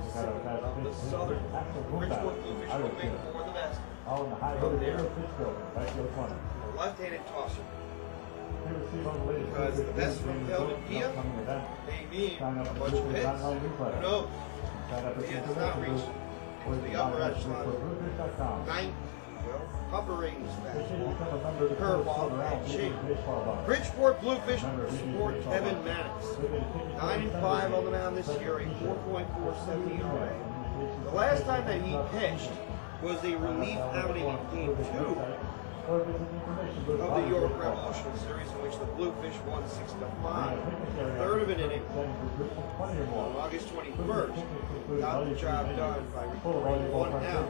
of the Southern Bridgeport Bluefish hoping for the best. From there, a left-handed tosser. Because the best from Philadelphia may mean a bunch of hits. Who knows? He does not reach into the upper echelon. Upper range fastball, curveball, and shape. Bridgeport Bluefish support Kevin Mannix. 9-5 on the mound this year, a 4.47 ERA. The last time that he pitched was a relief outing in Game 2 of the York Revolution Series, in which the Bluefish won 6-5. Third of an inning on August 21st. Got the job done by recording 1 out.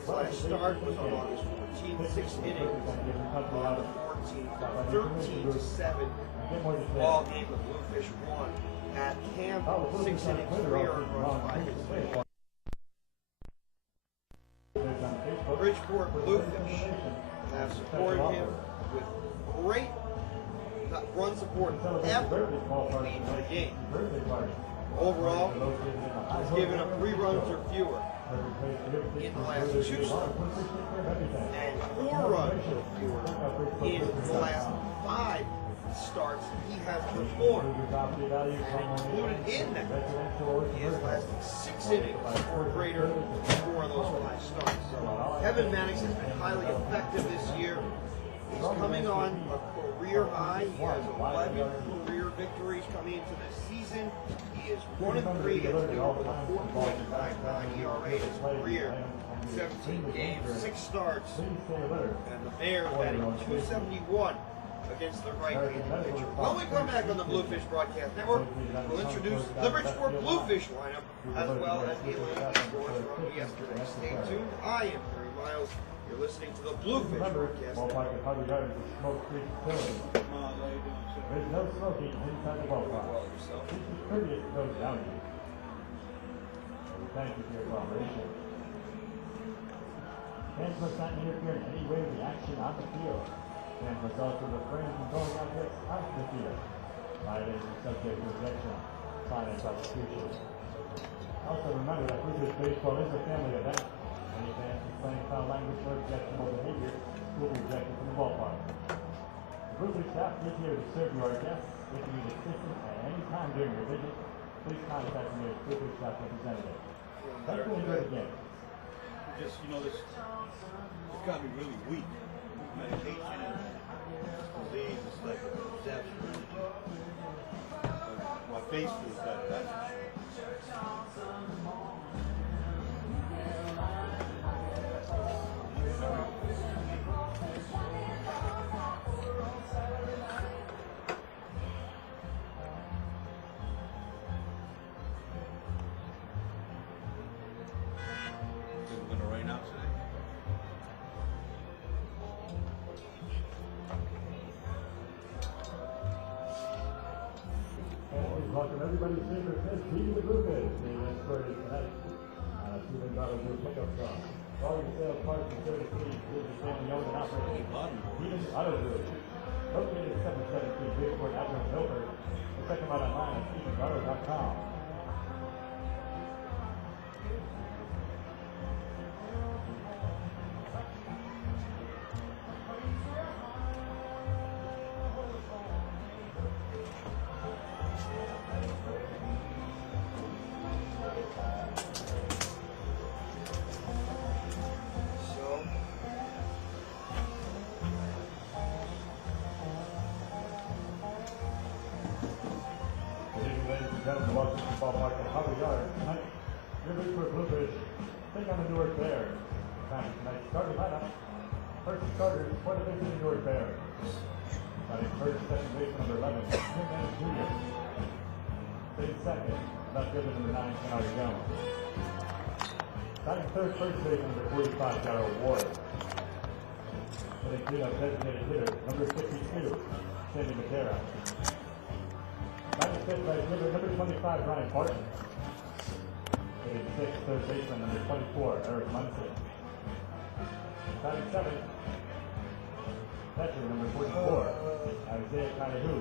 His last start was on August 14th, 6 innings on the 14th, 13-7 ball game. The Bluefish won at Campbell, 6 innings, 3 earned runs, 5 hits. Bridgeport Bluefish have supported him with great run support ever leading to the game. Overall, he's given up 3 runs or fewer in the last 2 starts, and 4 runs or fewer in the last 5 starts he has performed. And included in that, he has lasted 6 innings or greater in 4 of those 5 starts. So Kevin Mannix has been highly effective this year. He's coming on a career high. He has 11 career victories coming into this season. He is 1-3 against the with a 4.59 ERA in his career. 17 games, 6 starts, and the Bears batting .271 against the right-handed pitcher. When we come back on the Bluefish Broadcast Network, we'll introduce the Bridgeport Bluefish lineup, as well as the Atlantic scores from yesterday. Stay tuned. I am Harry Miles. You're listening to the Bluefish Broadcast Network. There's no smoking inside the ballpark. This is courteous to those down here. Thank you for your cooperation. Fans must not interfere in any way with the action on the field. Fans must also refrain from throwing objects out the field. Violating is subject to rejection, fine and prosecution. Also remember that Bluefish Baseball is a family event. Any fans displaying foul language or objectionable behavior will be rejected from the ballpark. The Bluefish staff is here to serve you, our guests. If you need assistance at any time during your visit, please contact me as Bluefish staff representative. Thank you and enjoy the game. Just, this got me really weak. Medication and disease, it's like a perception. My face feels better, that's for sure. Welcome everybody's favorite fish, Peter the Bluefish. Being escorted tonight on a $2 blue pickup truck. For all your sales, parts, and service needs, here's your family owned and operated Peter's Auto Group. Located at 773 Bridgeport Avenue, Milford. Check them out online at stevensauto.com. Gentlemen, welcome to the ballpark at Hobby Yard. Tonight, your Bridgeport Bluefish take on the Newark Bears. Time tonight's starting lineup. First starter for the Big Newark Bears. Batting first, second base number 11, Tim Manning Jr. Batting second, left fielder number 9, Kennard Jones. Batting third, first base number 45, Darrell Ward. Batting cleanup designated hitter number 52, Sandy Matera. Batting fifth by hitter number 25, Ryan Barton. Batting sixth, third baseman number 24, Eric Munson. Batting seventh, catcher number 44, Isaiah Kaihu.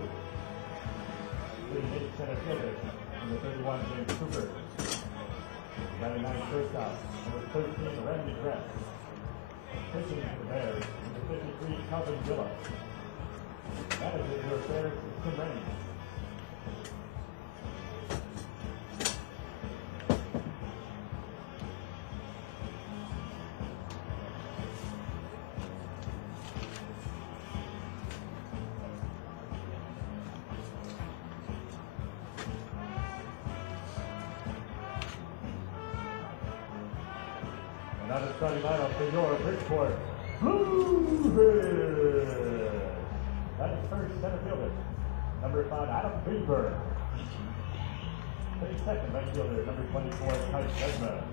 Batting eighth, center fielder number 31, James Cooper. Batting ninth, shortstop, number 13, Randy Grant. Pitching for the Bears, number 53, Calvin Villa. Manager for the Bears is Tim Raines. Another starting lineup for your Bridgeport Bluefish. That is first center fielder, number 5, Adam Greenberg. Second right fielder, number 24, Tyke Basbell.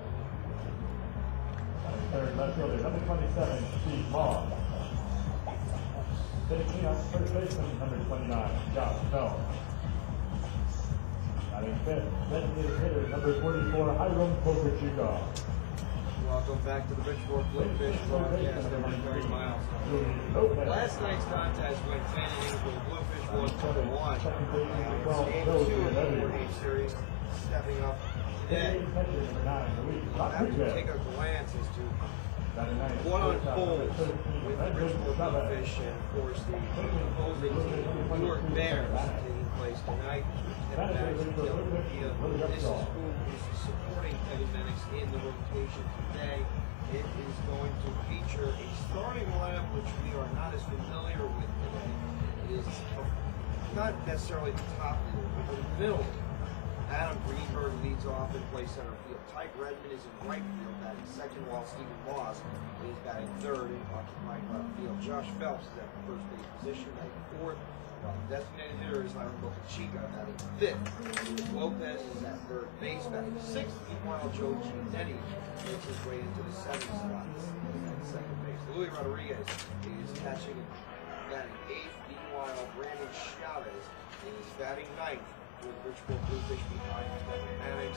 Third left fielder, number 27, Steve Moss. Finishing up first baseman, number 29, Josh Bell. Batting fifth, designated hitter, number 44, Hiram Pokerchuga. Welcome back to the Bridgeport Bluefish broadcast. I'm Gary Miles. Last night's contest went 10 innings with Bluefish was number 1. It's game 2 of the 4-game series. Stepping up today. Let's take a glance as to what unfolds with the Bridgeport Bluefish and, of course, the opposing team, the New York Bears, taking place tonight. Heading back to Philadelphia. This is who is supporting Kevin Mannix in the rotation today. It is going to feature a starting lineup which we are not as familiar with today. It is not necessarily the top but the middle. Adam Greenberg leads off and plays center field. Tyke Redmond is in right field, batting second, while Stephen Moss is batting third and occupying left field. Josh Phelps is at the first base position, batting fourth. Designated hitter is Hiram Pokerchuga, batting fifth. Lopez is at third base, batting sixth. Meanwhile, Joe Giannetti makes his way into the seventh spot at second base. Luis Rodriguez is catching and batting eighth. Meanwhile, Brandon Chavez is batting ninth with Bridgeport Bluefish behind Kevin Mannix.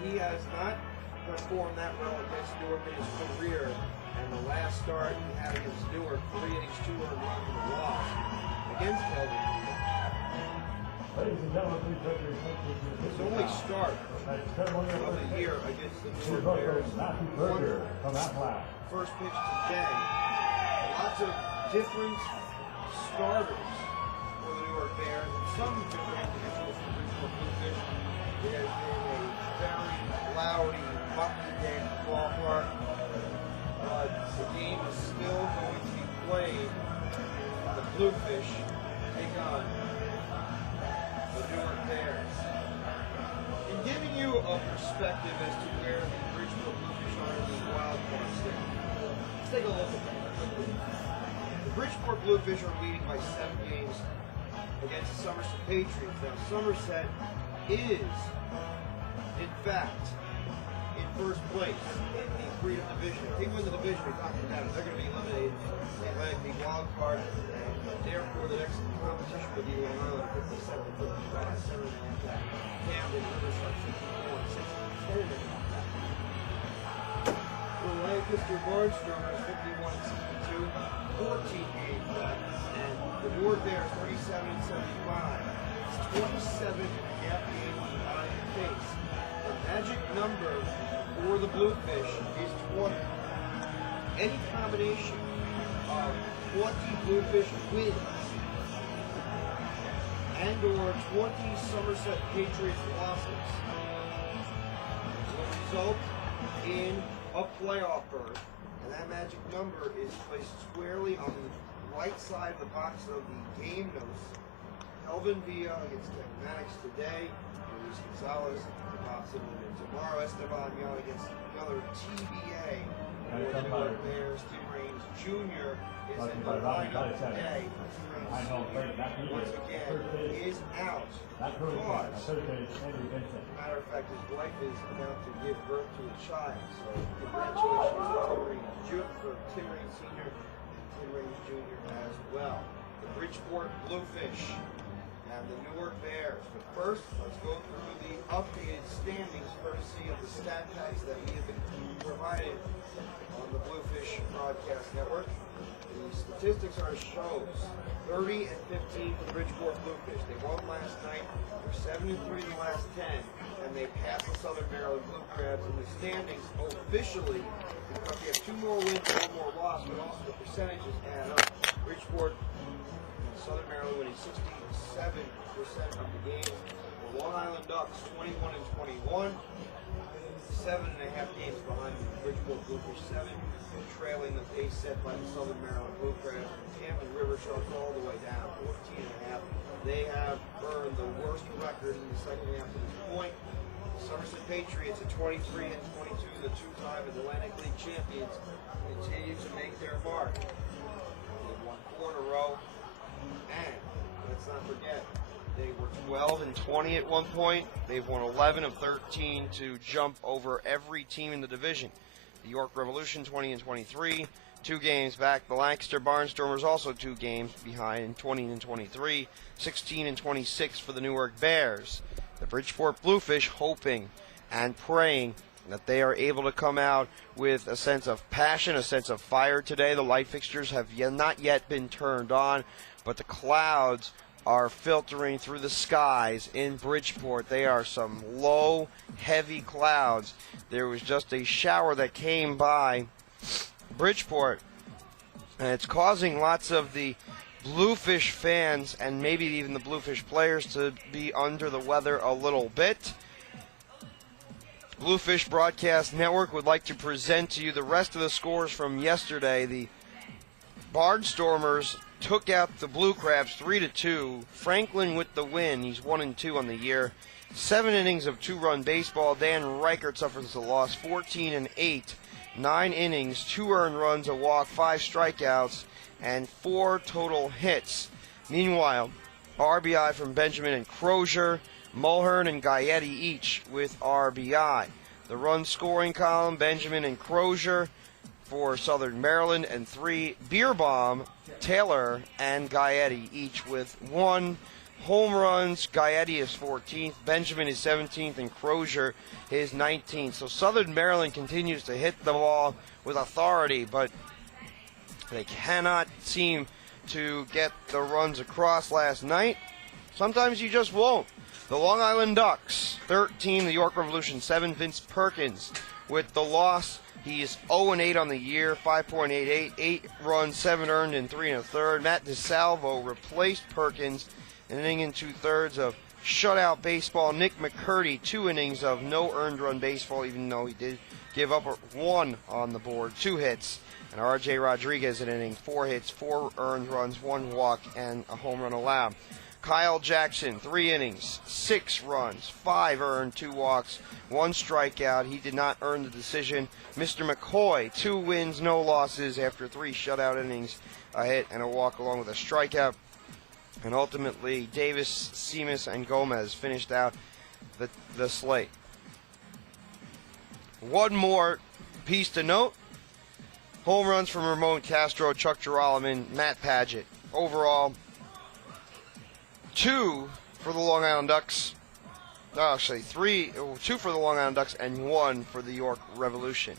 He has not performed that well against Newark in his career, and the last start he had against Newark, 3 innings, 2 earned runs with a loss against Kelvin. Ladies and gentlemen, please take your attention to His only start of the year against the Newark Bears. First pitch today. Lots of different starters for the Newark Bears, and some different individuals for Bridgeport Bluefish. It has been a very rowdy, bumpy day at the ballpark, but the game is still going to be played. The Bluefish take on the Newark Bears. In giving you a perspective as to where the Bridgeport Bluefish are in this wild card stand, let's take a look at that. The Bridgeport Bluefish are leading by 7 games against the Somerset Patriots. Now, Somerset is, in fact, in first place in the Freedom Division. If they win the division, we're talking about it. They're going to be eliminated in the Atlantic League wild card, and therefore the next competition will be Long Island 57 and 55, 7 and a half back. Camden, Riverside 54 and 6, 10 and a half back. The Lancaster Barnstormers 51 and 62, 14 games back, and the Newark Bears 37 and 75. It's 27 and a half games behind the pace. The magic number for the Bluefish is 20. Any combination of 20 Bluefish wins and or 20 Somerset Patriots losses will result in a playoff berth, and that magic number is placed squarely on the right side of the box of the game notes. Kelvin Villa against Kevin Mannix today, Luis Gonzalez pops in, and tomorrow Esteban Young against another TBA for the Newark Bears. Tim Raines Jr. is in the lineup today. Once again, is out because, as a matter of fact, his wife is about to give birth to a child. So congratulations to Tim Raines Sr. and Tim Raines Jr. as well. The Bridgeport Bluefish and the Newark Bears. But first, let's go through the updated standings courtesy of the stat packs that we have been provided on the Bluefish Broadcast Network. The statistics are as shows. 30-15 for the Bridgeport Bluefish. They won last night. They're 7-3 in the last 10, and they passed the Southern Maryland Blue Crabs in the standings officially, because we have 2 more wins and 1 more loss, but also the percentages add up. Bridgeport and Southern Maryland winning 67% of the games. The Long Island Ducks 21-21. 7.5 games behind the Bridgeport Bluefish 7, and trailing the pace set by the Southern Maryland Blue Crabs. Hampton River Sharks all the way down, 14.5. They have earned the worst record in the second half to this point. The Somerset Patriots at 23-22, the 2-time Atlantic League champions, continue to make their mark. They've won 4 in a row, and let's not forget, they were 12-20 at one point. They've won 11 of 13 to jump over every team in the division. The York Revolution 20-23, 2 games back. The Lancaster Barnstormers also 2 games behind, 20-23, 16-26 for the Newark Bears. The Bridgeport Bluefish hoping and praying that they are able to come out with a sense of passion, a sense of fire today. The light fixtures have not yet been turned on, but the clouds are filtering through the skies in Bridgeport. They are some low, heavy clouds. There was just a shower that came by Bridgeport, and it's causing lots of the Bluefish fans and maybe even the Bluefish players to be under the weather a little bit. Bluefish Broadcast Network would like to present to you the rest of the scores from yesterday. The Barnstormers took out the Blue Crabs 3-2. Franklin with the win. He's 1-2 on the year. 7 innings of 2-run baseball. Dan Reichert suffers a loss, 14-8. 9 innings, 2 earned runs, a walk, 5 strikeouts, and 4 total hits. Meanwhile, RBI from Benjamin and Crozier, Mulhern and Gaetti each with RBI. The run scoring column, Benjamin and Crozier for Southern Maryland, and 3 Beerbomb, Taylor, and Gaetti each with 1 home runs. Gaetti is 14th, Benjamin is 17th, and Crozier is 19th. So Southern Maryland continues to hit the ball with authority, but they cannot seem to get the runs across last night. Sometimes you just won't. The Long Island Ducks, 13, the York Revolution 7, Vince Perkins with the loss. He is 0-8 on the year, 5.88, 8 runs, 7 earned, and 3 1/3. Matt DeSalvo replaced Perkins, an inning and 2/3 of shutout baseball. Nick McCurdy, 2 innings of no earned run baseball, even though he did give up 1 on the board, 2 hits. And R.J. Rodriguez, an inning, 4 hits, 4 earned runs, 1 walk, and a home run allowed. Kyle Jackson, 3 innings, 6 runs, 5 earned, 2 walks, 1 strikeout. He did not earn the decision. Mr. McCoy, 2 wins, no losses after 3 shutout innings, a hit and a walk along with a strikeout. And ultimately, Davis, Seamus, and Gomez finished out the slate. One more piece to note. Home runs from Ramon Castro, Chuck Girolamo, Matt Padgett. Overall, 2 for the Long Island Ducks. Actually, 2 for the Long Island Ducks and 1 for the York Revolution.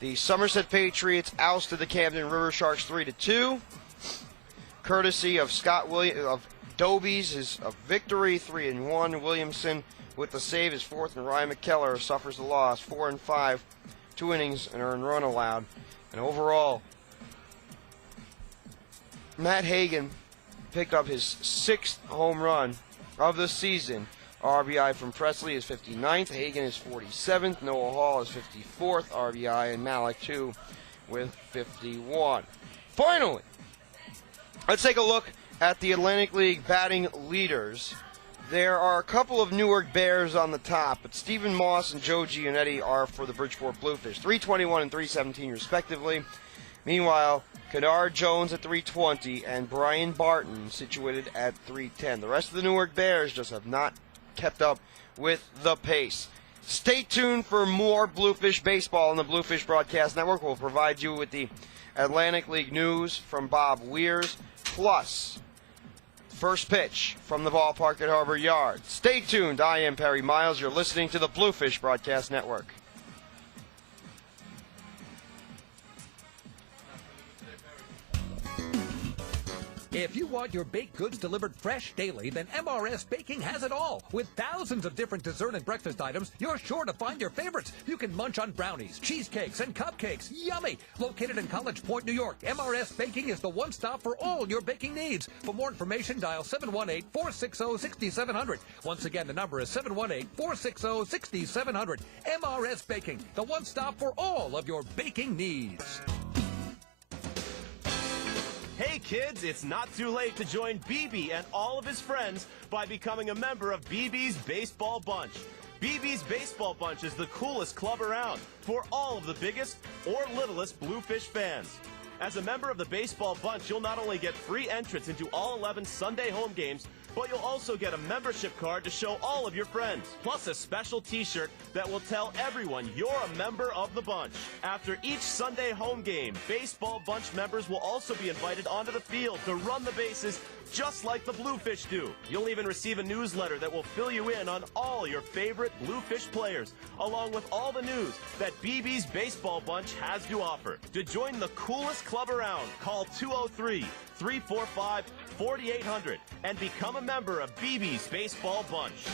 The Somerset Patriots ousted the Camden River Sharks 3-2. Courtesy of Scott Williams of Dobies is a victory, 3-1. Williamson with the save is 4th, and Ryan McKellar suffers the loss, 4-5, 2 innings, an earned run allowed. And overall, Matt Hagan picked up his 6th home run of the season. RBI from Presley is 59th, Hagan is 47th, Noah Hall is 54th RBI, and Malik 2 with 51. Finally, let's take a look at the Atlantic League batting leaders. There are a couple of Newark Bears on the top, but Stephen Moss and Joe Giannetti are for the Bridgeport Bluefish, 321 and 317 respectively. Meanwhile, Kennard Jones at 320 and Brian Barton situated at 310. The rest of the Newark Bears just have not kept up with the pace. Stay tuned for more Bluefish Baseball on the Bluefish Broadcast Network. We'll provide you with the Atlantic League news from Bob Weirs, plus first pitch from the ballpark at Harbor Yard. Stay tuned. I am Perry Miles. You're listening to the Bluefish Broadcast Network. If you want your baked goods delivered fresh daily, then MRS Baking has it all. With thousands of different dessert and breakfast items, you're sure to find your favorites. You can munch on brownies, cheesecakes, and cupcakes. Yummy! Located in College Point, New York, MRS Baking is the one stop for all your baking needs. For more information, dial 718-460-6700. Once again, the number is 718-460-6700. MRS Baking, the one stop for all of your baking needs. Hey kids, it's not too late to join BB and all of his friends by becoming a member of BB's Baseball Bunch. BB's Baseball Bunch is the coolest club around for all of the biggest or littlest Bluefish fans. As a member of the Baseball Bunch, you'll not only get free entrance into all 11 Sunday home games, but you'll also get a membership card to show all of your friends, plus a special t-shirt that will tell everyone you're a member of the bunch. After each Sunday home game, Baseball Bunch members will also be invited onto the field to run the bases just like the Bluefish do. You'll even receive a newsletter that will fill you in on all your favorite Bluefish players, along with all the news that BB's Baseball Bunch has to offer. To join the coolest club around, call 203-345-4800 and become a member of BB's Baseball Bunch.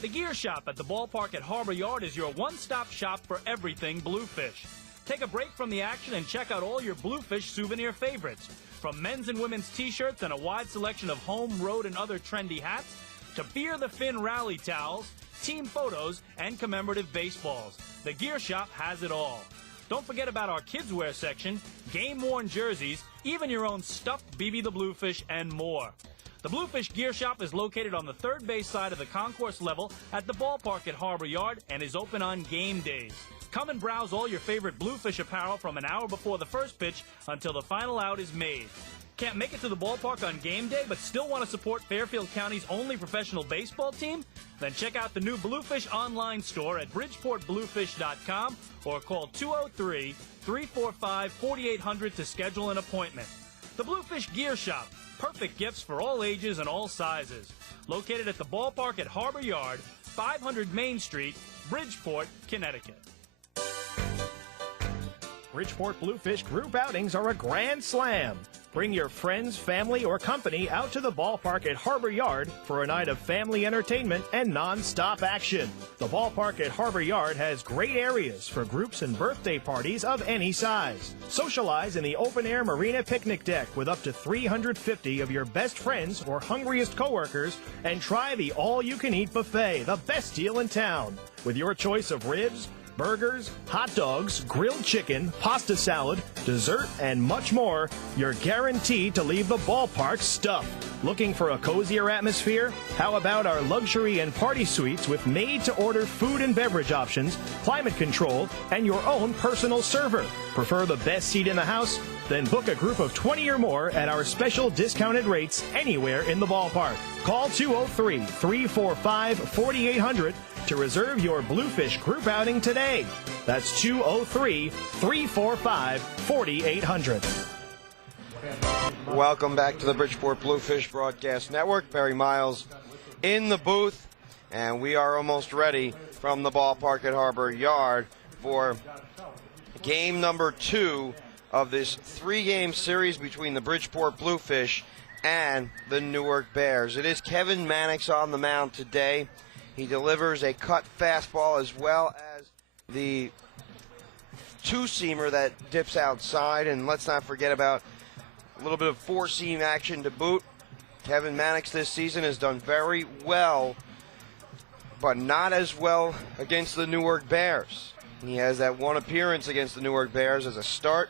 The Gear Shop at the ballpark at Harbor Yard is your one-stop shop for everything Bluefish. Take a break from the action and check out all your Bluefish souvenir favorites. From men's and women's t-shirts and a wide selection of home, road, and other trendy hats, to Fear the Fin rally towels, team photos, and commemorative baseballs. The Gear Shop has it all. Don't forget about our kids' wear section, game-worn jerseys, even your own stuffed BB the Bluefish, and more. The Bluefish Gear Shop is located on the third base side of the concourse level at the ballpark at Harbor Yard and is open on game days. Come and browse all your favorite Bluefish apparel from an hour before the first pitch until the final out is made. Can't make it to the ballpark on game day but still want to support Fairfield County's only professional baseball team? Then check out the new Bluefish online store at bridgeportbluefish.com or call 203-345-4800 to schedule an appointment. The Bluefish Gear Shop, perfect gifts for all ages and all sizes. Located at the ballpark at Harbor Yard, 500 Main Street, Bridgeport, Connecticut. Bridgeport Bluefish group outings are a grand slam. Bring your friends, family, or company out to the ballpark at Harbor Yard for a night of family entertainment and non-stop action. The ballpark at Harbor Yard has great areas for groups and birthday parties of any size. Socialize in the open-air marina picnic deck with up to 350 of your best friends or hungriest coworkers and try the all-you-can-eat buffet, the best deal in town. With your choice of ribs, burgers, hot dogs, grilled chicken, pasta salad, dessert, and much more, you're guaranteed to leave the ballpark stuffed. Looking for a cozier atmosphere? How about our luxury and party suites with made-to-order food and beverage options, climate control, and your own personal server? Prefer the best seat in the house? Then book a group of 20 or more at our special discounted rates anywhere in the ballpark. Call 203-345-4800 to reserve your Bluefish group outing today. That's 203-345-4800. Welcome back to the Bridgeport Bluefish Broadcast Network. Barry Miles in the booth, and we are almost ready from the ballpark at Harbor Yard for game number 2 of this 3-game series between the Bridgeport Bluefish and the Newark Bears. It is Kevin Mannix on the mound today. He delivers a cut fastball as well as the two-seamer that dips outside, and let's not forget about a little bit of four-seam action to boot. Kevin Mannix this season has done very well, but not as well against the Newark Bears. He has that one appearance against the Newark Bears as a start,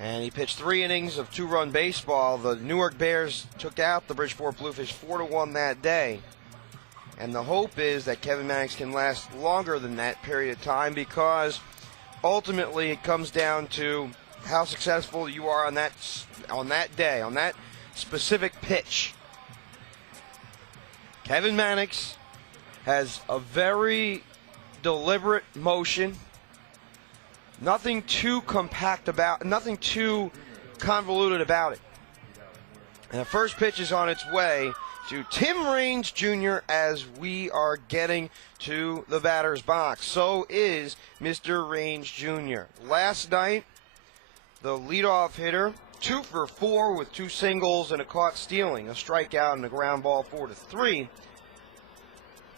and he pitched 3 innings of 2-run baseball. The Newark Bears took out the Bridgeport Bluefish 4-1 that day. And the hope is that Kevin Mannix can last longer than that period of time, because ultimately it comes down to how successful you are on that day, on that specific pitch. Kevin Mannix has a very deliberate motion. Nothing too compact about, nothing too convoluted about it. And the first pitch is on its way. to Tim Raines Jr. as we are getting to the batter's box. So is Mr. Raines Jr. Last night, the leadoff hitter, 2 for 4 with 2 singles and a caught stealing, a strikeout and a ground ball 4-3.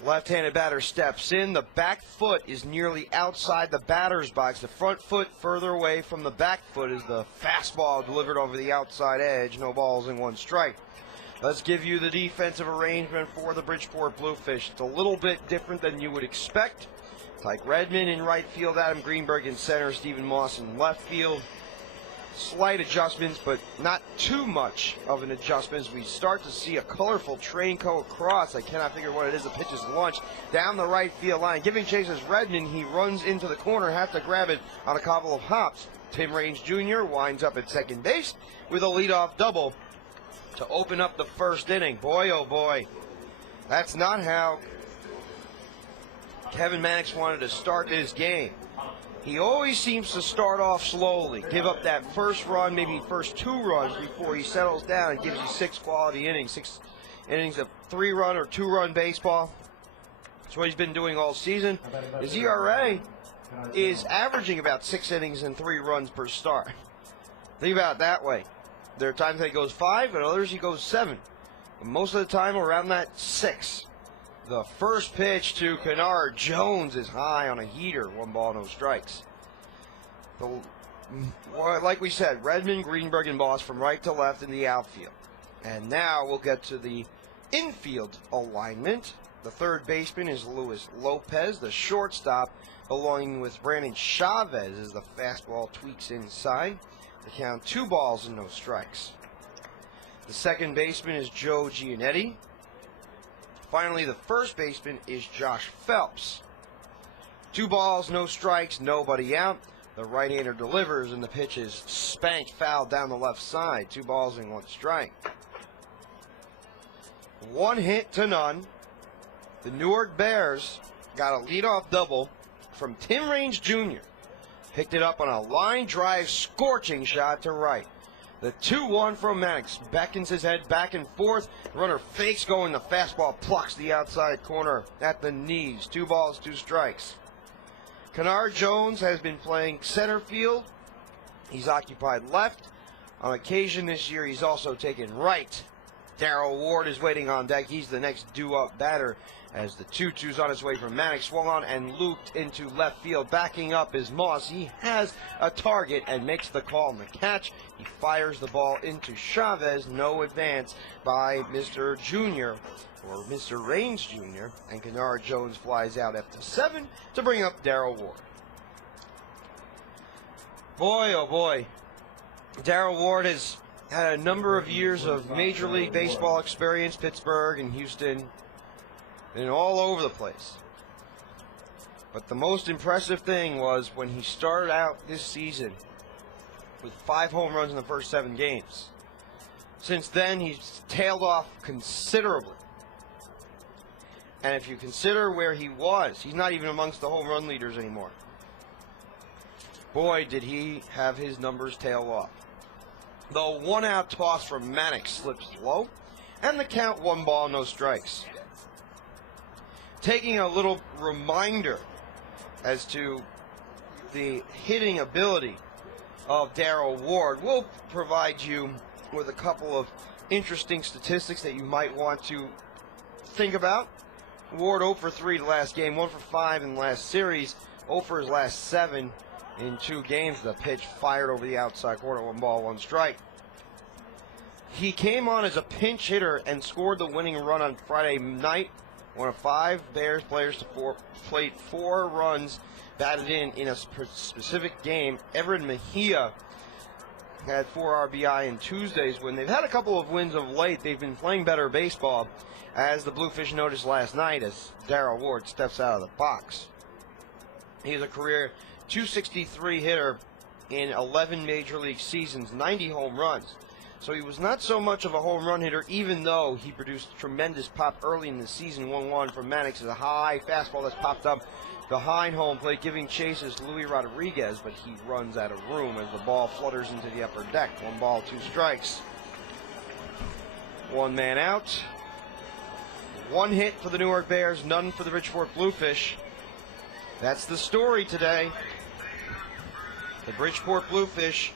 Left-handed batter steps in. The back foot is nearly outside the batter's box. The front foot further away from the back foot is the fastball delivered over the outside edge. No balls and 1 strike. Let's give you the defensive arrangement for the Bridgeport Bluefish. It's a little bit different than you would expect. Tyke Redmond in right field, Adam Greenberg in center, Stephen Moss in left field. Slight adjustments, but not too much of an adjustment as we start to see a colorful train go across. I cannot figure what it is. The pitch is launched down the right field line. Giving chase is Redmond. He runs into the corner, has to grab it on a couple of hops. Tim Raines Jr. winds up at second base with a leadoff double to open up the first inning. Boy, oh boy, that's not how Kevin Mannix wanted to start this game. He always seems to start off slowly, give up that first run, maybe first 2 runs before he settles down and gives you 6 quality innings, 6 innings of 3-run or 2-run baseball. That's what he's been doing all season. His ERA is averaging about 6 innings and 3 runs per start. Think about it that way. There are times that he goes 5 and others he goes 7. But most of the time around that 6. The first pitch to Kennard Jones is high on a heater. 1 ball, no strikes. Like we said, Redmond, Greenberg, and Moss from right to left in the outfield. And now we'll get to the infield alignment. The third baseman is Luis Lopez. The shortstop, along with Brandon Chavez, as the fastball tweaks inside. The count 2 balls and no strikes. The second baseman is Joe Giannetti. Finally, the first baseman is Josh Phelps. 2 balls, no strikes, nobody out. The right-hander delivers, and the pitch is spanked foul down the left side. 2 balls and 1 strike. 1 hit to none. The Newark Bears got a leadoff double from Tim Raines Jr. Picked it up on a line drive, scorching shot to right. The 2-1 from Mannix beckons his head back and forth. Runner fakes going. The fastball plucks the outside corner at the knees. 2 balls, 2 strikes. Kennard Jones has been playing center field. He's occupied left. On occasion this year, he's also taken right. Darrell Ward is waiting on deck. He's the next due-up batter as the 2-2's on his way from Mannix. Swung on and looped into left field. Backing up is Moss. He has a target and makes the call on the catch. He fires the ball into Chavez. No advance by Mr. Jr. or Mr. Raines Jr. And Kennard Jones flies out after 7 to bring up Darrell Ward. Boy, oh boy. Darrell Ward has had a number of years of Major League Baseball experience, Pittsburgh and Houston, and all over the place. But the most impressive thing was when he started out this season with 5 home runs in the first 7 games. Since then, he's tailed off considerably. And if you consider where he was, he's not even amongst the home run leaders anymore. Boy, did he have his numbers tail off. The 1-out toss from Mannix slips low, and the count 1 ball, no strikes. Taking a little reminder as to the hitting ability of Darrell Ward, we'll provide you with a couple of interesting statistics that you might want to think about. Ward 0 for 3 the last game, 1 for 5 in the last series, 0 for his last 7 in 2 games. The pitch fired over the outside corner, 1 ball, 1 strike. He came on as a pinch hitter and scored the winning run on Friday night. One of 5 Bears players to played 4 runs batted in a specific game. Everett Mejia had 4 RBI in Tuesday's win. They've had a couple of wins of late. They've been playing better baseball, as the Bluefish noticed last night as Darrell Ward steps out of the box. He's a career .263 hitter in 11 Major League seasons, 90 home runs. So he was not so much of a home run hitter, even though he produced tremendous pop early in the season. 1-1 from Mannix is a high fastball that's popped up behind home plate, giving chase is Luis Rodriguez, but he runs out of room as the ball flutters into the upper deck. 1 ball, 2 strikes. 1 man out. 1 hit for the Newark Bears, none for the Bridgeport Bluefish. That's the story today. The Bridgeport Bluefish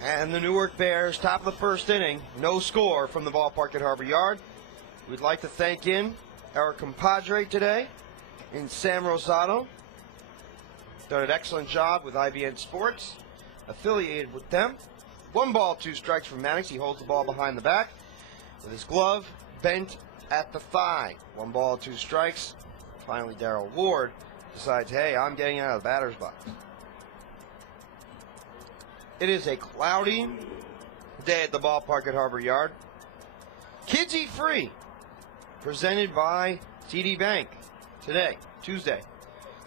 and the Newark Bears, top of the first inning, no score from the ballpark at Harbor Yard. We'd like to thank our compadre today in Sam Rosado. Done an excellent job with IBN Sports, affiliated with them. 1 ball, 2 strikes from Mannix. He holds the ball behind the back with his glove bent at the thigh. 1 ball, 2 strikes. Finally, Darrell Ward decides, hey, I'm getting out of the batter's box. It is a cloudy day at the ballpark at Harbor Yard. Kids Eat Free, presented by TD Bank today, Tuesday.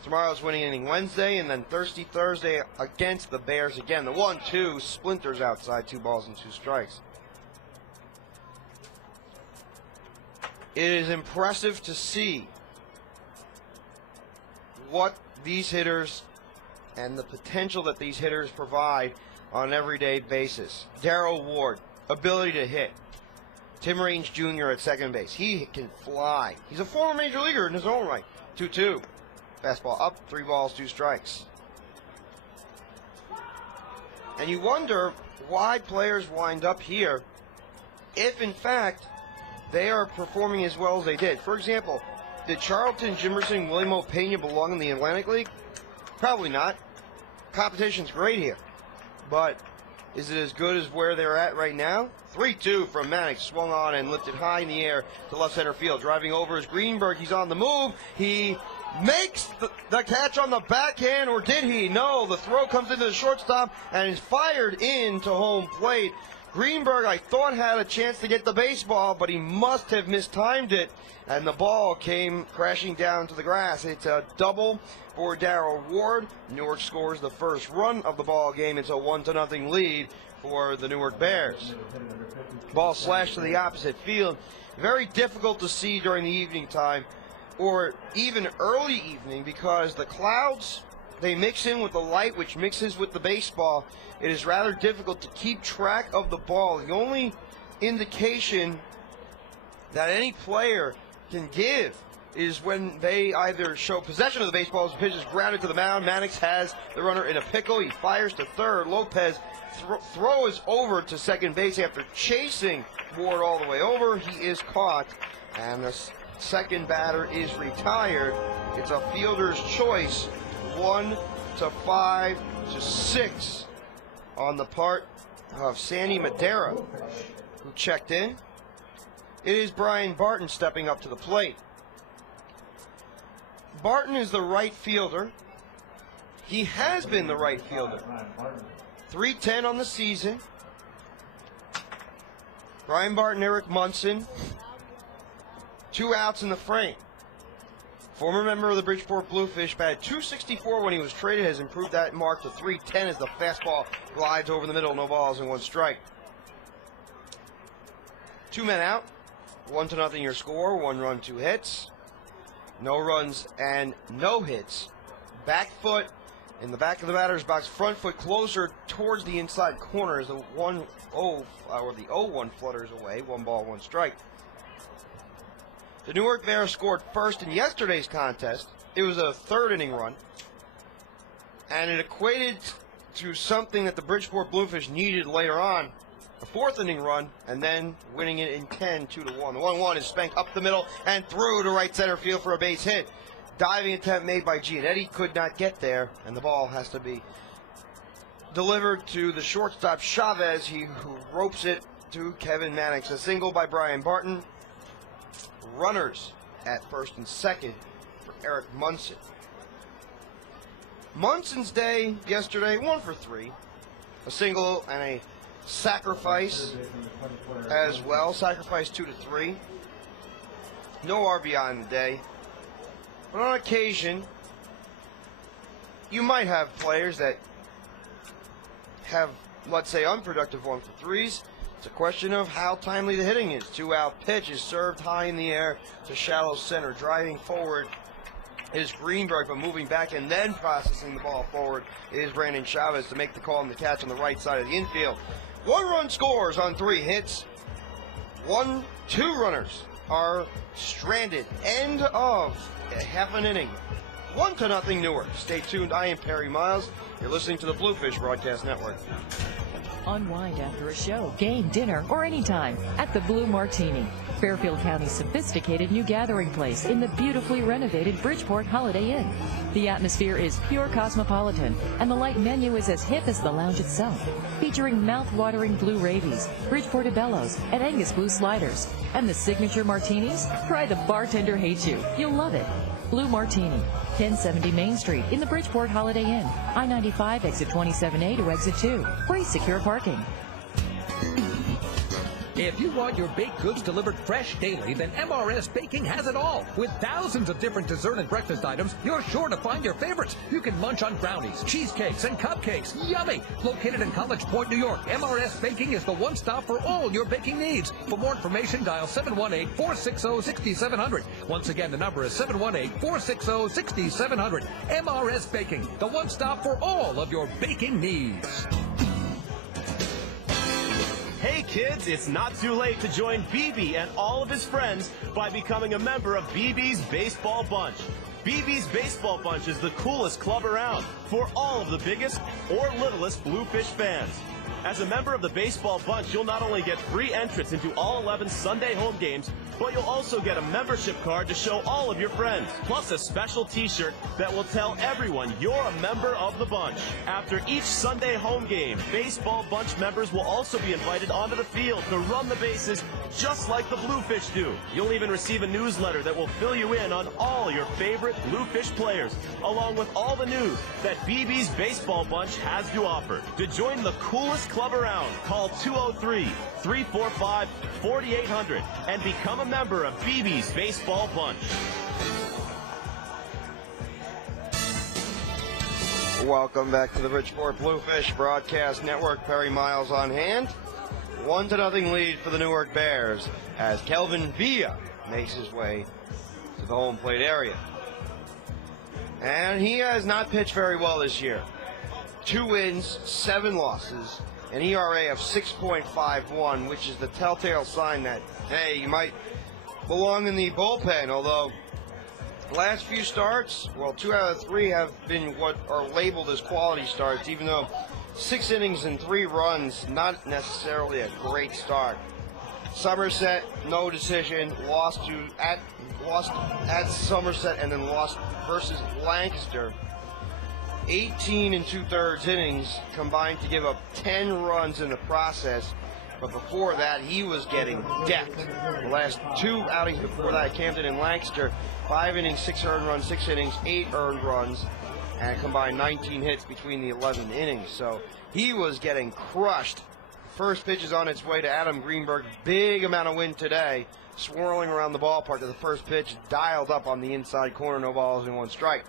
Tomorrow's winning inning Wednesday, and then Thursday against the Bears again. The 1-2 splinters outside, 2 balls and 2 strikes. It is impressive to see what these hitters and the potential that these hitters provide on an everyday basis. Darrell Ward, ability to hit. Tim Raines Jr. at second base. He can fly. He's a former major leaguer in his own right. 2-2. Fastball up, 3 balls, 2 strikes. And you wonder why players wind up here if, in fact, they are performing as well as they did. For example, did Charlton, Jimerson, and William O. Pena belong in the Atlantic League? Probably not. Competition's great here. But is it as good as where they're at right now? 3-2 from Mannix, swung on and lifted high in the air to left center field. Driving over is Greenberg. He's on the move. He makes the catch on the backhand, or did he? No, the throw comes into the shortstop and is fired into home plate. Greenberg, I thought, had a chance to get the baseball, but he must have mistimed it, and the ball came crashing down to the grass. It's a double for Darrell Ward. Newark scores the first run of the ball game. It's a 1-0 lead for the Newark Bears. Ball slashed to the opposite field. Very difficult to see during the evening time, or even early evening, because the clouds, they mix in with the light, which mixes with the baseball. It is rather difficult to keep track of the ball. The only indication that any player can give is when they either show possession of the baseball as the pitch is grounded to the mound. Mannix has the runner in a pickle. He fires to third. Lopez throws over to second base after chasing Ward all the way over. He is caught, and the second batter is retired. It's a fielder's choice, 1 to 5 to 6 on the part of Sandy Madera, who checked in. It is Brian Barton stepping up to the plate. Barton is the right fielder. He has been the right fielder. 310 on the season. Brian Barton, Eric Munson. 2 outs in the frame. Former member of the Bridgeport Bluefish, batted .264 when he was traded, has improved that mark to .310 as the fastball glides over the middle. No balls and 1 strike. 2 men out. 1-0 your score. 1 run, 2 hits. No runs and no hits. Back foot in the back of the batter's box. Front foot closer towards the inside corner as the 0-1 flutters away. 1 ball, 1 strike. The Newark Bears scored first in yesterday's contest. It was a 3rd inning run, and it equated to something that the Bridgeport Bluefish needed later on. A 4th inning run, and then winning it in 10, 2-1. The 1-1 is spanked up the middle and through to right center field for a base hit. Diving attempt made by Gianetti, could not get there, and the ball has to be delivered to the shortstop Chavez, who ropes it to Kevin Mannix. A single by Brian Barton. Runners at first and second for Eric Munson. Munson's day yesterday, 1 for 3. A single and a sacrifice as well. Sacrifice 2-3. No RBI in the day. But on occasion, you might have players that have, let's say, unproductive 1 for 3s. It's a question of how timely the hitting is. 2-out pitch is served high in the air to shallow center. Driving forward is Greenberg, but moving back and then processing the ball forward is Brandon Chavez to make the call and the catch on the right side of the infield. 1 run scores on 3 hits. 2 runners are stranded. End of half an inning. 1-0 Newark. Stay tuned. I am Perry Miles. You're listening to the Bluefish Broadcast Network. Unwind after a show, game, dinner, or anytime at the Blue Martini, Fairfield County's sophisticated new gathering place in the beautifully renovated Bridgeport Holiday Inn. The atmosphere is pure cosmopolitan, and the light menu is as hip as the lounge itself, featuring mouth-watering blue ravies, Bridgeport Bellows, and Angus Blue sliders. And the signature martinis? Try the bartender hates you. You'll love it. Blue Martini, 1070 Main Street in the Bridgeport Holiday Inn. I-95 exit 27A to exit 2. Free secure parking. If you want your baked goods delivered fresh daily, then MRS Baking has it all. With thousands of different dessert and breakfast items, you're sure to find your favorites. You can munch on brownies, cheesecakes, and cupcakes. Yummy! Located in College Point, New York, MRS Baking is the one stop for all your baking needs. For more information, dial 718-460-6700. Once again, the number is 718-460-6700. MRS Baking, the one stop for all of your baking needs. Hey kids, it's not too late to join BB and all of his friends by becoming a member of BB's Baseball Bunch. BB's Baseball Bunch is the coolest club around for all of the biggest or littlest Bluefish fans. As a member of the Baseball Bunch, you'll not only get free entrance into all 11 Sunday home games, but you'll also get a membership card to show all of your friends, plus a special t-shirt that will tell everyone you're a member of the bunch. After each Sunday home game, Baseball Bunch members will also be invited onto the field to run the bases just like the Bluefish do. You'll even receive a newsletter that will fill you in on all your favorite Bluefish players, along with all the news that BB's Baseball Bunch has to offer. To join the coolest club around, call 203-345-4800 and become a member of BB's Baseball Bunch. Welcome back to the Bridgeport Bluefish Broadcast Network. Perry Miles on hand. 1-0 lead for the Newark Bears as Kelvin Villa makes his way to the home plate area. And he has not pitched very well this year. 2 wins, 7 losses, an ERA of 6.51, which is the telltale sign that, hey, you might belong in the bullpen, although the last few starts, well, 2 out of 3 have been what are labeled as quality starts, even though 6 innings and 3 runs, not necessarily a great start. Somerset, no decision, lost at Somerset and then lost versus Lancaster. 18 2/3 innings combined to give up 10 runs in the process. But before that, he was getting decked. The last 2 outings before that, Camden and Lancaster, 5 innings, 6 earned runs, 6 innings, 8 earned runs, and combined 19 hits between the 11 innings. So he was getting crushed. First pitch is on its way to Adam Greenberg. Big amount of wind today, swirling around the ballpark to the first pitch, dialed up on the inside corner, no balls and 1 strike.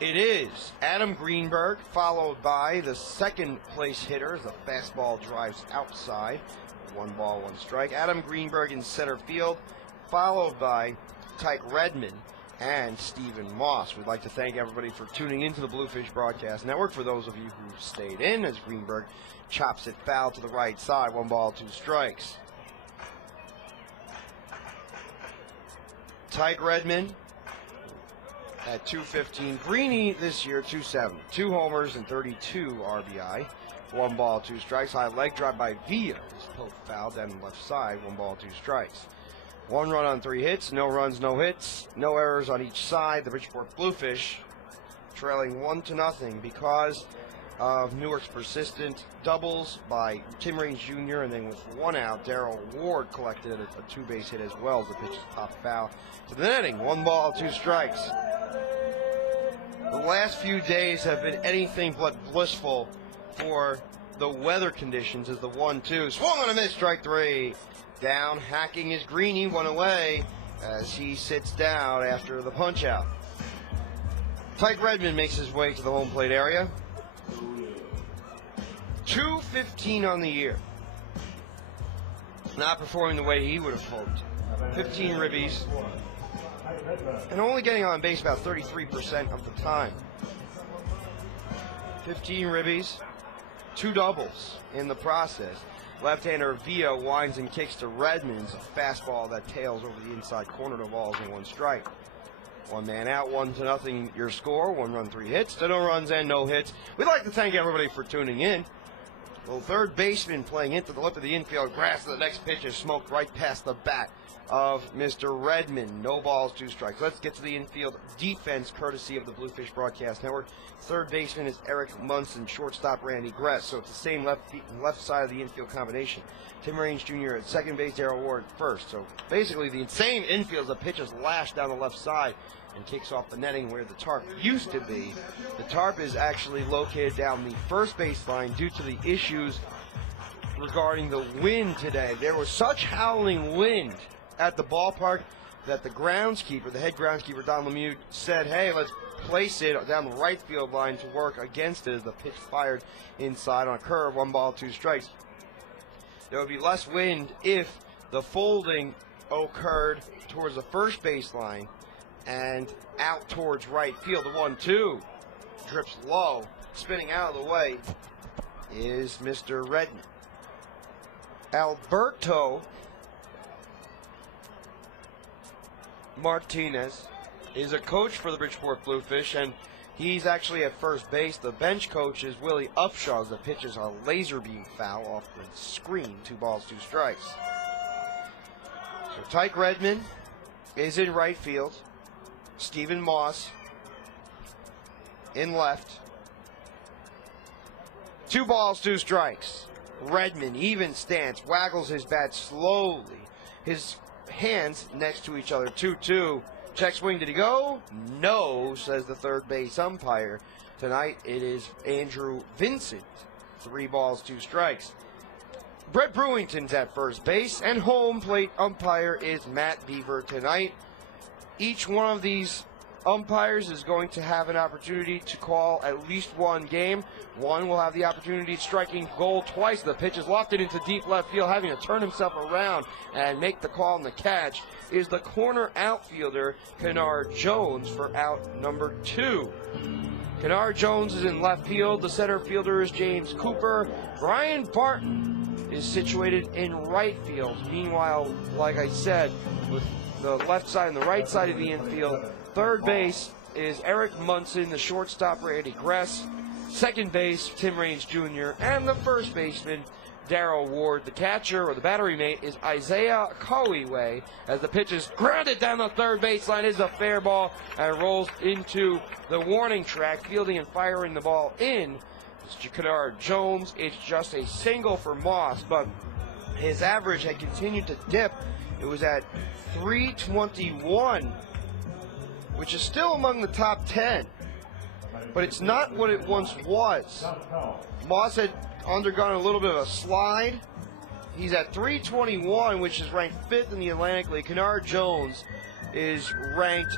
It is Adam Greenberg, followed by the second place hitter. The fastball drives outside. 1 ball, 1 strike. Adam Greenberg in center field, followed by Tyke Redmond and Stephen Moss. We'd like to thank everybody for tuning into the Bluefish Broadcast Network. For those of you who stayed in, as Greenberg chops it foul to the right side. 1 ball, 2 strikes. Tyke Redmond at 215. Greeny this year, 270. 2 homers and 32 RBI. 1 ball, 2 strikes. High leg drive by Villa. Just poked foul down the left side. 1 ball, 2 strikes. 1 run on 3 hits. No runs, no hits. No errors on each side. The Bridgeport Bluefish trailing 1-0 because of Newark's persistent doubles by Tim Raines Jr. And then with 1 out, Darrell Ward collected a 2-base hit as well as the pitch popped foul to the netting. 1 ball, 2 strikes. The last few days have been anything but blissful for the weather conditions as the 1-2. Swung on a miss, strike 3. Down, hacking is Greeny, 1 away as he sits down after the punch out. Tyke Redmond makes his way to the home plate area. 215 on the year. Not performing the way he would have hoped. 15 ribbies. And only getting on base about 33% of the time. 15 ribbies, 2 doubles in the process. Left-hander Villa winds and kicks to Redmond's fastball that tails over the inside corner. No balls and 1 strike. 1 man out, 1-0 your score. 1 run, 3 hits to no runs and no hits. We'd like to thank everybody for tuning in. Well, third baseman playing into the left of the infield grass. The next pitch is smoked right past the bat of Mr. Redmond. No balls, 2 strikes. Let's get to the infield defense, courtesy of the Bluefish Broadcast Network. Third baseman is Eric Munson, shortstop Randy Gress. So it's the same left side of the infield combination. Tim Raines Jr. at second base, Darrell Ward at first. So basically the same infield. The pitch is lashed down the left side and kicks off the netting where the tarp used to be. The tarp is actually located down the first baseline due to the issues regarding the wind today. There was such howling wind at the ballpark that the groundskeeper, the head groundskeeper, Don Lemieux, said, hey, let's place it down the right field line to work against it as the pitch fired inside on a curve. 1 ball, 2 strikes. There would be less wind if the folding occurred towards the first baseline and out towards right field. The 1-2 drips low. Spinning out of the way is Mr. Redmond. Alberto Martinez is a coach for the Bridgeport Bluefish, and he's actually at first base. The bench coach is Willie Upshaw as the pitch is a laser beam foul off the screen. 2 balls, 2 strikes. So Tyke Redmond is in right field. Stephen Moss in left. 2 balls, 2 strikes. Redmond, even stance, waggles his bat slowly. His hands next to each other. 2-2. Check swing. Did he go? No, says the third base umpire. Tonight it is Andrew Vincent. 3 balls, 2 strikes. Brett Brewington's at first base, and home plate umpire is Matt Beaver tonight. Each one of these umpires is going to have an opportunity to call at least 1 game. One will have the opportunity of striking goal twice. The pitch is lofted into deep left field, having to turn himself around and make the call on the catch is the corner outfielder, Kennard Jones, for out number 2. Kennard Jones is in left field. The center fielder is James Cooper. Brian Barton is situated in right field. Meanwhile, like I said, with the left side and the right side of the infield, third base is Eric Munson, the shortstop Randy Gress, second base Tim Raines Jr., and the first baseman Darrell Ward. The catcher, or the battery mate, is Isaiah Cowiway, as the pitch is grounded down the third baseline. Is a fair ball and rolls into the warning track. Fielding and firing the ball in is Kennard Jones. It's just a single for Moss, but his average had continued to dip. It was at .321, which is still among the top 10, but it's not what it once was. Moss had undergone a little bit of a slide. He's at .321, which is ranked 5th in the Atlantic League. Kennard Jones is ranked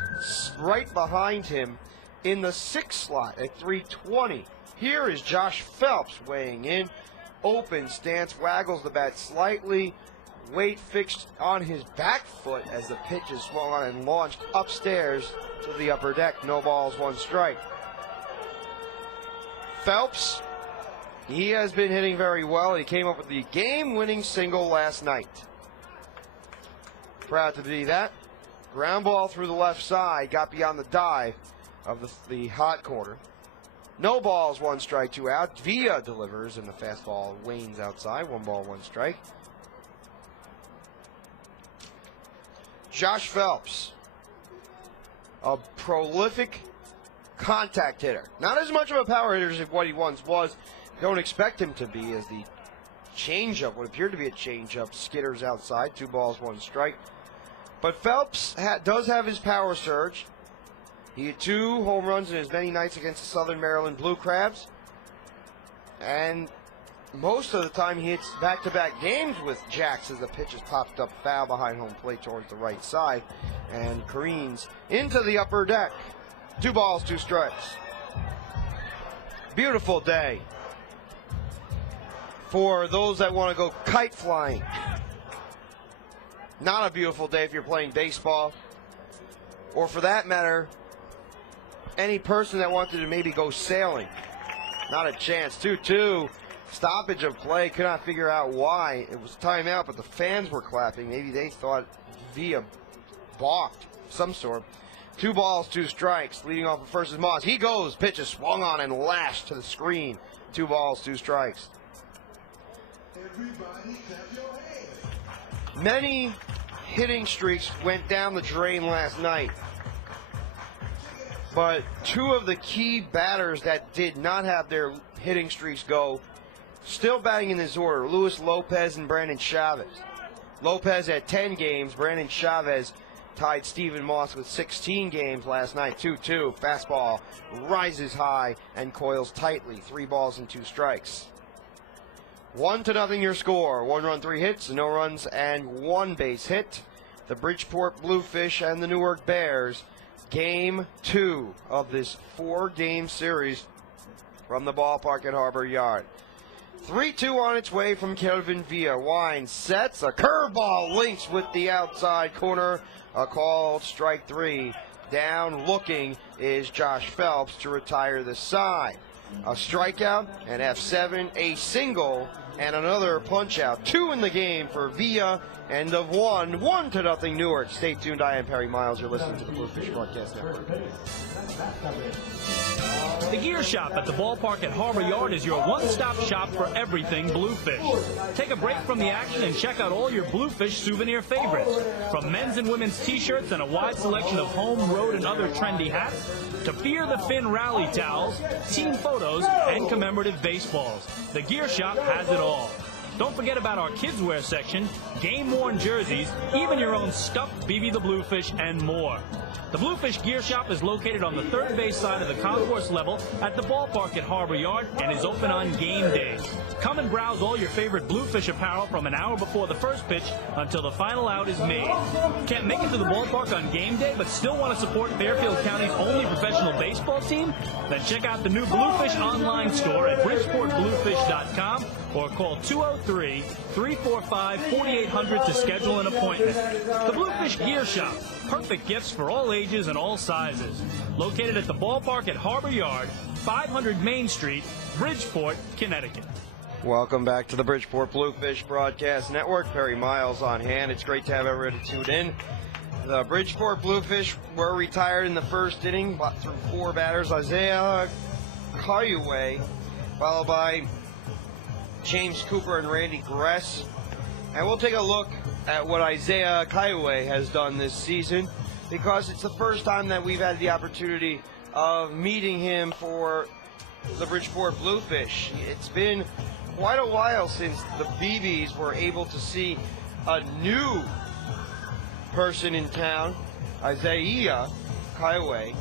right behind him in the 6th slot at .320. Here is Josh Phelps weighing in. Open stance, waggles the bat slightly. Weight fixed on his back foot as the pitch is swung on and launched upstairs to the upper deck. No balls, 1 strike. Phelps, he has been hitting very well. He came up with the game-winning single last night. Proud to be that. Ground ball through the left side, got beyond the dive of the hot corner. No balls, 1 strike, 2 out. Villa delivers, and the fastball wanes outside. 1 ball, 1 strike. Josh Phelps, a prolific contact hitter. Not as much of a power hitter as what he once was. Don't expect him to be, as the changeup, what appeared to be a changeup, skitters outside. 2 balls, 1 strike. But Phelps does have his power surge. He had 2 home runs in as many nights against the Southern Maryland Blue Crabs. And most of the time he hits back-to-back games with jacks as the pitch is popped up foul behind home plate towards the right side and careens into the upper deck. 2 balls, 2 strikes. Beautiful day for those that want to go kite flying. Not a beautiful day if you're playing baseball, or for that matter, any person that wanted to maybe go sailing. Not a chance. 2-2. stoppage of play. Could not figure out why. It was timeout, but the fans were clapping. Maybe they thought Villa balked some sort. 2 balls, 2 strikes. Leading off the first is Moss. He goes. Pitch is swung on and lashed to the screen. 2 balls, 2 strikes. Many hitting streaks went down the drain last night. But 2 of the key batters that did not have their hitting streaks go, still batting in this order, Luis Lopez and Brandon Chavez. Lopez had 10 games. Brandon Chavez tied Stephen Moss with 16 games last night. 2-2. Fastball rises high and coils tightly. 3 balls and 2 strikes. 1-0 your score. 1 run, 3 hits, no runs, and 1 base hit. The Bridgeport Bluefish and the Newark Bears. Game 2 of this 4-game series from the ballpark at Harbor Yard. 3-2 on its way from Kelvin Villa. Wine sets a curveball, links with the outside corner. A called strike 3. Down looking is Josh Phelps to retire the side. A strikeout, an F7, a single, and another punch out. 2 in the game for Villa. End of 1. 1-0 Newark. Stay tuned. I am Perry Miles. You're listening to the Bluefish Broadcast Network. The Gear Shop at the ballpark at Harbor Yard is your one-stop shop for everything Bluefish. Take a break from the action and check out all your Bluefish souvenir favorites. From men's and women's t-shirts and a wide selection of home, road, and other trendy hats, to Fear the Fin rally towels, team photos, and commemorative baseballs. The Gear Shop has it all. Don't forget about our kids' wear section, game-worn jerseys, even your own stuffed BB the Bluefish, and more. The Bluefish Gear Shop is located on the third base side of the concourse level at the ballpark at Harbor Yard and is open on game days. Come and browse all your favorite Bluefish apparel from an hour before the first pitch until the final out is made. Can't make it to the ballpark on game day but still want to support Fairfield County's only professional baseball team? Then check out the new Bluefish online store at bridgeportbluefish.com or call 203-345-4800 to schedule an appointment. The Bluefish Gear Shop. Perfect gifts for all ages and all sizes. Located at the ballpark at Harbor Yard, 500 Main Street, Bridgeport, Connecticut. Welcome back to the Bridgeport Bluefish Broadcast Network. Perry Miles on hand. It's great to have everybody tuned in. The Bridgeport Bluefish were retired in the first inning through 4 batters. Isaiah Kaiue, followed by James Cooper and Randy Gress. And we'll take a look at what Isaiah Kaiue has done this season, because it's the first time that we've had the opportunity of meeting him for the Bridgeport Bluefish. It's been quite a while since the BBs were able to see a new person in town, Isaiah Kaiue.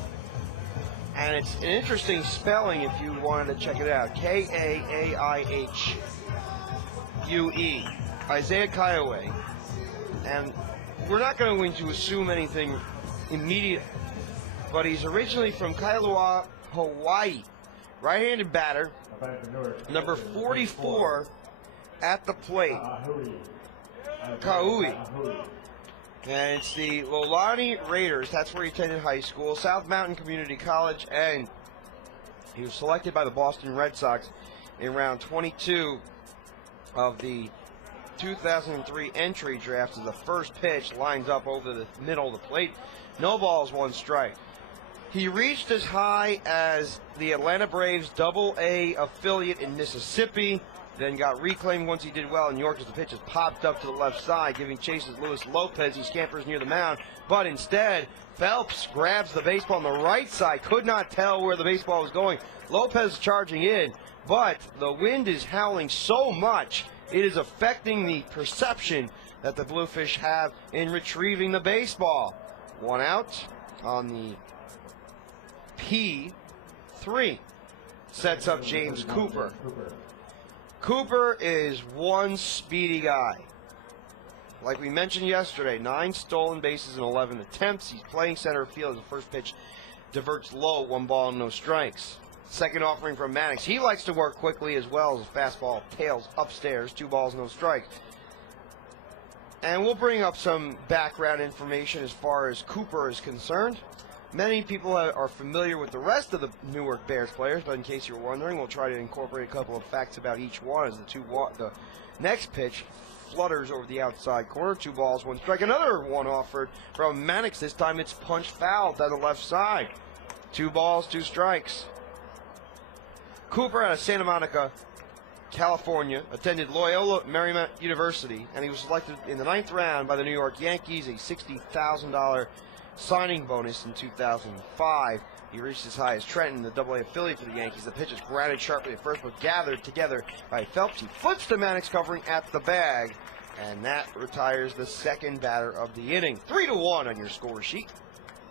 And it's an interesting spelling if you wanted to check it out. K-A-A-I-H-U-E. Isaiah Kaiue. And we're not going to assume anything immediate, but he's originally from Kailua, Hawaii. Right-handed batter, number 44 at the plate. Kauai. And it's the Lolani Raiders. That's where he attended high school, South Mountain Community College, and he was selected by the Boston Red Sox in round 22 of the 2003 entry draft. As the first pitch lines up over the middle of the plate. No balls, 1 strike. He reached as high as the Atlanta Braves Double-A affiliate in Mississippi, then got reclaimed once he did well in York as the pitch is popped up to the left side, giving chase as Luis Lopez. He scampers near the mound, but instead Phelps grabs the baseball on the right side. Could not tell where the baseball was going. Lopez charging in, but the wind is howling so much it is affecting the perception that the Bluefish have in retrieving the baseball. 1 out on the P3. Sets up James Cooper. Cooper is one speedy guy. Like we mentioned yesterday, 9 stolen bases in 11 attempts. He's playing center field as the first pitch diverts low, 1 ball and no strikes. Second offering from Maddox. He likes to work quickly as well as a fastball tails upstairs, 2 balls, no strikes. And we'll bring up some background information as far as Cooper is concerned. Many people are familiar with the rest of the Newark Bears players, but in case you're wondering, we'll try to incorporate a couple of facts about each one as the next pitch flutters over the outside corner. 2 balls, 1 strike. Another one offered from Mannix. This time it's punched foul down the left side. 2 balls, 2 strikes. Cooper out of Santa Monica, California, attended Loyola Marymount University, and he was selected in the 9th round by the New York Yankees, a $60,000 signing bonus in 2005. He reached as high as Trenton, the AA affiliate for the Yankees. The pitch is grounded sharply at first, but gathered together by Phelps. He flips to Mannix, covering at the bag, and that retires the second batter of the inning. 3-1 on your score sheet.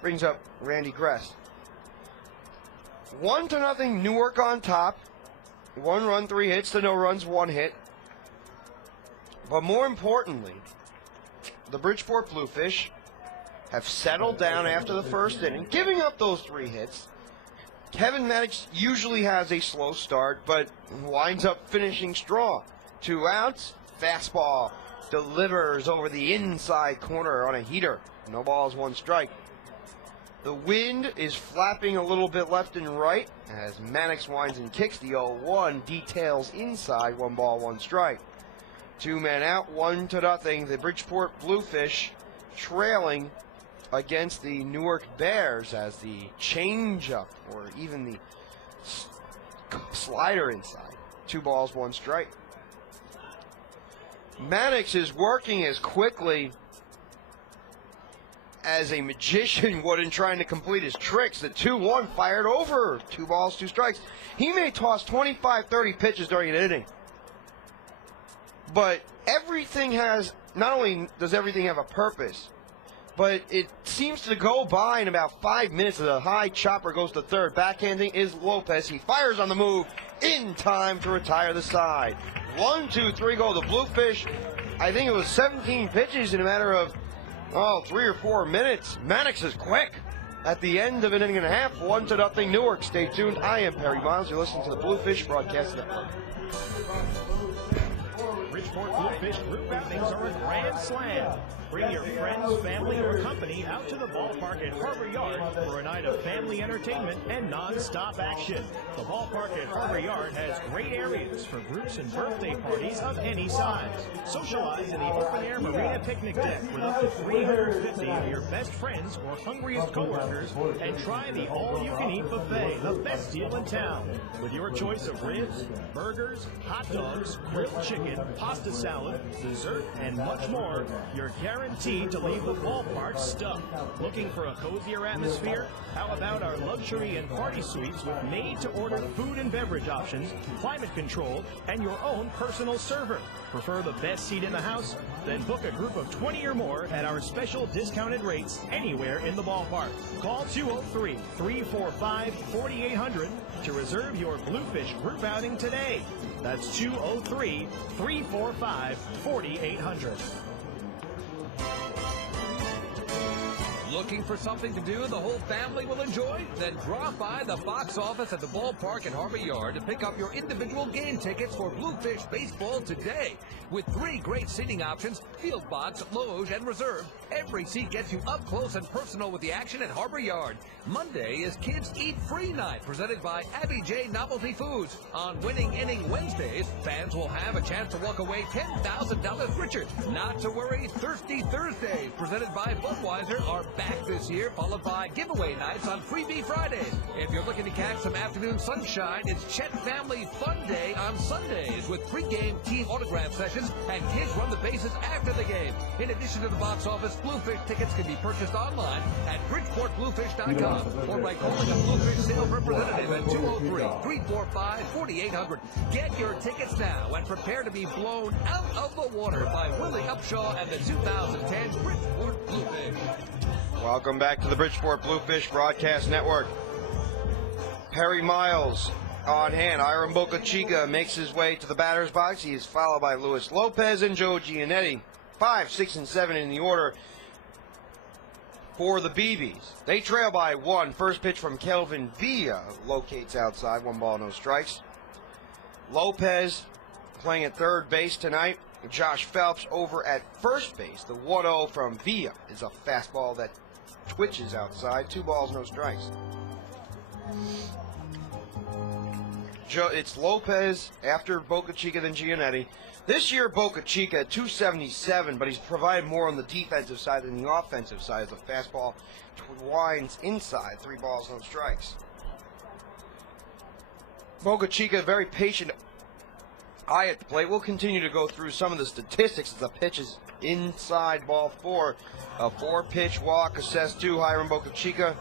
Brings up Randy Gress. 1-0 Newark on top. 1 run, 3 hits to no runs, 1 hit. But more importantly, the Bridgeport Bluefish have settled down after the first inning, giving up those 3 hits. Kevin Mannix usually has a slow start, but winds up finishing strong. 2 outs, fastball delivers over the inside corner on a heater. No balls, 1 strike. The wind is flapping a little bit left and right as Mannix winds and kicks. The 0-1 details inside, 1 ball, 1 strike. 2 men out, 1-0. The Bridgeport Bluefish trailing against the Newark Bears as the changeup or even the slider inside. 2 balls, 1 strike. Mannix is working as quickly as a magician would in trying to complete his tricks. The 2-1 fired over. 2 balls, 2 strikes. He may toss 25, 30 pitches during an inning. But everything has, not only does everything have a purpose, but it seems to go by in about 5 minutes. The high chopper goes to third. Backhanding is Lopez. He fires on the move in time to retire the side. 1, 2, 3 go. The Bluefish, I think it was 17 pitches in a matter of 3 or 4 minutes. Mannix is quick. At the end of an inning and a half, 1-0 Newark. Stay tuned. I am Perry Miles. You're listening to the Bluefish Broadcast Network. Bridgeport Bluefish group outings are a grand slam. Bring your friends, family, or company out to the ballpark at Harbor Yard for a night of family entertainment and non-stop action. The ballpark at Harbor Yard has great areas for groups and birthday parties of any size. Socialize in the open-air marina picnic deck with up to 350 of your best friends or hungriest coworkers, and try the all-you-can-eat buffet, the best deal in town. With your choice of ribs, burgers, hot dogs, grilled chicken, pasta salad, dessert, and much more, you're guaranteed to leave the ballpark stuffed. Looking for a cozier atmosphere? How about our luxury and party suites with made-to-order food and beverage options, climate control, and your own personal server? Prefer the best seat in the house? Then book a group of 20 or more at our special discounted rates anywhere in the ballpark. Call 203-345-4800 to reserve your Bluefish group outing today. That's 203-345-4800. Looking for something to do the whole family will enjoy? Then drop by the box office at the ballpark at Harbor Yard to pick up your individual game tickets for Bluefish Baseball today. With 3 great seating options, field box, loge, and reserve, every seat gets you up close and personal with the action at Harbor Yard. Monday is Kids Eat Free Night, presented by Abby J. Novelty Foods. On Winning Inning Wednesdays, fans will have a chance to walk away $10,000 richer. Not to worry, Thirsty Thursdays, presented by Budweiser, are back this year, followed by giveaway nights on Freebie Fridays. If you're looking to catch some afternoon sunshine, it's Chet Family Fun Day on Sundays with pre-game team autograph sessions and kids run the bases after the game. In addition to the box office, Bluefish tickets can be purchased online at BridgeportBluefish.com or by calling a Bluefish sales representative at 203-345-4800. Get your tickets now and prepare to be blown out of the water by Willie Upshaw and the 2010 Bridgeport Bluefish. Welcome back to the Bridgeport Bluefish Broadcast Network. Perry Miles on hand. Iron Boca Chica makes his way to the batter's box. He is followed by Luis Lopez and Joe Giannetti. 5, 6, and 7 in the order for the BBs. They trail by 1. First pitch from Kelvin Villa locates outside. 1 ball, no strikes. Lopez playing at third base tonight. Josh Phelps over at first base. The 1-0 from Villa is a fastball that twitches outside. 2 balls, no strikes. It's Lopez after Boca Chica than Giannetti. This year, Boca Chica at 277, but he's provided more on the defensive side than the offensive side. The fastball winds inside. 3 balls, no strikes. Boca Chica, very patient eye at the plate. We'll continue to go through some of the statistics as the pitch is inside ball 4. A 4-pitch walk, assessed to Hiram Boca Chica.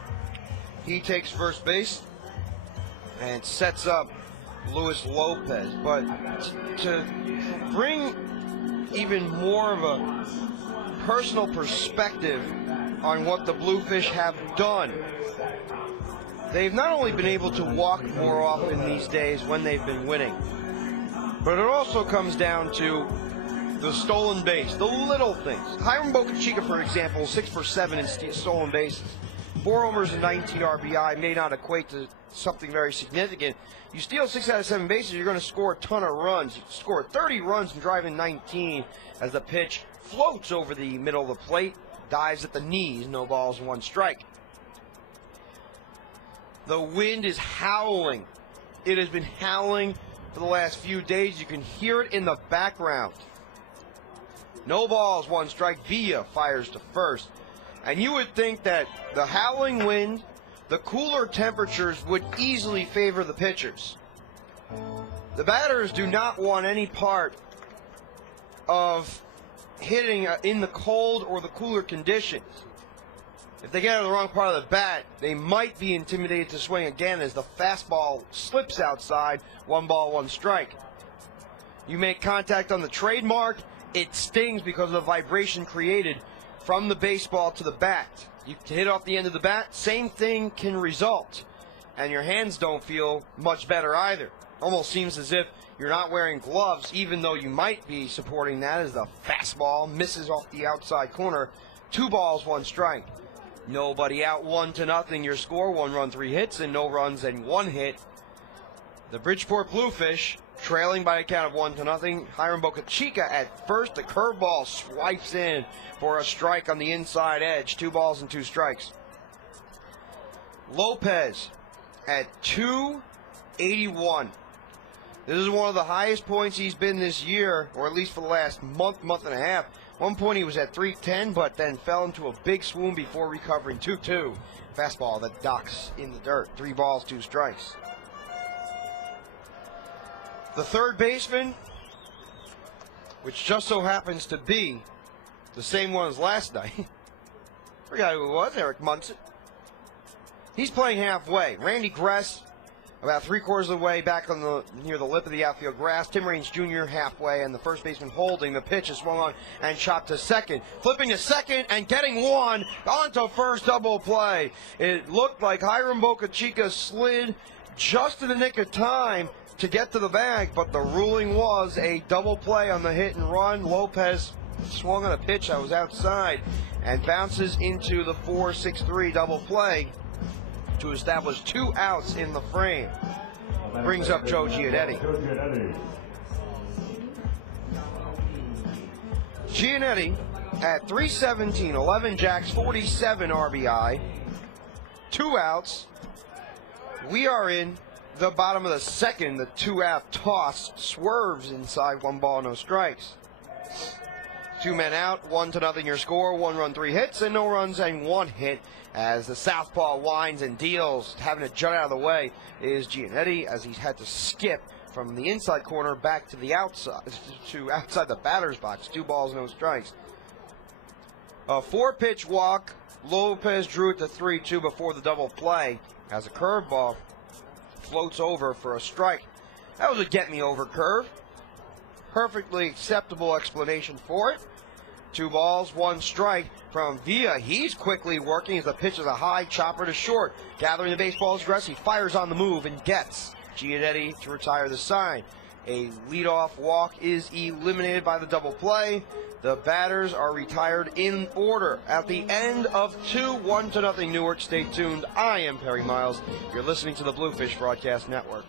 He takes first base and sets up Luis Lopez. But to bring even more of a personal perspective on what the Bluefish have done, they've not only been able to walk more often these days when they've been winning, but it also comes down to the stolen base, the little things. Hiram Boca Chica, for example, 6 for 7 in stolen bases. 4 homers and 19 RBI may not equate to something very significant. You steal 6 out of 7 bases, you're going to score a ton of runs. You score 30 runs and drive in 19 as the pitch floats over the middle of the plate, dives at the knees, no balls, 1 strike. The wind is howling. It has been howling for the last few days. You can hear it in the background. No balls, 1 strike. Villa fires to first. And you would think that the howling wind, the cooler temperatures would easily favor the pitchers. The batters do not want any part of hitting in the cold or the cooler conditions. If they get out of the wrong part of the bat, they might be intimidated to swing again as the fastball slips outside. 1 ball, 1 strike. You make contact on the trademark, it stings because of the vibration created from the baseball to the bat. You hit off the end of the bat, same thing can result. And your hands don't feel much better either. Almost seems as if you're not wearing gloves, even though you might be supporting that as the fastball misses off the outside corner. 2 balls, 1 strike. Nobody out, 1-0. Your score, 1 run, 3 hits, and no runs and 1 hit. The Bridgeport Bluefish trailing by a count of 1-0. Hiram Boca Chica at first. The curveball swipes in for a strike on the inside edge. 2 balls and 2 strikes. Lopez at 281. This is one of the highest points he's been this year, or at least for the last month and a half. One point he was at 310, but then fell into a big swoon before recovering. 2-2. Fastball that docks in the dirt. 3 balls, 2 strikes. The third baseman, which just so happens to be the same one as last night. Forgot who it was, Eric Munson. He's playing halfway. Randy Gress, about 3/4 of the way back on near the lip of the outfield grass. Tim Raines Jr. halfway, and the first baseman holding. The pitch is swung on and chopped to second. Flipping to second and getting 1 onto first, double play. It looked like Hiram Boca Chica slid just in the nick of time to get to the bag, but the ruling was a double play on the hit and run. Lopez swung on a pitch that was outside and bounces into the 4-6-3 double play to establish 2 outs in the frame. Brings up Joe Giannetti. Giannetti at 317, 11 jacks, 47 RBI, 2 outs. We are in the bottom of the second. The 2-out toss swerves inside. 1 ball, no strikes. 2 men out, 1-0 your score. 1 run, 3 hits, and no runs and 1 hit as the southpaw winds and deals. Having to jut out of the way is Giannetti as he's had to skip from the inside corner back to the outside, outside the batter's box. 2 balls, no strikes. A 4-pitch walk. Lopez drew it to 3-2 before the double play as a curveball floats over for a strike. That was a get-me-over curve. Perfectly acceptable explanation for it. 2 balls, 1 strike from Villa. He's quickly working as the pitch is a high chopper to short. Gathering the baseball's grass, he fires on the move and gets Giannetti to retire the sign. A leadoff walk is eliminated by the double play. The batters are retired in order. At the end of 2, 1-0 Newark. Stay tuned. I am Perry Miles. You're listening to the Bluefish Broadcast Network.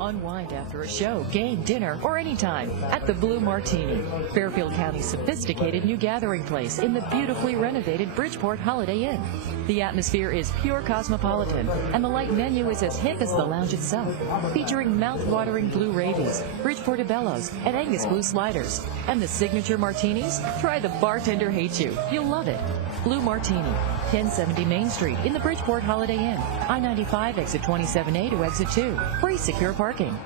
Unwind after a show, game, dinner, or anytime at the Blue Martini, Fairfield County's sophisticated new gathering place in the beautifully renovated Bridgeport Holiday Inn. The atmosphere is pure cosmopolitan, and the light menu is as hip as the lounge itself, featuring mouth-watering blue ravies, Bridgeport Bellows, and Angus blue sliders. And the signature martinis? Try the bartender hates you. You'll love it. Blue Martini, 1070 Main Street in the Bridgeport Holiday Inn. I-95 exit 27A to exit 2. Free secure parking.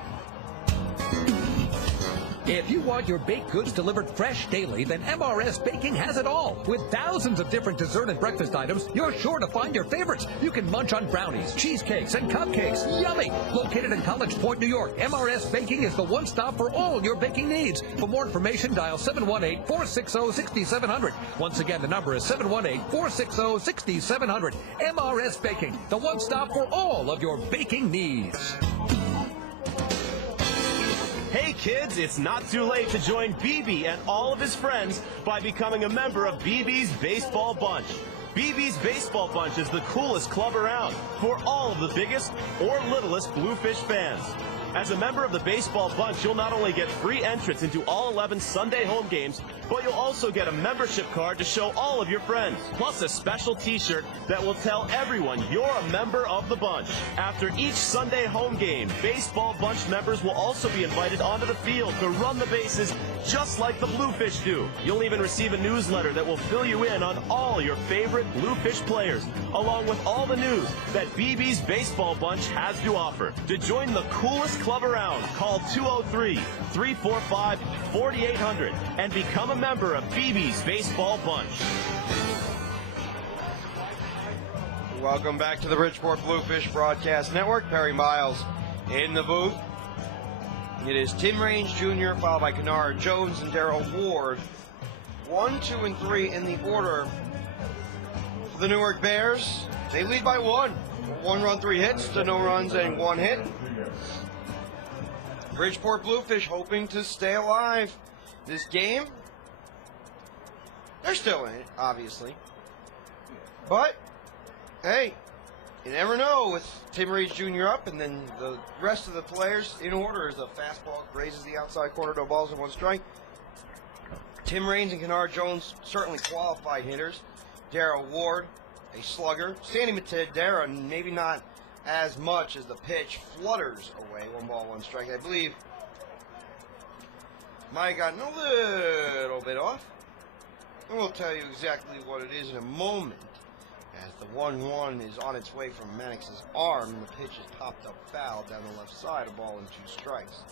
If you want your baked goods delivered fresh daily, then MRS Baking has it all. With thousands of different dessert and breakfast items, you're sure to find your favorites. You can munch on brownies, cheesecakes, and cupcakes. Yummy! Located in College Point, New York, MRS Baking is the one stop for all your baking needs. For more information, dial 718-460-6700. Once again, the number is 718-460-6700. MRS Baking, the one stop for all of your baking needs. Hey kids, it's not too late to join BB and all of his friends by becoming a member of BB's Baseball Bunch. BB's Baseball Bunch is the coolest club around for all of the biggest or littlest Bluefish fans. As a member of the Baseball Bunch, you'll not only get free entrance into all 11 Sunday home games, but you'll also get a membership card to show all of your friends, plus a special t-shirt that will tell everyone you're a member of the bunch. After each Sunday home game, Baseball Bunch members will also be invited onto the field to run the bases just like the Bluefish do. You'll even receive a newsletter that will fill you in on all your favorite Bluefish players, along with all the news that BB's Baseball Bunch has to offer. To join the coolest club around, call 203-345-4800 and become a member of BB's Baseball Bunch. Welcome back to the Bridgeport Bluefish Broadcast Network. Perry Miles in the booth. It is Tim Raines Jr., followed by Kennard Jones and Darrell Ward. 1, 2, and 3 in the order for the Newark Bears. They lead by 1. 1 run, 3 hits to no runs and 1 hit. Bridgeport Bluefish hoping to stay alive this game. They're still in it, obviously. But, hey, you never know with Tim Raines Jr. up and then the rest of the players in order as a fastball grazes the outside corner, no balls and 1 strike. Tim Raines and Kennard Jones certainly qualified hitters. Darrell Ward, a slugger. Sandy Matedera, maybe not as much as the pitch flutters away. 1 ball, 1 strike. I believe might have gotten a little bit off. And we'll tell you exactly what it is in a moment. As the 1-1 is on its way from Mannix's arm, and the pitch is popped up foul down the left side, 1 ball and 2 strikes.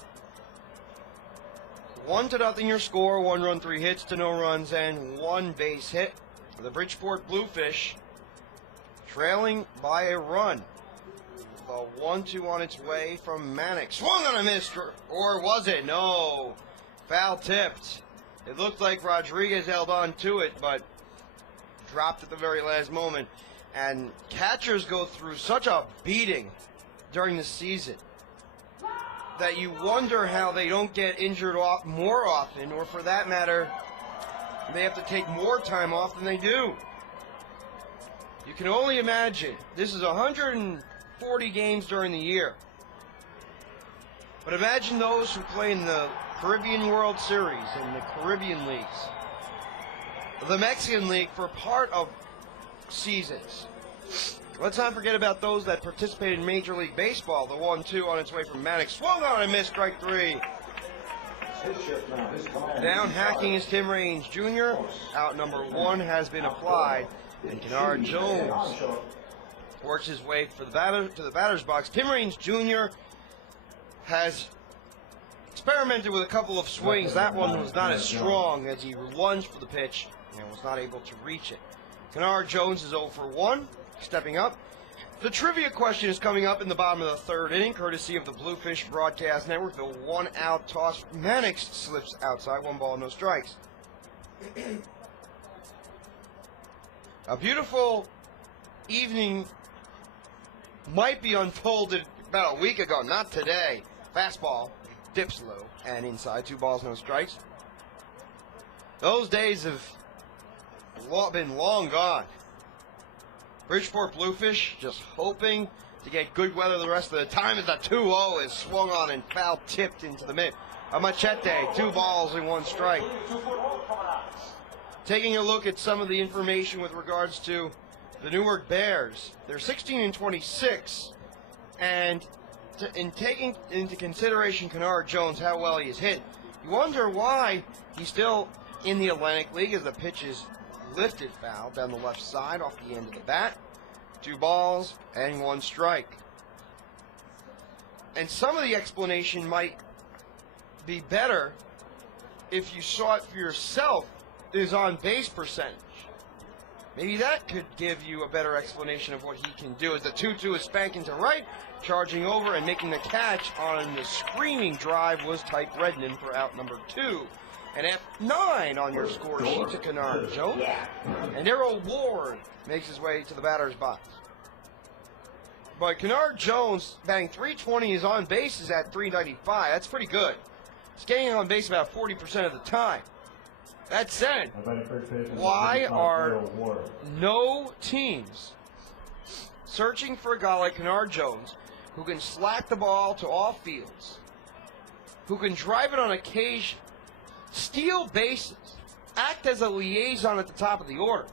1-0 your score, 1 run, 3 hits to no runs, and 1 base hit. The Bridgeport Bluefish trailing by a run. The 1-2 on its way from Mannix. Swung on a miss, or was it? No. Foul tipped. It looked like Rodriguez held on to it, but dropped at the very last moment. And catchers go through such a beating during the season that you wonder how they don't get injured more often, or for that matter, they have to take more time off than they do. You can only imagine. This is 140 games during the year. But imagine those who play in the Caribbean World Series and the Caribbean Leagues. The Mexican League for part of seasons. Let's not forget about those that participated in Major League Baseball. The 1-2 on its way from Mannix. Swung on and missed, strike 3. Down hacking is Tim Raines Jr. Out number 1 has been applied. And Kennard Jones works his way to the batter's box. Tim Raines Jr. has experimented with a couple of swings. That one was not as strong as he lunged for the pitch and was not able to reach it. Kennard Jones is 0 for 1, stepping up. The trivia question is coming up in the bottom of the 3rd inning, courtesy of the Bluefish Broadcast Network. The 1-out toss. Mannix slips outside, 1 ball, no strikes. A beautiful evening might be unfolded about a week ago, not today. Fastball, dips low, and inside, 2 balls, no strikes. Those days have been long gone. Bridgeport Bluefish just hoping to get good weather the rest of the time as the 2-0 is swung on and foul tipped into the mid. A Machete, 2 balls and 1 strike. Taking a look at some of the information with regards to the Newark Bears, they're 16-26, and in taking into consideration Kennard Jones, how well he is hit, you wonder why he's still in the Atlantic League as the pitch is lifted foul down the left side off the end of the bat. 2 balls and 1 strike. And some of the explanation might be better if you saw it for yourself, is on base percentage. Maybe that could give you a better explanation of what he can do, as the 2-2 is spanking to right, charging over and making the catch on the screaming drive was Type Redmond for out number 2. And F9 on your score sheet to Kennard Jones. And Darrell Ward makes his way to the batter's box. But Kennard Jones batting .320, his on base is at .395. That's pretty good. He's getting on base about 40% of the time. That said, why are no teams searching for a guy like Kennard Jones who can slack the ball to all fields, who can drive it on occasion, steal bases, act as a liaison at the top of the order?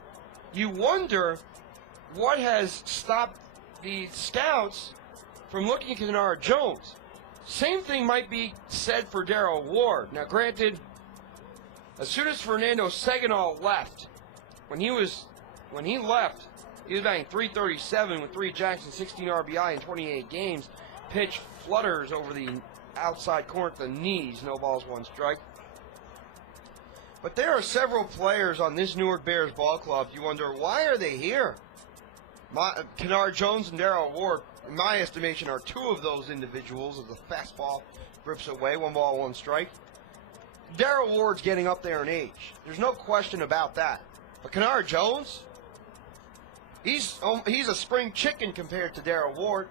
You wonder what has stopped the scouts from looking at Kennard Jones. Same thing might be said for Darrell Ward. Now, granted, as soon as Fernando Seganol left, when he left, he was batting .337 with 3 jacks and 16 RBI in 28 games. Pitch flutters over the outside corner at the knees. No balls, 1 strike. But there are several players on this Newark Bears ball club. You wonder, why are they here? Kennard Jones and Darrell Ward, in my estimation, are 2 of those individuals as the fastball grips away. 1 ball, 1 strike. Darrell Ward's getting up there in age. There's no question about that. But Kennard Jones, he's a spring chicken compared to Darrell Ward.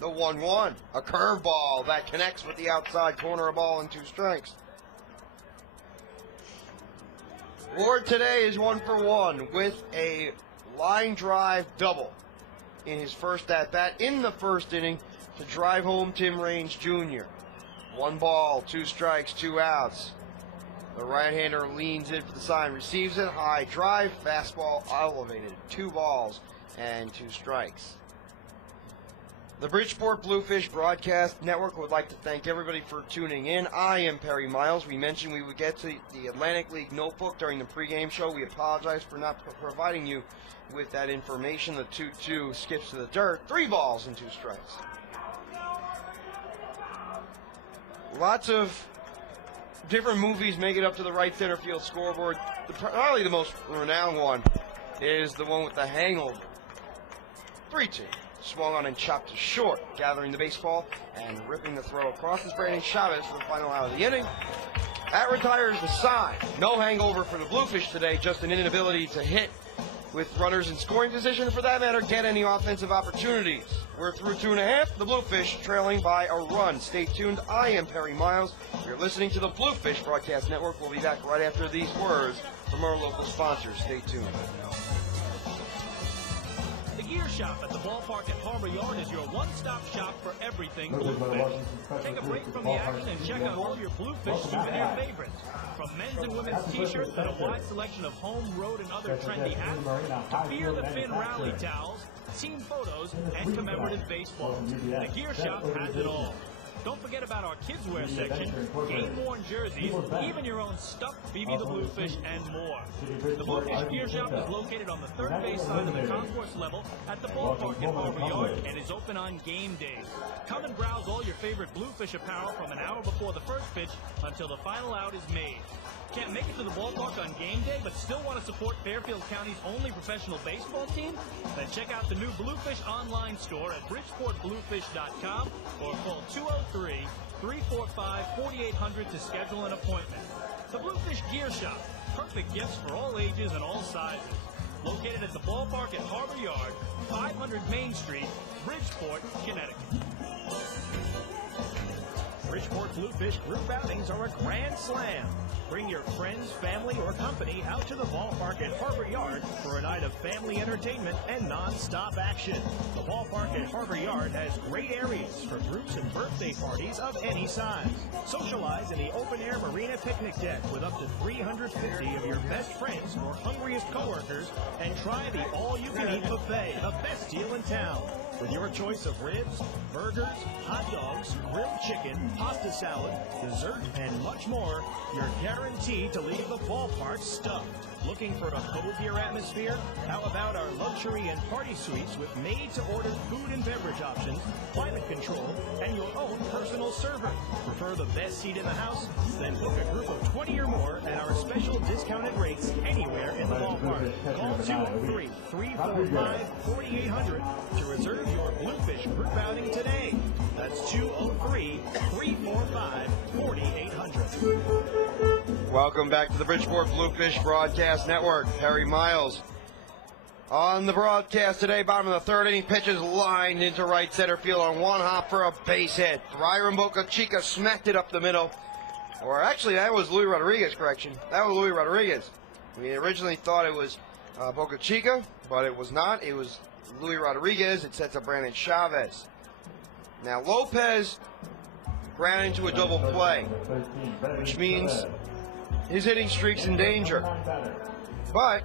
The 1-1, a curveball that connects with the outside corner, a ball and 2 strikes. Ward today is 1 for 1 with a line drive double in his first at-bat in the first inning to drive home Tim Raines Jr. 1 ball, 2 strikes, 2 outs. The right-hander leans in for the sign, receives it, high drive, fastball elevated. 2 balls and 2 strikes. The Bridgeport Bluefish Broadcast Network would like to thank everybody for tuning in. I am Perry Miles. We mentioned we would get to the Atlantic League notebook during the pregame show. We apologize for not providing you with that information. The 2-2 skips to the dirt. 3 balls and 2 strikes. Lots of different movies make it up to the right center field scoreboard. Probably the most renowned one is the one with the hangover. 3-2. Swung on and chopped to short. Gathering the baseball and ripping the throw across is Brandon Chavez for the final out of the inning. That retires the side. No hangover for the Bluefish today, just an inability to hit with runners in scoring position, for that matter, get any offensive opportunities. We're through 2.5. The Bluefish trailing by a run. Stay tuned. I am Perry Miles. You're listening to the Bluefish Broadcast Network. We'll be back right after these words from our local sponsors. Stay tuned. The Gear Shop at the ballpark at Harbor Yard is your one-stop shop for everything Bluefish. Take a break from the action and check out all your Bluefish souvenir favorites. From men's and women's t-shirts and a wide selection of home, road, and other trendy hats, to Fear the Fin rally towels, team photos, and commemorative baseballs. The Gear Shop has it all. Don't forget about our kids' wear section, game-worn jerseys, even your own stuffed BB the Bluefish, and more. The Bluefish Gear Shop is located on the third base side of the concourse level at the ballpark at Harbor Yard and is open on game days. Come and browse all your favorite Bluefish apparel from an hour before the first pitch until the final out is made. Can't make it to the ballpark on game day but still want to support Fairfield County's only professional baseball team? Then check out the new Bluefish online store at bridgeportbluefish.com or call 203-345-4800 to schedule an appointment. The Bluefish Gear Shop, perfect gifts for all ages and all sizes. Located at the ballpark at Harbor Yard, 500 Main Street, Bridgeport, Connecticut. Bridgeport Bluefish group outings are a grand slam. Bring your friends, family, or company out to the ballpark at Harbor Yard for a night of family entertainment and non-stop action. The ballpark at Harbor Yard has great areas for groups and birthday parties of any size. Socialize in the open-air marina picnic deck with up to 350 of your best friends or hungriest coworkers, and try the all-you-can-eat buffet, the best deal in town. With your choice of ribs, burgers, hot dogs, grilled chicken, pasta salad, dessert, and much more, you're guaranteed to leave the ballpark stuffed. Looking for a cozier atmosphere? How about our luxury and party suites with made-to-order food and beverage options, climate control, and your own personal server? Prefer the best seat in the house? Then book a group of 20 or more at our special discounted rates anywhere in the ballpark. Call 203-345-4800 to reserve your Bluefish group outing today. That's 203-345-4800. Welcome back to the Bridgeport Bluefish Broadcast Network. Harry Miles on the broadcast today. Bottom of the third inning, pitches lined into right center field on one hop for a base hit. Ryron Boca Chica smacked it up the middle. Or actually, that was Luis Rodriguez, correction. That was Luis Rodriguez. We originally thought it was Boca Chica, but it was not. It was Luis Rodriguez. It sets up Brandon Chavez. Now, Lopez ran into a double play, which means his hitting streak's in danger. But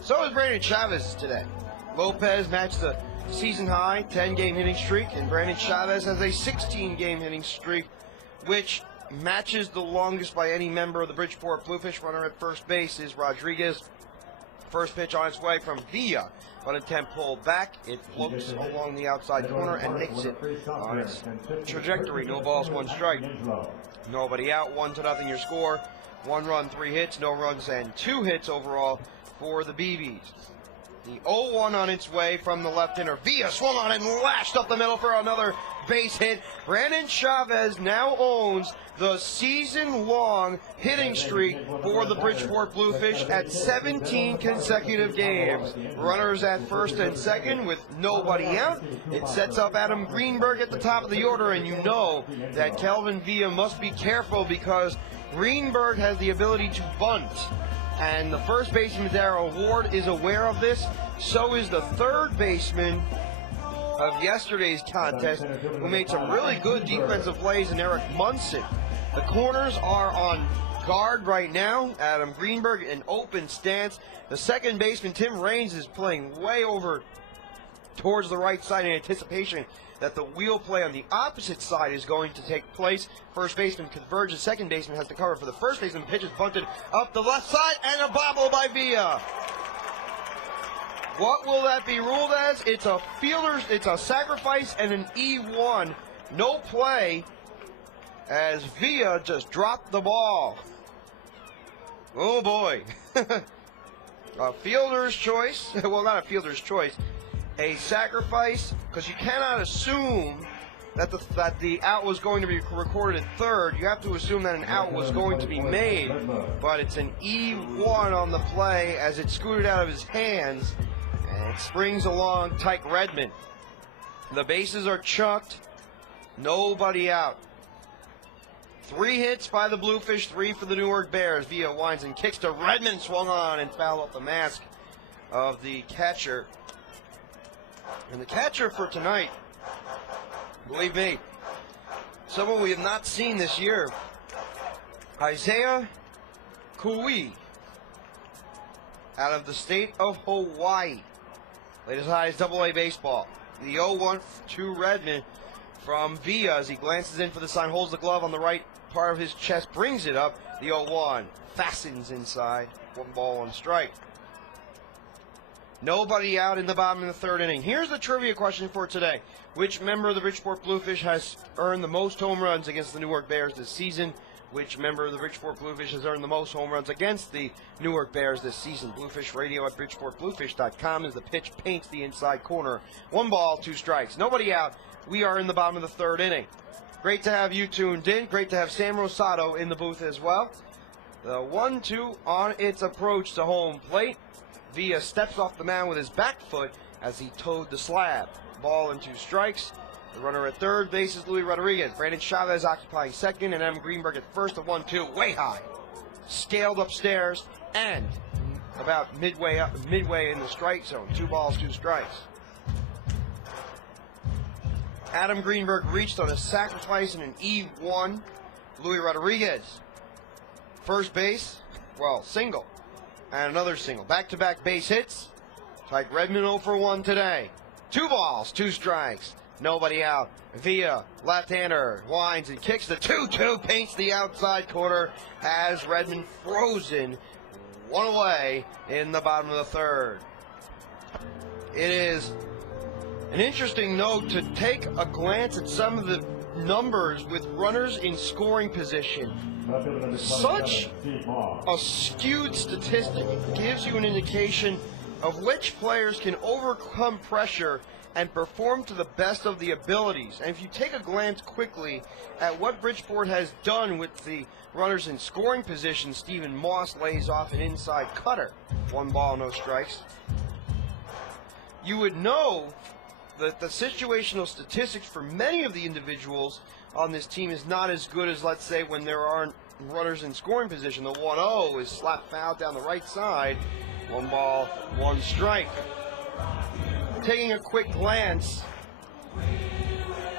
so is Brandon Chavez today. Lopez matched the season high 10-game hitting streak, and Brandon Chavez has a 16-game hitting streak, which matches the longest by any member of the Bridgeport Bluefish. Runner at first base is Rodriguez. First pitch on its way from Villa. On a 10 pull back, it floats along the outside corner and makes it on its trajectory. No balls, one strike. Nobody out, 1-0 your score. 1 run, 3 hits, no runs, and 2 hits overall for the BBs. The 0-1 on its way from the left-hander. Villa swung on it and lashed up the middle for another base hit. Brandon Chavez now owns the season-long hitting streak for the Bridgeport Bluefish at 17 consecutive games. Runners at first and second with nobody out. It sets up Adam Greenberg at the top of the order, and you know that Kelvin Villa must be careful because Greenberg has the ability to bunt. And the first baseman, Darrell Ward, is aware of this. So is the third baseman of yesterday's contest, who made some really good defensive plays, in Eric Munson. The corners are on guard right now. Adam Greenberg in open stance. The second baseman, Tim Raines, is playing way over towards the right side in anticipation that the wheel play on the opposite side is going to take place. First baseman converges. Second baseman has to cover for the first baseman. Pitch is bunted up the left side, and a bobble by Villa. What will that be ruled as? It's a sacrifice and an E1. No play, as Villa just dropped the ball. Oh boy. A fielder's choice. Well, not a fielder's choice. A sacrifice, because you cannot assume that the out was going to be recorded at third. You have to assume that an out was going to be made, but it's an E1 on the play as it scooted out of his hands, and it springs along Tyke Redmond. The bases are chucked, nobody out. 3 hits by the Bluefish, 3 for the Newark Bears. Villa winds and kicks to Redmond, swung on and fouled off the mask of the catcher. And the catcher for tonight, believe me, someone we have not seen this year, Isaiah Kui, out of the state of Hawaii. Played as high as AA baseball. The 0-1 to Redmond from Villa as he glances in for the sign, holds the glove on the right part of his chest, brings it up. The 0-1 fastens inside. 1 ball, 1 strike. Nobody out in the bottom of the third inning. Here's the trivia question for today. Which member of the Bridgeport Bluefish has earned the most home runs against the Newark Bears this season? Which member of the Bridgeport Bluefish has earned the most home runs against the Newark Bears this season? Bluefish Radio at BridgeportBluefish.com as the pitch paints the inside corner. 1 ball, 2 strikes. Nobody out. We are in the bottom of the third inning. Great to have you tuned in. Great to have Sam Rosado in the booth as well. The 1-2 on its approach to home plate. Villa steps off the mound with his back foot as he towed the slab. Ball and 2 strikes. The runner at third base is Luis Rodriguez. Brandon Chavez occupying second, and Adam Greenberg at first. The 1-2 way high, scaled upstairs, and about midway in the strike zone. 2 balls, 2 strikes. Adam Greenberg reached on a sacrifice in an E1. Luis Rodriguez, first base, single, and another single. Back-to-back base hits. Tyke Redmond 0 for 1 today. 2 balls, 2 strikes. Nobody out. Villa, left-hander, winds and kicks. The 2-2 paints the outside corner. Has Redmond frozen 1 away in the bottom of the third. It is an interesting note to take a glance at some of the numbers with runners in scoring position. Such a skewed statistic. It gives you an indication of which players can overcome pressure and perform to the best of the abilities. And if you take a glance quickly at what Bridgeport has done with the runners in scoring position, Stephen Moss lays off an inside cutter. 1 ball, no strikes. You would know that the situational statistics for many of the individuals on this team is not as good as, let's say, when there aren't runners in scoring position. The 1-0 is slapped foul down the right side. 1 ball, 1 strike. Taking a quick glance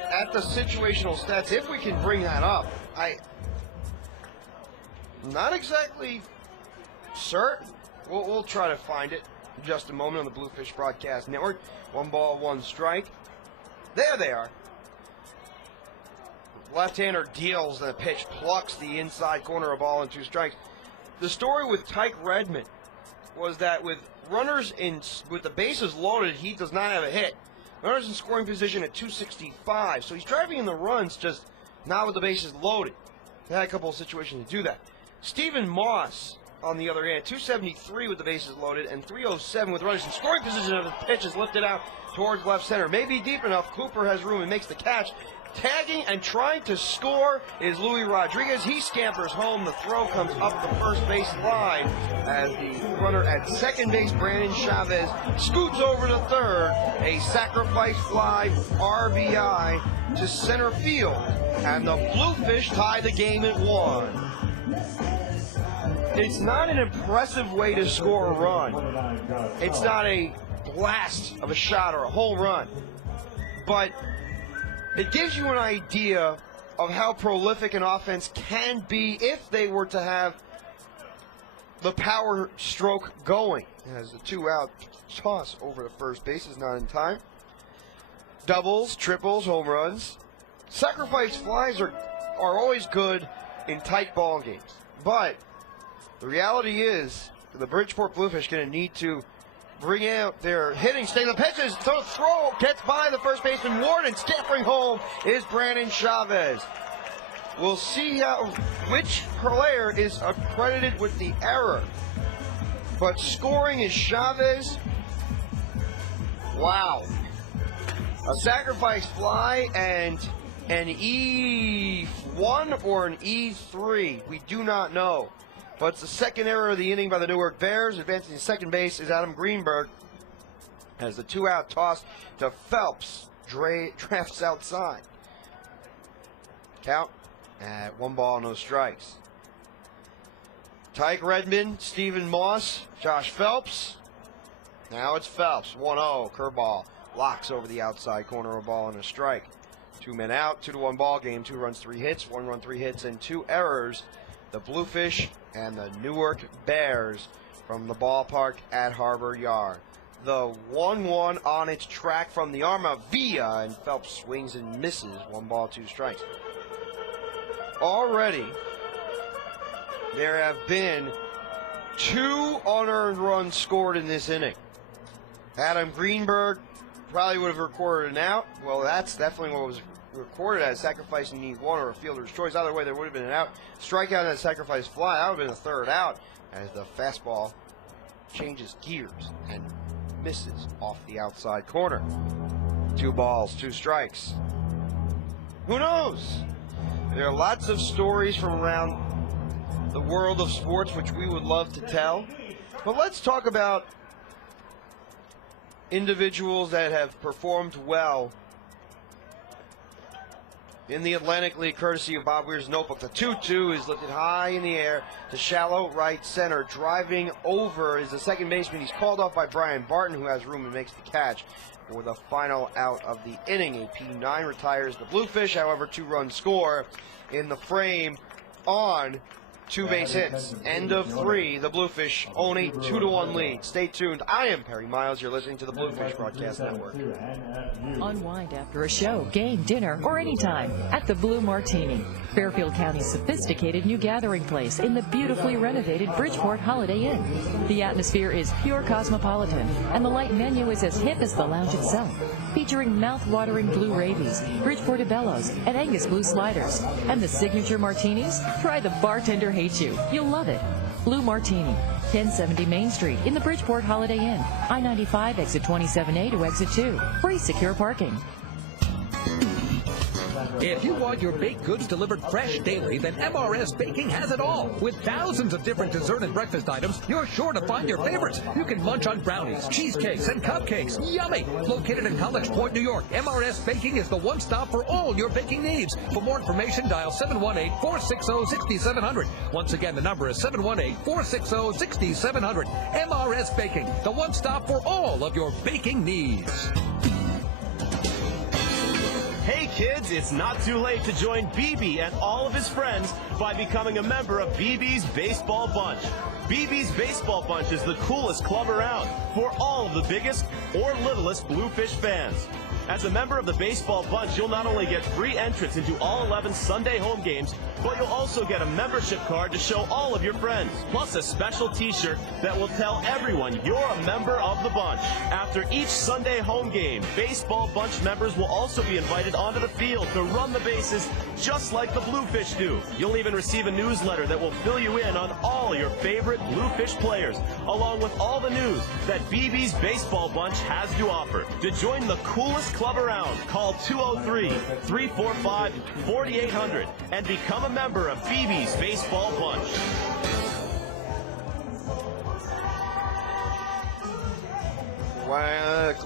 at the situational stats, if we can bring that up, I'm not exactly certain. We'll try to find it in just a moment on the Bluefish Broadcast Network. 1 ball, 1 strike. There they are. Left-hander deals the pitch, plucks the inside corner, a ball and 2 strikes. The story with Tyke Redmond was that with runners with the bases loaded, he does not have a hit. Runners in scoring position at 265, so he's driving in the runs, just not with the bases loaded. He had a couple of situations to do that. Stephen Moss, on the other hand, 273 with the bases loaded and 307 with runners in scoring position, of the pitch is lifted out towards left center. Maybe deep enough. Cooper has room and makes the catch. Tagging and trying to score is Luis Rodriguez. He scampers home. The throw comes up the first base line as the runner at second base, Brandon Chavez, scoots over to third. A sacrifice fly, RBI to center field. And the Bluefish tie the game at 1. It's not an impressive way to score a run. It's not a blast of a shot or a home run. But it gives you an idea of how prolific an offense can be if they were to have the power stroke going. As the 2-out toss over to first base is not in time. Doubles, triples, home runs. Sacrifice flies are always good in tight ball games. But the reality is the Bridgeport Bluefish going to need to bring out their hitting stay. The pitches, so throw gets by the first baseman Ward, and scampering home is Brandon Chavez. We'll see which player is accredited with the error. But scoring is Chavez. Wow. A sacrifice fly and an E1 or an E3. We do not know. But it's the second error of the inning by the Newark Bears. Advancing to second base is Adam Greenberg as the 2-out toss to Phelps drafts outside. Count at 1 ball, no strikes. Tyke Redmond, Stephen Moss, Josh Phelps. Now it's Phelps. 1-0, curveball. Locks over the outside corner, a ball and a strike. 2 men out, 2-1 ball game. 2 runs, 3 hits, 1 run, 3 hits, and 2 errors. The Bluefish and the Newark Bears from the ballpark at Harbor Yard. The 1-1 on its track from the arm of Villa, and Phelps swings and misses. 1 ball, 2 strikes. Already, there have been 2 unearned runs scored in this inning. Adam Greenberg probably would have recorded an out. Well, that's definitely what was recorded as sacrificing need 1 or a fielder's choice. Either way, there would have been an out. Strikeout and a sacrifice fly. That would have been a 3rd out as the fastball changes gears and misses off the outside corner. 2 balls, 2 strikes. Who knows? There are lots of stories from around the world of sports which we would love to tell. But let's talk about individuals that have performed well in the Atlantic League, courtesy of Bob Weir's notebook. The 2-2 is lifted high in the air to shallow right center. Driving over is the second baseman. He's called off by Brian Barton, who has room and makes the catch for the final out of the inning. A P9 retires the Bluefish. However, 2-run score in the frame on 2 base hits. End of 3. The Bluefish own a 2-1 lead. Stay tuned. I am Perry Miles. You're listening to the Bluefish Broadcast Network. Unwind after a show, game, dinner, or anytime at the Blue Martini, Fairfield County's sophisticated new gathering place in the beautifully renovated Bridgeport Holiday Inn. The atmosphere is pure cosmopolitan, and the light menu is as hip as the lounge itself, featuring mouth-watering blue ravies, Bridgeport Bellows, and Angus blue sliders. And the signature martinis? Try the bartender hates you. You'll love it. Blue Martini, 1070 Main Street in the Bridgeport Holiday Inn. I-95 exit 27A to exit 2. Free secure parking. If you want your baked goods delivered fresh daily, then MRS Baking has it all. With thousands of different dessert and breakfast items, you're sure to find your favorites. You can munch on brownies, cheesecakes, and cupcakes. Yummy! Located in College Point, New York, MRS Baking is the one stop for all your baking needs. For more information, dial 718-460-6700. Once again, the number is 718-460-6700. MRS Baking, the one stop for all of your baking needs. Hey kids, it's not too late to join BB and all of his friends by becoming a member of BB's Baseball Bunch. BB's Baseball Bunch is the coolest club around for all of the biggest or littlest Bluefish fans. As a member of the Baseball Bunch, you'll not only get free entrance into all 11 Sunday home games, but you'll also get a membership card to show all of your friends, plus a special t-shirt that will tell everyone you're a member of the bunch. After each Sunday home game, Baseball Bunch members will also be invited onto the field to run the bases just like the Bluefish do. You'll even receive a newsletter that will fill you in on all your favorite Bluefish players, along with all the news that BB's Baseball Bunch has to offer. To join the coolest club around, call 203-345-4800 and become a member of BB's Baseball Bunch.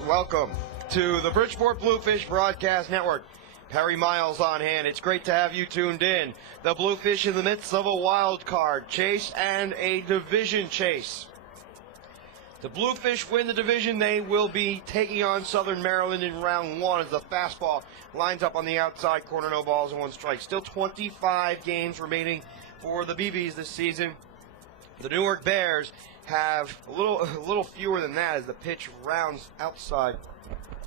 Welcome to the Bridgeport Bluefish Broadcast Network. Perry Miles on hand. It's great to have you tuned in. The Bluefish in the midst of a wild card chase and a division chase. The Bluefish win the division. They will be taking on Southern Maryland in round 1 as the fastball lines up on the outside corner. No balls and 1 strike. Still 25 games remaining for the BBs this season. The Newark Bears have a little fewer than that as the pitch rounds outside.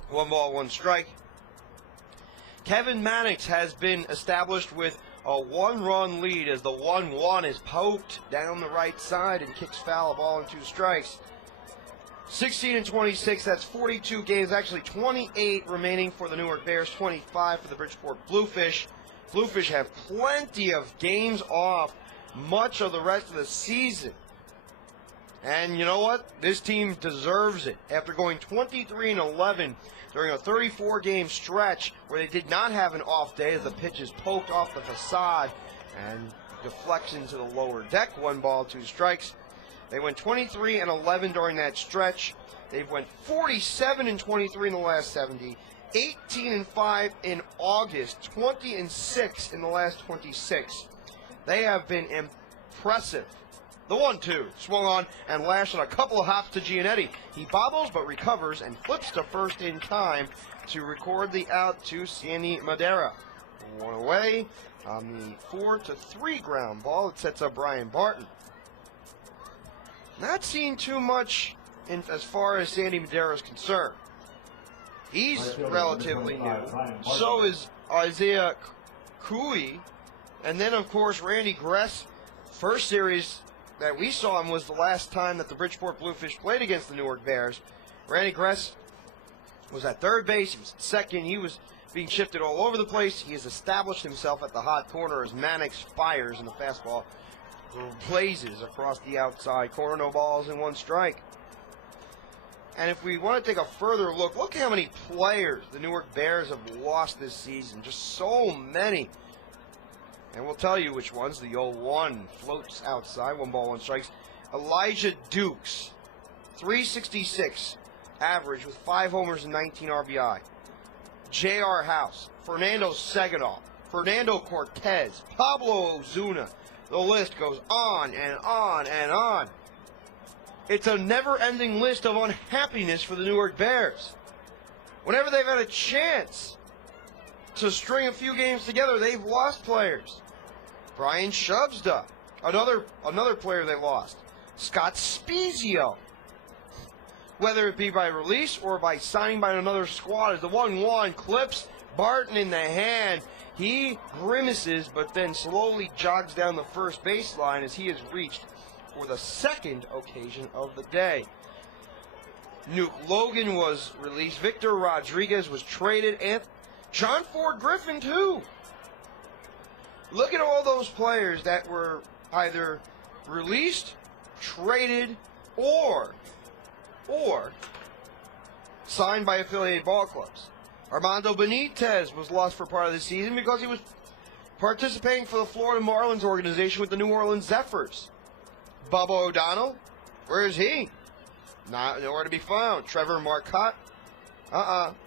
1 ball, 1 strike. Kevin Mannix has been established with a 1-run lead as the 1-1 is poked down the right side and kicks foul, a ball and 2 strikes. 16-26, that's 42 games, actually 28 remaining for the Newark Bears, 25 for the Bridgeport Bluefish. Bluefish have plenty of games off much of the rest of the season. And you know what? This team deserves it. After going 23-11 during a 34-game stretch where they did not have an off day as the pitch is poked off the facade and deflects into the lower deck, 1 ball, 2 strikes. They went 23-11 during that stretch. They've went 47-23 in the last 70, 18-5 in August, 20-6 in the last 26. They have been impressive. The 1-2 swung on and lashed on a couple of hops to Giannetti. He bobbles but recovers and flips to first in time to record the out to Sandy Madera. 1 away on the 4-3 ground ball. It sets up Brian Barton. Not seen too much as far as Sandy Madera is concerned. He's relatively new. So is Isaiah Cooey. And then, of course, Randy Gress. First series that we saw him was the last time that the Bridgeport Bluefish played against the Newark Bears. Randy Gress was at third base. He was at second. He was being shifted all over the place. He has established himself at the hot corner as Mannix fires and the fastball blazes across the outside corner. No balls and 1 strike. And if we want to take a further look at how many players the Newark Bears have lost this season. Just so many. And we'll tell you which ones. The 0-1 floats outside. 1 ball, 1 strikes. Elijah Dukes, 366 average with 5 homers and 19 RBI. J.R. House, Fernando Saginaw, Fernando Cortez, Pablo Ozuna. The list goes on and on and on. It's a never-ending list of unhappiness for the New York Bears. Whenever they've had a chance to string a few games together, they've lost players. Brian Shubsda, another player they lost. Scott Spezio. Whether it be by release or by signing by another squad, as the 1-1 clips Barton in the hand. He grimaces, but then slowly jogs down the first baseline as he is reached for the second occasion of the day. Nuke Logan was released. Victor Rodriguez was traded. And John Ford Griffin, too. Look at all those players that were either released, traded, or signed by affiliated ball clubs. Armando Benitez was lost for part of the season because he was participating for the Florida Marlins organization with the New Orleans Zephyrs. Bubba O'Donnell, where is he? Nowhere to be found. Trevor Marcotte,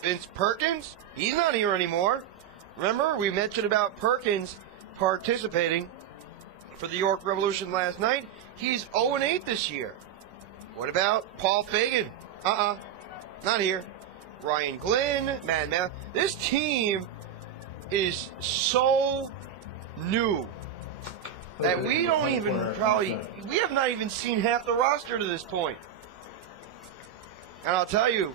Vince Perkins, he's not here anymore. Remember, we mentioned about Perkins participating for the York Revolution last night. He's 0-8 this year. What about Paul Fagan? Not here. Ryan Glynn, man. This team is so new that we don't even we have not even seen half the roster to this point. And I'll tell you,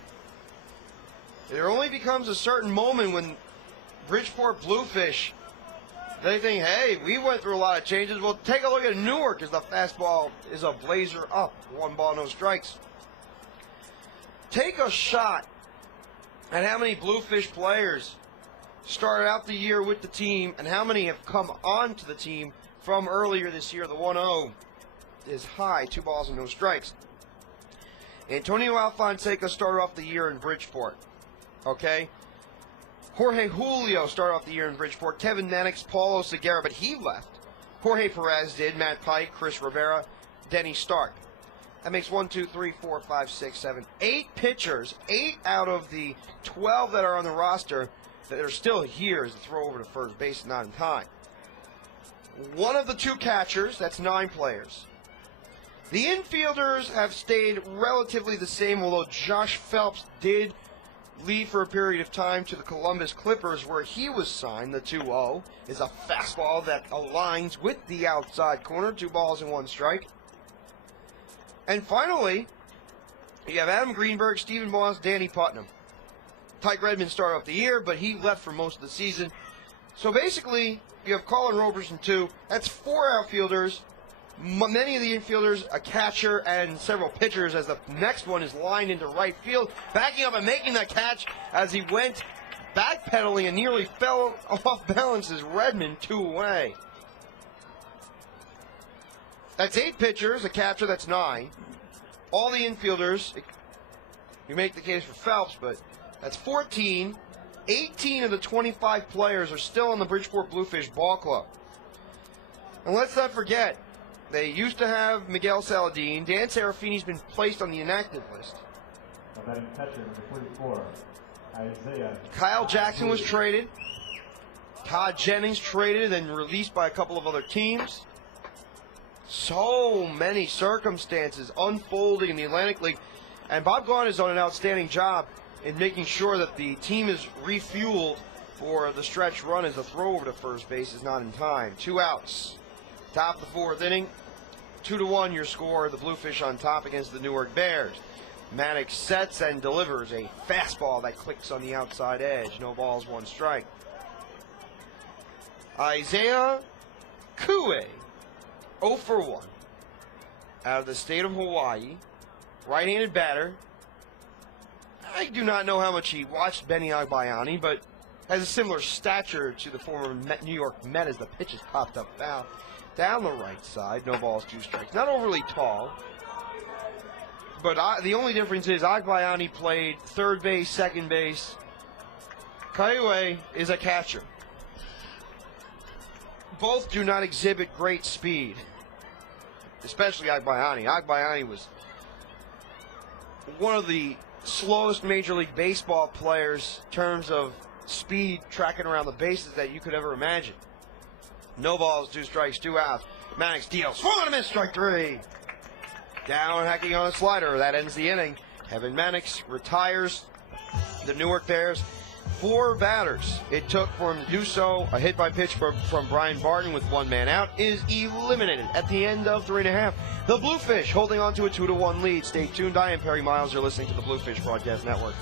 there only becomes a certain moment when Bridgeport Bluefish, they think, hey, we went through a lot of changes. Well, take a look at Newark as the fastball is a blazer up. 1 ball, no strikes. Take a shot at how many Bluefish players started out the year with the team and how many have come on to the team from earlier this year. The 1-0 is high, 2 balls and no strikes. Antonio Alfonseca started off the year in Bridgeport. Okay? Jorge Julio started off the year in Bridgeport. Kevin Mannix, Paulo Segura, but he left. Jorge Perez did, Matt Pike, Chris Rivera, Denny Stark. That makes 1, 2, 3, 4, 5, 6, 7, 8 pitchers. 8 out of the 12 that are on the roster that are still here as a throw over to first base, not in time. One of the 2 catchers, that's 9 players. The infielders have stayed relatively the same, although Josh Phelps did leave for a period of time to the Columbus Clippers, where he was signed. The 2-0 is a fastball that aligns with the outside corner. 2 balls and 1 strike. And finally, you have Adam Greenberg, Stephen Moss, Danny Putnam. Tyke Redmond started off the year, but he left for most of the season. So basically, you have Colin Roberson, 2. That's 4 outfielders. Many of the infielders, a catcher, and several pitchers, as the next one is lined into right field. Backing up and making that catch as he went backpedaling and nearly fell off balance is Redmond, 2 away. That's 8 pitchers, a catcher, that's 9. All the infielders, you make the case for Phelps, but that's 14. 18 of the 25 players are still on the Bridgeport Bluefish Ball Club. And let's not forget, they used to have Miguel Saladin. Dan Serafini's been placed on the inactive list. Kyle Jackson was traded. Todd Jennings traded and released by a couple of other teams. So many circumstances unfolding in the Atlantic League. And Bob Gaunt has done an outstanding job in making sure that the team is refueled for the stretch run as the throw over to first base is not in time. 2 outs. Top of the 4th inning. 2-1 your score. The Bluefish on top against the Newark Bears. Mannix sets and delivers a fastball that clicks on the outside edge. No balls, 1 strike. Isaiah Kue, 0 for 1. Out of the state of Hawaii. Right-handed batter. I do not know how much he watched Benny Agbayani, but has a similar stature to the former New York Met as the pitches popped up foul. Down the right side, no balls, 2 strikes. Not overly tall, but the only difference is Agbayani played third base, second base. Kaiue is a catcher. Both do not exhibit great speed, especially Agbayani. Agbayani was one of the slowest Major League Baseball players in terms of speed tracking around the bases that you could ever imagine. No balls, 2 strikes, 2 outs. Mannix deals, swung on a miss, strike 3. Down, hacking on a slider. That ends the inning. Evan Mannix retires the Newark Bears. 4 batters it took for him to do so. A hit by pitch from Brian Barton with 1 man out is eliminated at the end of 3.5. The Bluefish holding on to a 2-1 lead. Stay tuned. I am Perry Miles. You're listening to the Bluefish Broadcast Network.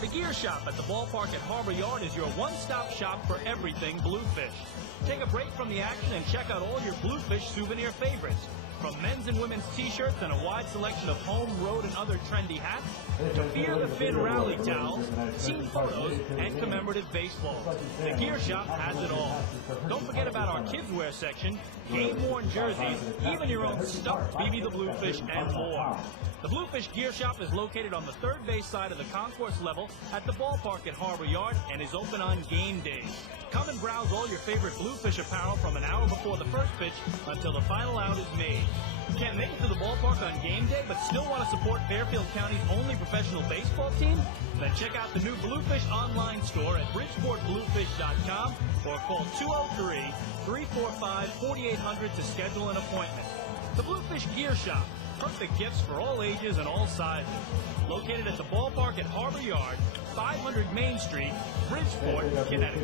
The Gear Shop at the ballpark at Harbor Yard is your one-stop shop for everything Bluefish. Take a break from the action and check out all your Bluefish souvenir favorites. From men's and women's t-shirts and a wide selection of home, road, and other trendy hats, to Fear the Fin rally towels, team photos, and commemorative baseballs. The Gear Shop has it all. Don't forget about our kids' wear section, game-worn jerseys, even your own stuffed BB the Bluefish, and more. The Bluefish Gear Shop is located on the third base side of the concourse level at the ballpark at Harbor Yard and is open on game days. Come and browse all your favorite Bluefish apparel from an hour before the first pitch until the final out is made. Can't make it to the ballpark on game day but still want to support Fairfield County's only professional baseball team? Then check out the new Bluefish online store at BridgeportBluefish.com or call 203-345-4800 to schedule an appointment. The Bluefish Gear Shop. Perfect gifts for all ages and all sizes. Located at the ballpark at Harbor Yard, 500 Main Street, Bridgeport, Connecticut.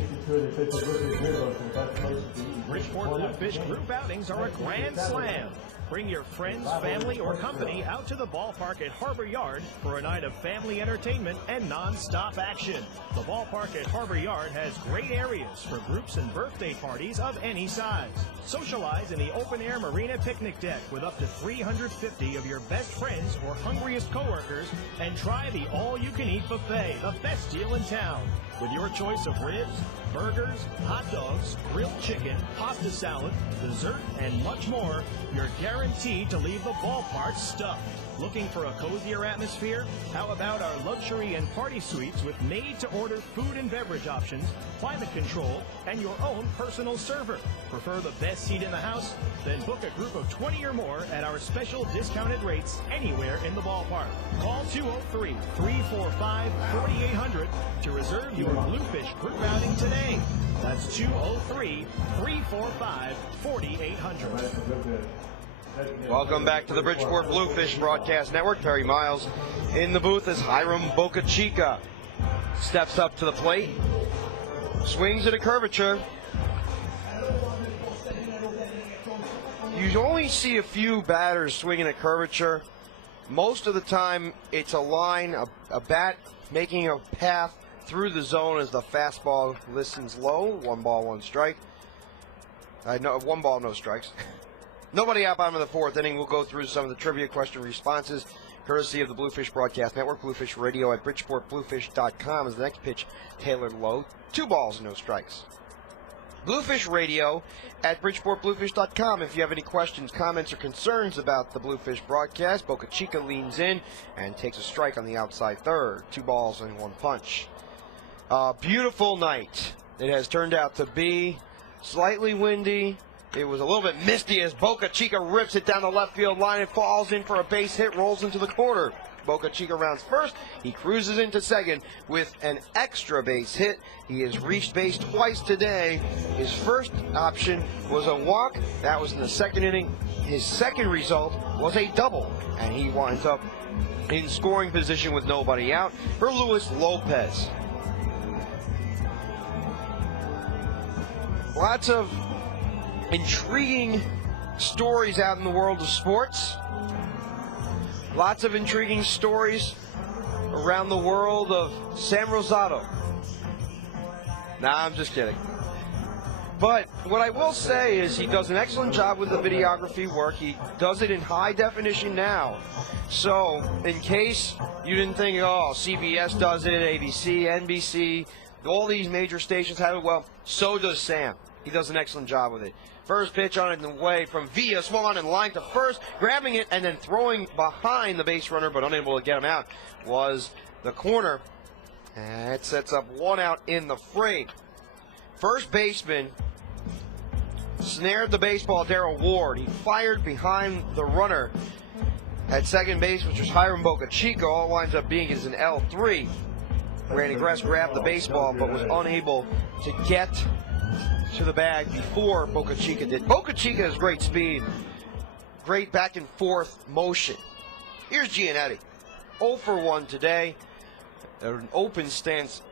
Bridgeport Bluefish group outings are a grand slam. Bring your friends, family, or company out to the ballpark at Harbor Yard for a night of family entertainment and non-stop action. The ballpark at Harbor Yard has great areas for groups and birthday parties of any size. Socialize in the open-air marina picnic deck with up to 350 of your best friends or hungriest coworkers, and try the all-you-can-eat buffet, the best deal in town. With your choice of ribs, burgers, hot dogs, grilled chicken, pasta salad, dessert, and much more, you're guaranteed to leave the ballpark stuffed. Looking for a cozier atmosphere? How about our luxury and party suites with made-to-order food and beverage options, climate control, and your own personal server? Prefer the best seat in the house? Then book a group of 20 or more at our special discounted rates anywhere in the ballpark. Call 203-345-4800 to reserve your Bluefish group outing today. That's 203-345-4800. Welcome back to the Bridgeport Bluefish Broadcast Network. Perry Miles in the booth as Hiram Bocachica steps up to the plate, swings at a curvature. You only see a few batters swinging at curvature. Most of the time, it's a line, a bat making a path through the zone as the fastball listens low. 1 ball, 1 strike. 1 ball, no strikes. Nobody out, bottom of the 4th inning. We'll go through some of the trivia question responses, courtesy of the Bluefish Broadcast Network. Bluefish Radio at BridgeportBluefish.com is the next pitch, tailored low. 2 balls, no strikes. Bluefish Radio at BridgeportBluefish.com. If you have any questions, comments, or concerns about the Bluefish broadcast, Bocachica leans in and takes a strike on the outside third. 2 balls and 1 punch. Beautiful night it has turned out to be. Slightly windy. It was a little bit misty as Bocachica rips it down the left field line and falls in for a base hit, rolls into the corner. Bocachica rounds first. He cruises into second with an extra base hit. He has reached base twice today. His first option was a walk. That was in the 2nd inning. His second result was a double, and he winds up in scoring position with nobody out for Luis Lopez. Lots of intriguing stories out in the world of sports. Lots of intriguing stories around the world of Sam Rosado. Nah, I'm just kidding. But what I will say is he does an excellent job with the videography work. He does it in high definition now. So in case you didn't think, oh, CBS does it, ABC, NBC, all these major stations have it, well, so does Sam. He does an excellent job with it. First pitch on it in the way from Villa, swung on and line to first, grabbing it and then throwing behind the base runner, but unable to get him out, was the corner. And it sets up 1 out in the frame. First baseman snared the baseball, Darrell Ward. He fired behind the runner at second base, which was Hiram Bocachica. All winds up being is an L3. Randy Gress grabbed the baseball but was unable to get to the bag before Boca Chica did. Boca Chica has great speed, great back and forth motion. Here's Giannetti, 0 for 1 today. An open stance.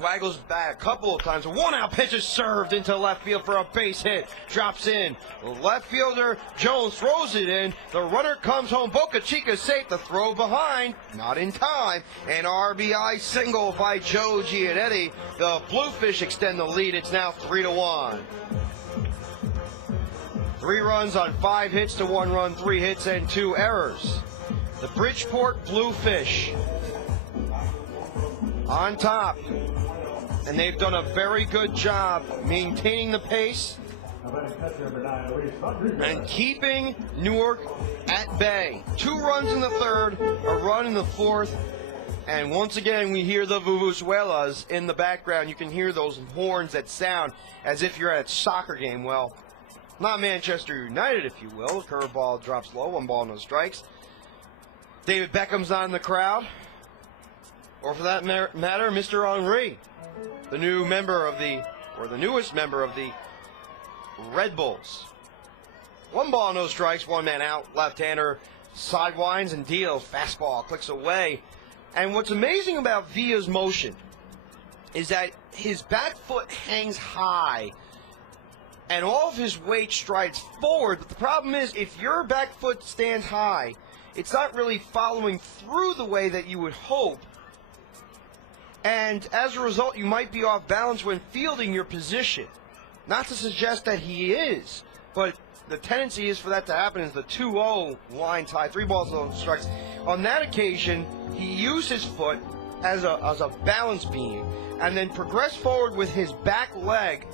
Waggles back a couple of times. A one-out pitch is served into left field for a base hit. Drops in. The left fielder Jones throws it in. The runner comes home. Boca Chica safe. The throw behind. Not in time. An RBI single by Joe Giannetti. The Bluefish extend the lead. It's now 3-1. 3 runs on 5 hits to 1 run, 3 hits and 2 errors. The Bridgeport Bluefish on top. And they've done a very good job maintaining the pace and keeping Newark at bay. 2 runs in the 3rd, a run in the 4th, and once again we hear the vuvuzelas in the background. You can hear those horns that sound as if you're at a soccer game. Well, not Manchester United, if you will. The curveball drops low, 1 ball, no strikes. David Beckham's not in the crowd, or for that matter, Mr. Henry. The new member of the, or the newest member of the Red Bulls. 1 ball, no strikes, 1 man out. Left-hander sidewinds and deals. Fastball clicks away. And what's amazing about Villa's motion is that his back foot hangs high and all of his weight strides forward. But the problem is, if your back foot stands high, it's not really following through the way that you would hope. And as a result, you might be off balance when fielding your position. Not to suggest that he is, but the tendency is for that to happen is the 2-0 line tie, 3 balls, no strikes. On that occasion, he used his foot as a balance beam and then progressed forward with his back leg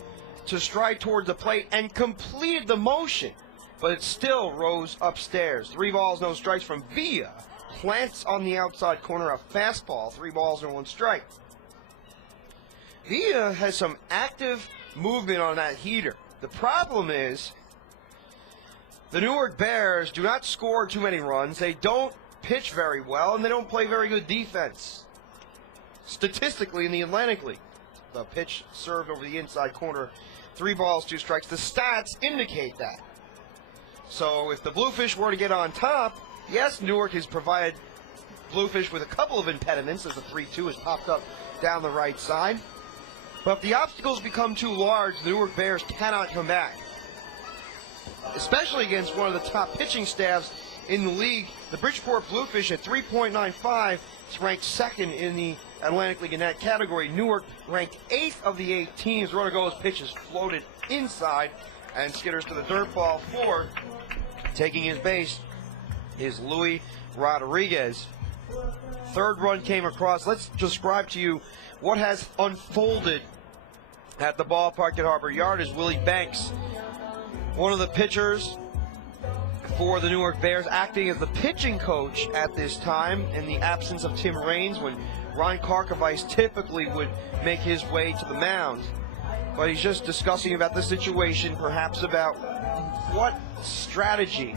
to stride towards the plate and completed the motion. But it still rose upstairs. 3 balls, no strikes from Villa. Plants on the outside corner, a fastball, 3 balls and 1 strike. Villa has some active movement on that heater. The problem is the Newark Bears do not score too many runs. They don't pitch very well, and they don't play very good defense. Statistically, in the Atlantic League, the pitch served over the inside corner, 3 balls, 2 strikes. The stats indicate that. So if the Bluefish were to get on top, yes, Newark has provided Bluefish with a couple of impediments as the 3-2 has popped up down the right side. But if the obstacles become too large, the Newark Bears cannot come back. Especially against one of the top pitching staffs in the league. The Bridgeport Bluefish at 3.95 is ranked 2nd in the Atlantic League in that category. Newark ranked 8th of the 8 teams. Runner goes, pitch is floated inside and skitters to the dirt ball. 4, taking his base, is Luis Rodriguez. 3rd run came across. Let's describe to you what has unfolded at the ballpark at Harbor Yard. Is Willie Banks, one of the pitchers for the Newark Bears, acting as the pitching coach at this time in the absence of Tim Raines, when Ron Karkovice typically would make his way to the mound. But he's just discussing about the situation, perhaps about what strategy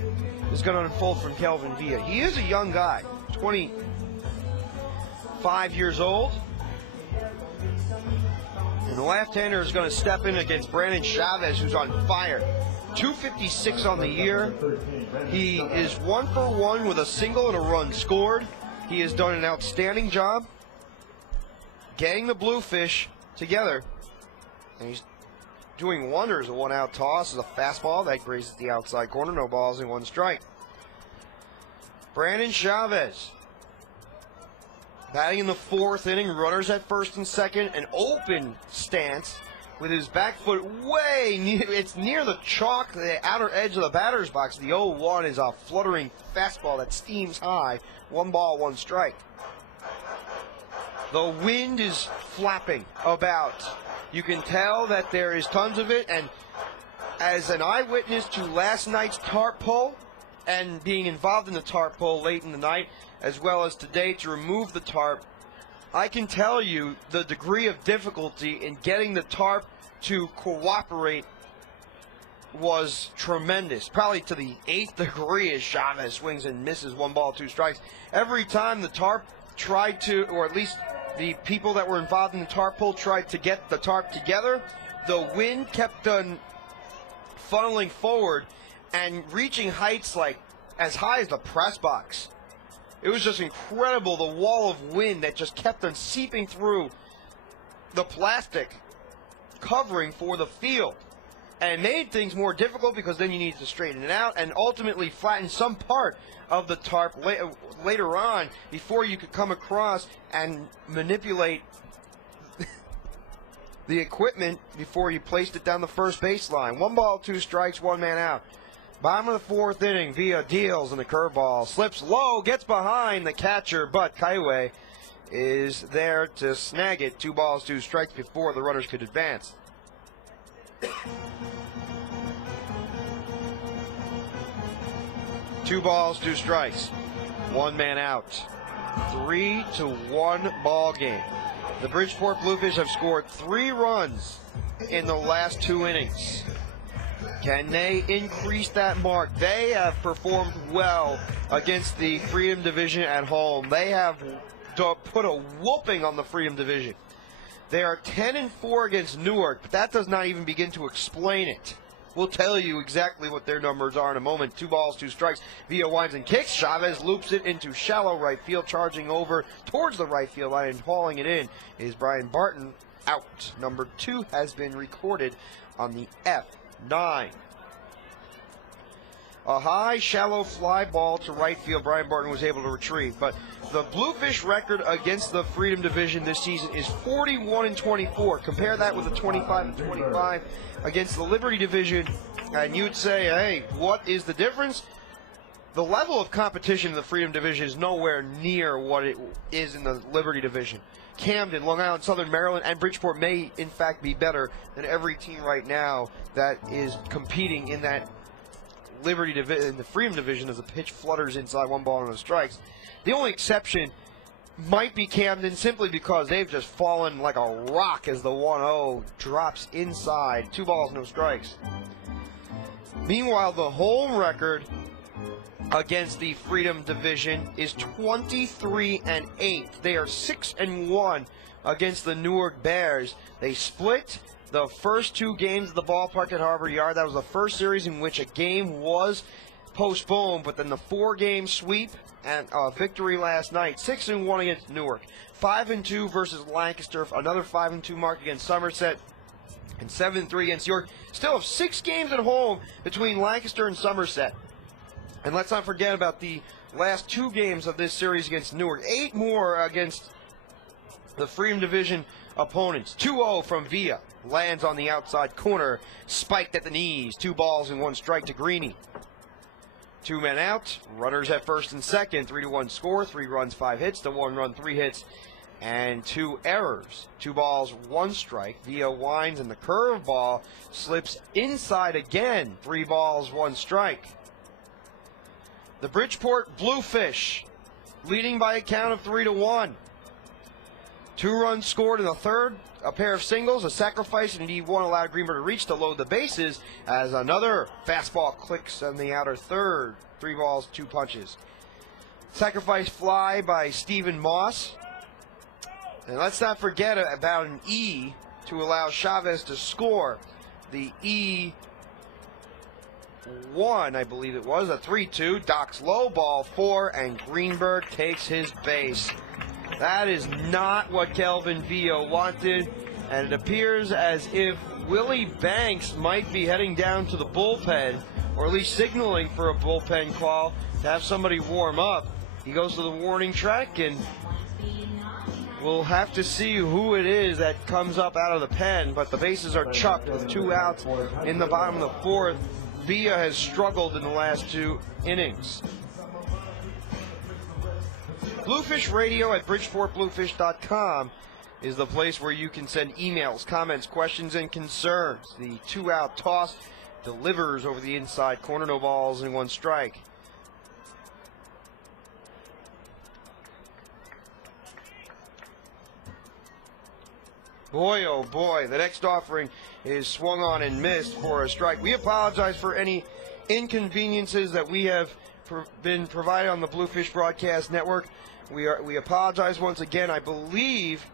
is going to unfold from Kelvin Villa. He is a young guy, 25 years old. And the left-hander is going to step in against Brandon Chavez, who's on fire. 256 on the year. He is 1 for 1 with a single and a run scored. He has done an outstanding job getting the Bluefish together. And he's doing wonders. A 1-out toss is a fastball that grazes the outside corner. No balls and 1 strike. Brandon Chavez batting in the 4th inning. Runners at 1st and 2nd. An open stance with his back foot way near. It's near the chalk, the outer edge of the batter's box. The 0-1 is a fluttering fastball that steams high. 1 ball, 1 strike. The wind is flapping about. You can tell that there is tons of it, and as an eyewitness to last night's tarp pull and being involved in the tarp pull late in the night, as well as today to remove the tarp, I can tell you the degree of difficulty in getting the tarp to cooperate was tremendous. Probably to the 8th degree as Chavez swings and misses. 1 ball, 2 strikes. Every time the tarp tried to, or at least the people that were involved in the tarp pull tried to get the tarp together. The wind kept on funneling forward and reaching heights like as high as the press box. It was just incredible, the wall of wind that just kept on seeping through the plastic covering for the field. And it made things more difficult because then you needed to straighten it out and ultimately flatten some part of the tarp later on before you could come across and manipulate the equipment before you placed it down the first baseline. 1 ball, 2 strikes, 1 man out. Bottom of the 4th inning, Villa deals in the curveball, slips low, gets behind the catcher, but Kaiwe is there to snag it. 2 balls, 2 strikes before the runners could advance. 2 balls, 2 strikes, 1 man out. 3-1 ball game. The Bridgeport Bluefish have scored 3 runs in the last 2 innings. Can they increase that mark? They have performed well against the Freedom Division at home. They have put a whooping on the Freedom Division. They are 10-4 against Newark, but that does not even begin to explain it. We'll tell you exactly what their numbers are in a moment. 2 balls, 2 strikes. Villa winds and kicks. Chavez loops it into shallow right field, charging over towards the right field line and hauling it in is Brian Barton. Out. Number 2 has been recorded on the F9. A high, shallow fly ball to right field Brian Barton was able to retrieve. But the Bluefish record against the Freedom Division this season is 41-24. Compare that with a 25-25 against the Liberty Division, and you would say, hey, what is the difference? The level of competition in the Freedom Division is nowhere near what it is in the Liberty Division. Camden, Long Island, Southern Maryland, and Bridgeport may, in fact, be better than every team right now that is competing in that Liberty Division, in the Freedom Division, as the pitch flutters inside 1 ball and no strikes. The only exception might be Camden, simply because they've just fallen like a rock as the 1-0 drops inside. 2 balls, no strikes. Meanwhile, the home record against the Freedom Division is 23-8. They are 6-1 against the Newark Bears. They split the first 2 games of the ballpark at Harbor Yard. That was the first series in which a game was postponed, but then the 4-game sweep and victory last night. 6-1 against Newark. 5-2 versus Lancaster. Another 5-2 mark against Somerset. And 7-3 against York. Still have 6 games at home between Lancaster and Somerset. And let's not forget about the last 2 games of this series against Newark. 8 more against the Freedom Division opponents. 2-0 from Villa. Lands on the outside corner. Spiked at the knees. 2 balls and 1 strike to Greeny. 2 men out. Runners at first and second. 3-1 score. 3 runs, 5 hits. The 1 run, 3 hits, and 2 errors. 2 balls, 1 strike. Villa winds and the curveball slips inside again. 3 balls, 1 strike. The Bridgeport Bluefish leading by a count of 3-1. 2 runs scored in the third. A pair of singles, a sacrifice, and indeed 1 allowed Greenberg to reach to load the bases as another fastball clicks on the outer third. 3 balls, 2 punches. Sacrifice fly by Stephen Moss. And let's not forget about an E to allow Chavez to score. The E1, I believe it was, a 3-2. Doc's low, ball 4, and Greenberg takes his base. That is not what Kelvin Villa wanted, and it appears as if Willie Banks might be heading down to the bullpen, or at least signaling for a bullpen call to have somebody warm up. He goes to the warning track, and we'll have to see who it is that comes up out of the pen, but the bases are chucked with 2 outs in the bottom of the 4th. Villa has struggled in the last 2 innings. Bluefish Radio at BridgeportBluefish.com is the place where you can send emails, comments, questions, and concerns. The 2-out toss delivers over the inside corner, no balls and 1 strike. Boy, oh boy, the next offering is swung on and missed for a strike. We apologize for any inconveniences that we have been provided on the Bluefish Broadcast Network. We apologize once again. I believe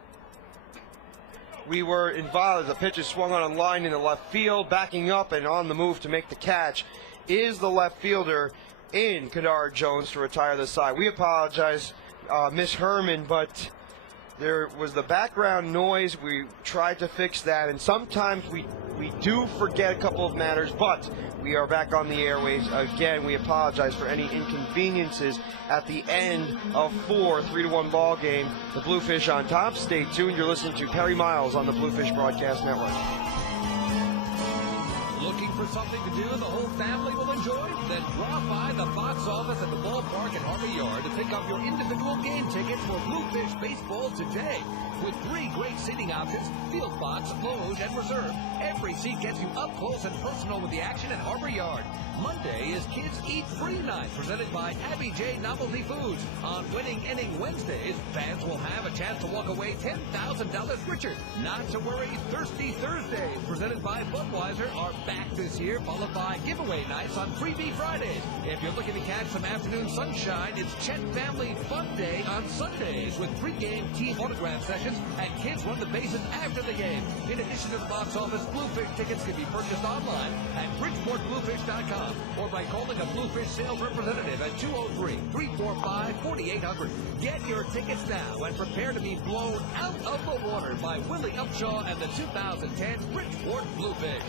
we were involved. The pitch is swung on a line in the left field, backing up and on the move to make the catch is the left fielder in Kadar Jones to retire the side. We apologize, Miss Herman, but there was the background noise. We tried to fix that, and sometimes we do forget a couple of matters, but we are back on the airwaves again. We apologize for any inconveniences at the end of 3-1 ball game. The Bluefish on top. Stay tuned. You're listening to Perry Miles on the Bluefish Broadcast Network. Looking for something to do the whole family will enjoy? Then drop by the box office at the ballpark at Harbor Yard to pick up your individual game tickets for Bluefish Baseball today. With 3 great seating options, field box, loge, and reserve, every seat gets you up close and personal with the action at Harbor Yard. Monday is Kids Eat Free Night, presented by Abby J. Novelty Foods. On Winning Inning Wednesdays, fans will have a chance to walk away $10,000 richer. Not to worry, Thirsty Thursdays, presented by Budweiser, are back this year, followed by giveaway nights on Freebie Fridays. If you're looking to catch some afternoon sunshine, it's Chet Family Fun Day on Sundays with pregame team autograph sessions and kids run the bases after the game. In addition to the box office, Bluefish tickets can be purchased online at BridgeportBluefish.com or by calling a Bluefish sales representative at 203-345-4800. Get your tickets now and prepare to be blown out of the water by Willie Upshaw and the 2010 Bridgeport Bluefish.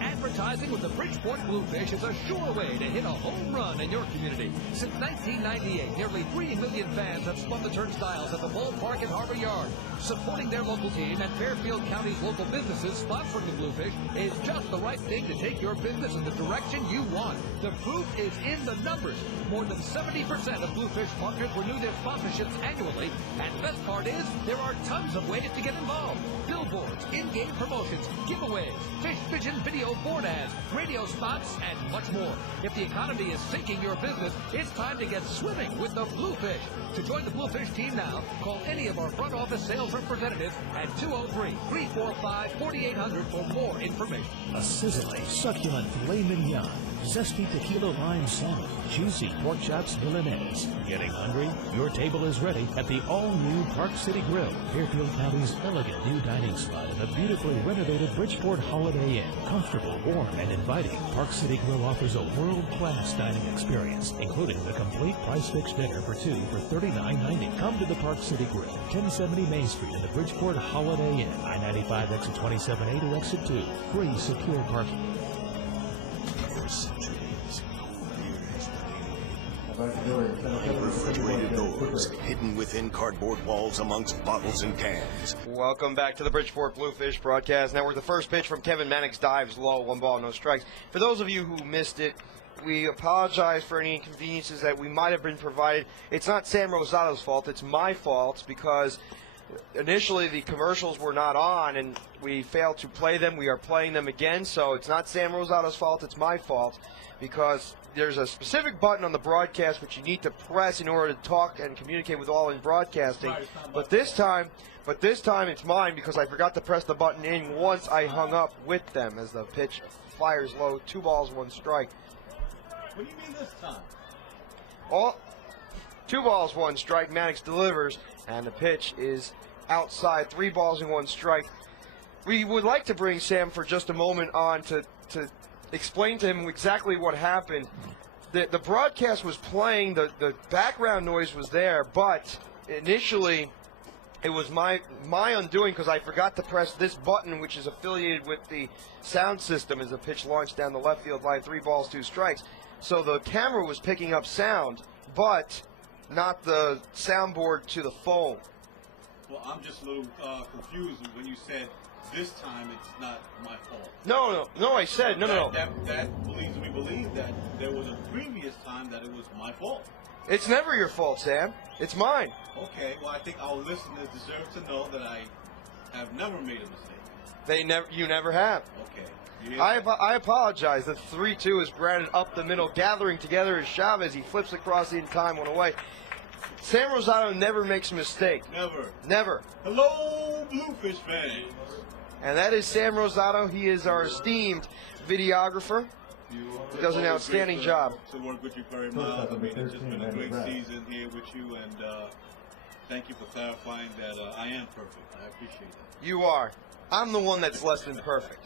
Advertising with the Bridgeport Bluefish is a sure way to hit a home run in your community. Since 1998, nearly 3 million fans have spun the turnstiles at the ballpark at Harbor Yard. Supporting their local team and Fairfield County's local businesses sponsoring the Bluefish is just the right thing to take your business in the direction you want. The proof is in the numbers. More than 70% of Bluefish partners renew their sponsorships annually. And the best part is, there are tons of ways to get involved. Billboards, in-game promotions, giveaways, Fish Vision video board ads, radio spots, and much more. If the economy is sinking your business, it's time to get swimming with the Bluefish. To join the Bluefish team now, call any of our front office sales representatives at 203-345-4800 for more information. A sizzling, succulent filet mignon, zesty tequila lime salmon, juicy pork chops Milanese. Getting hungry? Your table is ready at the all-new Park City Grill, Fairfield County's elegant new dining spot in the beautifully renovated Bridgeport Holiday Inn. Comfortable, warm, and inviting, Park City Grill offers a world-class dining experience, including the complete price-fixed dinner for 2 for $39.90. Come to the Park City Grill, 1070 Main Street in the Bridgeport Holiday Inn, I-95 exit 27A to exit 2. Free, secure parking. Refrigerated doors hidden within cardboard walls amongst bottles and cans. Welcome back to the Bridgeport Bluefish Broadcast Network. The first pitch from Kevin Mannix dives low, 1 ball, no strikes. For those of you who missed it, we apologize for any inconveniences that we might have been provided. It's not Sam Rosato's fault, it's my fault, because initially the commercials were not on and we failed to play them. We are playing them again, so it's not Sam Rosato's fault, it's my fault, because there's a specific button on the broadcast which you need to press in order to talk and communicate with all in broadcasting. Right, But this time it's mine because I forgot to press the button in once I hung up with them as the pitch fires low. 2 balls, 1 strike. What do you mean this time? 2 balls, 1 strike. Mannix delivers, and the pitch is outside. 3 balls and 1 strike. We would like to bring Sam for just a moment on to explain to him exactly what happened. The broadcast was playing, the background noise was there, but initially it was my undoing because I forgot to press this button, which is affiliated with the sound system as the pitch launched down the left field line. 3 balls, 2 strikes. So the camera was picking up sound, but not the soundboard to the phone. Well, I'm just a little confused when you said this time it's not my fault. No, I said, no. That leads me to believe that there was a previous time that it was my fault. It's never your fault, Sam. It's mine. Okay, well, I think our listeners deserve to know that I have never made a mistake. You never have. Okay. I apologize. The 3-2 is Brandon up the middle, gathering together as Chavez. He flips across the in-time one away. Sam Rosato never makes a mistake. Never. Hello, Bluefish fans. And that is Sam Rosato. He is our esteemed videographer. He does an outstanding job. To work with you, Perry Miles. I mean, it's just been a great season here with you, and thank you for clarifying that I am perfect. I appreciate that. You are. I'm the one that's less than perfect.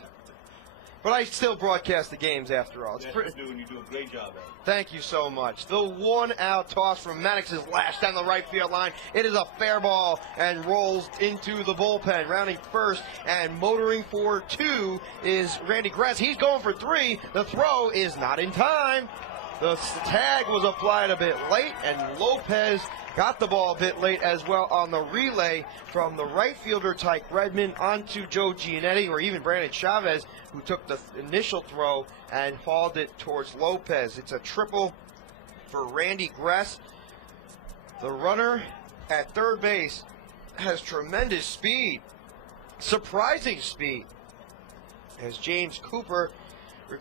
But I still broadcast the games after all. Yes, you do, and you do a great job at it. Thank you so much. The one-out toss from Maddox is lashed down the right field line. It is a fair ball and rolls into the bullpen. Rounding first and motoring for 2 is Randy Gress. He's going for 3. The throw is not in time. The tag was applied a bit late, and Lopez got the ball a bit late as well on the relay from the right fielder Tyke Redmond onto Joe Giannetti, or even Brandon Chavez, who took the initial throw and hauled it towards Lopez. It's a triple for Randy Gress. The runner at third base has tremendous speed, surprising speed, as James Cooper,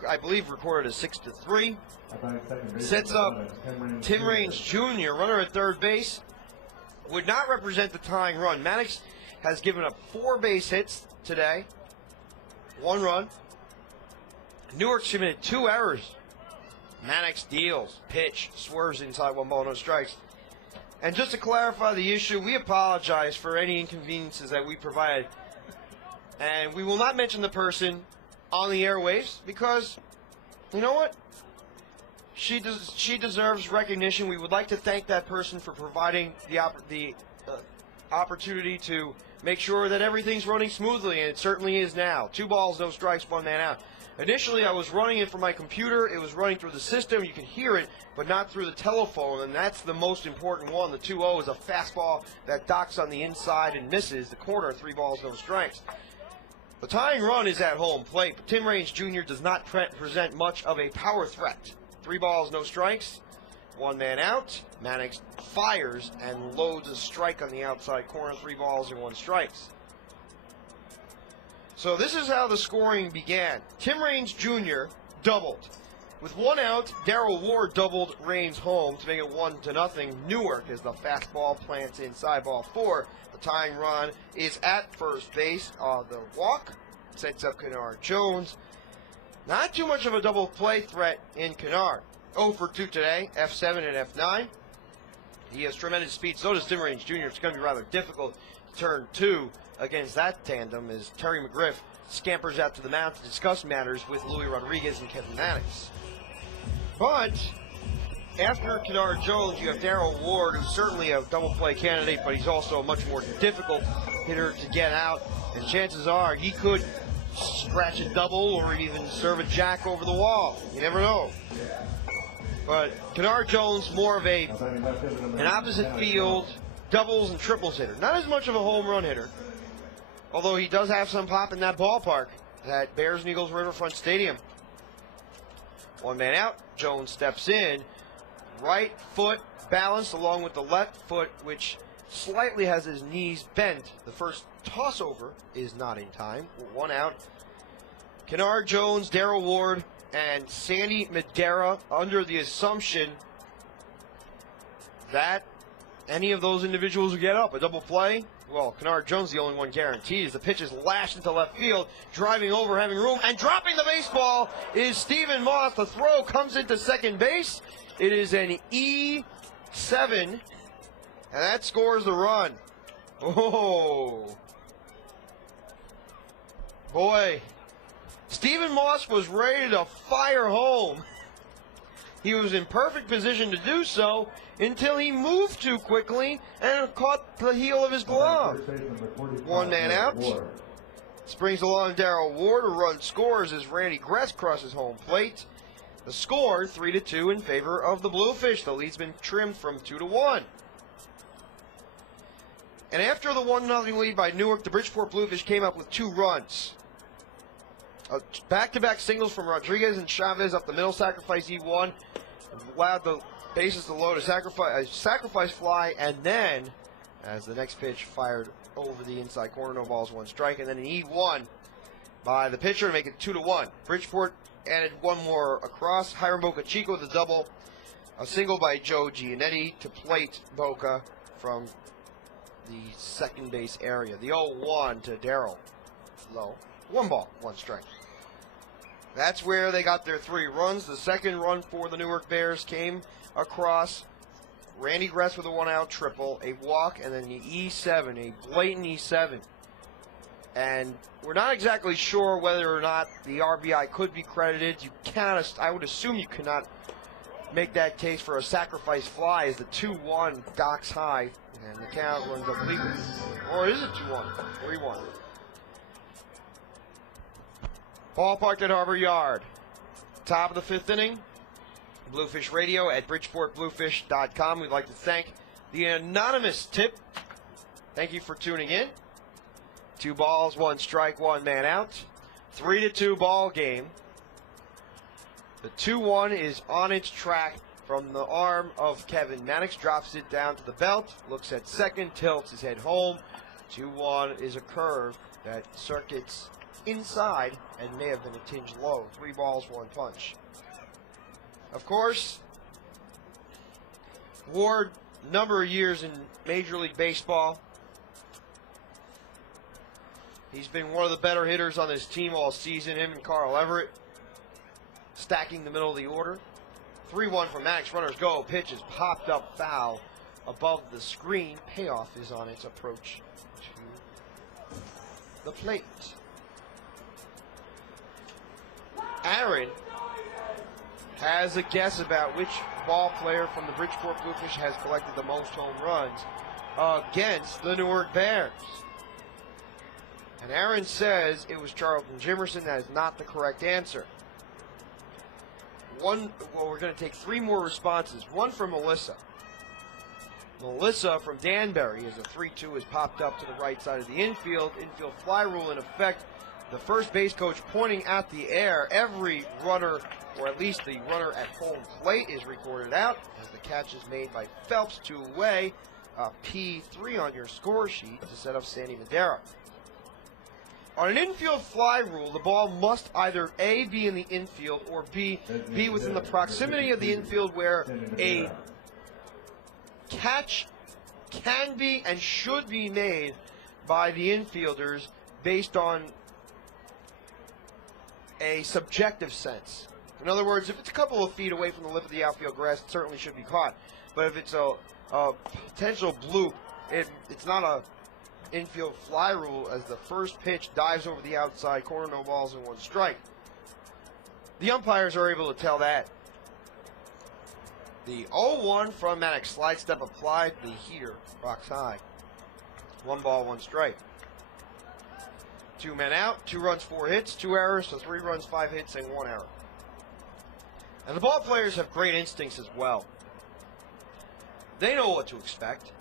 I believe, recorded a 6-3. Sets up Tim Raines Jr., runner at third base. Would not represent the tying run. Maddox has given up 4 base hits today, 1 run. Newark's committed 2 errors. Maddox deals, pitch, swerves inside, 1 ball, no strikes. And just to clarify the issue, we apologize for any inconveniences that we provided. And we will not mention the person on the airwaves because, you know what? She deserves recognition. We would like to thank that person for providing the opportunity to make sure that everything's running smoothly, and it certainly is now. 2 balls, no strikes, 1 man out. Initially, I was running it from my computer. It was running through the system. You can hear it, but not through the telephone, and that's the most important one. The 2-0 is a fastball that docks on the inside and misses the corner. 3 balls, no strikes. The tying run is at home plate, but Tim Raines Jr. does not present much of a power threat. 3 balls, no strikes, 1 man out. Maddox fires and loads a strike on the outside corner. 3 balls and 1 strikes. So this is how the scoring began. Tim Raines Jr. doubled. With 1 out, Darrell Ward doubled Raines home to make it 1-0. Newark, as the fastball plants inside, ball 4. The tying run is at first base. The walk sets up Kennard Jones. Not too much of a double play threat in Kennard. 0 for 2 today, F7 and F9. He has tremendous speed. So does Tim Raines Jr. It's going to be rather difficult to turn 2 against that tandem as Terry McGriff scampers out to the mound to discuss matters with Louis Rodriguez and Kevin Maddox. But after Kennard Jones, you have Darrell Ward, who's certainly a double play candidate, but he's also a much more difficult hitter to get out. And chances are he could scratch a double or even serve a jack over the wall. You never know. But Kennard Jones, more of an opposite field doubles and triples hitter. Not as much of a home run hitter, although he does have some pop in that ballpark at Bears and Eagles Riverfront Stadium. 1 man out. Jones steps in. Right foot balanced along with the left foot, which slightly has his knees bent. The first toss over is not in time. 1 out. Kennard Jones, Darrell Ward, and Sandy Madera, under the assumption that any of those individuals will get up. A double play. Well, Kennard Jones, the only one guaranteed. The pitch is lashed into left field, driving over, having room, and dropping the baseball is Stephen Moss. The throw comes into second base. It is an E7, and that scores the run. Oh, boy. Stephen Moss was ready to fire home. He was in perfect position to do so until he moved too quickly and caught the heel of his glove. 1 man out. Springs along Darrell Ward. A run scores as Randy Gress crosses home plate. The score, 3-2 in favor of the Bluefish. The lead's been trimmed from 2-1. And after the 1-0 lead by Newark, the Bridgeport Bluefish came up with 2 runs. Back-to-back singles from Rodriguez and Chavez up the middle, sacrifice E1, allowed the bases to load a sacrifice fly, and then, as the next pitch fired over the inside corner, no balls, 1 strike, and then an E1 by the pitcher to make it 2-1. Bridgeport added 1 more across. Hiram Boca Chico with a double, a single by Joe Giannetti to plate Boca from the second base area. The 0-1 to Darrell. Low. 1 ball, 1 strike. That's where they got their 3 runs. The second run for the Newark Bears came across Randy Gress with a 1-out triple, a walk, and then the E7, a blatant E7. And we're not exactly sure whether or not the RBI could be credited. You can't, I would assume you cannot make that case for a sacrifice fly as the 2-1 docks high, and the count runs up legal. Or is it 2-1? 3-1. Ballpark at Harbor Yard. Top of the 5th inning. Bluefish Radio at BridgeportBluefish.com. We'd like to thank the anonymous tip. Thank you for tuning in. 2 balls, 1 strike, 1 man out. 3-2 ball game. The 2-1 is on its track from the arm of Kevin Mannix. Drops it down to the belt. Looks at second. Tilts his head home. 2-1 is a curve that circuits inside and may have been a tinge low. 3 balls, 1 punch. Of course, Ward, number of years in Major League Baseball. He's been one of the better hitters on this team all season. Him and Carl Everett stacking the middle of the order. 3-1 from Max. Runners go. Pitch is popped up foul above the screen. Payoff is on its approach to the plate. Aaron has a guess about which ball player from the Bridgeport Bluefish has collected the most home runs against the Newark Bears. And Aaron says it was Charlton Jimerson. That is not the correct answer. We're going to take 3 more responses. One from Melissa. Melissa from Danbury is a 3-2 is popped up to the right side of the infield. Infield fly rule in effect. The first base coach pointing at the air. Every runner, or at least the runner at home plate, is recorded out as the catch is made by Phelps 2 away. P3 on your score sheet to set up Sandy Madera. On an infield fly rule, the ball must either A, be in the infield, or B, be within the proximity of the infield where a catch can be and should be made by the infielders based on a subjective sense. In other words, if it's a couple of feet away from the lip of the outfield grass, it certainly should be caught. But if it's a potential bloop, it's not a infield fly rule as the first pitch dives over the outside corner, no balls and 1 strike. The umpires are able to tell that. The 0-1 from Mannix, slide step applied, the heater, box high. 1 ball, 1 strike. 2 men out, 2 runs, 4 hits, 2 errors, so 3 runs, 5 hits, and 1 error. And the ball players have great instincts as well. They know what to expect.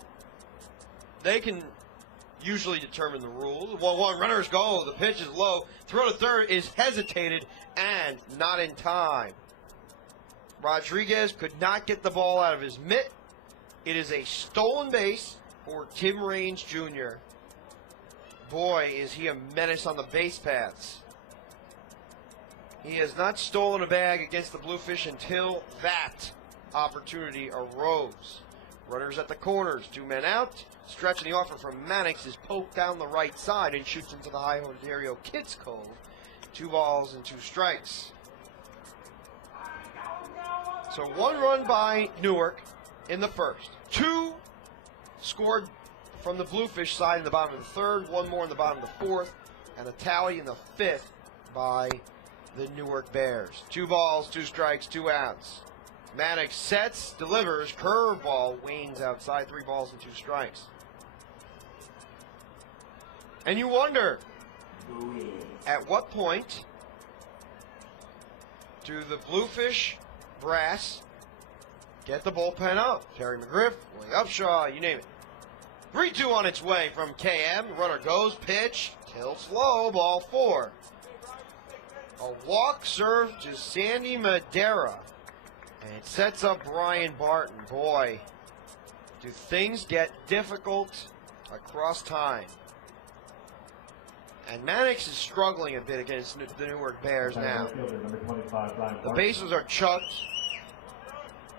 They can usually determine the rules. 1-1, runners go, the pitch is low, throw to third is hesitated and not in time. Rodriguez could not get the ball out of his mitt. It is a stolen base for Tim Raines Jr. Boy, is he a menace on the base paths. He has not stolen a bag against the Bluefish until that opportunity arose. Runners at the corners, 2 men out. Stretch in the offer from Mannix is poked down the right side and shoots into the high Hondario Kids Cove. 2 balls and 2 strikes. So 1 run by Newark in the first. 2 scored from the Bluefish side in the bottom of the 3rd. 1 more in the bottom of the 4th. And a tally in the 5th by the Newark Bears. 2 balls, 2 strikes, 2 outs. Mannix sets, delivers, curveball, wanes outside, 3 balls and 2 strikes. And you wonder, at what point do the Bluefish brass get the bullpen up? Terry McGriff, Willie Upshaw, you name it. 3-2 on its way from KM. Runner goes, pitch, tilts low, ball 4. A walk served to Sandy Madera. And it sets up Brian Barton. Boy, do things get difficult across time. And Mannix is struggling a bit against the Newark Bears now. The bases are chucked.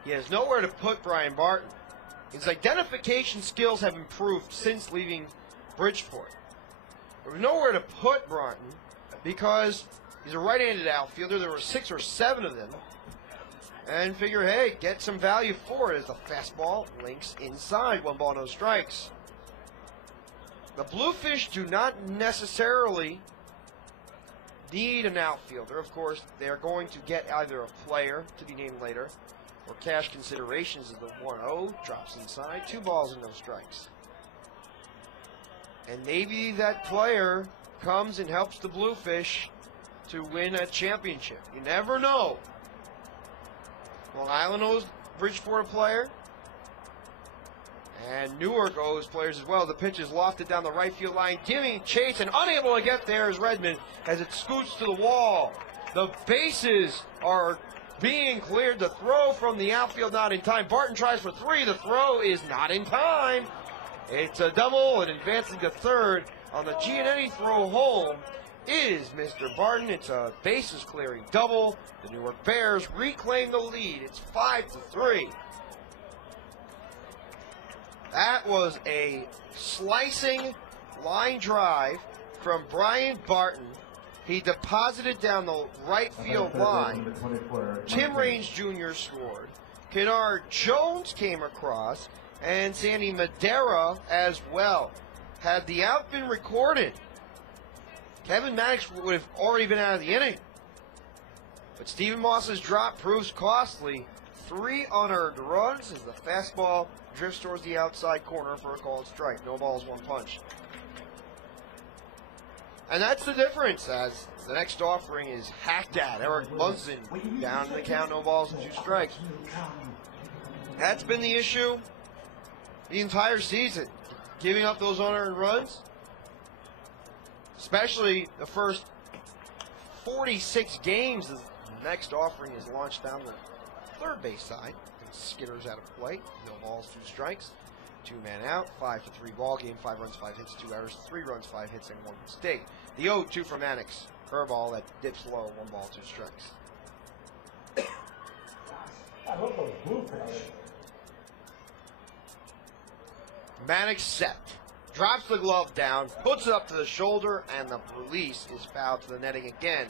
He has nowhere to put Brian Barton. His identification skills have improved since leaving Bridgeport. There's nowhere to put Barton because He's a right-handed outfielder. There were 6 or 7 of them. And figure, hey, get some value for it as the fastball links inside. 1 ball, no strikes. The Bluefish do not necessarily need an outfielder. Of course, they're going to get either a player to be named later or cash considerations as the 1-0 drops inside. 2 balls and no strikes. And maybe that player comes and helps the Bluefish to win a championship. You never know. Long Island owes Bridgeport a player. And Newark owes players as well. The pitch is lofted down the right field line, giving chase, and unable to get there is Redmond as it scoots to the wall. The bases are being cleared. The throw from the outfield not in time. Barton tries for 3. The throw is not in time. It's a double, and advancing to third on the Giannetti throw home is Mr. Barton. It's a bases clearing double. The Newark Bears reclaim the lead. It's 5-3. That was a slicing line drive from Brian Barton. He deposited down the right field line. Tim Raines Jr. scored. Kennard Jones came across, and Sandy Madera as well. Had the out been recorded, Kevin Maddox would have already been out of the inning. But Stephen Moss's drop proves costly. 3 unearned runs as the fastball drifts towards the outside corner for a called strike. No balls, 1 punch. And that's the difference as the next offering is hacked at. Eric Munson down in the count, no balls and 2 strikes. That's been the issue the entire season. Giving up those unearned runs, especially the first 46 games. The next offering is launched down the third base side. And skitters out of play. No balls, 2 strikes. 2 men out. 5-3 ball game. 5 runs, 5 hits, 2 errors, 3 runs, 5 hits, and 1 mistake. The 0-2 from Mannix. Curveball that dips low. 1 ball, 2 strikes. I love those Bluefish. Mannix set. Drops the glove down, puts it up to the shoulder, and the release is fouled to the netting again.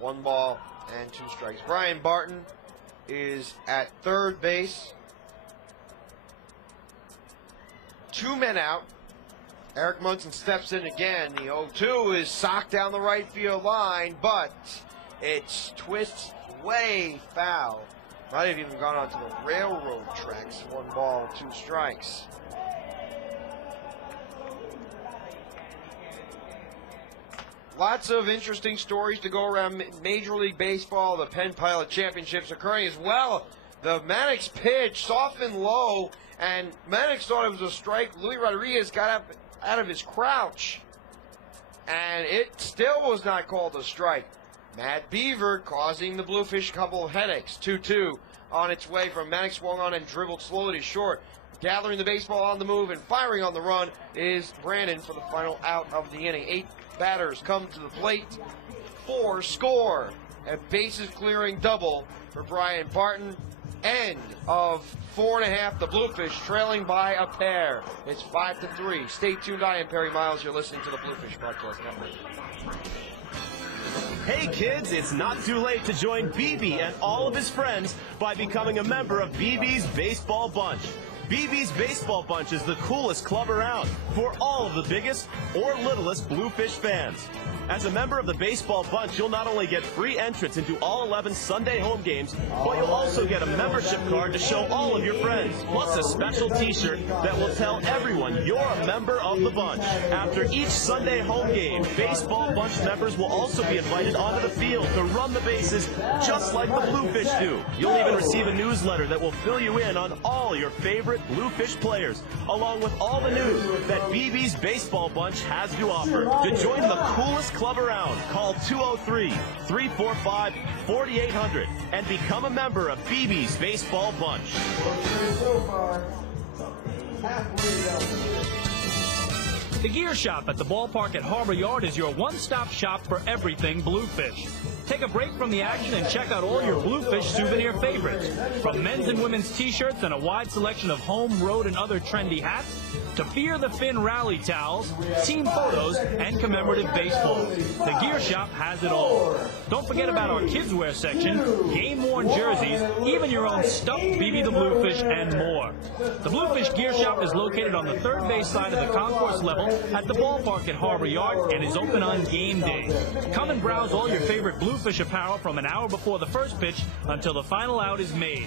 1 ball and 2 strikes. Brian Barton is at third base. 2 men out. Eric Munson steps in again. The 0-2 is socked down the right field line, but it twists way foul. Might have even gone onto the railroad tracks. 1 ball, 2 strikes. Lots of interesting stories to go around Major League Baseball. The Penn Pilot Championships occurring as well. The Mannix pitch softened low, and Mannix thought it was a strike. Luis Rodriguez got up out of his crouch, and it still was not called a strike. Matt Beaver causing the Bluefish a couple of headaches. 2-2 on its way from Mannix, swung on and dribbled slowly to short. Gathering the baseball on the move and firing on the run is Brandon for the final out of the inning. 8 batters come to the plate. 4 score. A bases clearing double for Brian Barton. End of 4.5. The Bluefish trailing by a pair. It's 5-3. Stay tuned. I am Perry Miles. You're listening to the Bluefish Broadcast Network. Hey kids, it's not too late to join BB and all of his friends by becoming a member of BB's Baseball Bunch. BB's Baseball Bunch is the coolest club around for all of the biggest or littlest Bluefish fans. As a member of the Baseball Bunch, you'll not only get free entrance into all 11 Sunday home games, but you'll also get a membership card to show all of your friends, plus a special t-shirt that will tell everyone you're a member of the bunch. After each Sunday home game, Baseball Bunch members will also be invited onto the field to run the bases just like the Bluefish do. You'll even receive a newsletter that will fill you in on all your favorite Bluefish players, along with all the news that BB's Baseball Bunch has to offer. To join the coolest club around, call 203-345-4800 and become a member of BB's Baseball Bunch. The Gear Shop at the ballpark at Harbor Yard is your one-stop shop for everything Bluefish. Take a break from the action and check out all your Bluefish souvenir favorites. From men's and women's t-shirts and a wide selection of home, road, and other trendy hats, to Fear the Fin rally towels, team photos, and commemorative baseballs. The Gear Shop has it all. Don't forget about our kids' wear section, game-worn jerseys, even your own stuffed BB the Bluefish, and more. The Bluefish Gear Shop is located on the third base side of the concourse level at the ballpark at Harbor Yard and is open on game day. Come and browse all your favorite Bluefish apparel from an hour before the first pitch until the final out is made.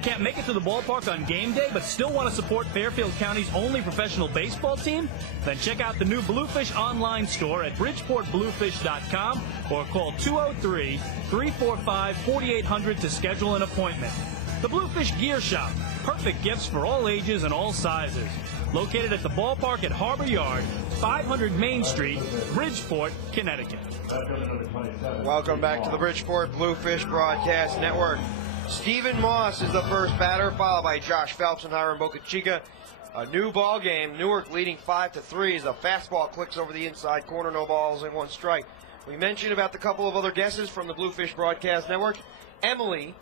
Can't make it to the ballpark on game day but still want to support Fairfield County's only professional baseball team? Then check out the new Bluefish online store at bridgeportbluefish.com or call 203-345-4800 to schedule an appointment. The Bluefish Gear Shop, perfect gifts for all ages and all sizes. Located at the ballpark at Harbor Yard, 500 Main Street, Bridgeport, Connecticut. Welcome back to the Bridgeport Bluefish Broadcast Network. Stephen Moss is the first batter, followed by Josh Phelps and Hiram Boca Chica. A new ball game. Newark leading 5-3 as the fastball clicks over the inside corner. No balls and one strike. We mentioned about the couple of other guesses from the Bluefish Broadcast Network. Emily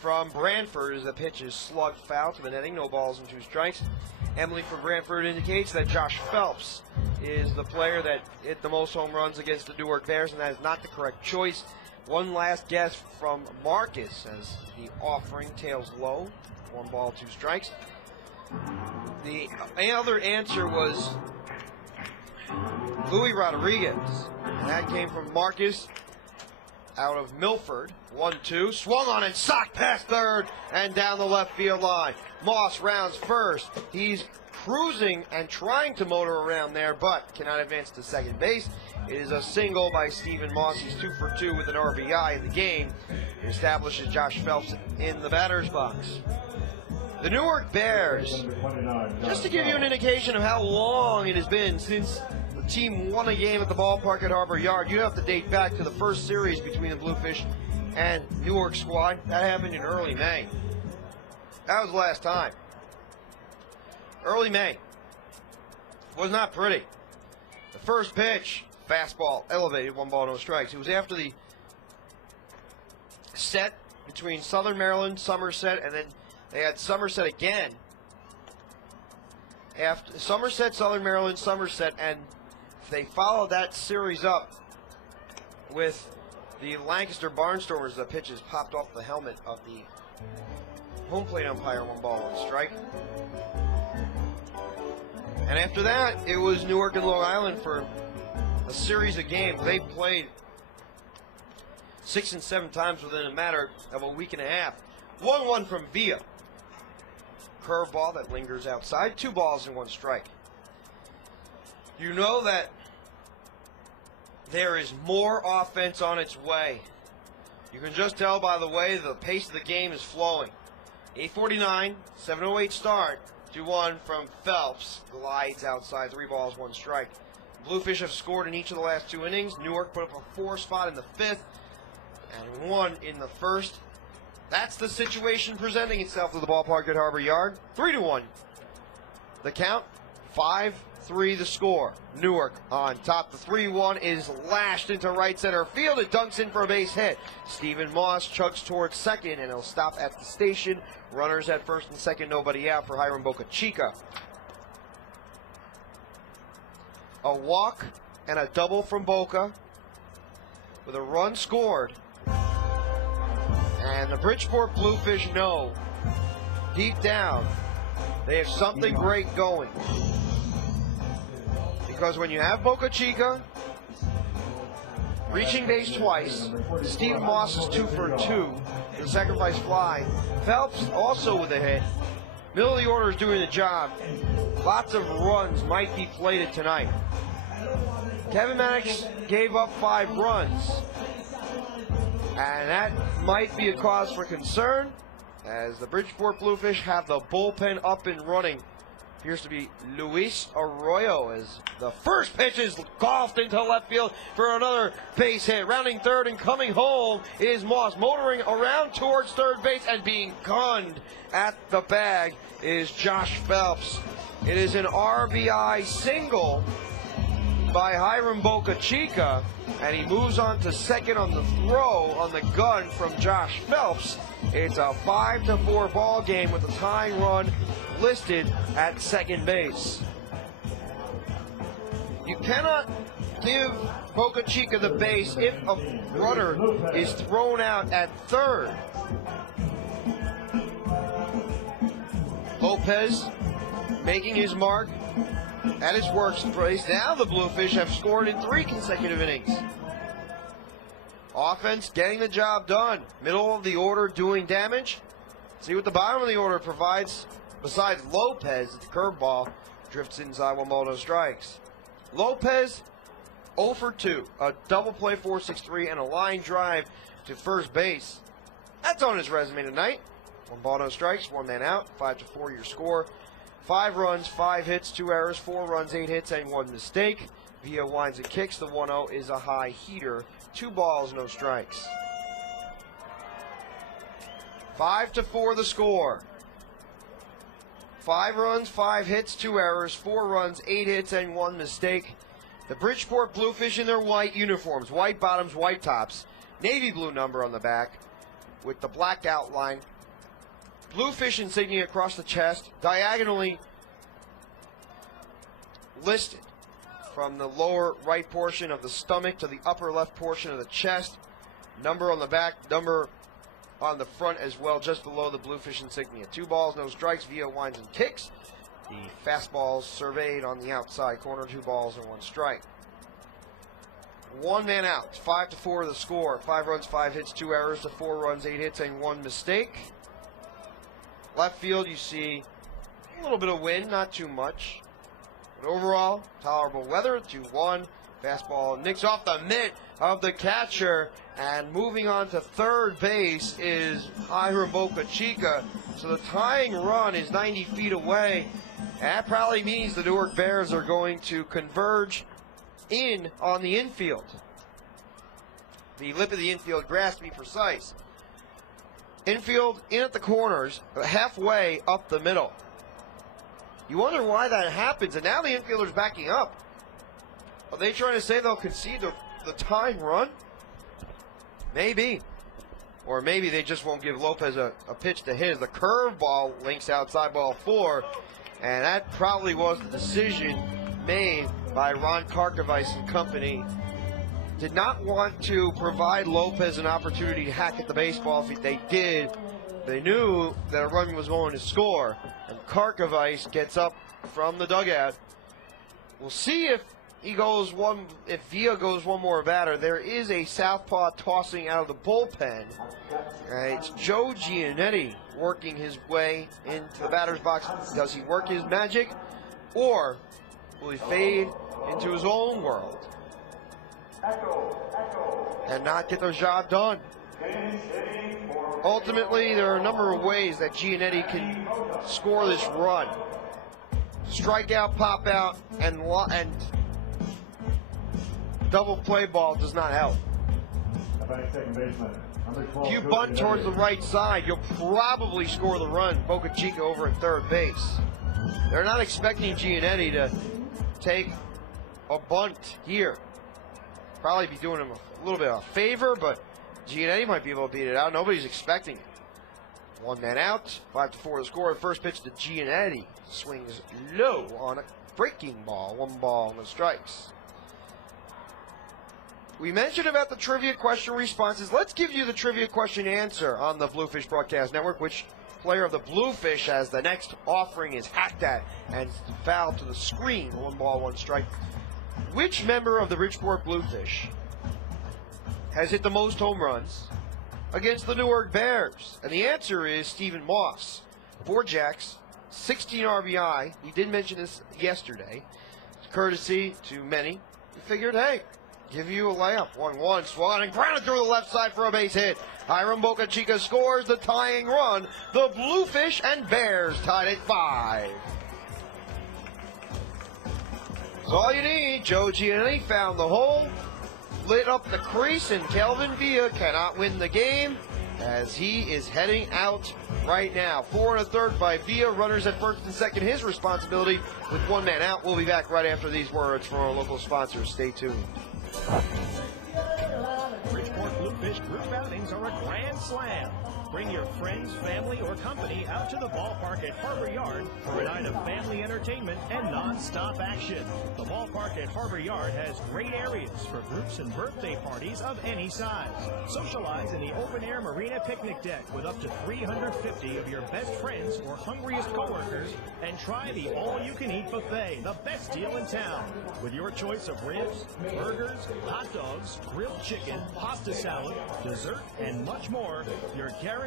from Brantford as the pitch is slugged foul to the netting. No balls and two strikes. Emily from Brantford indicates that Josh Phelps is the player that hit the most home runs against the Newark Bears, and that is not the correct choice. One last guess from Marcus as the offering tails low. 1 ball, 2 strikes. The other answer was Louis Rodriguez. That came from Marcus out of Milford. 1-2. Swung on and socked past third and down the left field line. Moss rounds first. He's cruising and trying to motor around there, but cannot advance to second base. It is a single by Stephen Moss. He's 2 for 2 with an RBI in the game. It establishes Josh Phelps in the batter's box. The Newark Bears, just to give you an indication of how long it has been since the team won a game at the ballpark at Harbor Yard, you have to date back to the first series between the Bluefish and Newark squad. That happened in early May. That was the last time. Early May. Was not pretty. The first pitch, fastball, elevated, 1 ball, no strikes. It was after the set between Southern Maryland, Somerset, and then they had Somerset again. After Somerset, Southern Maryland, Somerset, and they followed that series up with the Lancaster Barnstormers. The pitches popped off the helmet of the home plate umpire. 1 ball, 1 strike. And after that, it was Newark and Long Island for a series of games. They played 6 and 7 times within a matter of a week and a half. 1-1 from Villa. Curveball that lingers outside. 2 balls and 1 strike. You know that there is more offense on its way. You can just tell by the way the pace of the game is flowing. 8:49, 7:08 start. 2-1 from Phelps. Glides outside. 3 balls, 1 strike. Bluefish have scored in each of the last 2 innings. Newark put up a 4 spot in the 5th and 1 in the 1st. That's the situation presenting itself to the ballpark at Harbor Yard. 3-1. The count, 5-3 the score. Newark on top. The 3-1 is lashed into right center field. It dunks in for a base hit. Stephen Moss chugs towards second, and he'll stop at the station. Runners at first and second, nobody out for Hiram Boca Chica. A walk and a double from Boca with a run scored. And the Bridgeport Bluefish know deep down they have something great going. Because when you have Boca Chica reaching base twice, Stephen Moss is 2 for 2, the sacrifice fly. Phelps also with a hit. Middle of the order is doing the job. Lots of runs might be plated tonight. Kevin Mannix gave up 5 runs. And that might be a cause for concern as the Bridgeport Bluefish have the bullpen up and running. Appears to be Luis Arroyo as the first pitch is golfed into left field for another base hit. Rounding third and coming home is Moss, motoring around towards third base and being gunned at the bag is Josh Phelps. It is an RBI single in by Hiram Boca Chica, and he moves on to second on the throw on the gun from Josh Phelps. It's a 5-4 ball game with a tying run listed at second base. You cannot give Boca Chica the base if a runner is thrown out at third. Lopez making his mark at his workplace. Now the Bluefish have scored in 3 consecutive innings. Offense getting the job done. Middle of the order doing damage. See what the bottom of the order provides. Besides Lopez, the curveball drifts inside, 1 ball, no strikes. Lopez 0 for 2. A double play 4-6-3 and a line drive to first base. That's on his resume tonight. 1 ball, no strikes, 1 man out, 5-4 your score. 5 runs, 5 hits, 2 errors, 4 runs, 8 hits, and 1 mistake. Via winds and kicks. The 1-0 is a high heater. 2 balls, no strikes. 5-4 the score. 5 runs, 5 hits, 2 errors, 4 runs, 8 hits, and 1 mistake. The Bridgeport Bluefish in their white uniforms, white bottoms, white tops, navy blue number on the back with the black outline. Bluefish insignia across the chest, diagonally listed from the lower right portion of the stomach to the upper left portion of the chest. Number on the back, number on the front as well, just below the Bluefish insignia. 2 balls, no strikes via winds and kicks. The fastballs surveyed on the outside corner, 2 balls and 1 strike. 1 man out, 5-4 the score. 5 runs, 5 hits, 2 errors to 4 runs, 8 hits, and 1 mistake. Left field, you see a little bit of wind, not too much. But overall, tolerable weather, 2-1. Fastball nicks off the mitt of the catcher. And moving on to third base is Hiram Boca Chica. So the tying run is 90 feet away. That probably means the Newark Bears are going to converge in on the infield. The lip of the infield grass, to be precise. Infield in at the corners, halfway up the middle. You wonder why that happens, and now the infielder's backing up. Are they trying to say they'll concede the tying run? Maybe. Or maybe they just won't give Lopez a pitch to hit as the curveball links outside ball 4. And that probably was the decision made by Ron Karkovice and company. Did not want to provide Lopez an opportunity to hack at the baseball. If they did, they knew that a run was going to score. And Karkovice gets up from the dugout. We'll see if Villa goes one more batter. There is a southpaw tossing out of the bullpen. It's Joe Giannetti working his way into the batter's box. Does he work his magic, or will he fade into his own world and not get the job done? Ultimately, there are a number of ways that Giannetti can score this run. Strikeout, pop out, and double play ball does not help. If you bunt towards the right side, you'll probably score the run. Boca Chica over at third base. They're not expecting Giannetti to take a bunt here. Probably be doing him a little bit of a favor, but Giannetti might be able to beat it out. Nobody's expecting it. 1 man out, 5-4 the score. First pitch to Giannetti. Swings low on a breaking ball. 1 ball, no strikes. We mentioned about the trivia question responses. Let's give you the trivia question answer on the Bluefish Broadcast Network. Which player of the Bluefish, as the next offering is hacked at and fouled to the screen? 1 ball, 1 strike. Which member of the Bridgeport Bluefish has hit the most home runs against the Newark Bears? And the answer is Stephen Moss. 4 jacks, 16 RBI. We did mention this yesterday. Courtesy to many. We figured, hey, give you a layup. 1-1, swung and grounded through the left side for a base hit. Hiram Boca Chica scores the tying run. The Bluefish and Bears tied at 5. That's all you need. Joe Giannetti found the hole, lit up the crease, and Kelvin Villa cannot win the game. as he is heading out right now. 4 1/3 by Villa. Runners at first and second, his responsibility with one man out. We'll be back right after these words from our local sponsors. Stay tuned. Bridgeport Bluefish group outings are a grand slam. Bring your friends, family, or company out to the ballpark at Harbor Yard for a night of family entertainment and non-stop action. The ballpark at Harbor Yard has great areas for groups and birthday parties of any size. Socialize in the open-air marina picnic deck with up to 350 of your best friends or hungriest coworkers, and try the all-you-can-eat buffet, the best deal in town. With your choice of ribs, burgers, hot dogs, grilled chicken, pasta salad, dessert, and much more, you're guaranteed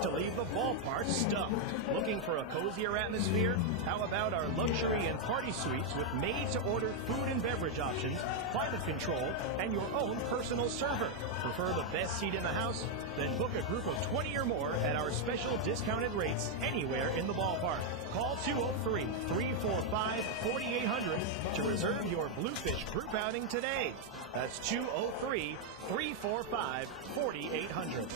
to leave the ballpark stuffed. Looking for a cozier atmosphere? How about our luxury and party suites with made-to-order food and beverage options, climate control, and your own personal server? Prefer the best seat in the house? Then book a group of 20 or more at our special discounted rates anywhere in the ballpark. Call 203-345-4800 to reserve your Bluefish group outing today. That's 203-345-4800.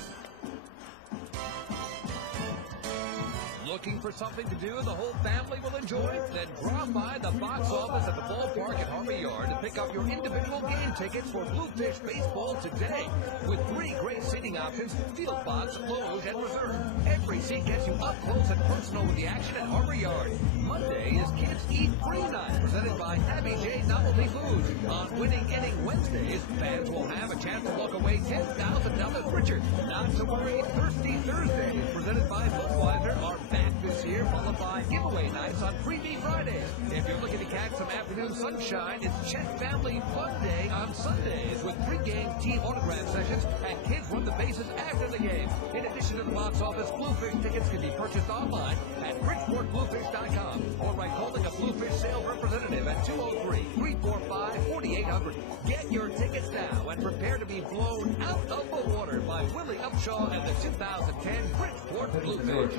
Looking for something to do the whole family will enjoy? Then drop by the box office at the ballpark at Harbor Yard to pick up your individual game tickets for Bluefish Baseball today. With 3 great seating options, field box, loge, and reserve. Every seat gets you up close and personal with the action at Harbor Yard. Monday is Kids Eat Free Night, presented by Abby J. Novelty Foods. On Winning Inning Wednesdays, fans will have a chance to walk away $10,000 richer. Not to worry, Thirsty Thursdays, presented by Budweiser, are back this year, followed by giveaway nights on Freebie Fridays. If you're looking to catch some afternoon sunshine, it's Chet Family Fun Day on Sundays with pre-game team autograph sessions and kids run the bases after the game. In addition to the box office, Bluefish tickets can be purchased online at BridgeportBluefish.com or by calling a Bluefish sales representative at 203-345-4800. Get your tickets now and prepare to be blown out of the water by Willie Upshaw and the 2010 Bridgeport Bluefish.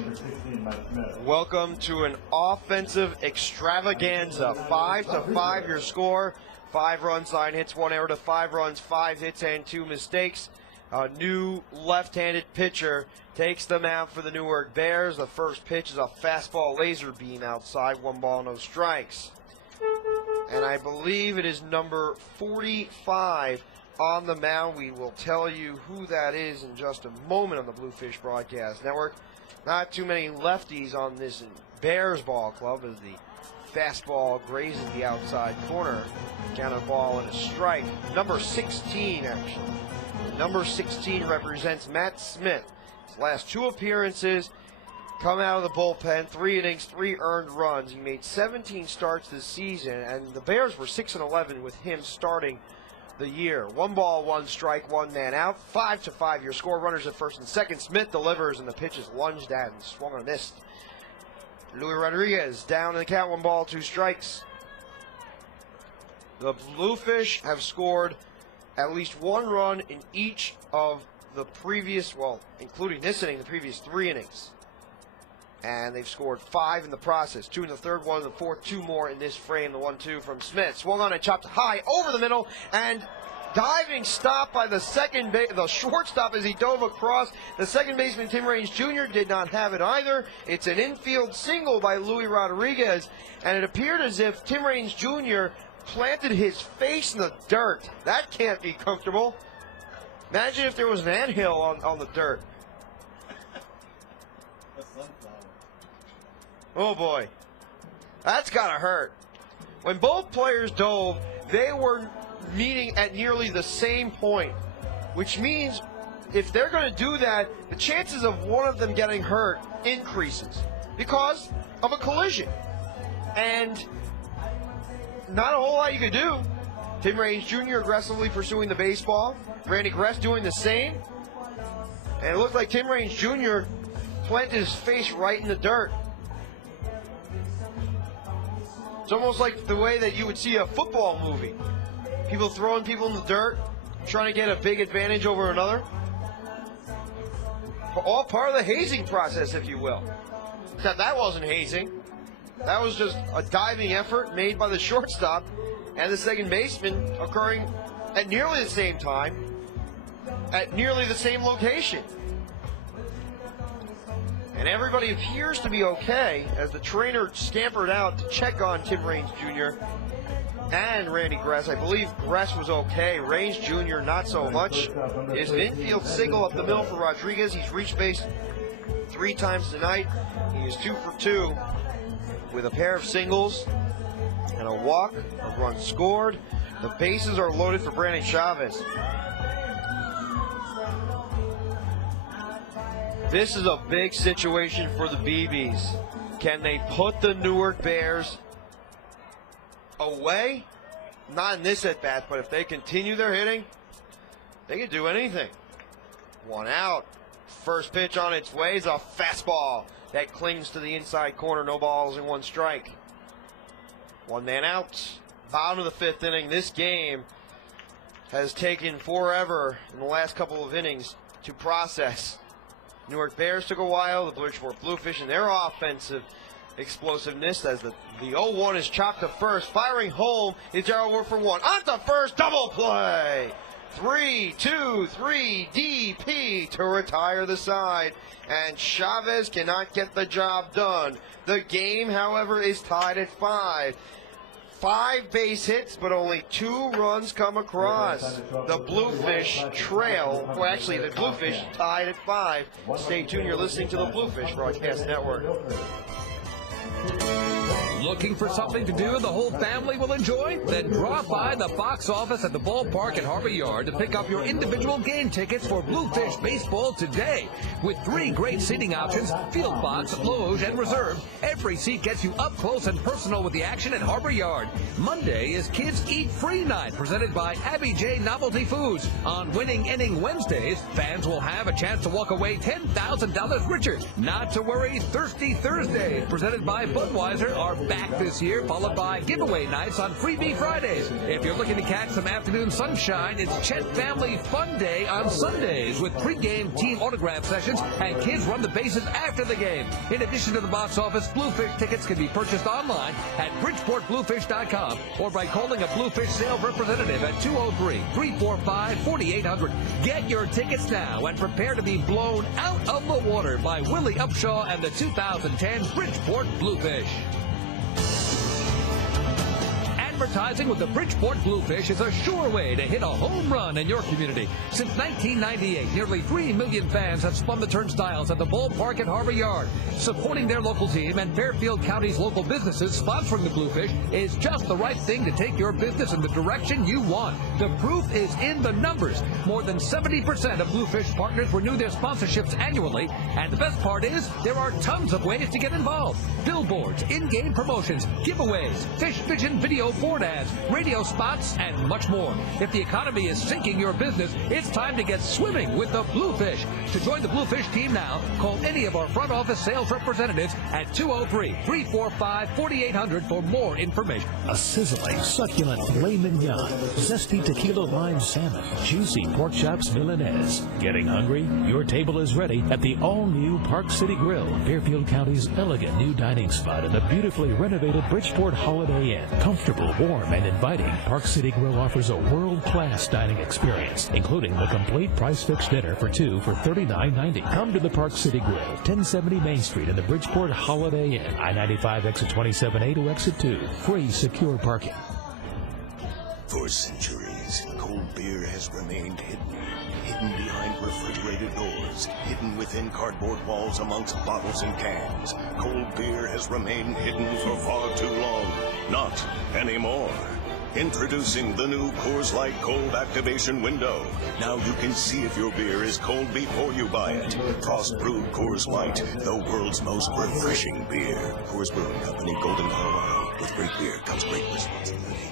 Welcome to an offensive extravaganza. 5-5 your score. 5 runs, 9 hits, 1 error to 5 runs, 5 hits and 2 mistakes. A new left-handed pitcher takes the mound for the Newark Bears. The first pitch is a fastball laser beam outside, 1 ball, no strikes. And I believe it is number 45 on the mound. We will tell you who that is in just a moment on the Bluefish Broadcast Network. Not too many lefties on this Bears ball club as the fastball grazes the outside corner. Count a ball and a strike. Number 16, actually. Number 16 represents Matt Smith. His last 2 appearances come out of the bullpen, 3 innings, 3 earned runs. He made 17 starts this season, and the Bears were 6-11 with him starting the year. 1 ball, 1 strike, 1 man out. 5-5 your score. Runners at first and second. Smith delivers, and the pitch is lunged at and swung and missed. Luis Rodriguez down in the count. 1 ball, 2 strikes. The Bluefish have scored at least 1 run in each of the previous, well, including this inning, the previous 3 innings. And they've scored 5 in the process. 2 in the third, 1 in the fourth, 2 more in this frame. The 1-2 from Smith. Swung on and chopped high over the middle, and diving stop by the the shortstop as he dove across. The second baseman, Tim Raines Jr., did not have it either. It's an infield single by Luis Rodriguez, and it appeared as if Tim Raines Jr. planted his face in the dirt. That can't be comfortable. Imagine if there was an anthill on the dirt. Oh boy, that's gotta hurt. When both players dove, they were meeting at nearly the same point, which means if they're going to do that, the chances of one of them getting hurt increases because of a collision. And not a whole lot you can do. Tim Raines Jr. aggressively pursuing the baseball. Randy Gress doing the same. And it looked like Tim Raines Jr. planted his face right in the dirt. It's almost like the way that you would see a football movie. People throwing people in the dirt, trying to get a big advantage over another. All part of the hazing process, if you will. Except that wasn't hazing. That was just a diving effort made by the shortstop and the second baseman occurring at nearly the same time, at nearly the same location. And everybody appears to be okay as the trainer scampered out to check on Tim Raines Jr. and Randy Gress. I believe Gress was okay. Raines Jr. not so much. Is an infield single up the middle for Rodriguez. He's reached base 3 times tonight. He is 2 for 2 with a pair of singles and a walk, a run scored. The bases are loaded for Brandon Chavez. This is a big situation for the BBs. Can they put the Newark Bears away? Not in this at-bat, but if they continue their hitting, they can do anything. 1 out. First pitch on its way is a fastball that clings to the inside corner. No balls and 1 strike. 1 man out. Bottom of the 5th inning. This game has taken forever in the last couple of innings to process. Newark Bears took a while. The Bridgeport Bluefish and their offensive explosiveness as the 0-1 is chopped to first. Firing home is Darrell Ward for 1. On to first. Double play. 3-2-3 DP to retire the side. And Chavez cannot get the job done. The game, however, is tied at 5. 5 base hits, but only 2 runs come across. The Bluefish trail, well, actually, the Bluefish tied at 5. Stay tuned. You're listening to the Bluefish Broadcast Network. Looking for something to do the whole family will enjoy? Then drop by the box office at the ballpark at Harbor Yard to pick up your individual game tickets for Bluefish Baseball today. With 3 great seating options, field box, loge, and reserve, every seat gets you up close and personal with the action at Harbor Yard. Monday is Kids Eat Free Night, presented by Abby J. Novelty Foods. On Winning Inning Wednesdays, fans will have a chance to walk away $10,000 richer. Not to worry, Thirsty Thursdays, presented by Budweiser, are back this year, followed by giveaway nights on Freebie Fridays. If you're looking to catch some afternoon sunshine, it's Chet Family Fun Day on Sundays with pregame team autograph sessions and kids run the bases after the game. In addition to the box office, Bluefish tickets can be purchased online at BridgeportBluefish.com or by calling a Bluefish sales representative at 203-345-4800. Get your tickets now and prepare to be blown out of the water by Willie Upshaw and the 2010 Bridgeport Bluefish. Advertising with the Bridgeport Bluefish is a sure way to hit a home run in your community. Since 1998, nearly 3 million fans have spun the turnstiles at the ballpark at Harbor Yard. Supporting their local team and Fairfield County's local businesses sponsoring the Bluefish is just the right thing to take your business in the direction you want. The proof is in the numbers. More than 70% of Bluefish partners renew their sponsorships annually. And the best part is, there are tons of ways to get involved. Billboards, in-game promotions, giveaways, Fish Vision video board ads, radio spots, and much more. If the economy is sinking your business, it's time to get swimming with the Bluefish. To join the Bluefish team now, call any of our front office sales representatives at 203-345-4800 for more information. A sizzling, succulent filet mignon, zesty tequila lime salmon, juicy pork chops Milanese. Getting hungry? Your table is ready at the all-new Park City Grill, Fairfield County's elegant new dining spot in the beautifully renovated Bridgeport Holiday Inn. Comfortable, warm, and inviting, Park City Grill offers a world-class dining experience, including the complete price-fixed dinner for 2 for $39.90. Come to the Park City Grill, 1070 Main Street in the Bridgeport Holiday Inn, I-95 exit 27A to exit 2. Free, secure parking. For centuries, cold beer has remained hidden behind refrigerated doors, hidden within cardboard walls amongst bottles and cans. Cold beer has remained hidden for far too long. Not anymore. Introducing the new Coors Light Cold Activation Window. Now you can see if your beer is cold before you buy it. Frost-brewed Coors Light, the world's most refreshing beer. Coors Brewing Company, Golden, Colorado. With great beer comes great responsibility.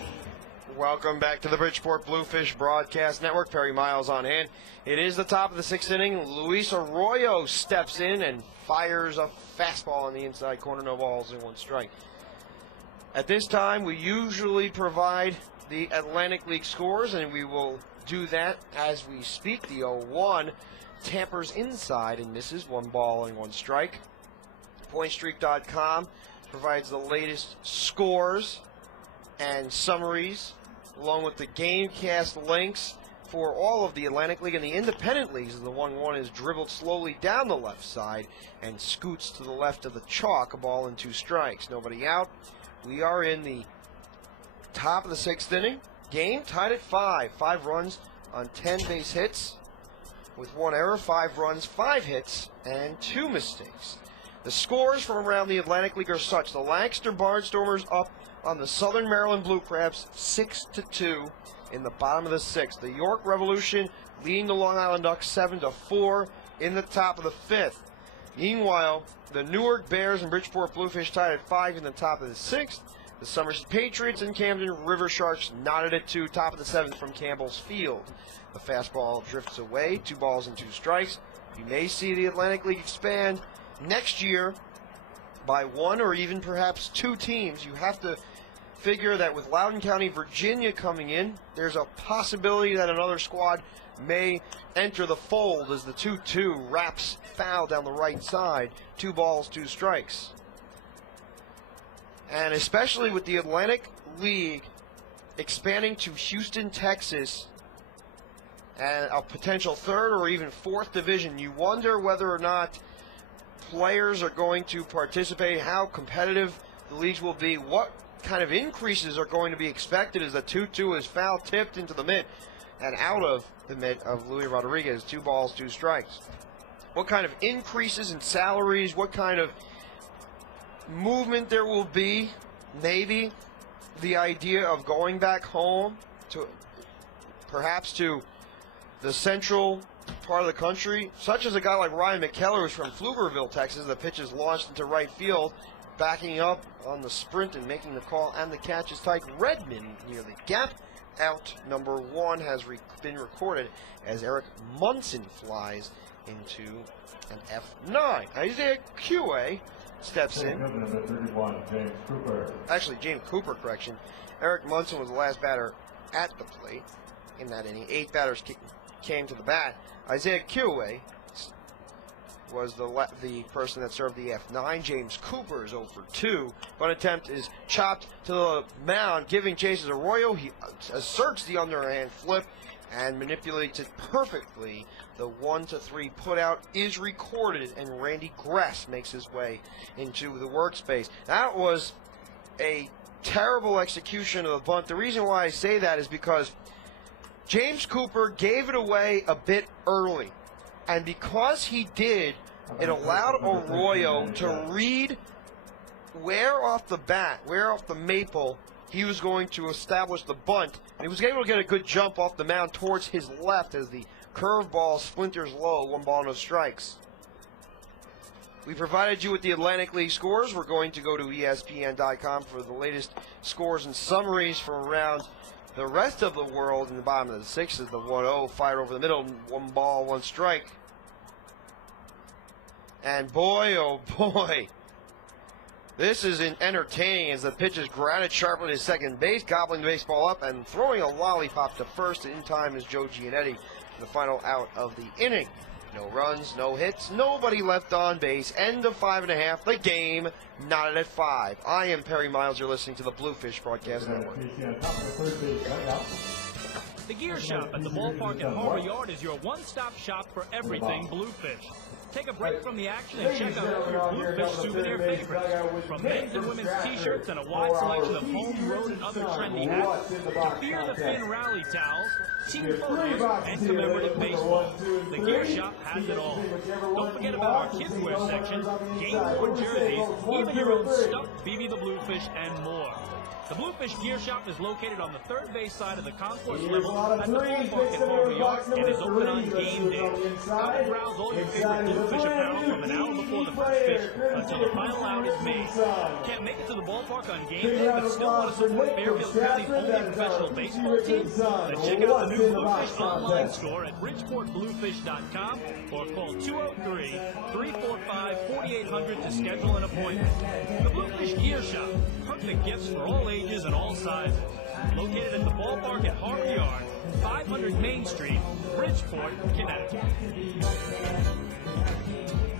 Welcome back to the Bridgeport Bluefish Broadcast Network. Perry Miles on hand. It is the top of the 6th inning. Luis Arroyo steps in and fires a fastball in the inside corner. No balls and 1 strike. At this time, we usually provide the Atlantic League scores, and we will do that as we speak. The 0-1 tampers inside and misses. 1 ball and 1 strike. PointStreak.com provides the latest scores and summaries, along with the GameCast links for all of the Atlantic League and the independent leagues. The 1-1 is dribbled slowly down the left side and scoots to the left of the chalk. A ball and 2 strikes. Nobody out. We are in the top of the 6th inning. Game tied at 5. 5 runs on 10 base hits with 1 error, 5 runs, 5 hits, and 2 mistakes. The scores from around the Atlantic League are such. The Lancaster Barnstormers up on the Southern Maryland Blue Crabs 6-2 in the bottom of the 6th. The York Revolution leading the Long Island Ducks 7-4 in the top of the 5th. Meanwhile, the Newark Bears and Bridgeport Bluefish tied at 5 in the top of the 6th. The Somerset Patriots and Camden River Sharks knotted at 2, top of the 7th from Campbell's Field. The fastball drifts away, 2 balls and 2 strikes. You may see the Atlantic League expand next year by 1 or even perhaps 2 teams. You have to figure that with Loudoun County, Virginia coming in, there's a possibility that another squad may enter the fold as the 2-2 wraps foul down the right side. 2 balls, 2 strikes. And especially with the Atlantic League expanding to Houston, Texas, and a potential 3rd or even 4th division, you wonder whether or not players are going to participate, how competitive the leagues will be, what kind of increases are going to be expected as the 2-2 is foul tipped into the mitt and out of the mitt of Luis Rodriguez. 2 balls, 2 strikes. What kind of increases in salaries, what kind of movement there will be, maybe the idea of going back home to perhaps to the central part of the country, such as a guy like Ryan McKellar, who's from Pflugerville, Texas. The pitch is launched into right field, backing up on the sprint and making the call, and the catch is tight. Redmond near the gap. Out number 1 has been recorded as Eric Munson flies into an F9. Isaiah Q.A. steps in. Actually, James Cooper, correction. Eric Munson was the last batter at the plate in that inning. 8 batters came to the bat. Isaiah Q.A. was the person that served the F9. James Cooper is 0 for 2. One attempt is chopped to the mound, giving chase as Arroyo. He asserts the underhand flip and manipulates it perfectly. The 1-3 putout is recorded, and Randy Gress makes his way into the workspace. That was a terrible execution of the bunt. The reason why I say that is because James Cooper gave it away a bit early. And because he did, it allowed Arroyo to read where off the bat, where off the maple, he was going to establish the bunt. And he was able to get a good jump off the mound towards his left as the curveball splinters low, 1 ball, no strikes. We provided you with the Atlantic League scores. We're going to go to ESPN.com for the latest scores and summaries from around the rest of the world. In the bottom of the 6th is the 1-0 fired over the middle, 1 ball, 1 strike. And boy, oh boy, this is entertaining as the pitch is grounded sharply to second base, gobbling the baseball up and throwing a lollipop to first. In time is Joe Giannetti, the final out of the inning. No runs, no hits, nobody left on base. End of 5.5. The game knotted at 5. I am Perry Miles. You're listening to the Bluefish Broadcast Network. The Gear Shop at the ballpark at Harbor Yard is your one-stop shop for everything Bluefish. Take a break from the action and check out all your Bluefish souvenir favorites. From men's and women's t-shirts and a wide selection of home, road, and other trendy hats, to Fear the Fin rally towels, team photos, and commemorative baseball. The Gear Shop has it all. Don't forget about our kids' wear section, game-worn jerseys, even your own stuffed BB the Bluefish, and more. The Bluefish Gear Shop is located on the 3rd base side of the concourse level at the ballpark at Harbor Yard and is open on game day. Come and browse all your favorite Bluefish apparel from an hour before the first pitch until the final out is made. Can't make it to the ballpark on game day but still want to support Fairfield County's only professional baseball team? Then check out the new Bluefish online store at BridgeportBluefish.com or call 203-345-4800 to schedule an appointment. The Bluefish Gear Shop. Perfect gifts for all ages and all sizes. Located at the ballpark at Harbor Yard, 500 Main Street, Bridgeport, Connecticut.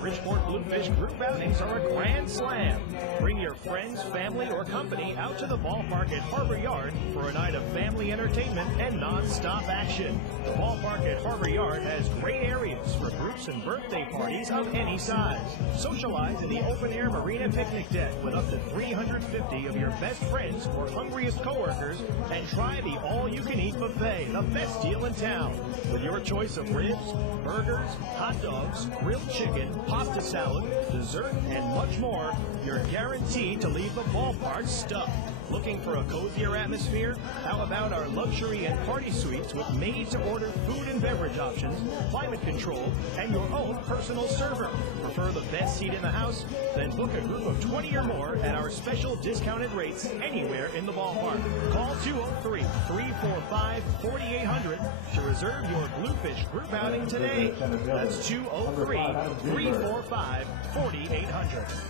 Bridgeport Bluefish group outings are a grand slam. Bring your friends, family, or company out to the ballpark at Harbor Yard for a night of family entertainment and non-stop action. The ballpark at Harbor Yard has great areas for groups and birthday parties of any size. Socialize in the open-air marina picnic deck with up to 350 of your best friends or hungriest coworkers, and try the all-you-can-eat buffet, the best deal in town. With your choice of ribs, burgers, hot dogs, grilled chicken, pasta salad, dessert, and much more, you're guaranteed to leave the ballpark stuffed. Looking for a cozier atmosphere? How about our luxury and party suites with made-to-order food and beverage options, climate control, and your own personal server? Prefer the best seat in the house? Then book a group of 20 or more at our special discounted rates anywhere in the ballpark. Call 203-345-4800 to reserve your Bluefish group outing today. That's 203-345-4800.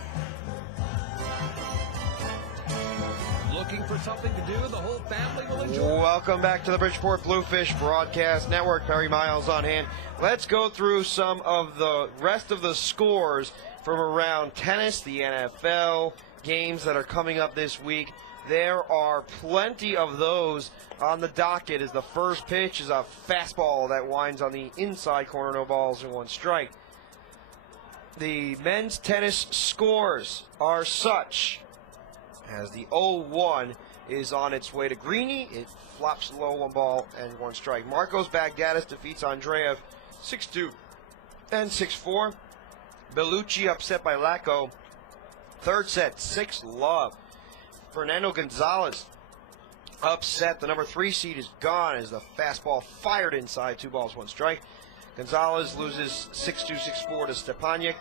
Looking for something to do the whole family will enjoy? Welcome back to the Bridgeport Bluefish Broadcast Network. Perry Miles on hand. Let's go through some of the rest of the scores from around tennis, the NFL, games that are coming up this week. There are plenty of those on the docket as the first pitch is a fastball that winds on the inside corner, no balls and one strike. The men's tennis scores are such as the 0-1 is on its way to Greeny. It flops low, 1 ball and 1 strike. Marcos Baghdatis defeats Andreev 6-2 and 6-4. Bellucci upset by Lacko. Third set, 6-love. Fernando Gonzalez upset. The number 3 seed is gone as the fastball fired inside, 2 balls, 1 strike. Gonzalez loses 6-2, 6-4 to Stepanek.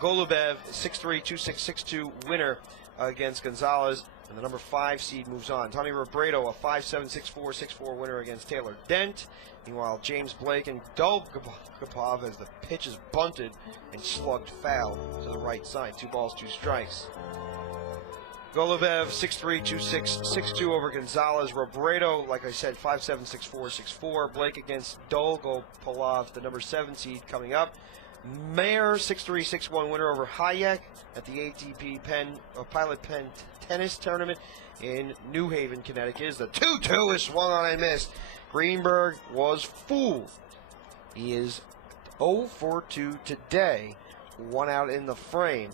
Golubev 6-3, 2-6, 6-2 winner against Gonzalez, and the number 5 seed moves on. Tony Robredo, a 5-7, 6-4, 6-4 winner against Taylor Dent. Meanwhile, James Blake and Dolgopov as the pitch is bunted and slugged foul to the right side. 2 balls, 2 strikes. Golubev 6-3, 2-6, 6-2 over Gonzalez. Robredo, like I said, 5-7, 6-4, 6-4. Blake against Dolgopolov, the number 7 seed coming up. Mayer 6-3, 6-1 winner over Hayek at the ATP Pilot Penn Tennis Tournament in New Haven, Connecticut. Is the 2-2 is swung on and missed. Greenberg was fooled. He is 0 for 2 today, 1 out in the frame.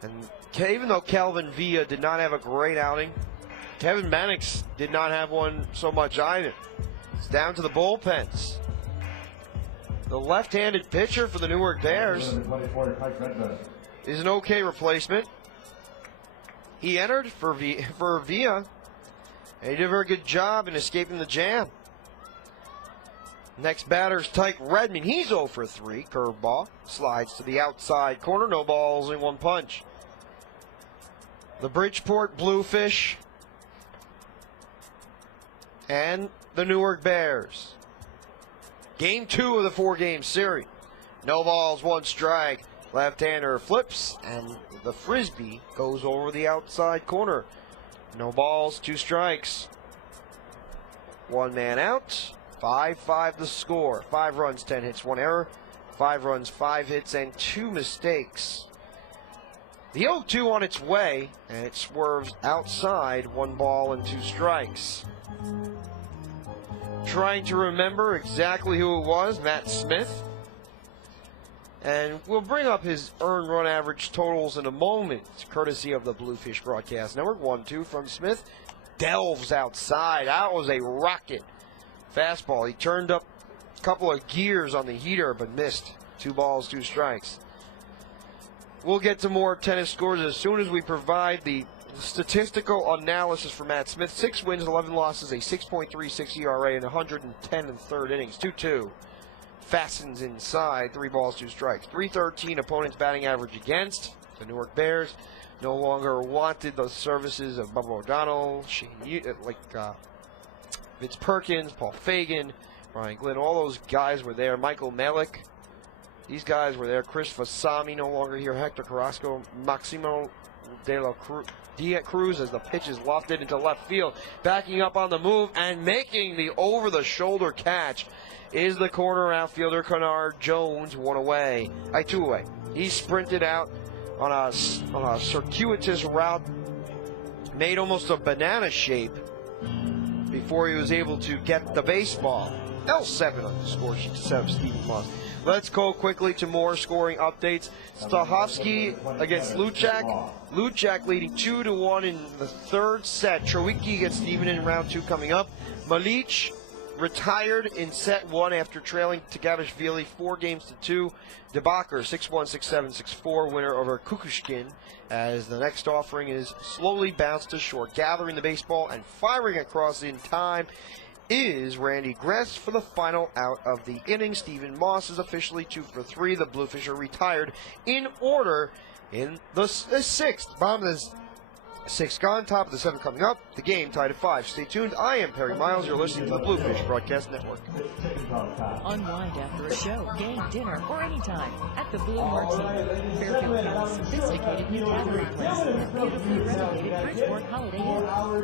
And even though Calvin Villa did not have a great outing, Kevin Mannix did not have one so much either. It's down to the bullpens. The left-handed pitcher for the Newark Bears is an okay replacement. He entered for Villa, and he did a very good job in escaping the jam. Next batter's Tyke Redmond. He's 0 for 3. Curveball slides to the outside corner. No balls and 1 punch. The Bridgeport Bluefish and the Newark Bears. Game 2 of the 4-game series. No balls, 1 strike. Left-hander flips, and the frisbee goes over the outside corner. No balls, 2 strikes. 1 man out. 5-5 the score. 5 runs, 10 hits, 1 error. 5 runs, 5 hits, and 2 mistakes. The 0-2 on its way, and it swerves outside. 1 ball and 2 strikes. Trying to remember exactly who it was, Matt Smith. And we'll bring up his earned run average totals in a moment, courtesy of the Bluefish Broadcast Network. 1-2 from Smith. Delves outside. That was a rocket fastball. He turned up a couple of gears on the heater, but missed. 2 balls, 2 strikes. We'll get to more tennis scores as soon as we provide the statistical analysis for Matt Smith. 6 wins, 11 losses, a 6.36 ERA, and 110 in the 3rd innings. 2-2. Fastens inside. 3 balls, 2 strikes. 313 opponent's batting average against. The Newark Bears no longer wanted the services of Bubba O'Donnell, Vince Perkins, Paul Fagan, Brian Glynn. All those guys were there. Michael Melick. These guys were there. Chris Fasami no longer here. Hector Carrasco, Maximo Cruz as the pitch is lofted into left field. Backing up on the move and making the over-the-shoulder catch is the corner outfielder Kennard Jones. Two away. He sprinted out on a circuitous route, made almost a banana shape before he was able to get the baseball. L7 on the score sheet set of Stephen Moss. Let's go quickly to more scoring updates. Stahovsky against Luchak. Luchak leading 2-1 in the third set. Trowicki against Steven in round 2 coming up. Malic retired in set 1 after trailing Tagashvili 4-2. Debacker 6-1, 6-7, 6-4 winner over Kukushkin, as the next offering is slowly bounced to short. Gathering the baseball and firing across in time is Randy Gress for the final out of the inning. Stephen Moss is officially 2 for 3. The Bluefish are retired in order in the sixth. Bottom of the 6 gone, top of the 7 coming up. The game tied at 5. Stay tuned. I am Perry Miles. You're listening to the Bluefish Broadcast Network. Unwind after a show, game, dinner, or anytime at the Blue Martini, Fairfield County's sophisticated new gathering place in the beautifully renovated Bridgeport Holiday Inn.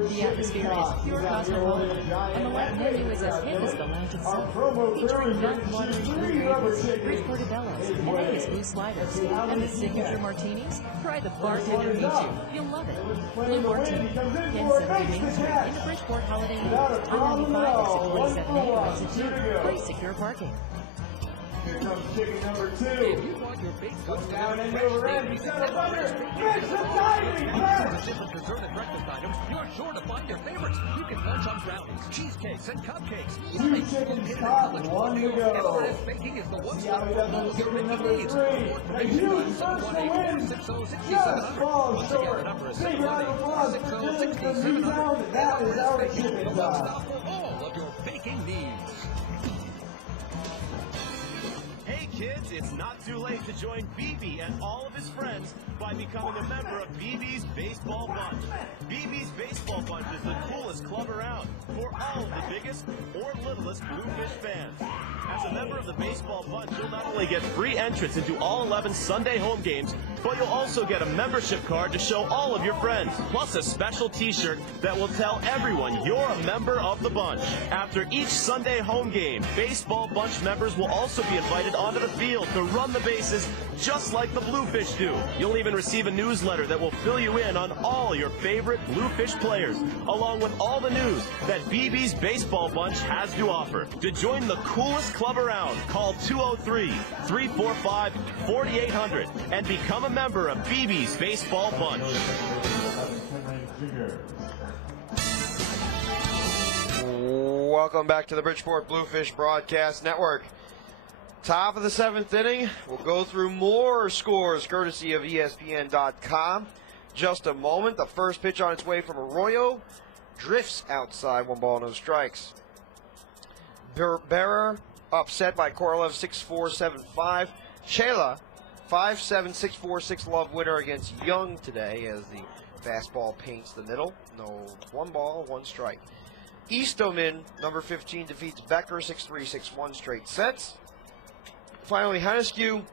The atmosphere is pure cosmopolitan, and the Latin menu is as hip as the lounge itself, featuring not one of blue grapes, Bridgeport Bellas, and Vegas blue sliders, and the signature martinis. Try the bartender meet you. You'll love it. Blue Martini, 1070 Main Street in the Bridgeport Holiday Inn. I-95 exit 27A, exit 2. Please secure parking. Here comes chicken number 2. If you want your baked goods Down and fresh over daily, in, then center MRS butter. Baking Mix the timing, has different dessert and breakfast items. You're sure to find your favorites. You can munch on brownies, cheesecakes, and cupcakes. Yummy. 2 chickens hot, 1 to go. MRS Baking is the one-stop for all of your Chicken baking number needs. 3. For And information you on first to win. 718-460-6700. Just falls Once again, the short. number is Big round of applause for Dylan from Newtown. That is our chicken the time. one-stop for all of your baking needs. Hey kids, it's not too late to join BB and all of his friends by becoming a member of BB's Baseball Bunch. BB's Baseball Bunch is the coolest club around for all of the biggest or littlest Bluefish fans. As a member of the Baseball Bunch, you'll not only get free entrance into all 11 Sunday home games, but you'll also get a membership card to show all of your friends, plus a special t-shirt that will tell everyone you're a member of the bunch. After each Sunday home game, Baseball Bunch members will also be invited onto the field to run the bases just like the Bluefish do. You'll even receive a newsletter that will fill you in on all your favorite Bluefish players, along with all the news that BB's Baseball Bunch has to offer. To join the coolest club around, call 203-345-4800 and become a member of BB's Baseball Bunch. Welcome back to the Bridgeport Bluefish Broadcast Network. Top of the 7th inning. We'll go through more scores courtesy of ESPN.com. Just a moment. The first pitch on its way from Arroyo drifts outside. 1 ball, no strikes. Bearer upset by Korolev 6-4, 7-5. Chela 5-7, 6-4, 6-love winner against Young today as the fastball paints the middle. No, 1 ball, 1 strike. Eastomin, number 15, defeats Becker 6-3, 6-1 straight sets. Finally, Hanescu,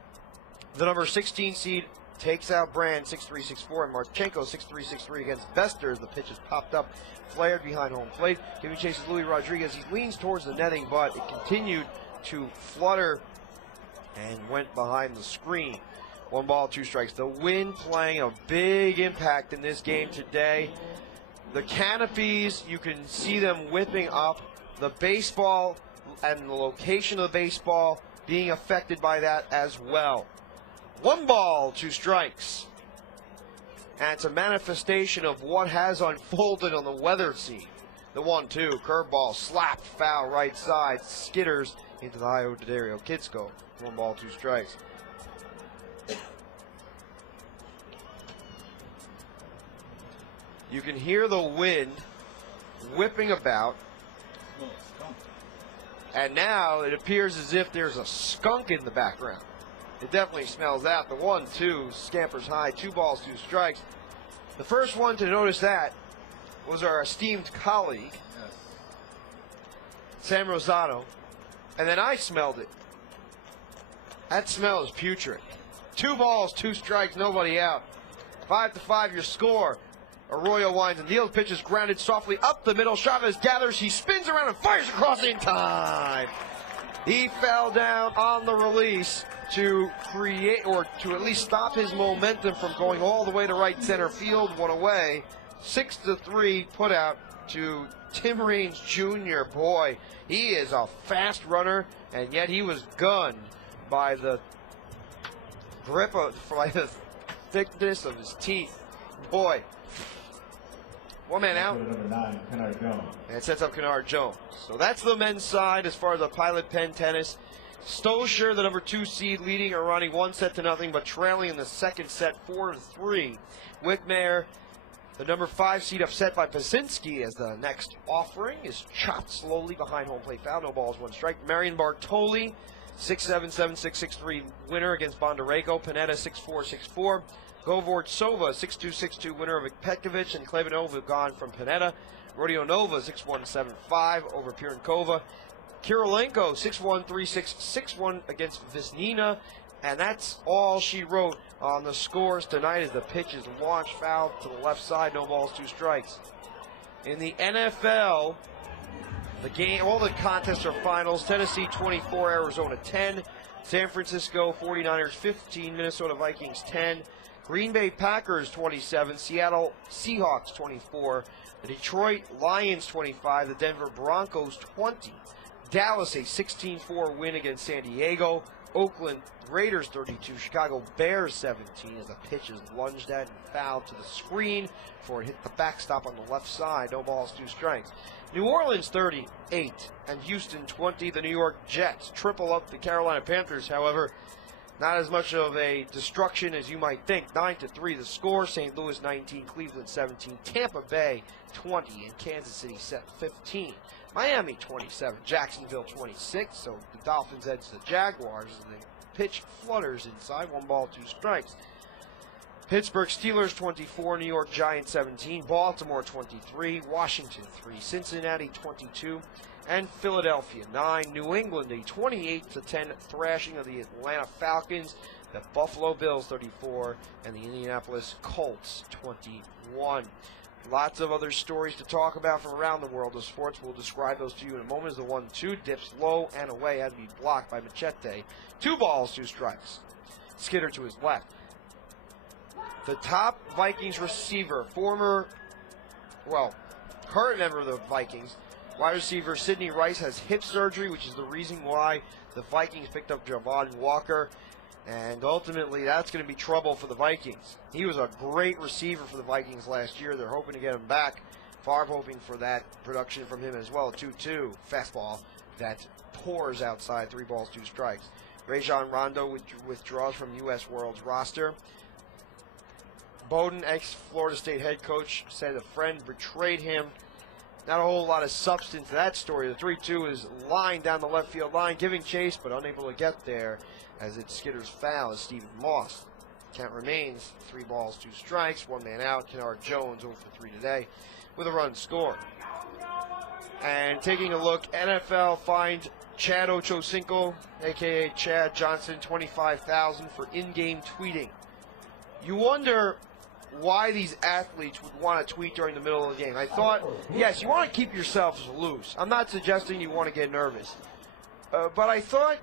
the number 16 seed, takes out Brand 6-3, 6-4, and Marchenko 6-3, 6-3 against Bester as the pitch is popped up, flared behind home plate. Giving chase is Louis Rodriguez. He leans towards the netting, but it continued to flutter and went behind the screen. 1 ball, 2 strikes. The wind playing a big impact in this game today. The canopies, you can see them whipping up. The baseball and the location of the baseball being affected by that as well. 1 ball, 2 strikes. And it's a manifestation of what has unfolded on the weather scene. The 1-2, curveball, slapped, foul, right side, skitters into the Io Dario Kitsko. 1 ball, 2 strikes. You can hear the wind whipping about. And now it appears as if there's a skunk in the background. It definitely smells that. The 1-2 scampers high, 2 balls, 2 strikes. The first one to notice that was our esteemed colleague, Sam Rosado. And then I smelled it. That smell is putrid. 2 balls, 2 strikes, nobody out. 5-5 your score. Arroyo winds and deals, pitches grounded softly up the middle. Chavez gathers, he spins around and fires across in time. He fell down on the release to create, or to at least stop his momentum from going all the way to right center field, one away. 6-3 put out to Tim Raines Jr. Boy, he is a fast runner, and yet he was gunned by the grip of, by the thickness of his teeth. Boy. One man out. Number 9, Kennard Jones. And it sets up Kennard Jones. So that's the men's side as far as the Pilot Pen tennis. Stosur, the number 2 seed, leading Irani 1-0, but trailing in the second set 4-3. Wickmeyer, the number 5 seed, upset by Pasinski as the next offering is chopped slowly behind home plate foul. No balls, 1 strike. Marion Bartoli, 6-7, 7-6, 6-3 winner against Bondarenko. Panetta 6-4, 6-4. Govord Sova, 6-2, 6-2 winner of Petkovic, and Klebanova gone from Panetta. Rodionova 6-1, 7-5 over Pirankova. Kirilenko 6-1, 3-6, 6-1 against Visnina. And that's all she wrote on the scores tonight as the pitch is launched foul to the left side. No balls, 2 strikes. In the NFL, the game, all the contests are finals. Tennessee 24, Arizona 10. San Francisco 49ers 15, Minnesota Vikings 10. Green Bay Packers 27, Seattle Seahawks 24, the Detroit Lions 25, the Denver Broncos 20, Dallas a 16-4 win against San Diego, Oakland Raiders 32, Chicago Bears 17 as the pitch is lunged at and fouled to the screen before it hit the backstop on the left side. No balls, 2 strikes. New Orleans 38 and Houston 20. The New York Jets triple up the Carolina Panthers, however. Not as much of a destruction as you might think. 9-3 the score. St. Louis 19, Cleveland 17, Tampa Bay 20, and Kansas City set 15. Miami 27, Jacksonville 26. So the Dolphins edge the Jaguars as the pitch flutters inside. 1 ball, 2 strikes. Pittsburgh Steelers 24, New York Giants 17, Baltimore 23, Washington 3, Cincinnati 22. And Philadelphia 9, New England a 28-10 thrashing of the Atlanta Falcons, the Buffalo Bills 34, and the Indianapolis Colts 21. Lots of other stories to talk about from around the world of sports. We'll describe those to you in a moment as the 1-2 dips low and away, had to be blocked by Machete. 2 balls, 2 strikes. Skidder to his left. The top Vikings receiver, current member of the Vikings, wide receiver Sidney Rice has hip surgery, which is the reason why the Vikings picked up Javon Walker. And ultimately, that's going to be trouble for the Vikings. He was a great receiver for the Vikings last year. They're hoping to get him back. Favre hoping for that production from him as well. 2-2 fastball that pours outside. 3 balls, 2 strikes. Rajon Rondo withdraws from U.S. World's roster. Bowden, ex-Florida State head coach, said a friend betrayed him. Not a whole lot of substance to that story. The 3-2 is lined down the left field line, giving chase, but unable to get there as it skitters foul as Stephen Moss. Count remains 3 balls, 2 strikes, 1 man out. Kennard Jones 0 for 3 today with a run scored. And taking a look, NFL fined Chad Ochocinco, a.k.a. Chad Johnson, $25,000 for in-game tweeting. You wonder why these athletes would want to tweet during the middle of the game. I thought, yes, you want to keep yourselves loose. I'm not suggesting you want to get nervous. But I thought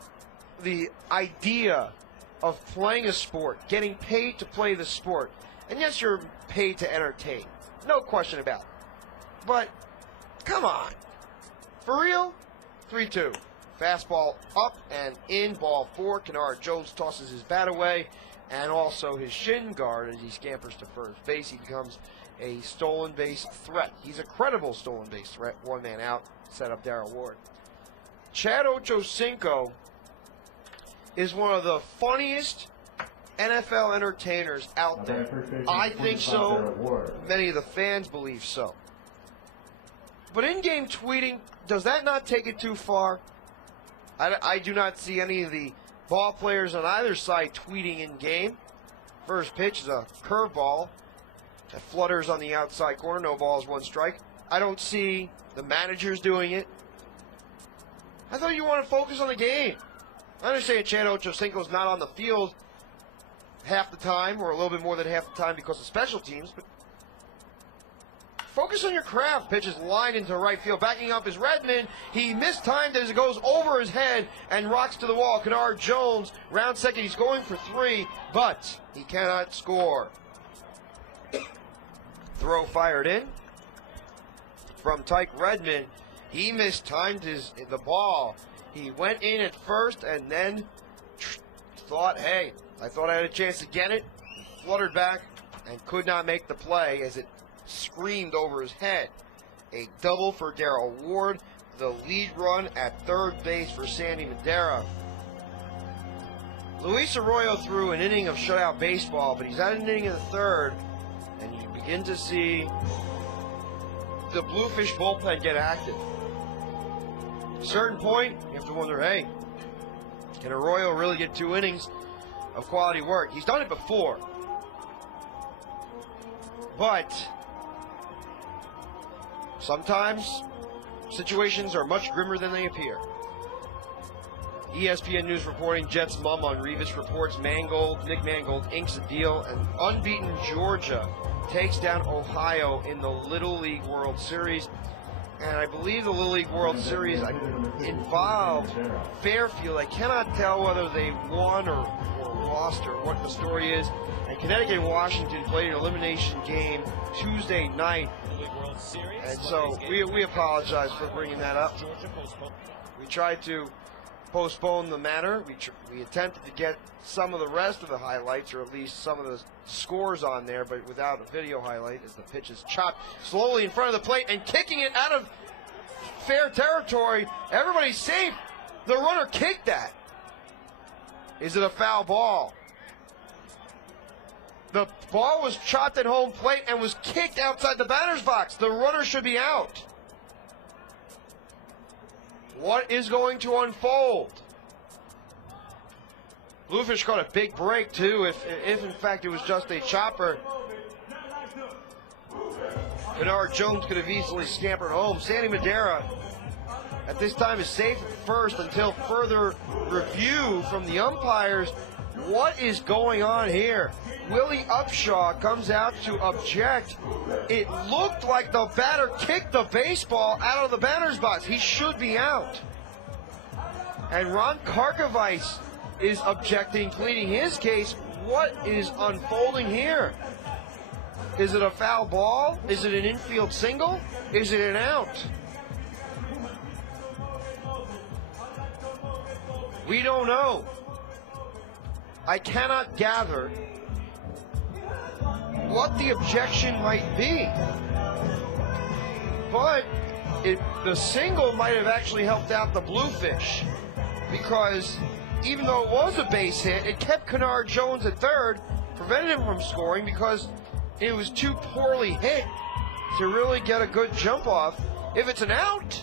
the idea of playing a sport, getting paid to play the sport, and yes, you're paid to entertain. No question about it. But, come on. For real? 3-2. Fastball up and in, ball 4. Kennard Jones tosses his bat away. And also his shin guard as he scampers to first base. He becomes a stolen base threat. He's a credible stolen base threat. 1 man out, set up Darrell Ward. Chad Ochocinco is one of the funniest NFL entertainers out there. I think so. Many of the fans believe so. But in-game tweeting, does that not take it too far? I do not see any of the ball players on either side tweeting in game. First pitch is a curveball that flutters on the outside corner. No balls, 1 strike. I don't see the managers doing it. I thought you want to focus on the game. I understand Chad Ochocinco's not on the field half the time, or a little bit more than half the time because of special teams, but focus on your craft. Pitch is lined into right field. Backing up is Redmond. He mistimed as it goes over his head and rocks to the wall. Kennard Jones, round second. He's going for 3, but he cannot score. Throw fired in from Tyke Redmond. He mistimed the ball. He went in at first and then thought, hey, I thought I had a chance to get it. Fluttered back and could not make the play as it screamed over his head. A double for Darrell Ward, the lead run at third base for Sandy Madera. Luis Arroyo threw an inning of shutout baseball, but he's at an inning in the third, and you begin to see the Bluefish bullpen get active. At a certain point, you have to wonder, hey, can Arroyo really get 2 innings of quality work? He's done it before, but sometimes situations are much grimmer than they appear. ESPN News reporting, Jets mum on Revis reports Nick Mangold inks a deal, and unbeaten Georgia takes down Ohio in the Little League World Series. And I believe the Little League World Series involved Fairfield. I cannot tell whether they won or lost or what the story is. And Connecticut and Washington played an elimination game Tuesday night. And so we apologize for bringing that up. We tried to postpone the matter. We attempted to get some of the rest of the highlights, or at least some of the scores on there, but without a video highlight, as the pitch is chopped slowly in front of the plate and kicking it out of fair territory. Everybody's safe. The runner kicked that. Is it a foul ball? The ball was chopped at home plate and was kicked outside the batter's box. The runner should be out. What is going to unfold? Bluefish caught a big break, too, if in fact it was just a chopper. Kennard Jones could have easily scampered home. Sandy Madera at this time is safe at first until further review from the umpires. What is going on here? Willie Upshaw comes out to object. It looked like the batter kicked the baseball out of the batter's box. He should be out. And Ron Karkovice is objecting, pleading his case. What is unfolding here? Is it a foul ball? Is it an infield single? Is it an out? We don't know. I cannot gather what the objection might be. But the single might have actually helped out the Bluefish, because even though it was a base hit, it kept Kennard Jones at third, prevented him from scoring because it was too poorly hit to really get a good jump off. If it's an out,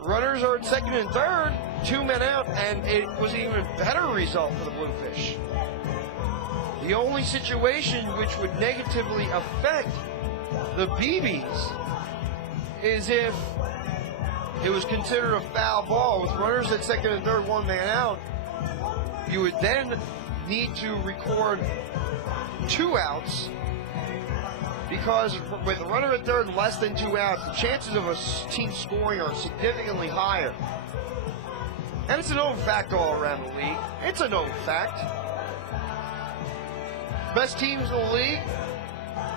runners are at second and third, 2 men out, and it was an even better result for the Bluefish. The only situation which would negatively affect the BBs is if it was considered a foul ball with runners at second and third, 1 man out. You would then need to record 2 outs, because with a runner at third and less than 2 outs, the chances of a team scoring are significantly higher. And it's a known fact all around the league. It's a known fact. Best teams in the league,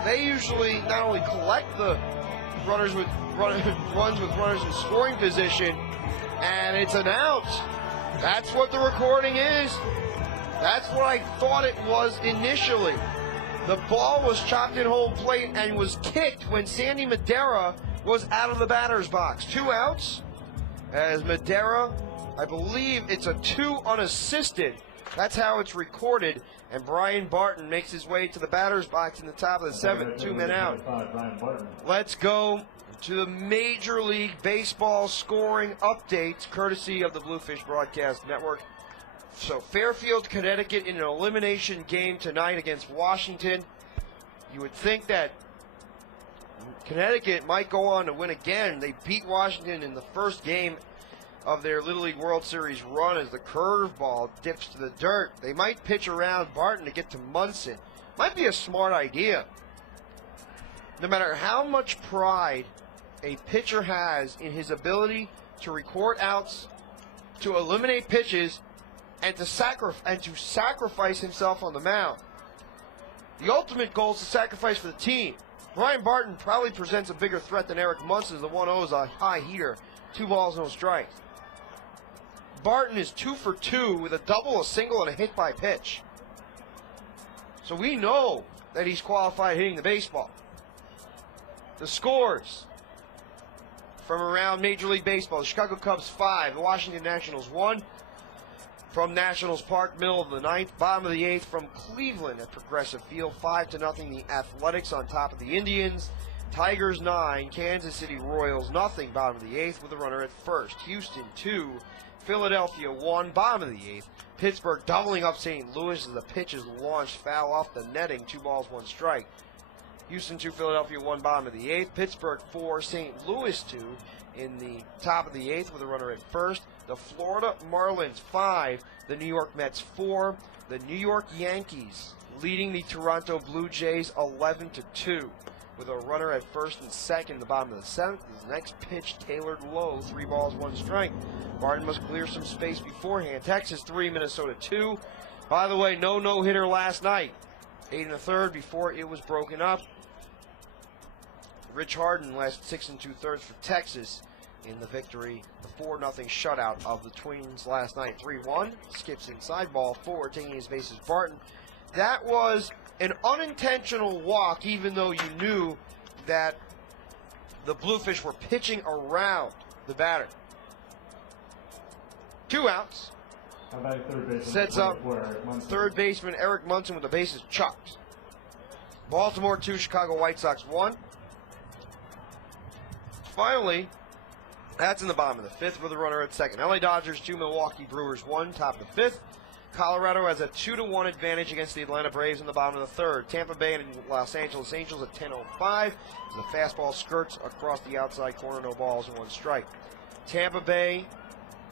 they usually not only collect the runs with runners in scoring position, and it's an out. That's what the recording is. That's what I thought it was initially. The ball was chopped at home plate and was kicked when Sandy Madera was out of the batter's box. 2 outs as Madera, I believe it's a 2 unassisted. That's how it's recorded. And Brian Barton makes his way to the batter's box in the top of the 7th, 2 men out. Let's go to the Major League Baseball scoring updates, courtesy of the Bluefish Broadcast Network. So Fairfield, Connecticut in an elimination game tonight against Washington. You would think that Connecticut might go on to win again. They beat Washington in the first game of their Little League World Series run as the curveball dips to the dirt. They might pitch around Barton to get to Munson. Might be a smart idea. No matter how much pride a pitcher has in his ability to record outs, to eliminate pitches, and to sacrifice himself on the mound, the ultimate goal is to sacrifice for the team. Brian Barton probably presents a bigger threat than Eric Munson. The 1-0 is a high heater. 2 balls, no strikes. Barton is 2 for 2 with a double, a single, and a hit by pitch. So we know that he's qualified hitting the baseball. The scores from around Major League Baseball: the Chicago Cubs 5, the Washington Nationals 1. From Nationals Park, middle of the 9th, bottom of the 8th from Cleveland at Progressive Field, 5-0. The Athletics on top of the Indians. Tigers 9, Kansas City Royals nothing, bottom of the 8th with a runner at first. Houston 2, Philadelphia 1, bottom of the 8th. Pittsburgh doubling up St. Louis as the pitch is launched foul off the netting, 2 balls, 1 strike. Houston 2, Philadelphia 1, bottom of the 8th. Pittsburgh 4, St. Louis 2 in the top of the 8th with a runner at first. The Florida Marlins 5, the New York Mets 4. The New York Yankees leading the Toronto Blue Jays 11-2 with a runner at first and second in the bottom of the 7th. His next pitch tailored low, 3 balls, 1 strike. Barton must clear some space beforehand. Texas 3, Minnesota 2. By the way, no-hitter last night. 8 1/3 before it was broken up. Rich Harden last 6 2/3 for Texas in the victory, the 4-0 shutout of the Twins last night. 3-1, skips inside, ball 4, taking his bases Barton. That was an unintentional walk, even though you knew that the Bluefish were pitching around the batter. 2 outs. Sets up third baseman Eric Munson with the bases chucked. Baltimore 2, Chicago White Sox 1. Finally, that's in the bottom of the 5th with a runner at second. LA Dodgers 2, Milwaukee Brewers 1, top of the 5th. Colorado has a 2-1 advantage against the Atlanta Braves in the bottom of the 3rd. Tampa Bay and Los Angeles Angels at 10:05. The fastball skirts across the outside corner, no balls and 1 strike. Tampa Bay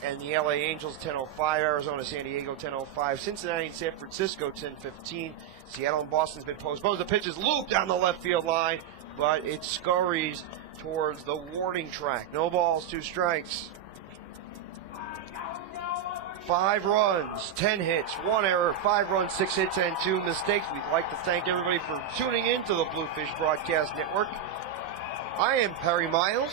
and the LA Angels 10:05. Arizona, San Diego 10:05. Cincinnati and San Francisco 10:15. Seattle and Boston's been postponed. The pitch is looped down the left field line, but it scurries towards the warning track. No balls, 2 strikes. 5 runs, 10 hits, 1 error, 5 runs, 6 hits, and 2 mistakes. We'd like to thank everybody for tuning in to the Bluefish Broadcast Network. I am Perry Miles.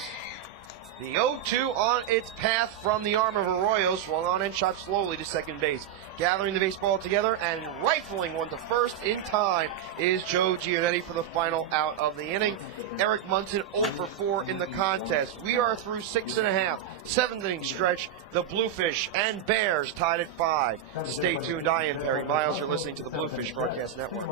The 0-2 on its path from the arm of Arroyo, swung on and shot slowly to second base. Gathering the baseball together and rifling one to first in time is Joe Giannetti for the final out of the inning. Eric Munson 0 for 4 in the contest. We are through 6 1/2, 7th inning stretch. The Bluefish and Bears tied at 5. Stay tuned. I am Perry Miles. You're listening to the Bluefish Broadcast Network.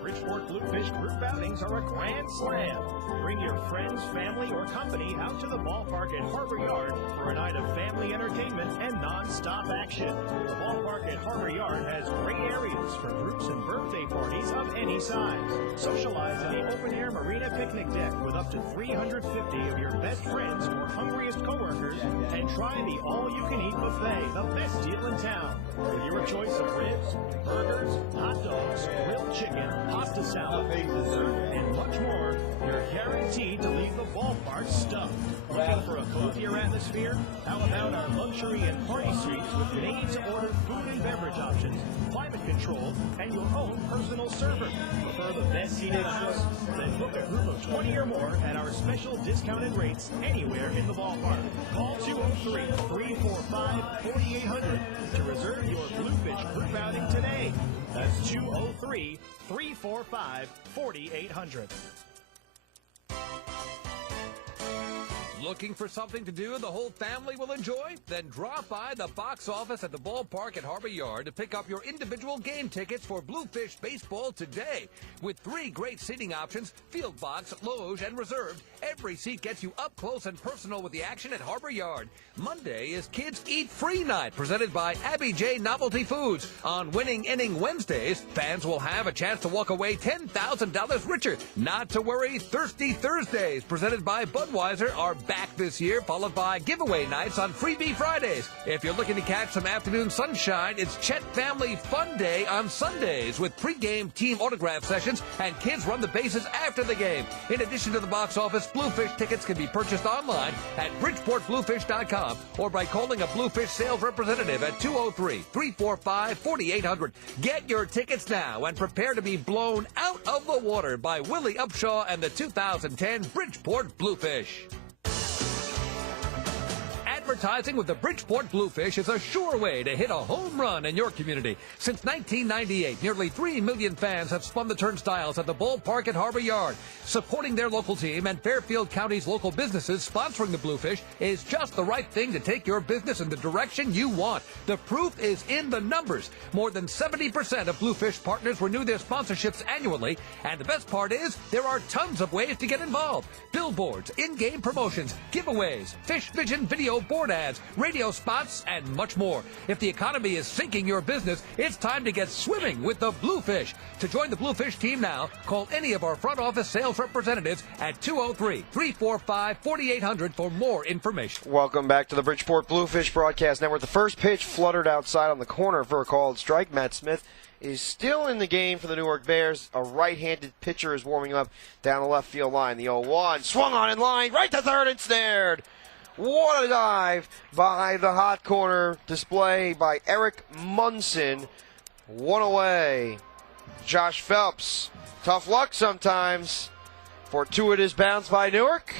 Bridgeport Bluefish group outings are a grand slam. Bring your friends, family, or company out to the ballpark at Harbor Yard for a night of family entertainment and non-stop action. The ballpark at Harbor Yard has great areas for groups and birthday parties of any size. Socialize in the open-air marina picnic deck with up to 350 of your best friends or hungriest coworkers, and try the all-you-can-eat buffet, the best deal in town. With your choice of ribs, burgers, hot dogs, grilled chicken, pasta salad, dessert, and much more, you're guaranteed to leave the ballpark stuffed. Looking for a cozier atmosphere? How about our luxury and party suites with made-to-order food and beverage options, climate control, and your own personal server? Prefer the best seat in the house? Then book a group of 20 or more at our special discounted rates anywhere in the ballpark. Call 203-345-4800 to reserve your Bluefish group outing today. That's 203-345-4800. Looking for something to do the whole family will enjoy? Then drop by the box office at the ballpark at Harbor Yard to pick up your individual game tickets for Bluefish Baseball today. With 3 great seating options, field box, loge, and reserved, every seat gets you up close and personal with the action at Harbor Yard. Monday is Kids Eat Free Night, presented by Abby J. Novelty Foods. On Winning Inning Wednesdays, fans will have a chance to walk away $10,000 richer. Not to worry, Thirsty Thursdays, presented by Budweiser, are back back this year, followed by giveaway nights on Freebie Fridays. If you're looking to catch some afternoon sunshine, it's Chet Family Fun Day on Sundays with pregame team autograph sessions and kids run the bases after the game. In addition to the box office, Bluefish tickets can be purchased online at BridgeportBluefish.com or by calling a Bluefish sales representative at 203-345-4800. Get your tickets now and prepare to be blown out of the water by Willie Upshaw and the 2010 Bridgeport Bluefish. Advertising with the Bridgeport Bluefish is a sure way to hit a home run in your community. Since 1998, nearly 3 million fans have spun the turnstiles at the ballpark at Harbor Yard. Supporting their local team and Fairfield County's local businesses sponsoring the Bluefish is just the right thing to take your business in the direction you want. The proof is in the numbers. More than 70% of Bluefish partners renew their sponsorships annually, and the best part is there are tons of ways to get involved. Billboards, in-game promotions, giveaways, Fish Vision video board ads, radio spots, and much more. If the economy is sinking your business, it's time to get swimming with the Bluefish. To join the Bluefish team now, call any of our front office sales representatives at 203-345-4800 for more information. Welcome back to the Bridgeport Bluefish Broadcast Network. The first pitch fluttered outside on the corner for a called strike. Matt Smith is still in the game for the Newark Bears. A right-handed pitcher is warming up down the left field line. The 0-1 swung on in line, right to third and snared. What a dive by the hot corner display by Eric Munson. One away. Josh Phelps. Tough luck sometimes. Fortuitous bounce by Newark.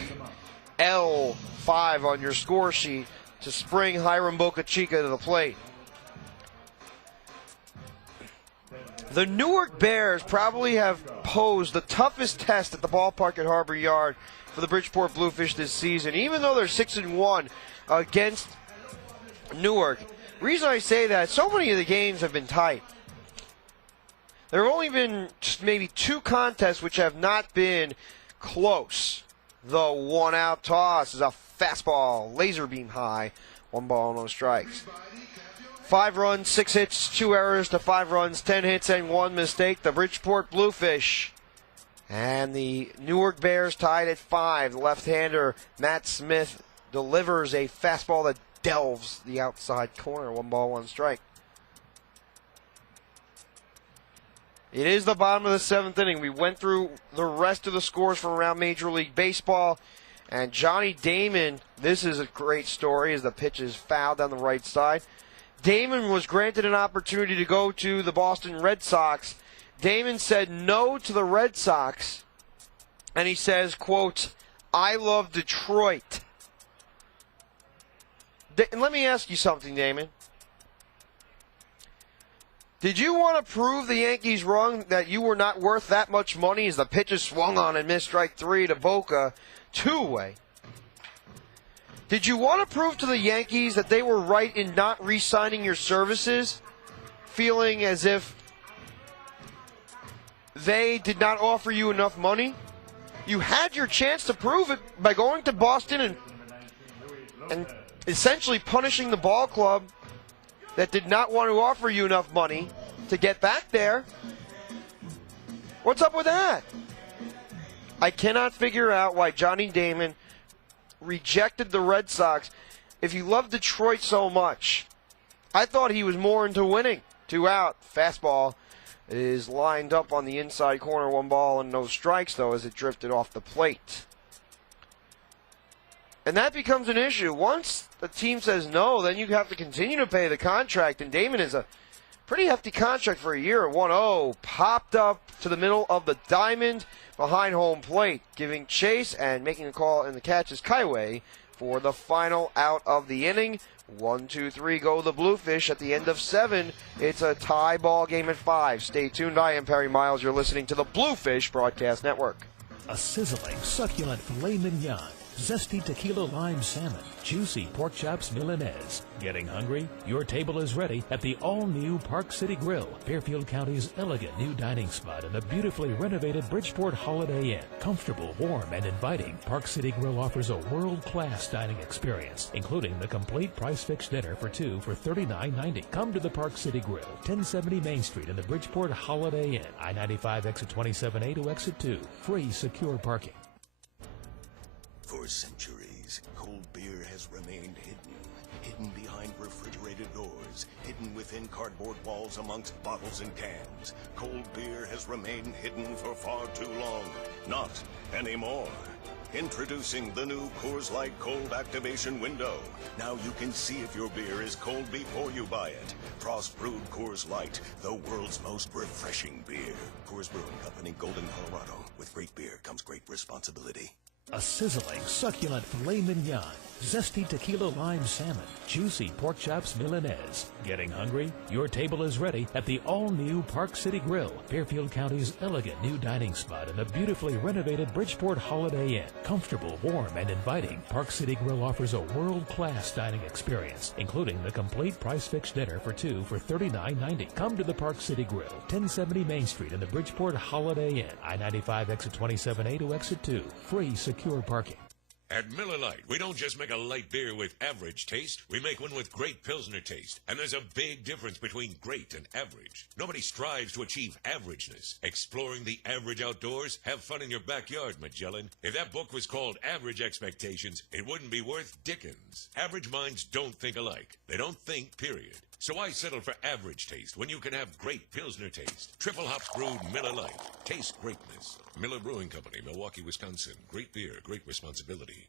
L5 on your score sheet to spring Hiram Boca Chica to the plate. The Newark Bears probably have posed the toughest test at the ballpark at Harbor Yard for the Bridgeport Bluefish this season, even though they're 6-1 against Newark. The reason I say that, so many of the games have been tight. There have only been maybe 2 contests which have not been close. The one-out toss is a fastball, laser beam high, 1 ball, no strikes. 5 runs, 6 hits, 2 errors to 5 runs, 10 hits, and 1 mistake. The Bridgeport Bluefish and the Newark Bears tied at 5. The left-hander Matt Smith delivers a fastball that delves the outside corner. 1 ball, 1 strike. It is the bottom of the 7th inning. We went through the rest of the scores from around Major League Baseball. And Johnny Damon, this is a great story as the pitch is fouled down the right side. Damon was granted an opportunity to go to the Boston Red Sox. Damon said no to the Red Sox, and he says, quote, "I love Detroit." And let me ask you something, Damon. Did you want to prove the Yankees wrong that you were not worth that much money as the pitch is swung on and missed strike 3 to Boca, 2-away? Did you want to prove to the Yankees that they were right in not re-signing your services, feeling as if they did not offer you enough money? You had your chance to prove it by going to Boston and essentially punishing the ball club that did not want to offer you enough money to get back there. What's up with that? I cannot figure out why Johnny Damon rejected the Red Sox. If you love Detroit so much, I thought he was more into winning. 2 out, fastball is lined up on the inside corner, 1 ball and no strikes, though, as it drifted off the plate. And that becomes an issue. Once the team says no, then you have to continue to pay the contract, and Damon is a pretty hefty contract for a year. 1-0, popped up to the middle of the diamond behind home plate, giving chase and making a call, and the catch is Kaiway for the final out of the inning. 1-2-3 go the Bluefish at the end of 7. It's a tie ball game at 5. Stay tuned. I am Perry Miles. You're listening to the Bluefish Broadcast Network. A sizzling, succulent filet mignon, zesty tequila lime salmon, juicy pork chops Milanese. Getting hungry? Your table is ready at the all-new Park City Grill, Fairfield County's elegant new dining spot in the beautifully renovated Bridgeport Holiday Inn. Comfortable, warm, and inviting, Park City Grill offers a world-class dining experience, including the complete price-fixed dinner for 2 for $39.90. Come to the Park City Grill, 1070 Main Street in the Bridgeport Holiday Inn, I-95 exit 27A to exit 2. Free, secure parking. For centuries, centuries, cold beer has remained hidden behind refrigerated doors, hidden within cardboard walls amongst bottles and cans. Cold beer has remained hidden for far too long. Not anymore. Introducing the new Coors Light Cold Activation Window. Now you can see if your beer is cold before you buy it. Frost brewed Coors Light, the world's most refreshing beer. Coors Brewing Company, Golden, Colorado. With great beer comes great responsibility. A sizzling, succulent filet mignon, zesty tequila lime salmon, juicy pork chops Milanese. Getting hungry? Your table is ready at the all-new Park City Grill, Fairfield County's elegant new dining spot in the beautifully renovated Bridgeport Holiday Inn. Comfortable, warm, and inviting, Park City Grill offers a world-class dining experience, including the complete price-fixed dinner for two for $39.90. Come to the Park City Grill, 1070 Main Street in the Bridgeport Holiday Inn, I-95 exit 27A to exit 2. Free, secure parking. At Miller Lite, we don't just make a light beer with average taste. We make one with great Pilsner taste. And there's a big difference between great and average. Nobody strives to achieve averageness. Exploring the average outdoors? Have fun in your backyard, Magellan. If that book was called Average Expectations, it wouldn't be worth Dickens. Average minds don't think alike. They don't think, period. So why settle for average taste when you can have great Pilsner taste? Triple hops brewed Miller Lite. Taste greatness. Miller Brewing Company, Milwaukee, Wisconsin. Great beer, great responsibility.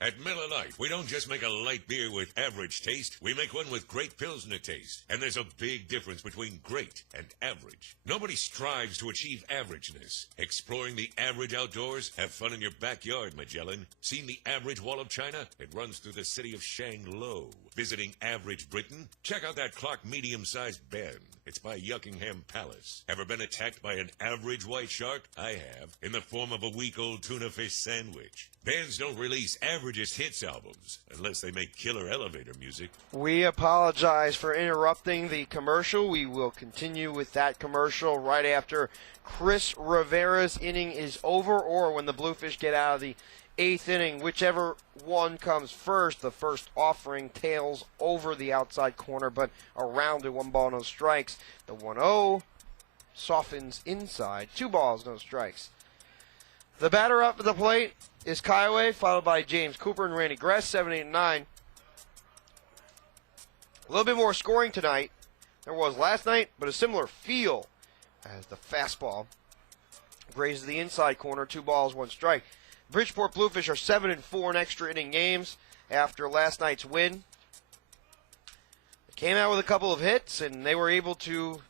At Miller Lite, we don't just make a light beer with average taste. We make one with great Pilsner taste. And there's a big difference between great and average. Nobody strives to achieve averageness. Exploring the average outdoors? Have fun in your backyard, Magellan. Seen the average wall of China? It runs through the city of Shanglo. Visiting average Britain? Check out that clock medium-sized Ben. It's by Yuckingham Palace. Ever been attacked by an average white shark? I have, in the form of a week-old tuna fish sandwich. Bands don't release averagest hits albums unless they make killer elevator music. We apologize for interrupting the commercial. We will continue with that commercial right after Chris Rivera's inning is over, or when the Bluefish get out of the 8th inning. Whichever one comes first, the first offering tails over the outside corner, but around it, 1 ball, no strikes. The 1-0 softens inside, 2 balls, no strikes. The batter up at the plate is Kiowa, followed by James Cooper and Randy Gress, 7, 8, and 9. A little bit more scoring tonight there was last night, but a similar feel as the fastball grazes the inside corner, 2 balls, 1 strike. Bridgeport Bluefish are 7-4 in extra inning games after last night's win. They came out with a couple of hits, and they were able to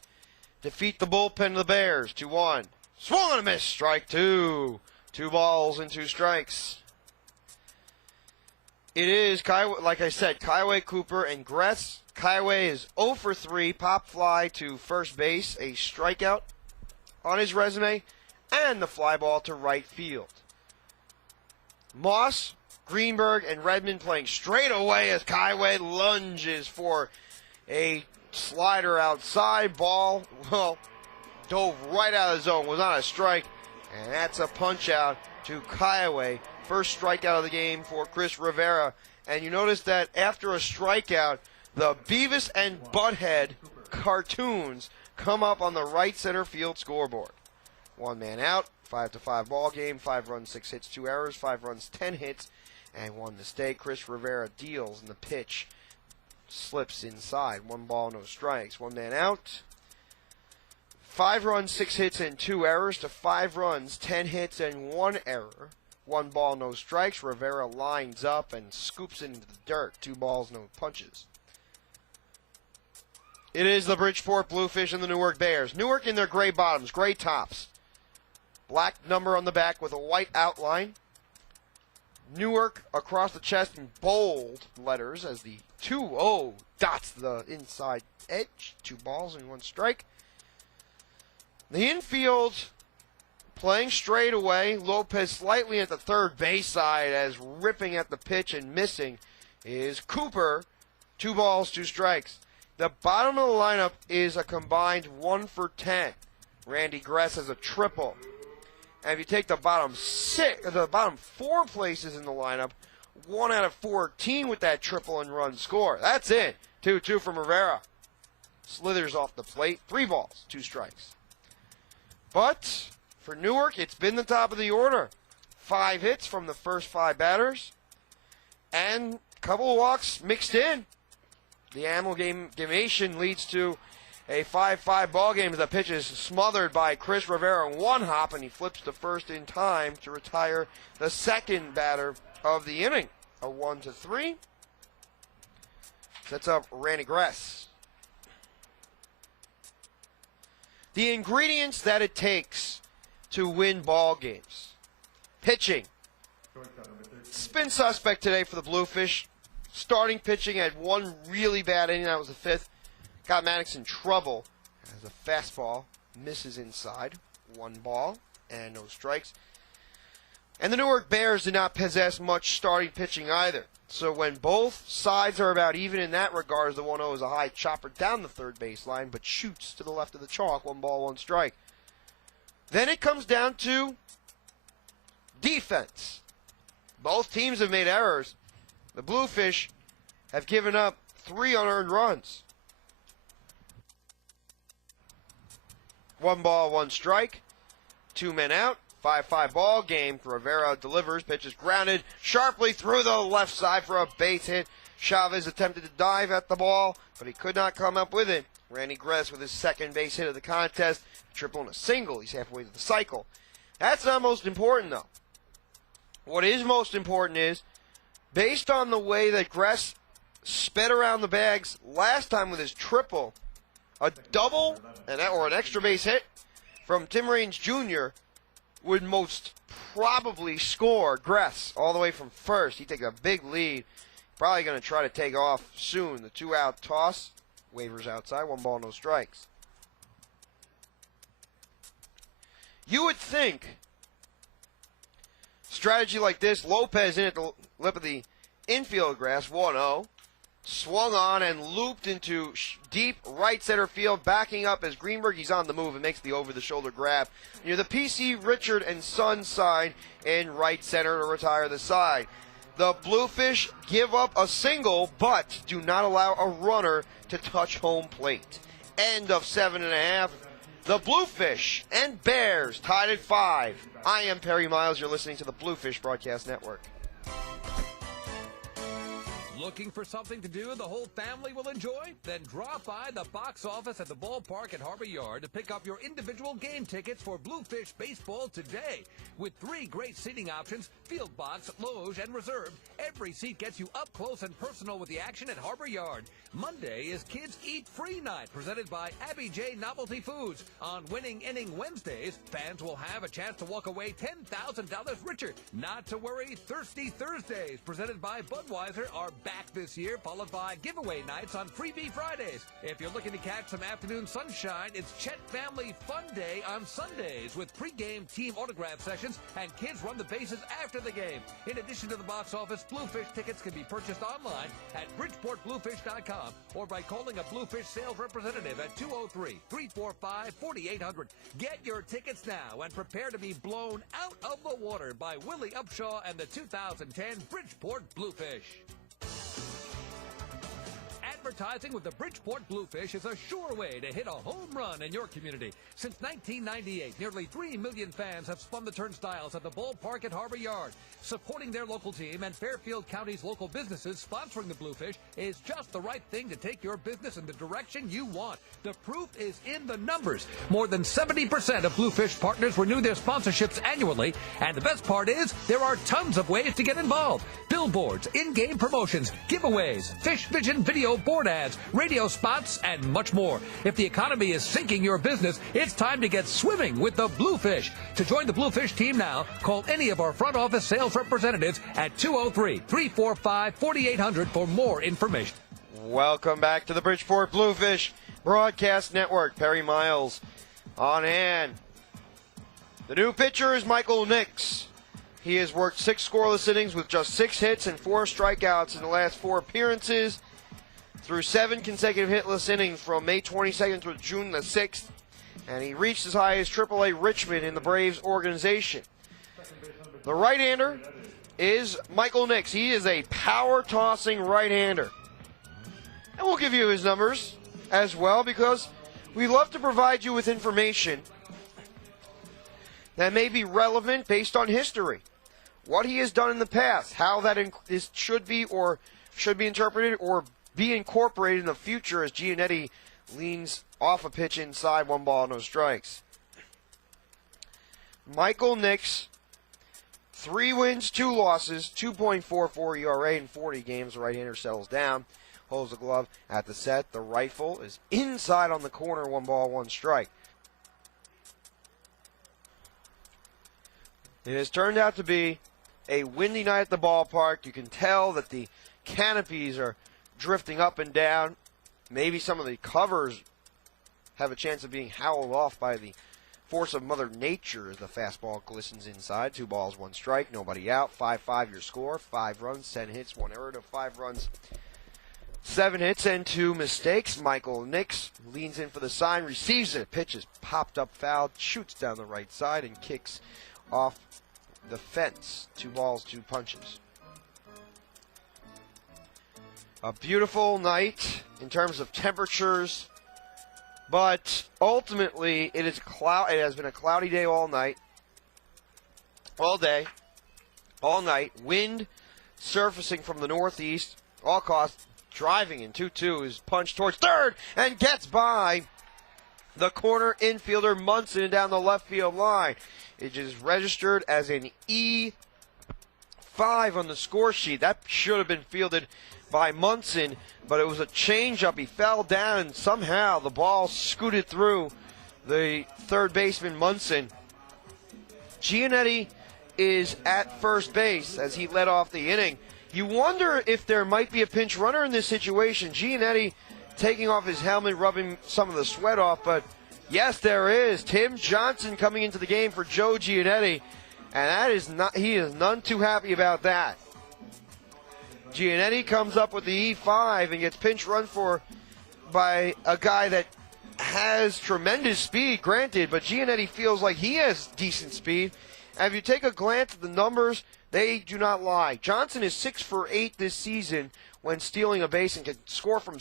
defeat the bullpen of the Bears, 2-1. Swung and a miss, strike 2. 2 balls and 2 strikes. It is, like I said, Kiowa, Cooper, and Gress. Kiowa is 0 for 3, pop fly to first base, a strikeout on his resume, and the fly ball to right field. Moss, Greenberg, and Redmond playing straight away as Kiowa lunges for a slider outside. Ball, well, dove right out of the zone, was on a strike, and that's a punch out to Kiowa. First strikeout of the game for Chris Rivera. And you notice that after a strikeout, the Beavis and Butthead cartoons come up on the right center field scoreboard. 1 man out, 5-5 ball game, 5 runs, 6 hits, 2 errors, 5 runs, 10 hits, and 1 mistake. Chris Rivera deals, and the pitch slips inside. 1 ball, no strikes. 1 man out. 5 runs, 6 hits, and 2 errors to 5 runs, 10 hits, and 1 error. 1 ball, no strikes. Rivera lines up and scoops into the dirt. 2 balls, no punches. It is the Bridgeport Bluefish and the Newark Bears. Newark in their gray bottoms, gray tops. Black number on the back with a white outline. Newark across the chest in bold letters as the 2-0 dots the inside edge. 2 balls and 1 strike. The infield playing straight away. Lopez slightly at the third base side as ripping at the pitch and missing is Cooper. 2 balls, 2 strikes. The bottom of the lineup is a combined 1 for 10. Randy Gress has a triple. And if you take the bottom 4 places in the lineup, 1 out of 14 with that triple and run score. That's it. 2-2 from Rivera. Slithers off the plate. 3 balls, 2 strikes. But for Newark, it's been the top of the order. 5 hits from the first 5 batters. And a couple of walks mixed in. The amalgamation leads to a 5-5 ball game as the pitch is smothered by Chris Rivera in one hop, and he flips to first in time to retire the second batter of the inning. A 1-3. Sets up Randy Gress. The ingredients that it takes to win ball games. Pitching. It's been suspect today for the Bluefish. Starting pitching had one really bad inning. That was the fifth. Got Maddox in trouble as a fastball misses inside. 1 ball and no strikes. And the Newark Bears did not possess much starting pitching either. So when both sides are about even in that regard, the 1-0 is a high chopper down the third baseline, but shoots to the left of the chalk. 1 ball, 1 strike. Then it comes down to defense. Both teams have made errors. The Bluefish have given up 3 unearned runs. 1 ball, 1 strike. 2 men out. 5-5 ball game. Rivera delivers. Pitch is grounded sharply through the left side for a base hit. Chavez attempted to dive at the ball, but he could not come up with it. Randy Gress with his second base hit of the contest. Triple and a single. He's halfway through the cycle. That's not most important, though. What is most important is, based on the way that Gress sped around the bags last time with his triple, a double or an extra base hit from Tim Raines Jr. would most probably score Gress all the way from first. He takes a big lead. Probably going to try to take off soon. The 2-out toss. Waivers outside. 1 ball, no strikes. You would think strategy like this, Lopez in at the lip of the infield grass, 1-0. Swung on and looped into deep right center field, backing up as Greenberg. He's on the move and makes the over-the-shoulder grab near the PC Richard and Son side in right center to retire the side. The Bluefish give up a single, but do not allow a runner to touch home plate. End of 7.5. The Bluefish and Bears tied at 5. I am Perry Miles. You're listening to the Bluefish Broadcast Network. Looking for something to do the whole family will enjoy? Then drop by the box office at the ballpark at Harbor Yard to pick up your individual game tickets for Bluefish Baseball today. With 3 great seating options, field box, loge, and reserve, every seat gets you up close and personal with the action at Harbor Yard. Monday is Kids Eat Free Night, presented by Abby J. Novelty Foods. On Winning Inning Wednesdays, fans will have a chance to walk away $10,000 richer. Not to worry, Thirsty Thursdays, presented by Budweiser, are back this year, followed by giveaway nights on Freebie Fridays. If you're looking to catch some afternoon sunshine, it's Chet Family Fun Day on Sundays with pregame team autograph sessions, and kids run the bases after the game. In addition to the box office, Bluefish tickets can be purchased online at BridgeportBluefish.com or by calling a Bluefish sales representative at 203-345-4800. Get your tickets now and prepare to be blown out of the water by Willie Upshaw and the 2010 Bridgeport Bluefish. Advertising with the Bridgeport Bluefish is a sure way to hit a home run in your community. Since 1998, nearly 3 million fans have spun the turnstiles at the ballpark at Harbor Yard. Supporting their local team and Fairfield County's local businesses sponsoring the Bluefish is just the right thing to take your business in the direction you want. The proof is in the numbers. More than 70% of Bluefish partners renew their sponsorships annually, and the best part is there are tons of ways to get involved. Billboards, in-game promotions, giveaways, Fish Vision video board ads, radio spots, and much more. If the economy is sinking your business, it's time to get swimming with the Bluefish. To join the Bluefish team now, call any of our front office sales representatives at 203-345-4800 for more information. Welcome back to the Bridgeport Bluefish Broadcast Network. Perry Miles on hand. The new pitcher is Michael Nix. He has worked 6 scoreless innings with just 6 hits and 4 strikeouts in the last 4 appearances through 7 consecutive hitless innings from May 22nd through June the 6th. And he reached as high as AAA Richmond in the Braves organization. The right-hander is Michael Nix. He is a power-tossing right-hander. And we'll give you his numbers as well because we love to provide you with information that may be relevant based on history. what he has done in the past, how that should be interpreted or be incorporated in the future as Giannetti leans off a pitch inside, 1 ball, no strikes. Michael Nix, 3 wins, 2 losses, 2.44 ERA in 40 games. The right-hander settles down, holds the glove at the set. The rifle is inside on the corner, 1 ball, 1 strike. It has turned out to be a windy night at the ballpark. You can tell that the canopies are drifting up and down. Maybe some of the covers have a chance of being howled off by the force of Mother Nature as the fastball glistens inside. 2 balls, 1 strike, nobody out. 5-5 your score. 5 runs, 10 hits, 1 error to 5 runs, 7 hits, and 2 mistakes. Michael Nix leans in for the sign, receives it. Pitch is popped up foul, shoots down the right side, and kicks off the fence. 2 balls, 2 punches. A beautiful night in terms of temperatures, but ultimately it has been a cloudy day all night, all day, all night. Wind surfacing from the northeast. Alcost driving in 2-2 is punched towards third and gets by the corner infielder Munson down the left field line. It is registered as an E5 on the score sheet. That should have been fielded by Munson, but it was a changeup. He fell down, and somehow the ball scooted through the third baseman Munson. Giannetti is at first base as he led off the inning. You wonder if there might be a pinch runner in this situation. Giannetti taking off his helmet, rubbing some of the sweat off, but yes, there is. Tim Johnson coming into the game for Joe Giannetti, and he is none too happy about that. Giannetti comes up with the E5 and gets pinch run for by a guy that has tremendous speed, granted, but Giannetti feels like he has decent speed. And if you take a glance at the numbers, they do not lie. Johnson is 6 for 8 this season when stealing a base and can score from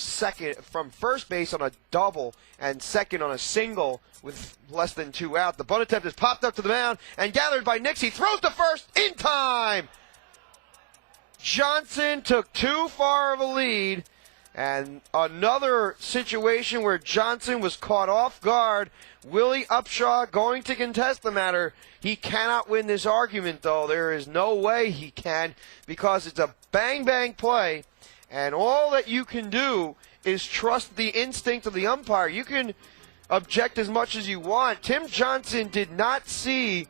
first base on a double and second on a single with less than 2 out. The bunt attempt is popped up to the mound and gathered by Nix. He throws to first in time. Johnson took too far of a lead, and another situation where Johnson was caught off guard. Willie Upshaw going to contest the matter. He cannot win this argument, though. There is no way he can, because it's a bang-bang play, and all that you can do is trust the instinct of the umpire. You can object as much as you want. Tim Johnson did not see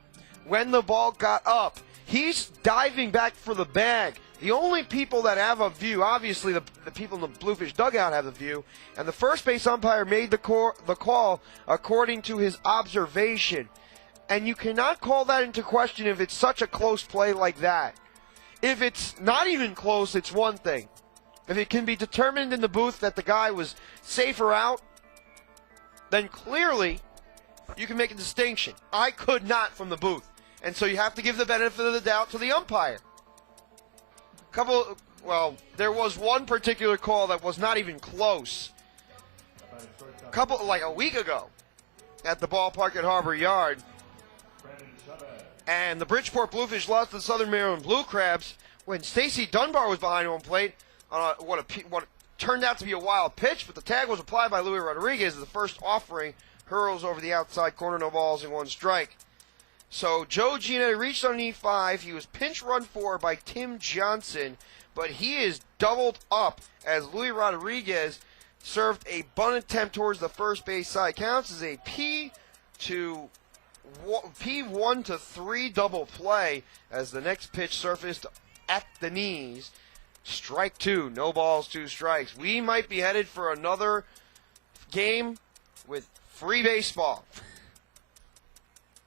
when the ball got up. He's diving back for the bag. The only people that have a view, obviously the people in the Bluefish dugout have a view, and the first base umpire made the call according to his observation. And you cannot call that into question if it's such a close play like that. If it's not even close, it's one thing. If it can be determined in the booth that the guy was safer out, then clearly you can make a distinction. I could not from the booth. And so you have to give the benefit of the doubt to the umpire. There was one particular call that was not even close. Like a week ago at the ballpark at Harbor Yard. And the Bridgeport Bluefish lost to the Southern Maryland Blue Crabs when Stacy Dunbar was behind home plate on what turned out to be a wild pitch, but the tag was applied by Luis Rodriguez as the first offering hurls over the outside corner, no balls and 1 strike. So Joe Giannetti reached on an E5. He was pinch run for by Tim Johnson, but he is doubled up as Luis Rodriguez served a bunt attempt towards the first base side. Counts as a P1 to 3 double play as the next pitch surfaced at the knees. Strike 2, no balls, 2 strikes. We might be headed for another game with free baseball.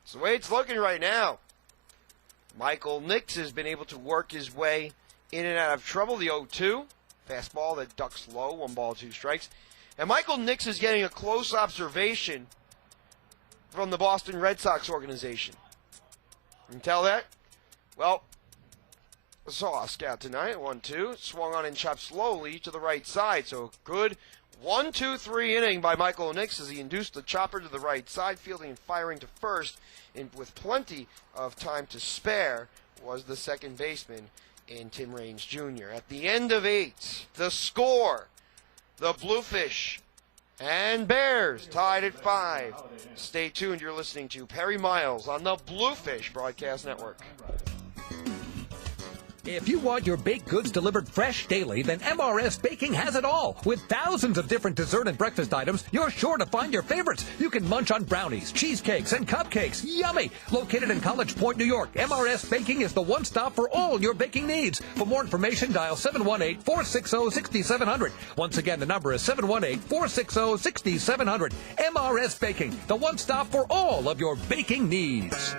It's the way it's looking right now. Michael Nix has been able to work his way in and out of trouble. The 0-2, fastball that ducks low, 1 ball, 2 strikes. And Michael Nix is getting a close observation from the Boston Red Sox organization. You can tell that? Well, I saw a scout tonight, 1-2, swung on and chopped slowly to the right side. So good 1-2-3 inning by Michael Nix as he induced the chopper to the right side, fielding and firing to first with plenty of time to spare. was the second baseman in Tim Raines Jr. At the end of 8, the score, the Bluefish and Bears tied at 5. Stay tuned. You're listening to Perry Miles on the Bluefish Broadcast Network. If you want your baked goods delivered fresh daily, then MRS Baking has it all. With thousands of different dessert and breakfast items, you're sure to find your favorites. You can munch on brownies, cheesecakes, and cupcakes. Yummy! Located in College Point, New York, MRS Baking is the one stop for all your baking needs. For more information, dial 718-460-6700. Once again, the number is 718-460-6700. MRS Baking, the one stop for all of your baking needs.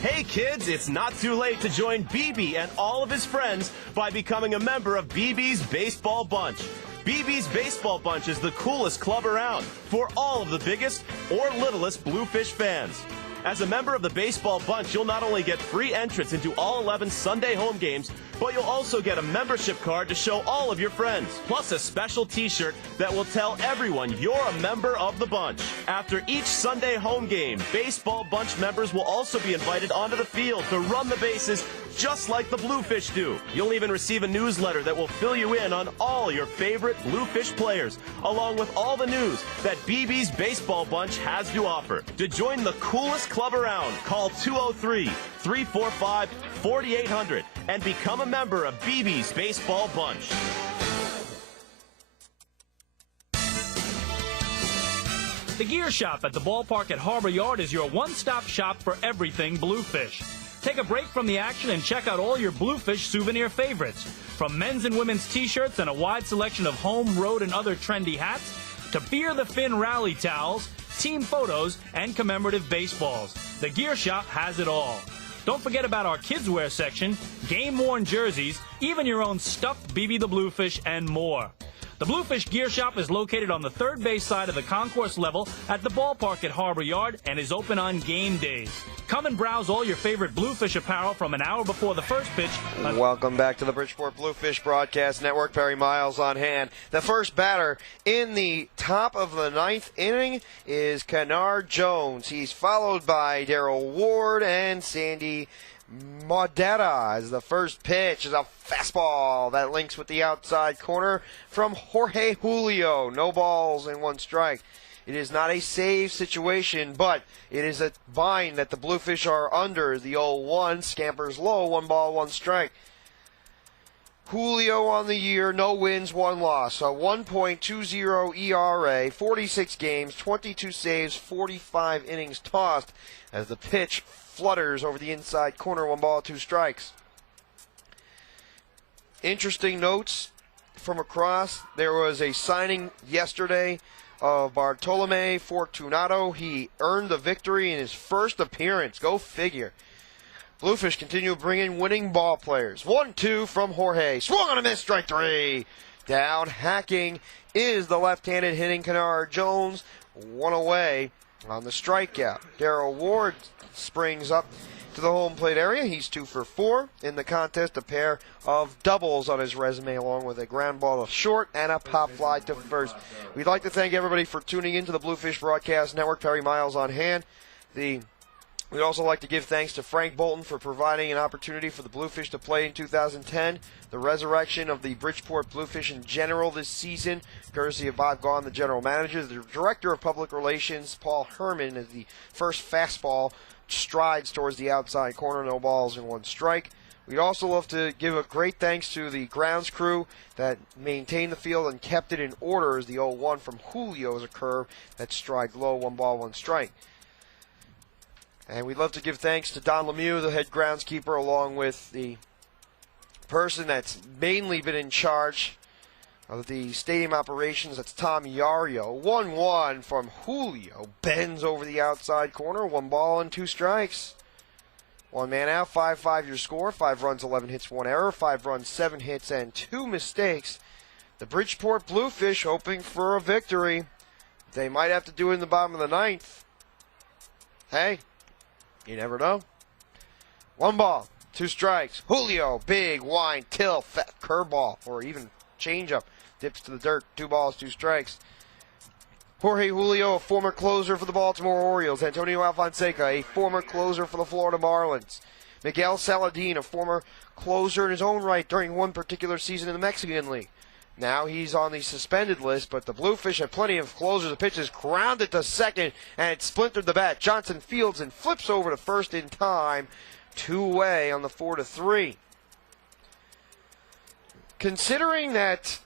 Hey kids, it's not too late to join BB and all of his friends by becoming a member of BB's Baseball Bunch. BB's Baseball Bunch is the coolest club around for all of the biggest or littlest Bluefish fans. As a member of the Baseball Bunch, you'll not only get free entrance into all 11 Sunday home games, but you'll also get a membership card to show all of your friends, plus a special t-shirt that will tell everyone you're a member of the bunch. After each Sunday home game, Baseball Bunch members will also be invited onto the field to run the bases just like the Bluefish do. You'll even receive a newsletter that will fill you in on all your favorite Bluefish players, along with all the news that BB's Baseball Bunch has to offer. To join the coolest club around, call 203-345-4800 and become a member of BB's Baseball Bunch. The Gear Shop at the ballpark at Harbor Yard is your one-stop shop for everything Bluefish. Take a break from the action and check out all your Bluefish souvenir favorites. From men's and women's t-shirts and a wide selection of home, road, and other trendy hats, to Fear the Fin rally towels, team photos, and commemorative baseballs. The Gear Shop has it all. Don't forget about our kids' wear section, game-worn jerseys, even your own stuffed BB the Bluefish, and more. The Bluefish Gear Shop is located on the third base side of the concourse level at the ballpark at Harbor Yard and is open on game days. Come and browse all your favorite Bluefish apparel from an hour before the first pitch. Welcome back to the Bridgeport Bluefish Broadcast Network. Perry Miles on hand. The first batter in the top of the 9th inning is Kennard Jones. He's followed by Darrell Ward and Sandy Maudetta. As the first pitch is a fastball that links with the outside corner from Jorge Julio. No balls and 1 strike. It is not a save situation, but it is a bind that the Bluefish are under. The 0-1 scampers low, 1 ball, 1 strike. Julio on the year, no wins, 1 loss. A 1.20 ERA, 46 games, 22 saves, 45 innings tossed as the pitch flutters over the inside corner, 1 ball, 2 strikes. Interesting notes from across. There was a signing yesterday of Bartolome Fortunato. He earned the victory in his first appearance. Go figure. Bluefish continue bringing winning ball players. 1-2 from Jorge. Swung on a miss, strike 3. Down hacking is the left-handed hitting Kennard Jones. 1 away on the strikeout. Darrell Ward springs up to the home plate area. He's 2 for 4 in the contest. A pair of doubles on his resume, along with a ground ball to short and a pop fly to first. We'd like to thank everybody for tuning in to the Bluefish Broadcast Network. Perry Miles on hand. We'd also like to give thanks to Frank Bolton for providing an opportunity for the Bluefish to play in 2010. The resurrection of the Bridgeport Bluefish in general this season, courtesy of Bob Gaughan, the general manager. The director of public relations, Paul Herman, as the first fastball strides towards the outside corner, no balls and 1 strike. We'd also love to give a great thanks to the grounds crew that maintained the field and kept it in order, as the 0-1 from Julio is a curve that striked low, 1 ball, 1 strike. And we'd love to give thanks to Don Lemieux, the head groundskeeper, along with the person that's mainly been in charge of the stadium operations. That's Tom Yario. 1-1 from Julio. Bends over the outside corner. 1 ball and 2 strikes. 1 man out. 5-5 your score. 5 runs, 11 hits, 1 error. 5 runs, 7 hits, and 2 mistakes. The Bridgeport Bluefish hoping for a victory. They might have to do it in the bottom of the 9th. Hey, you never know. 1 ball, 2 strikes. Julio, big wind, tilt, fat curveball, or even changeup. Dips to the dirt. 2 balls, 2 strikes. Jorge Julio, a former closer for the Baltimore Orioles. Antonio Alfonseca, a former closer for the Florida Marlins. Miguel Saladin, a former closer in his own right during one particular season in the Mexican League. Now he's on the suspended list, but the Bluefish have plenty of closers. The pitch is grounded to second, and it splintered the bat. Johnson fields and flips over to first in time. Two-way on the 4-3. Considering that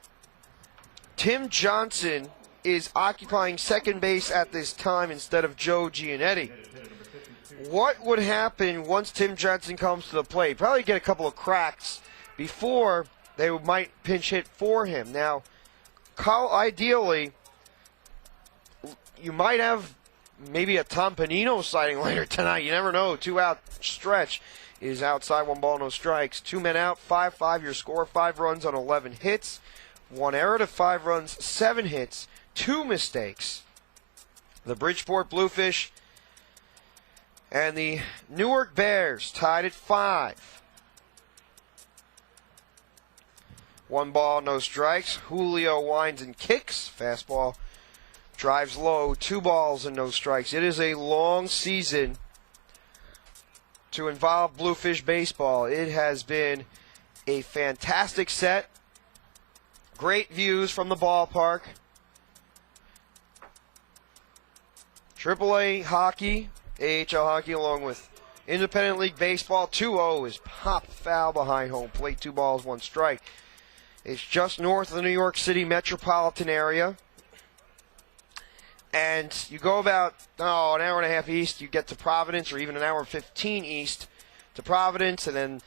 Tim Johnson is occupying second base at this time instead of Joe Giannetti, what would happen once Tim Johnson comes to the plate? Probably get a couple of cracks before they might pinch hit for him. Now, ideally, you might have maybe a Tom Panino sighting later tonight. You never know. 2-out stretch is outside, 1 ball, no strikes. 2 men out, 5-5 your score. 5 runs on 11 hits. 1 error to 5 runs, 7 hits, 2 mistakes. The Bridgeport Bluefish and the Newark Bears tied at 5. 1 ball, no strikes. Julio winds and kicks. Fastball drives low. 2 balls and no strikes. It is a long season to involve Bluefish Baseball. It has been a fantastic set. Great views from the ballpark. AAA hockey, AHL hockey, along with Independent League Baseball. 2-0 is popped foul behind home plate. 2 balls, 1 strike. It's just north of the New York City metropolitan area. And you go about, an hour and a half east, you get to Providence, or even an hour and 15 east to Providence, and then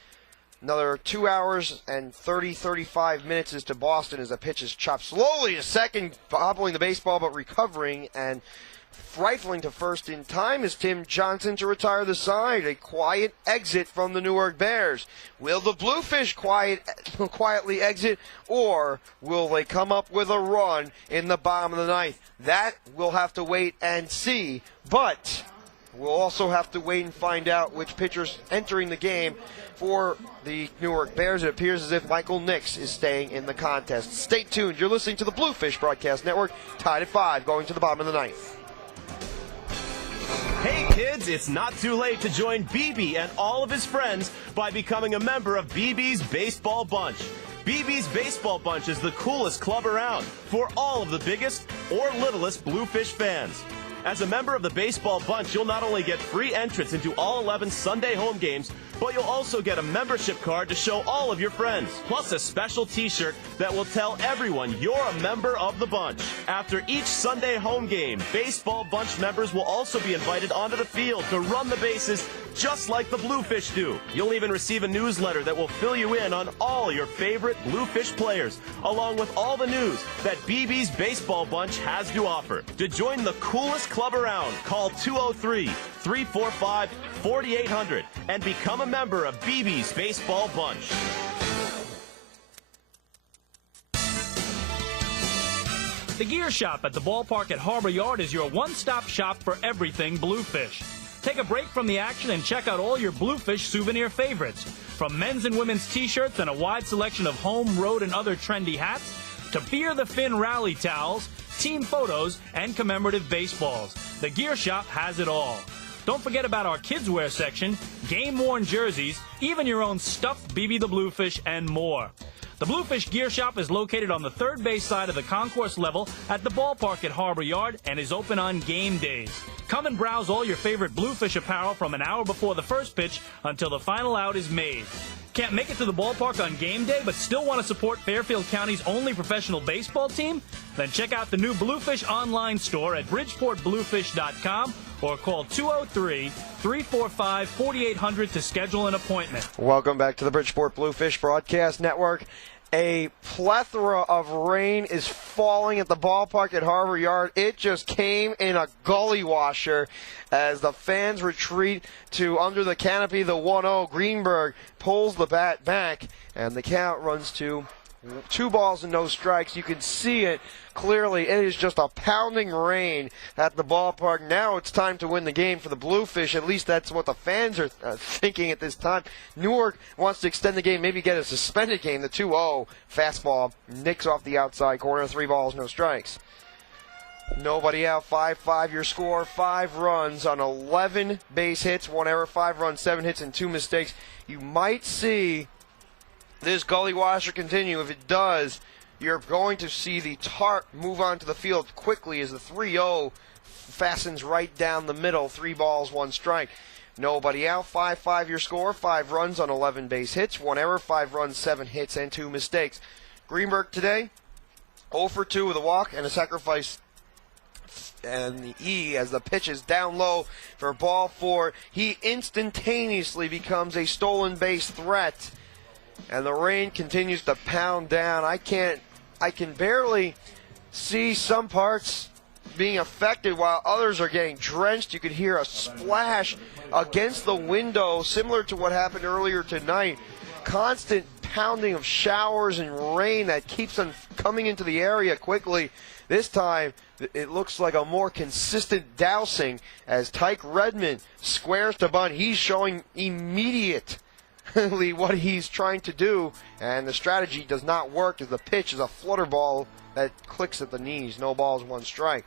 another 2 hours and 35 minutes is to Boston as the pitch is chopped slowly to second, hobbling the baseball but recovering, and rifling to first in time is Tim Johnson to retire the side. A quiet exit from the Newark Bears. Will the Bluefish quietly exit, or will they come up with a run in the bottom of the ninth? That we'll have to wait and see, but we'll also have to wait and find out which pitcher's entering the game for the Newark Bears. It appears as if Michael Nix is staying in the contest. Stay tuned. You're listening to the Bluefish Broadcast Network, tied at 5, going to the bottom of the ninth. Hey kids, it's not too late to join BB and all of his friends by becoming a member of BB's Baseball Bunch. BB's Baseball Bunch is the coolest club around for all of the biggest or littlest Bluefish fans. As a member of the Baseball Bunch, you'll not only get free entrance into all 11 Sunday home games, but you'll also get a membership card to show all of your friends, plus a special t-shirt that will tell everyone you're a member of the bunch. After each Sunday home game, Baseball Bunch members will also be invited onto the field to run the bases just like the Bluefish do. You'll even receive a newsletter that will fill you in on all your favorite Bluefish players, along with all the news that BB's Baseball Bunch has to offer. To join the coolest club around, call 203-345-4800 and become a member of BB's Baseball Bunch. The Gear Shop at the ballpark at Harbor Yard is your one-stop shop for everything Bluefish. Take a break from the action and check out all your Bluefish souvenir favorites. From men's and women's t-shirts and a wide selection of home, road, and other trendy hats, to Fear the Fin rally towels, team photos, and commemorative baseballs. The Gear Shop has it all. Don't forget about our kids' wear section, game-worn jerseys, even your own stuffed BB the Bluefish, and more. The Bluefish Gear Shop is located on the third base side of the concourse level at the ballpark at Harbor Yard and is open on game days. Come and browse all your favorite Bluefish apparel from an hour before the first pitch until the final out is made. Can't make it to the ballpark on game day but still want to support Fairfield County's only professional baseball team? Then check out the new Bluefish online store at bridgeportbluefish.com or call 203-345-4800 to schedule an appointment. Welcome back to the Bridgeport Bluefish Broadcast Network. A plethora of rain is falling at the ballpark at Harbor Yard. It just came in a gully washer as the fans retreat to under the canopy. The 1-0. Greenberg pulls the bat back, and the count runs to 2 balls and no strikes. You can see it clearly. It is just a pounding rain at the ballpark. Now it's time to win the game for the Bluefish. At least that's what the fans are thinking at this time. Newark wants to extend the game, maybe get a suspended game. The 2-0 fastball nicks off the outside corner. 3 balls, no strikes. Nobody out, 5-5 your score, 5 runs on 11 base hits, 1 error, 5 runs, 7 hits, and 2 mistakes. You might see this gully washer continue. If it does, you're going to see the Tart move onto the field quickly as the 3-0 fastens right down the middle, 3 balls, 1 strike. Nobody out, 5-5 your score, 5 runs on 11 base hits, 1 error, 5 runs, 7 hits, and 2 mistakes. Greenberg today, 0 for 2 with a walk and a sacrifice and the E as the pitch is down low for ball 4. He instantaneously becomes a stolen base threat, and the rain continues to pound down. I can barely see some parts being affected while others are getting drenched. You could hear a splash against the window, similar to what happened earlier tonight. Constant pounding of showers and rain that keeps them coming into the area quickly. This time, it looks like a more consistent dousing as Tyke Redmond squares to bunt. He's showing immediately what he's trying to do, and the strategy does not work as the pitch is a flutter ball that clicks at the knees. No balls, 1 strike.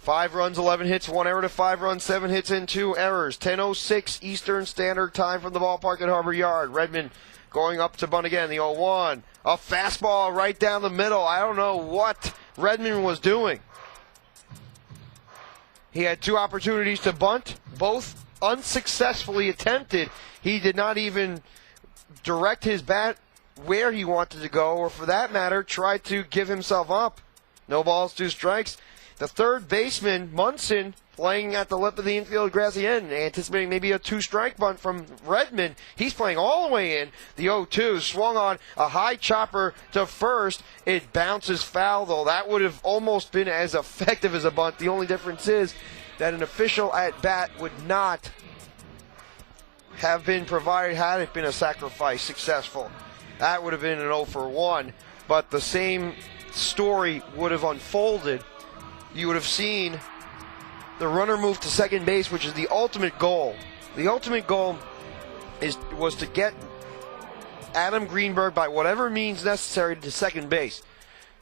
5 runs, 11 hits, 1 error to 5 runs, 7 hits, and 2 errors. 10:06 Eastern Standard Time from the ballpark at Harbor Yard. Redmond going up to bunt again, the 0-1. A fastball right down the middle. I don't know what Redmond was doing. He had 2 opportunities to bunt, both unsuccessfully attempted. He did not even direct his bat where he wanted to go, or for that matter, try to give himself up. No balls, 2 strikes. The third baseman, Munson, playing at the lip of the infield grassy end, anticipating maybe a 2-strike bunt from Redmond. He's playing all the way in. The 0-2 swung on a high chopper to first. It bounces foul, though. That would have almost been as effective as a bunt. The only difference is that an official at bat would not have been provided had it been a sacrifice successful. That would have been an 0-for-1, but the same story would have unfolded. You would have seen the runner move to second base, which is the ultimate goal. The ultimate goal was to get Adam Greenberg by whatever means necessary to second base.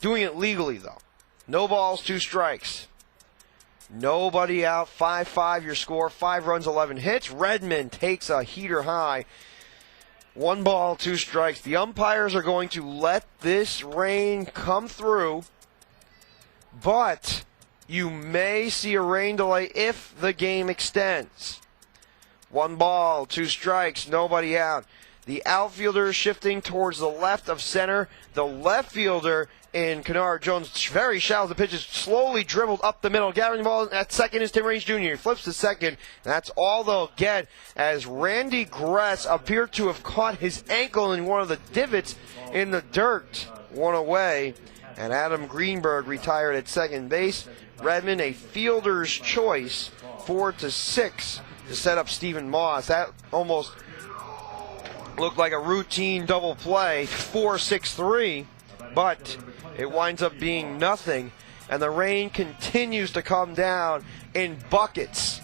Doing it legally, though. No balls, 2 strikes. Nobody out, 5-5 your score, 5 runs, 11 hits. Redmond takes a heater high. 1 ball, 2 strikes. The umpires are going to let this rain come through, but you may see a rain delay if the game extends. 1 ball, 2 strikes, nobody out. The outfielder shifting towards the left of center. The left fielder in Kennard Jones very shallow. The pitch is slowly dribbled up the middle. Gathering the ball at second is Tim Raines Jr. He flips to second. That's all they'll get as Randy Gress appeared to have caught his ankle in one of the divots in the dirt. 1 away, and Adam Greenberg retired at second base. Redmond a fielder's choice, 4-6 to set up Stephen Moss. That almost looked like a routine double play, 4-6-3, but it winds up being nothing, and the rain continues to come down in buckets.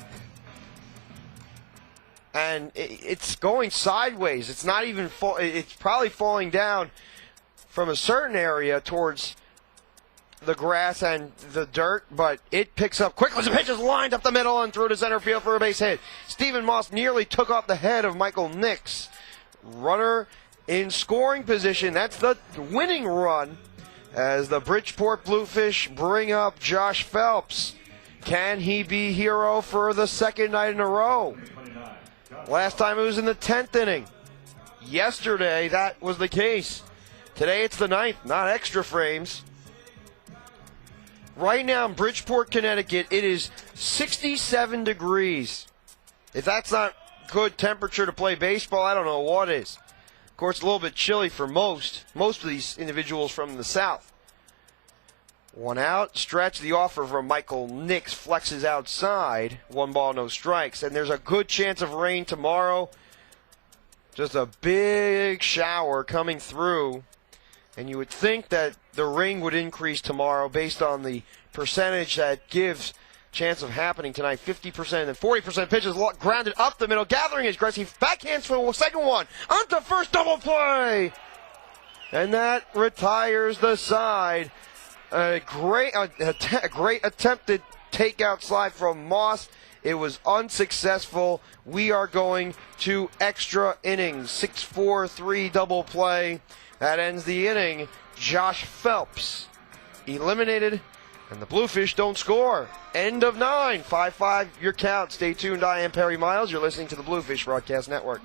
And it's going sideways. It's not even it's probably falling down from a certain area towards the grass and the dirt, but it picks up quickly. The pitch is lined up the middle and through to center field for a base hit. Stephen Moss nearly took off the head of Michael Nix. Runner in scoring position. That's the winning run as the Bridgeport Bluefish bring up Josh Phelps. Can he be hero for the 2nd night in a row? Last time it was in the 10th inning. Yesterday that was the case. Today it's the 9th, not extra frames. Right now in Bridgeport, Connecticut, it is 67 degrees. If that's not good temperature to play baseball, I don't know what is. Of course, a little bit chilly for most of these individuals from the south. 1 out, stretch. The offer from Michael Nix flexes outside. 1 ball, no strikes. And there's a good chance of rain tomorrow. Just a big shower coming through. And you would think that the rain would increase tomorrow based on the percentage that gives chance of happening tonight. 50% and 40% pitches grounded up the middle. Gathering is Gressy. Backhands for the second one. Onto first, double play. And that retires the side. A great attempted takeout slide from Moss. It was unsuccessful. We are going to extra innings. 6-4-3 double play. That ends the inning. Josh Phelps eliminated, and the Bluefish don't score. End of 9. 5-5 your count. Stay tuned. I am Perry Miles. You're listening to the Bluefish Broadcast Network.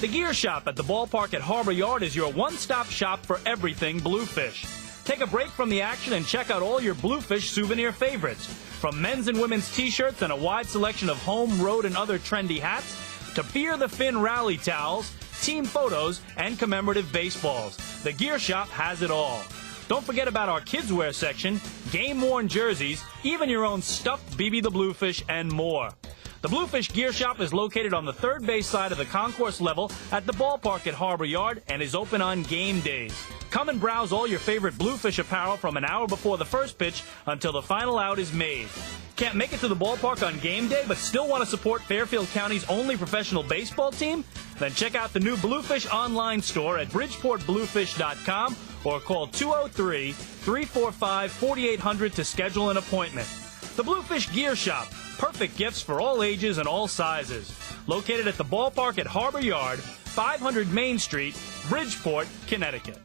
The Gear Shop at the ballpark at Harbor Yard is your one-stop shop for everything Bluefish. Take a break from the action and check out all your Bluefish souvenir favorites. From men's and women's t-shirts and a wide selection of home, road, and other trendy hats, to Fear the Fin rally towels, team photos, and commemorative baseballs. The Gear Shop has it all. Don't forget about our kids' wear section, game-worn jerseys, even your own stuffed BB the Bluefish, and more. The Bluefish Gear Shop is located on the third base side of the concourse level at the ballpark at Harbor Yard and is open on game days. Come and browse all your favorite Bluefish apparel from an hour before the first pitch until the final out is made. Can't make it to the ballpark on game day but still want to support Fairfield County's only professional baseball team? Then check out the new Bluefish online store at BridgeportBluefish.com or call 203-345-4800 to schedule an appointment. The Bluefish Gear Shop. Perfect gifts for all ages and all sizes. Located at the ballpark at Harbor Yard, 500 Main Street, Bridgeport, Connecticut.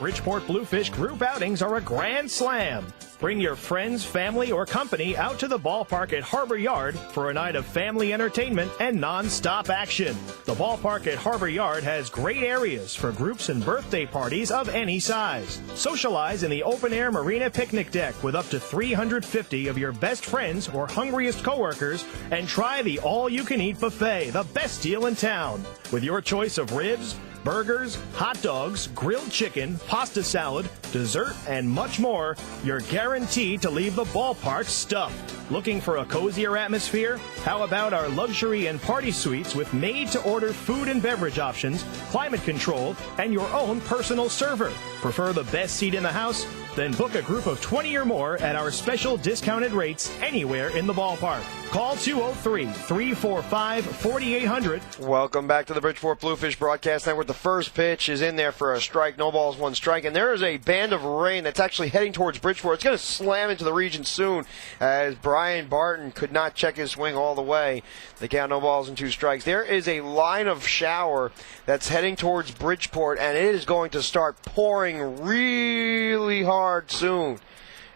Bridgeport Bluefish group outings are a grand slam. Bring your friends, family, or company out to the ballpark at Harbor Yard for a night of family entertainment and non-stop action. The ballpark at Harbor Yard has great areas for groups and birthday parties of any size. Socialize in the open-air marina picnic deck with up to 350 of your best friends or hungriest coworkers, and try the all-you-can-eat buffet, the best deal in town. With your choice of ribs, burgers, hot dogs, grilled chicken, pasta salad, dessert, and much more, you're guaranteed to leave the ballpark stuffed. Looking for a cozier atmosphere? How about our luxury and party suites with made-to-order food and beverage options, climate control, and your own personal server? Prefer the best seat in the house? Then book a group of 20 or more at our special discounted rates anywhere in the ballpark. Call 203-345-4800. Welcome back to the Bridgeport Bluefish Broadcast Network. The first pitch is in there for a strike. No balls, one strike. And there is a band of rain that's actually heading towards Bridgeport. It's going to slam into the region soon as Brian Barton could not check his swing all the way. The count, no balls and two strikes. There is a line of shower that's heading towards Bridgeport, and it is going to start pouring really hard soon.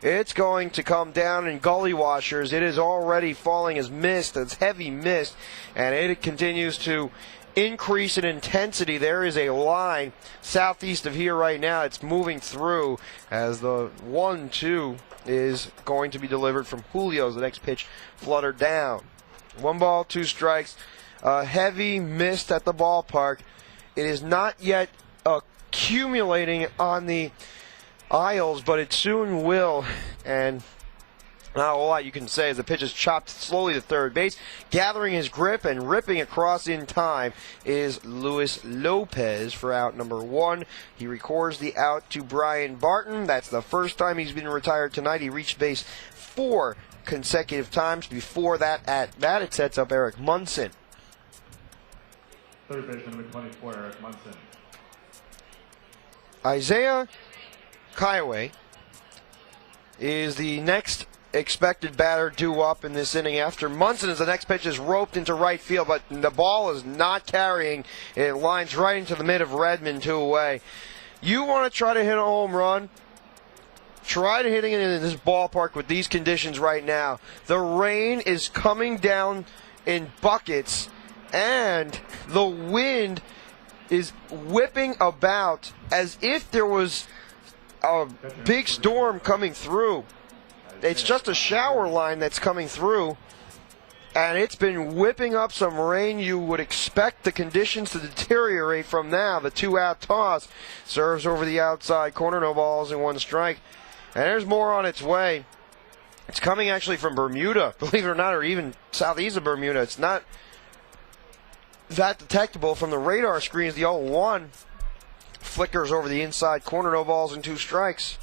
It's going to come down in gully washers. It is already falling as mist, as heavy mist, and it continues to increase in intensity. There is a line southeast of here right now. It's moving through as the 1-2 is going to be delivered from Julio's. The next pitch fluttered down. 1 ball, 2 strikes. Heavy mist at the ballpark. It is not yet accumulating on the aisles, but it soon will, and not a whole lot you can say as the pitch is chopped slowly to third base. Gathering his grip and ripping across in time is Luis Lopez for out number 1. He records the out to Brian Barton. That's the first time he's been retired tonight. He reached base 4 consecutive times. Before that at bat, it sets up Eric Munson. Third baseman number 24, Eric Munson. Isaiah Kaiway is the next expected batter due up in this inning after Munson, as the next pitch is roped into right field, but the ball is not carrying. It lines right into the mid of Redmond, 2 away. You want to try to hit a home run? Try to hitting it in this ballpark with these conditions right now. The rain is coming down in buckets, and the wind is whipping about as if there was a big storm coming through. It's just a shower line that's coming through, and it's been whipping up some rain. You would expect the conditions to deteriorate from now. The 2-out toss serves over the outside corner, no balls and 1 strike. And there's more on its way. It's coming actually from Bermuda, believe it or not, or even southeast of Bermuda. It's not that detectable from the radar screens. The 0-1 flickers over the inside corner, no balls and 2 strikes.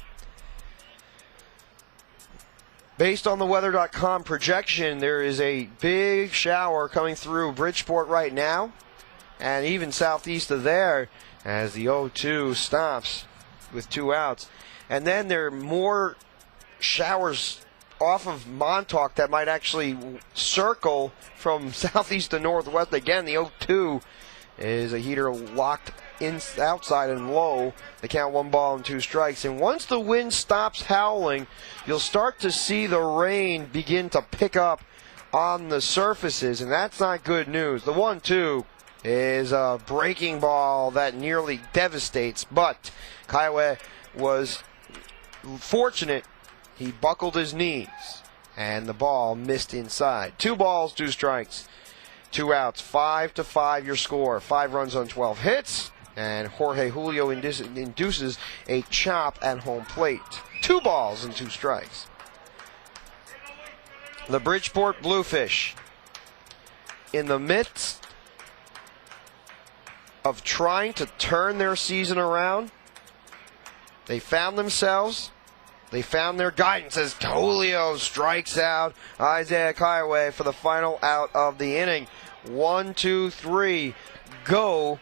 Based on the weather.com projection, there is a big shower coming through Bridgeport right now, and even southeast of there. as the 0-2 stops with 2 outs. And then there are more showers off of Montauk that might actually circle from southeast to northwest. Again, the 0-2 is a heater locked outside and low. They count 1 ball and 2 strikes. And once the wind stops howling, you'll start to see the rain begin to pick up on the surfaces, and that's not good news. The 1-2 is a breaking ball that nearly devastates, but Kiowa was fortunate. He buckled his knees, and the ball missed inside. 2 balls, 2 strikes, 2 outs, 5-5 your score. 5 runs on 12 hits, and Jorge Julio induces a chop at home plate. 2 balls and 2 strikes. The Bridgeport Bluefish, in the midst of trying to turn their season around, they found themselves. They found their guidance as Julio strikes out Isaiah Kiowa for the final out of the inning. 1, 2, 3, go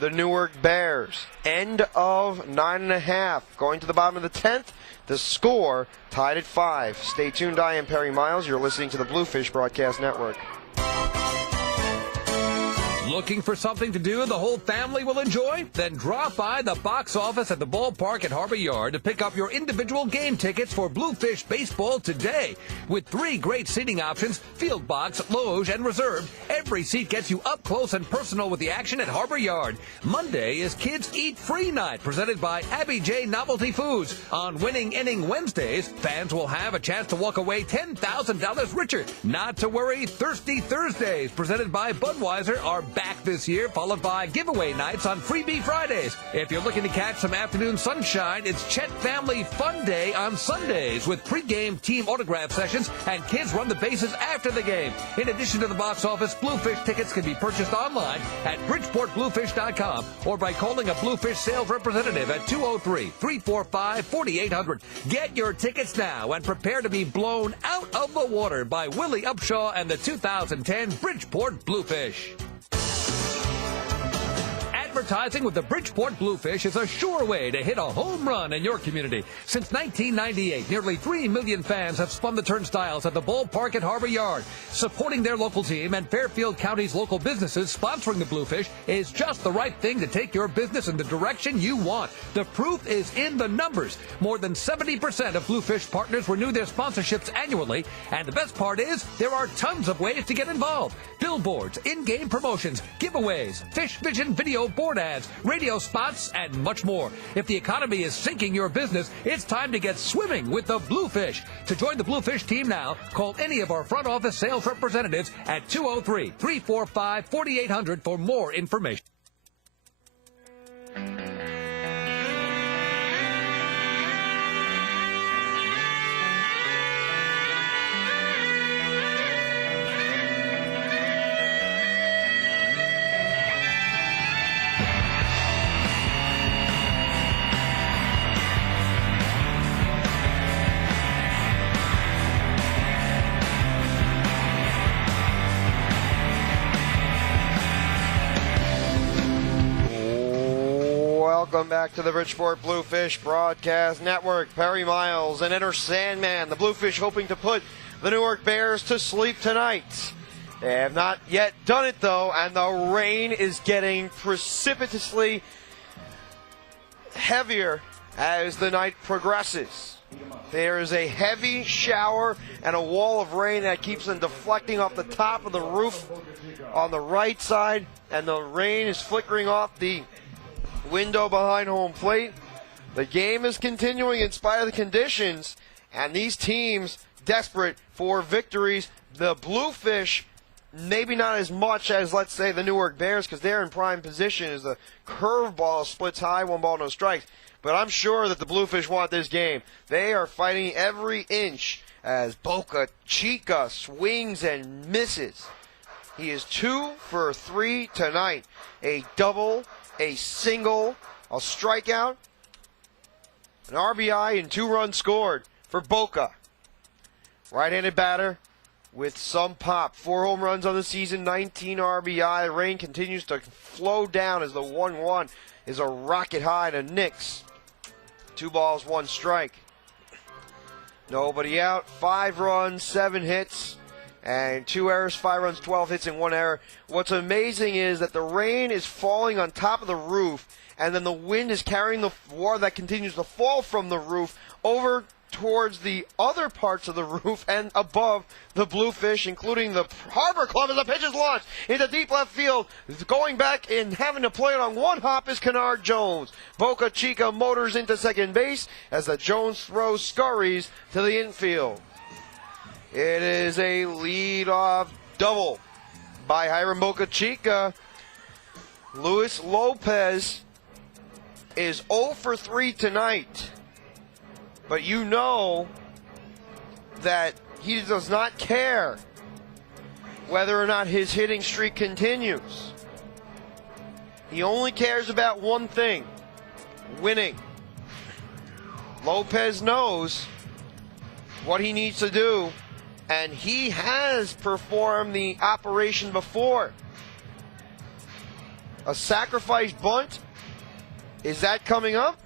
the Newark Bears. End of 9.5. Going to the bottom of the 10th. The score tied at 5. Stay tuned. I am Perry Miles. You're listening to the Bluefish Broadcast Network. Looking for something to do the whole family will enjoy? Then drop by the box office at the ballpark at Harbor Yard to pick up your individual game tickets for Bluefish Baseball today. With 3 great seating options, field box, loge, and reserved, every seat gets you up close and personal with the action at Harbor Yard. Monday is Kids Eat Free Night, presented by Abby J. Novelty Foods. On Winning Inning Wednesdays, fans will have a chance to walk away $10,000 richer. Not to worry, Thirsty Thursdays, presented by Budweiser, are back this year, followed by giveaway nights on Freebie Fridays. If you're looking to catch some afternoon sunshine, it's Chet Family Fun Day on Sundays with pregame team autograph sessions and kids run the bases after the game. In addition to the box office, Bluefish tickets can be purchased online at BridgeportBluefish.com or by calling a Bluefish sales representative at 203-345-4800. Get your tickets now and prepare to be blown out of the water by Willie Upshaw and the 2010 Bridgeport Bluefish. Advertising with the Bridgeport Bluefish is a sure way to hit a home run in your community. Since 1998, nearly 3 million fans have spun the turnstiles at the ballpark at Harbor Yard. Supporting their local team and Fairfield County's local businesses sponsoring the Bluefish is just the right thing to take your business in the direction you want. The proof is in the numbers. More than 70% of Bluefish partners renew their sponsorships annually, and the best part is there are tons of ways to get involved. Billboards, in-game promotions, giveaways, Fish Vision video board ads, radio spots, and much more. If the economy is sinking your business, it's time to get swimming with the Bluefish. To join the Bluefish team now, call any of our front office sales representatives at 203-345-4800 for more information. Welcome back to the Bridgeport Bluefish Broadcast Network. Perry Miles and Enter Sandman. The Bluefish hoping to put the Newark Bears to sleep tonight. They have not yet done it, though, and the rain is getting precipitously heavier as the night progresses. There is a heavy shower and a wall of rain that keeps them deflecting off the top of the roof on the right side, and the rain is flickering off the window behind home plate. The game is continuing in spite of the conditions, and these teams desperate for victories. The Bluefish, maybe not as much as, let's say, the Newark Bears, because they're in prime position as the curveball splits high, 1 ball, no strikes. But I'm sure that the Bluefish want this game. They are fighting every inch as Boca Chica swings and misses. He is 2 for 3 tonight. A double, a single, a strikeout, an RBI, and 2 runs scored for Boca. Right-handed batter, with some pop. 4 home runs on the season, 19 RBI. The rain continues to flow down as the 1-1 is a rocket high to Nix. 2 balls, 1 strike. Nobody out. 5 runs, 7 hits, and 2 errors. 5 runs, 12 hits, and 1 error. What's amazing is that the rain is falling on top of the roof, and then the wind is carrying the water that continues to fall from the roof over towards the other parts of the roof and above the Bluefish, including the Harbor Club, as the pitch is launched into deep left field. Going back and having to play it on 1 hop is Kennard Jones. Boca Chica motors into second base as the Jones throw scurries to the infield. It is a leadoff double by Hiram Boca Chica. Luis Lopez is 0 for 3 tonight. But you know that he does not care whether or not his hitting streak continues. He only cares about one thing: winning. Lopez knows what he needs to do, and he has performed the operation before. A sacrifice bunt, is that coming up?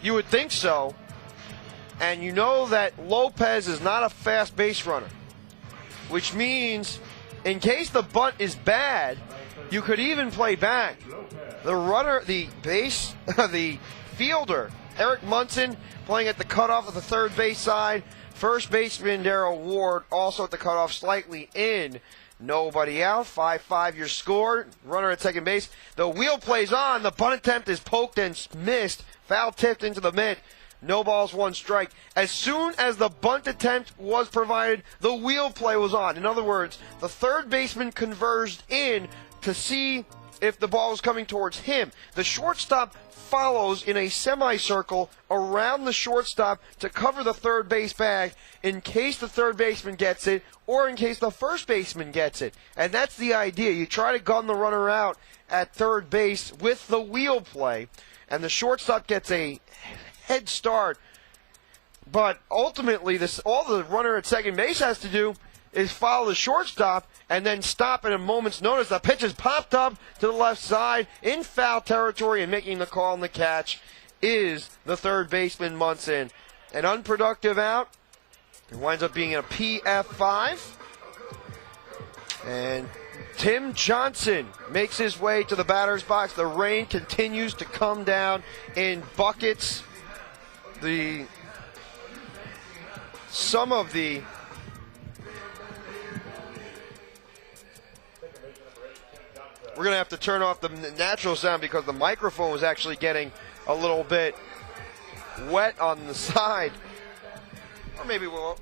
You would think so. And you know that Lopez is not a fast base runner, which means in case the bunt is bad, you could even play back. The runner, the fielder, Eric Munson, playing at the cutoff of the third base side. First baseman Darrell Ward also at the cutoff, slightly in. Nobody out. 5-5 your score. Runner at second base. The wheel plays on. The bunt attempt is poked and missed. Foul tipped into the mid. No balls, 1 strike. As soon as the bunt attempt was provided, the wheel play was on. In other words, the third baseman converged in to see if the ball was coming towards him. The shortstop follows in a semicircle around the shortstop to cover the third base bag in case the third baseman gets it or in case the first baseman gets it. And that's the idea. You try to gun the runner out at third base with the wheel play, and the shortstop gets a head start. But ultimately, all the runner at second base has to do is follow the shortstop and then stop at a moment's notice. The pitch is popped up to the left side in foul territory, and making the call and the catch is the third baseman, Munson. An unproductive out. It winds up being a PF5. And Tim Johnson makes his way to the batter's box. The rain continues to come down in buckets. We're going to have to turn off the natural sound because the microphone was actually getting a little bit wet on the side. Or maybe we won't.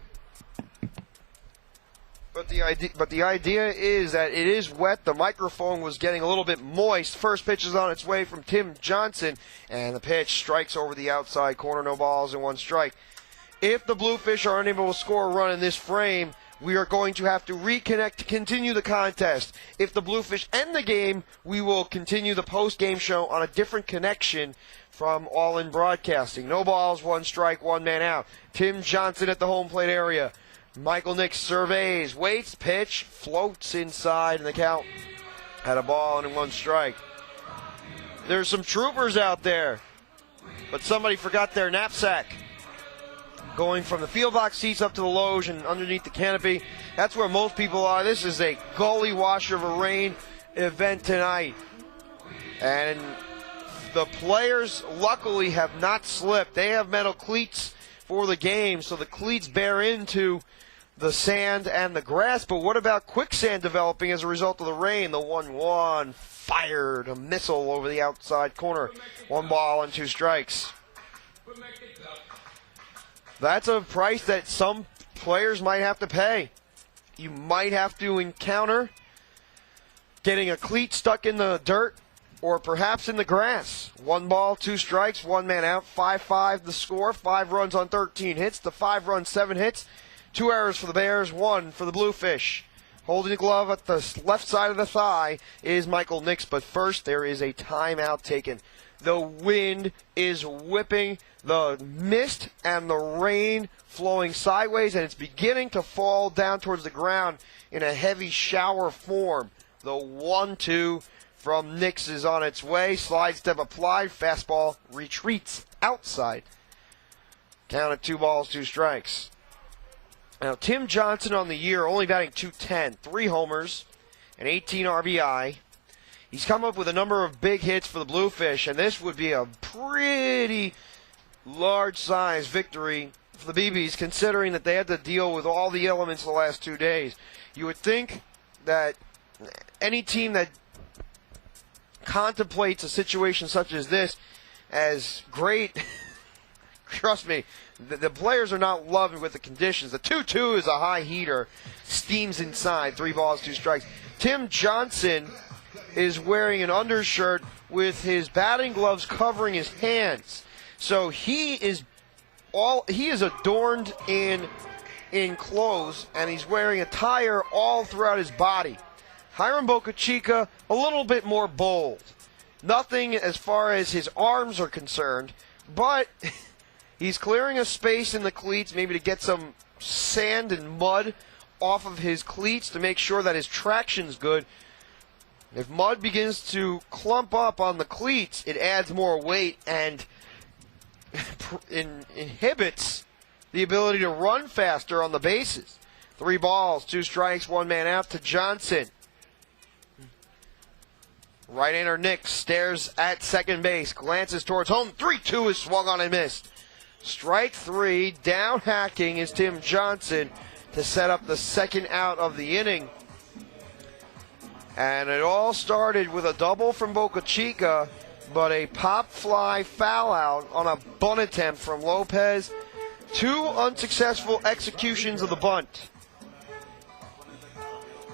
But the idea is that it is wet. The microphone was getting a little bit moist. First pitch is on its way from Tim Johnson, and the pitch strikes over the outside corner. No balls and 1 strike. If the Bluefish are unable to score a run in this frame, we are going to have to reconnect to continue the contest. If the Bluefish end the game, we will continue the post-game show on a different connection from All In Broadcasting. No balls, 1 strike, 1 man out. Tim Johnson at the home plate area. Michael Nix surveys, waits, pitch, floats inside, and the count had a ball and 1 strike. There's some troopers out there, but somebody forgot their knapsack. Going from the field box seats up to the loge and underneath the canopy. That's where most people are. This is a gully washer of a rain event tonight. And the players, luckily, have not slipped. They have metal cleats for the game, so the cleats bear into the sand and the grass. But what about quicksand developing as a result of the rain? The 1-1 fired a missile over the outside corner. 1 ball and 2 strikes. That's a price that some players might have to pay. You might have to encounter getting a cleat stuck in the dirt or perhaps in the grass. 1 ball, 2 strikes, 1 man out. 5-5 the score. 5 runs on 13 hits. The 5 runs, 7 hits. 2 errors for the Bears, 1 for the Bluefish. Holding the glove at the left side of the thigh is Michael Nix, but first there is a timeout taken. The wind is whipping The mist and the rain flowing sideways, and it's beginning to fall down towards the ground in a heavy shower form. The 1-2 from Nix is on its way. Slide step applied. Fastball retreats outside. Count at 2 balls, 2 strikes. Now, Tim Johnson on the year only batting .210, 3 homers, and 18 RBI. He's come up with a number of big hits for the Bluefish, and this would be a pretty large-size victory for the BBs, considering that they had to deal with all the elements the last 2 days. You would think that any team that contemplates a situation such as this as great, trust me, the players are not loving with the conditions. The 2-2 is a high heater, steams inside, 3 balls, 2 strikes. Tim Johnson is wearing an undershirt with his batting gloves covering his hands. So he is adorned in clothes, and he's wearing attire all throughout his body. Hiram Boca Chica, a little bit more bold. Nothing as far as his arms are concerned, but he's clearing a space in the cleats, maybe to get some sand and mud off of his cleats to make sure that his traction's good. If mud begins to clump up on the cleats, it adds more weight and inhibits the ability to run faster on the bases. 3 balls, 2 strikes, 1 man out to Johnson. Right-hander Nick stares at second base, glances towards home. 3-2 is swung on and missed. Strike 3, down hacking is Tim Johnson to set up the second out of the inning. And it all started with a double from Boca Chica, but a pop fly foul out on a bunt attempt from Lopez. 2 unsuccessful executions of the bunt.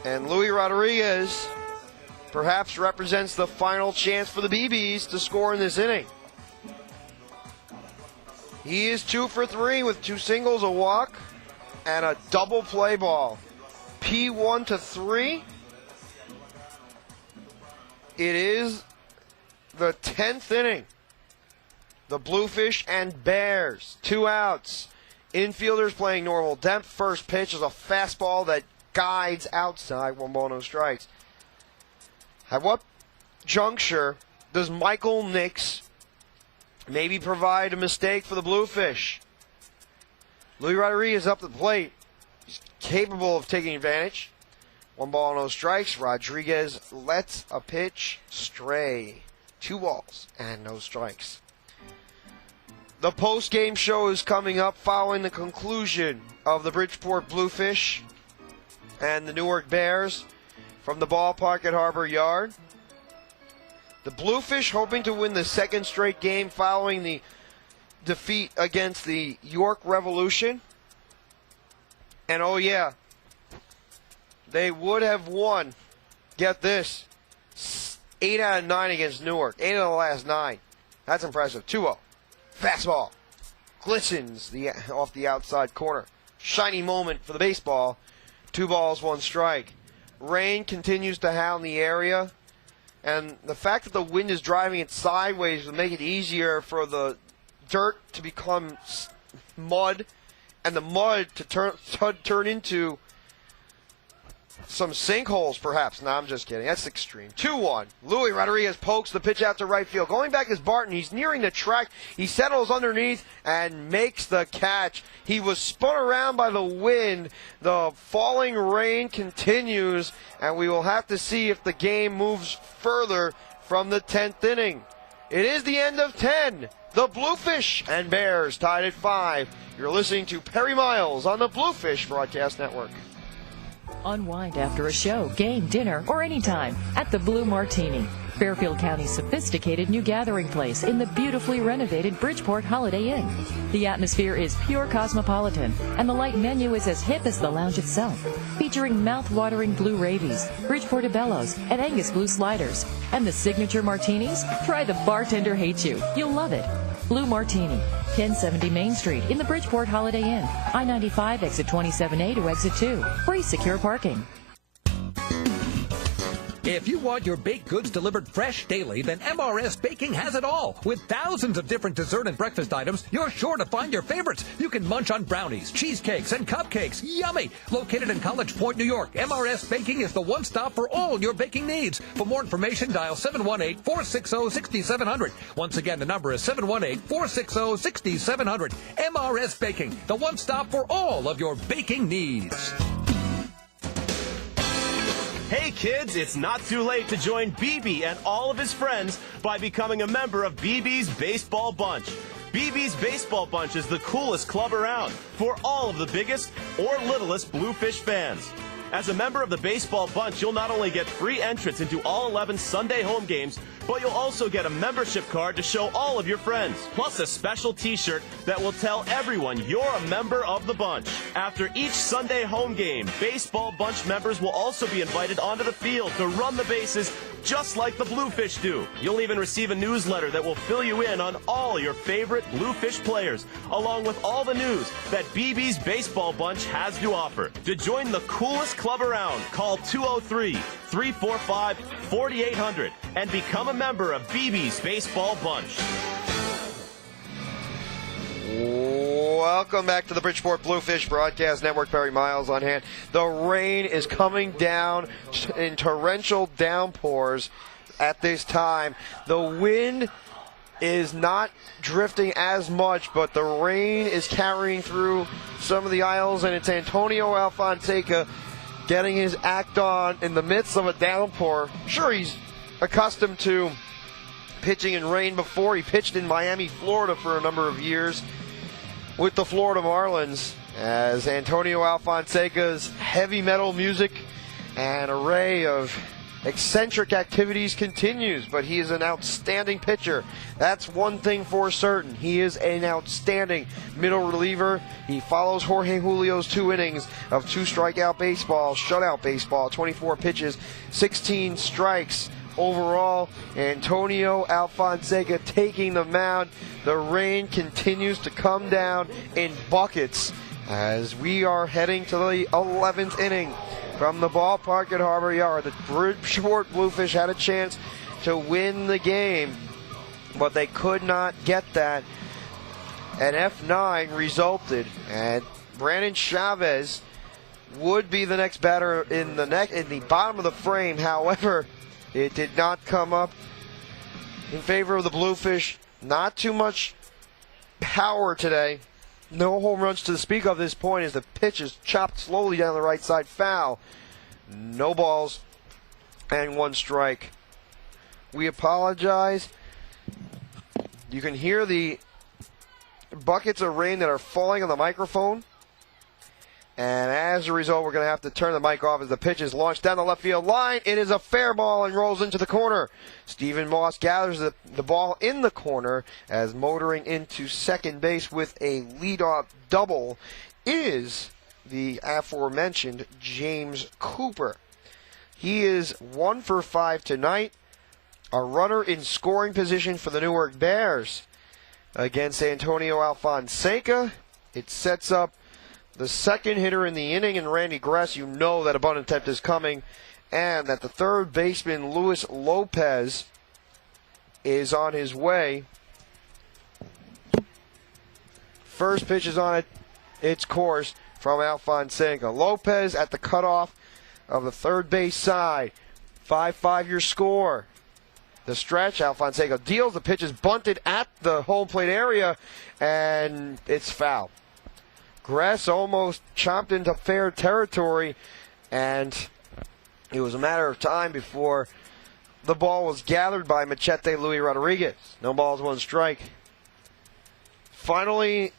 And Luis Rodriguez perhaps represents the final chance for the BBs to score in this inning. He is 2 for 3 with 2 singles, a walk, and a double play ball. P1 to 3. It is the 10th inning. The Bluefish and Bears, 2 outs. Infielders playing normal depth. First pitch is a fastball that guides outside. 1 ball, no strikes. At what juncture does Michael Nix maybe provide a mistake for the Bluefish? Luis Rodriguez up the plate. He's capable of taking advantage. 1 ball, no strikes. Rodriguez lets a pitch stray. 2 balls and no strikes. The post-game show is coming up following the conclusion of the Bridgeport Bluefish and the Newark Bears from the ballpark at Harbor Yard. The Bluefish hoping to win the 2nd straight game following the defeat against the York Revolution. And oh yeah, they would have won, get this, 8 out of 9 against Newark. 8 of the last 9. That's impressive. 2-0. Fastball. Glistens off the outside corner. Shiny moment for the baseball. 2 balls, 1 strike. Rain continues to hound the area. And the fact that the wind is driving it sideways will make it easier for the dirt to become mud. And the mud to turn into some sinkholes, perhaps. No, I'm just kidding. That's extreme. 2-1. Luis Rodriguez pokes the pitch out to right field. Going back is Barton. He's nearing the track. He settles underneath and makes the catch. He was spun around by the wind. The falling rain continues, and we will have to see if the game moves further from the 10th inning. It is the end of 10. The Bluefish and Bears tied at 5. You're listening to Perry Miles on the Bluefish Broadcast Network. Unwind after a show, game, dinner, or anytime at the Blue Martini, Fairfield County's sophisticated new gathering place in the beautifully renovated Bridgeport Holiday Inn. The atmosphere is pure cosmopolitan, and the light menu is as hip as the lounge itself, featuring mouth-watering blue ravies, Bridgeport Bellows, and Angus blue sliders. And the signature martinis? Try the bartender hates you. You'll love it. Blue Martini, 1070 Main Street in the Bridgeport Holiday Inn. I-95 exit 27A to exit 2. Free secure parking. If you want your baked goods delivered fresh daily, then MRS Baking has it all. With thousands of different dessert and breakfast items, you're sure to find your favorites. You can munch on brownies, cheesecakes, and cupcakes. Yummy! Located in College Point, New York, MRS Baking is the one stop for all your baking needs. For more information, dial 718-460-6700. Once again, the number is 718-460-6700. MRS Baking, the one stop for all of your baking needs. Hey kids, it's not too late to join BB and all of his friends by becoming a member of BB's Baseball Bunch. BB's Baseball Bunch is the coolest club around for all of the biggest or littlest Bluefish fans. As a member of the Baseball Bunch, you'll not only get free entrance into all 11 Sunday home games, but you'll also get a membership card to show all of your friends, plus a special t-shirt that will tell everyone you're a member of the bunch. After each Sunday home game, Baseball Bunch members will also be invited onto the field to run the bases just like the Bluefish do. You'll even receive a newsletter that will fill you in on all your favorite Bluefish players, along with all the news that BB's Baseball Bunch has to offer. To join the coolest club around, call 203-345-4800 and become a member of BB's Baseball Bunch. Welcome back to the Bridgeport Bluefish Broadcast Network. Barry Miles on hand. The rain is coming down in torrential downpours at this time. The wind is not drifting as much, but the rain is carrying through some of the aisles, and it's Antonio Alfonseca getting his act on in the midst of a downpour. Sure, he's accustomed to pitching in rain before. He pitched in Miami, Florida for a number of years with the Florida Marlins, as Antonio Alfonseca's heavy metal music and array of eccentric activities continues, but he is an outstanding pitcher. That's one thing for certain. He is an outstanding middle reliever. He follows Jorge Julio's 2 innings of 2 strikeout baseball, shutout baseball, 24 pitches, 16 strikes. Overall, Antonio Alfonseca taking the mound. The rain continues to come down in buckets as we are heading to the 11th inning. From the ballpark at Harbor Yard, the Bridgeport Bluefish had a chance to win the game, but they could not get that. An F9 resulted, and Brandon Chavez would be the next batter in the bottom of the frame. However, it did not come up in favor of the Bluefish. Not too much power today. No home runs to speak of this point as the pitch is chopped slowly down the right side. Foul. No balls and 1 strike. We apologize. You can hear the buckets of rain that are falling on the microphone. And as a result, we're going to have to turn the mic off as the pitch is launched down the left field line. It is a fair ball and rolls into the corner. Stephen Moss gathers the ball in the corner as motoring into second base with a leadoff double is the aforementioned James Cooper. He is 1 for 5 tonight. A runner in scoring position for the Newark Bears against Antonio Alfonseca. It sets up the second hitter in the inning, and Randy Gress, you know that a bunt attempt is coming, and that the third baseman, Luis Lopez, is on his way. First pitch is on its course from Alfonseca. Lopez at the cutoff of the third base side. 5-5 your score. The stretch, Alfonseca deals. The pitch is bunted at the home plate area, and it's foul. Gress almost chomped into fair territory, and it was a matter of time before the ball was gathered by Machete Luis Rodriguez. No balls, 1 strike. Finally,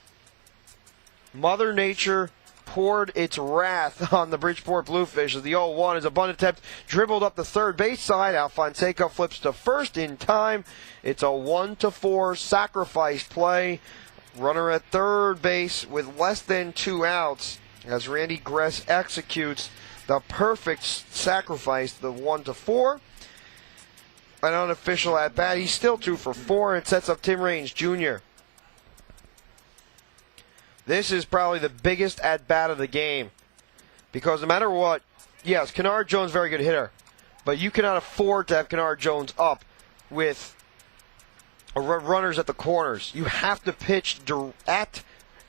Mother Nature poured its wrath on the Bridgeport Bluefish as the 0-1 is a bunt attempt dribbled up the third base side. Alfonseca flips to first in time. It's a 1-4 sacrifice play. Runner at third base with less than 2 outs as Randy Gress executes the perfect sacrifice, the 1-4. An unofficial at bat. He's still 2 for 4 and sets up Tim Raines Jr. This is probably the biggest at bat of the game because no matter what, yes, Kennard Jones, very good hitter, but you cannot afford to have Kennard Jones up with runners at the corners. You have to pitch at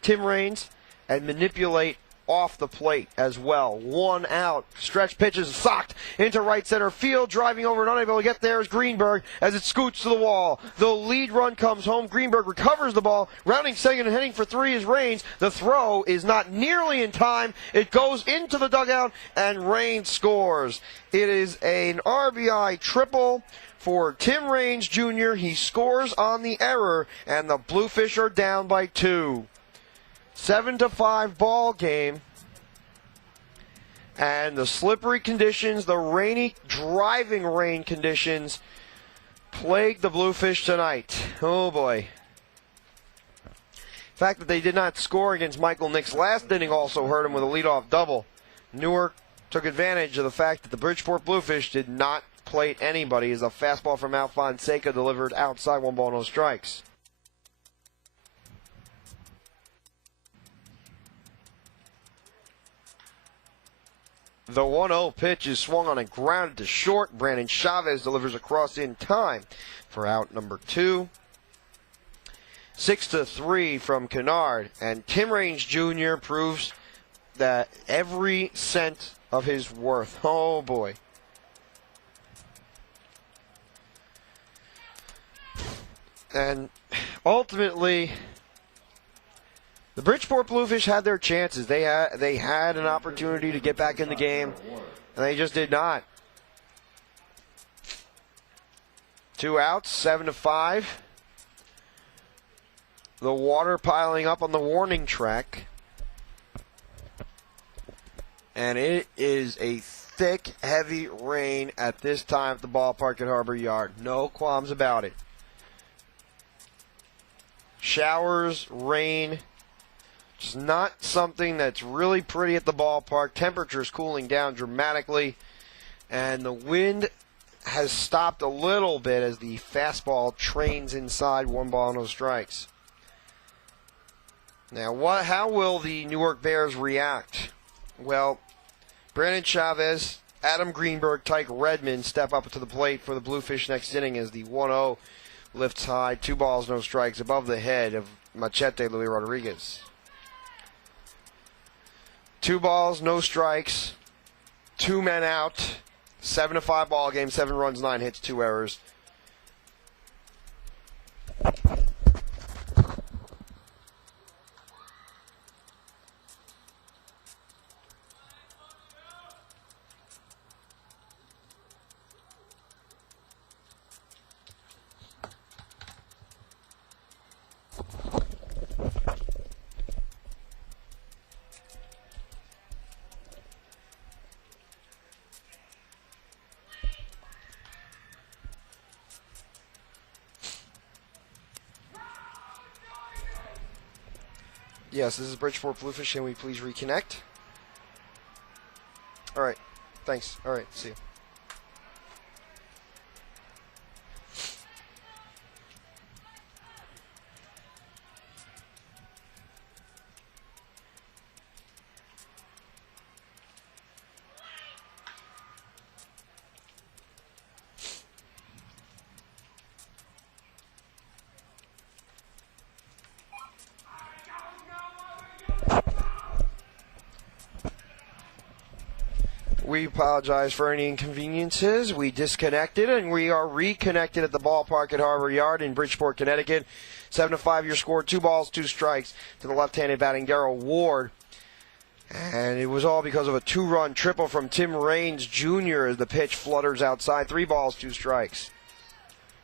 Tim Raines and manipulate off the plate as well. 1 out. Stretch pitches socked into right center field. Driving over and unable to get there is Greenberg as it scoots to the wall. The lead run comes home. Greenberg recovers the ball. Rounding second and heading for 3 is Raines. The throw is not nearly in time. It goes into the dugout and Raines scores. It is an RBI triple for Tim Raines Jr. He scores on the error and the Bluefish are down by 2. 7-5 ball game, and the slippery conditions, the rainy, driving rain conditions plagued the Bluefish tonight. Oh boy. The fact that they did not score against Michael Nick's last inning also hurt him with a leadoff double. Newark took advantage of the fact that the Bridgeport Bluefish did not plate anybody as a fastball from Alfonseca delivered outside, 1 ball, no strikes. The 1-0 pitch is swung on and grounded to short. Brandon Chavez delivers across in time for out number 2. 6-3 from Kennard. And Tim Raines Jr. proves that every cent of his worth. Oh boy. And ultimately, the Bridgeport Bluefish had their chances. They had an opportunity to get back in the game, and they just did not. 2 outs, 7-5. The water piling up on the warning track. And it is a thick, heavy rain at this time at the ballpark at Harbor Yard. No qualms about it. Showers, rain. It's not something that's really pretty at the ballpark. Temperatures cooling down dramatically, and the wind has stopped a little bit as the fastball trains inside, 1 ball, no strikes. Now, how will the Newark Bears react? Well, Brandon Chavez, Adam Greenberg, Tyke Redmond step up to the plate for the Bluefish next inning as the 1-0 lifts high, 2 balls, no strikes above the head of Machete Luis Rodriguez. 2 balls, no strikes, 2 men out, 7-5 ball game, 7 runs, 9 hits, 2 errors. Yes, this is Bridgeport Bluefish. Can we please reconnect? All right. Thanks. All right. See you. We apologize for any inconveniences. We disconnected, and we are reconnected at the ballpark at Harbor Yard in Bridgeport, Connecticut. 7-5 your score, 2 balls, 2 strikes to the left-handed batting Darrell Ward. And it was all because of a 2-run triple from Tim Raines Jr. as the pitch flutters outside. 3 balls, 2 strikes.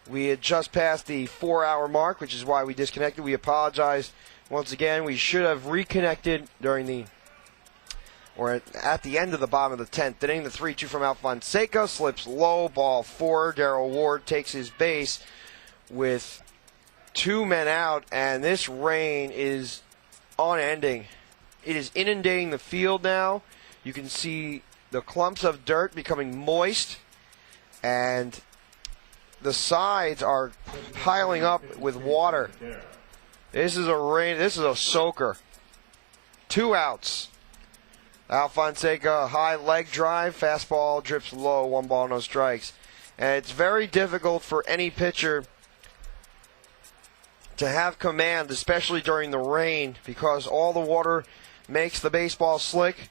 We had just passed the 4-hour mark, which is why we disconnected. We apologize once again. We should have reconnected at the end of the bottom of the 10th inning. The 3-2 from Alfonseca slips low, ball 4. Darrell Ward takes his base with 2 men out, and this rain is unending. It is inundating the field now. You can see the clumps of dirt becoming moist, and the sides are piling up with water. This is a soaker. 2 outs. Alfonseca, high leg drive, fastball drips low, 1 ball, no strikes. And it's very difficult for any pitcher to have command, especially during the rain, because all the water makes the baseball slick,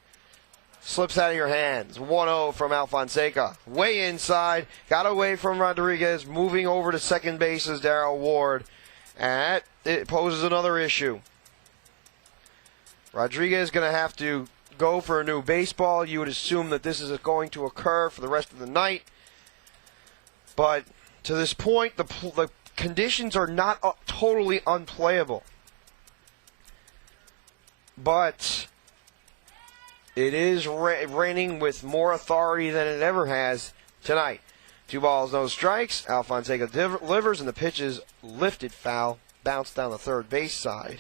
slips out of your hands. 1-0 from Alfonseca. Way inside, got away from Rodriguez, moving over to second base is Darrell Ward, and it poses another issue. Rodriguez is going to have to go for a new baseball. You would assume that this is going to occur for the rest of the night. But to this point, the conditions are not totally unplayable. But it is raining with more authority than it ever has tonight. 2 balls, no strikes. Alfonseca delivers, and the pitch is lifted foul, bounced down the third base side.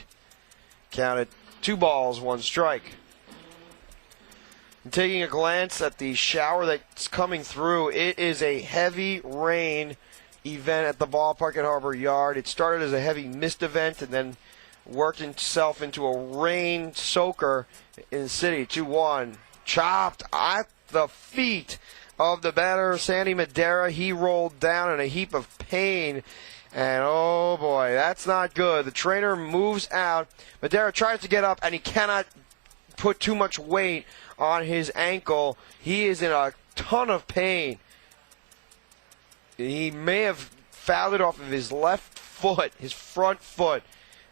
Counted 2 balls, 1 strike. And taking a glance at the shower that's coming through, it is a heavy rain event at the ballpark at Harbor Yard. It started as a heavy mist event and then worked itself into a rain soaker in the city. 2-1. Chopped at the feet of the batter, Sandy Madera. He rolled down in a heap of pain. And oh boy, that's not good. The trainer moves out. Madera tries to get up, and he cannot put too much weight on his ankle. He is in a ton of pain. He may have fouled it off of his left foot, his front foot,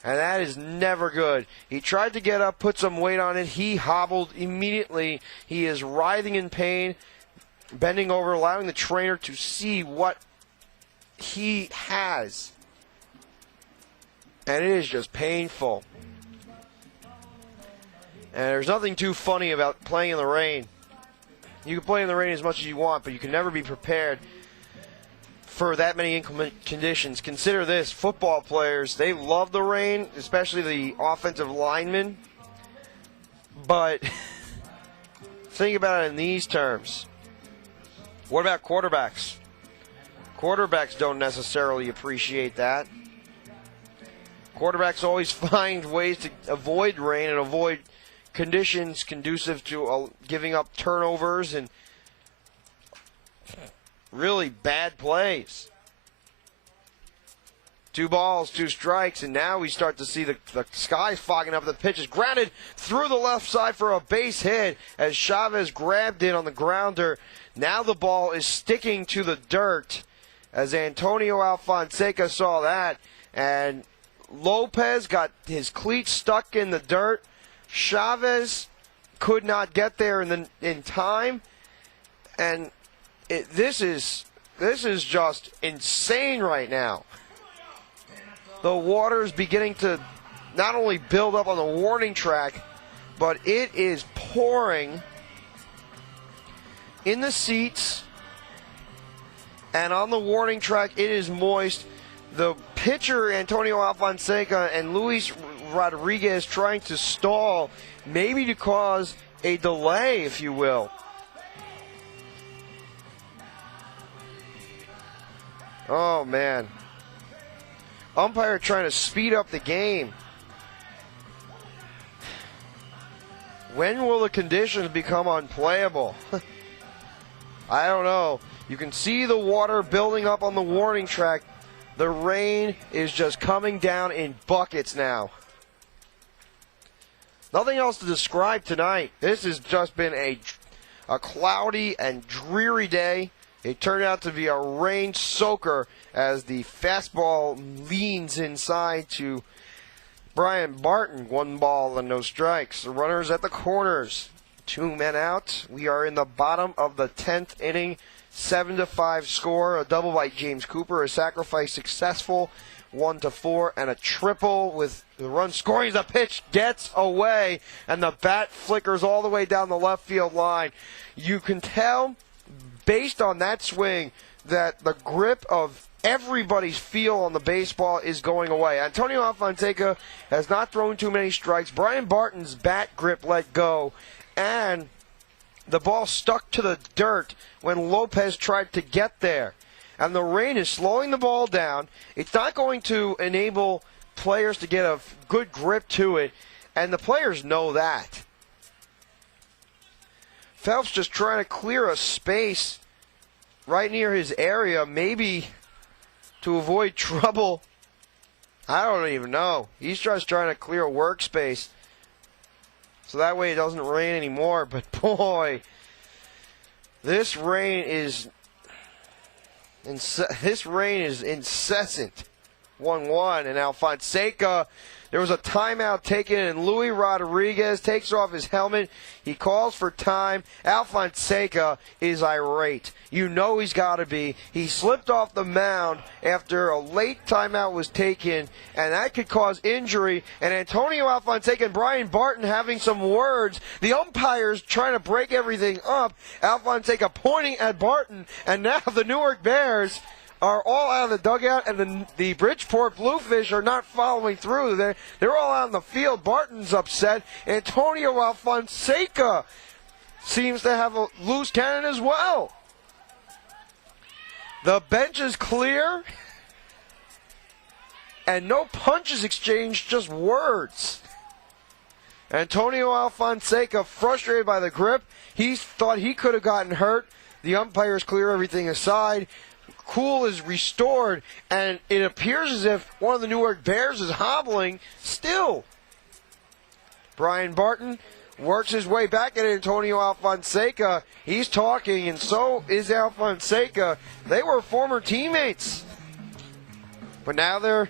and that is never good. He tried to get up, put some weight on it. He hobbled immediately. He is writhing in pain, bending over, allowing the trainer to see what he has. And it is just painful. And there's nothing too funny about playing in the rain. You can play in the rain as much as you want, but you can never be prepared for that many inclement conditions. Consider this, football players, they love the rain, especially the offensive linemen. But think about it in these terms. What about quarterbacks? Quarterbacks don't necessarily appreciate that. Quarterbacks always find ways to avoid rain and avoid conditions conducive to giving up turnovers and really bad plays. 2 balls, 2 strikes, and now we start to see the skies fogging up. The pitch is grounded through the left side for a base hit as Chavez grabbed it on the grounder. Now the ball is sticking to the dirt as Antonio Alfonseca saw that, and Lopez got his cleats stuck in the dirt. Chavez could not get there in time, and this is just insane right now. The water is beginning to not only build up on the warning track, but it is pouring in the seats and on the warning track. It is moist. The pitcher, Antonio Alfonseca, and Luis Rodriguez trying to stall, maybe to cause a delay, if you will. Oh, man. Umpire trying to speed up the game. When will the conditions become unplayable? I don't know. You can see the water building up on the warning track. The rain is just coming down in buckets now. Nothing else to describe tonight. This has just been a cloudy and dreary day. It turned out to be a rain soaker as the fastball leans inside to Brian Barton. 1 ball and no strikes. The runners at the corners. 2 men out. We are in the bottom of the 10th inning. 7-5 score. A double by James Cooper. A sacrifice successful. 1-4 and a triple with the run scoring. The pitch gets away and the bat flickers all the way down the left field line. You can tell based on that swing that the grip of everybody's feel on the baseball is going away. Antonio Alfonseca has not thrown too many strikes. Brian Barton's bat grip let go, and the ball stuck to the dirt when Lopez tried to get there. And the rain is slowing the ball down. It's not going to enable players to get a good grip to it, and the players know that. Phelps just trying to clear a space right near his area, maybe to avoid trouble. I don't even know. He's just trying to clear a workspace so that way it doesn't rain anymore. But boy, this rain is incessant. 1-1, and Alfonseca, there was a timeout taken, and Luis Rodriguez takes off his helmet. He calls for time. Alfonseca is irate. You know he's got to be. He slipped off the mound after a late timeout was taken, and that could cause injury. And Antonio Alfonseca and Brian Barton having some words. The umpires trying to break everything up. Alfonseca pointing at Barton, and now the Newark Bears are all out of the dugout, and the Bridgeport Bluefish are not following through. They're all out in the field. Barton's upset. Antonio Alfonseca seems to have a loose cannon as well. The bench is clear, and no punches exchanged, just words. Antonio Alfonseca frustrated by the grip. He thought he could have gotten hurt. The umpires clear everything aside. Cool is restored, and it appears as if one of the Newark Bears is hobbling still. Brian Barton works his way back at Antonio Alfonseca. He's talking, and so is Alfonseca. They were former teammates, but now they're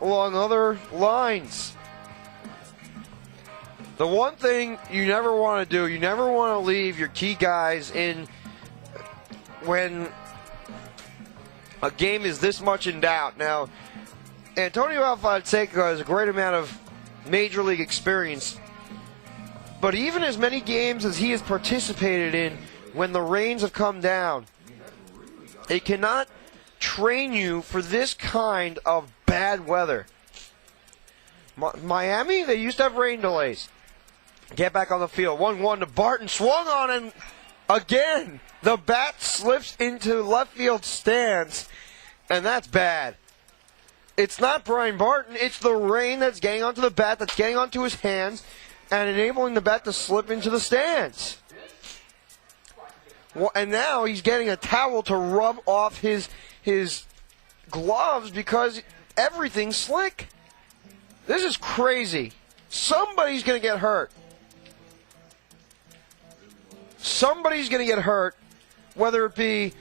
along other lines. The one thing you never want to do, you never want to leave your key guys in when a game is this much in doubt. Now, Antonio Alfonseca has a great amount of major league experience, but even as many games as he has participated in when the rains have come down, it cannot train you for this kind of bad weather. Miami, they used to have rain delays. Get back on the field. 1-1 to Barton. Swung on, and again, the bat slips into left field stands, and that's bad. It's not Brian Barton. It's the rain that's getting onto the bat, that's getting onto his hands, and enabling the bat to slip into the stands. Well, and now he's getting a towel to rub off his gloves because everything's slick. This is crazy. Somebody's going to get hurt. Somebody's going to get hurt, whether it be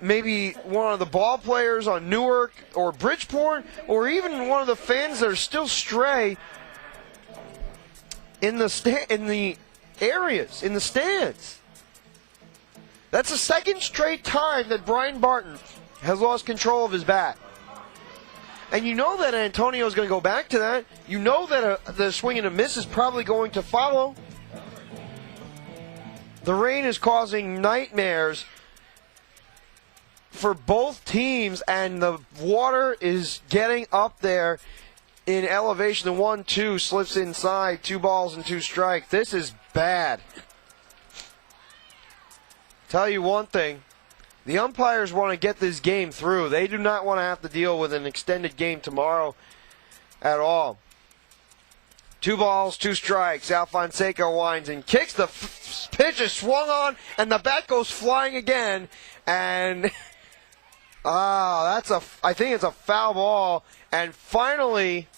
maybe one of the ball players on Newark or Bridgeport, or even one of the fans that are still stray in the areas, in the stands. That's the second straight time that Brian Barton has lost control of his bat. And you know that Antonio is going to go back to that. You know that the swing and a miss is probably going to follow. The rain is causing nightmares for both teams, and the water is getting up there in elevation. The 1-2 slips inside, 2 balls and 2 strikes. This is bad. Tell you one thing, the umpires want to get this game through. They do not want to have to deal with an extended game tomorrow at all. 2 balls, 2 strikes. Alfonseca winds and kicks. The pitch is swung on, and the bat goes flying again. And I think it's a foul ball. And finally,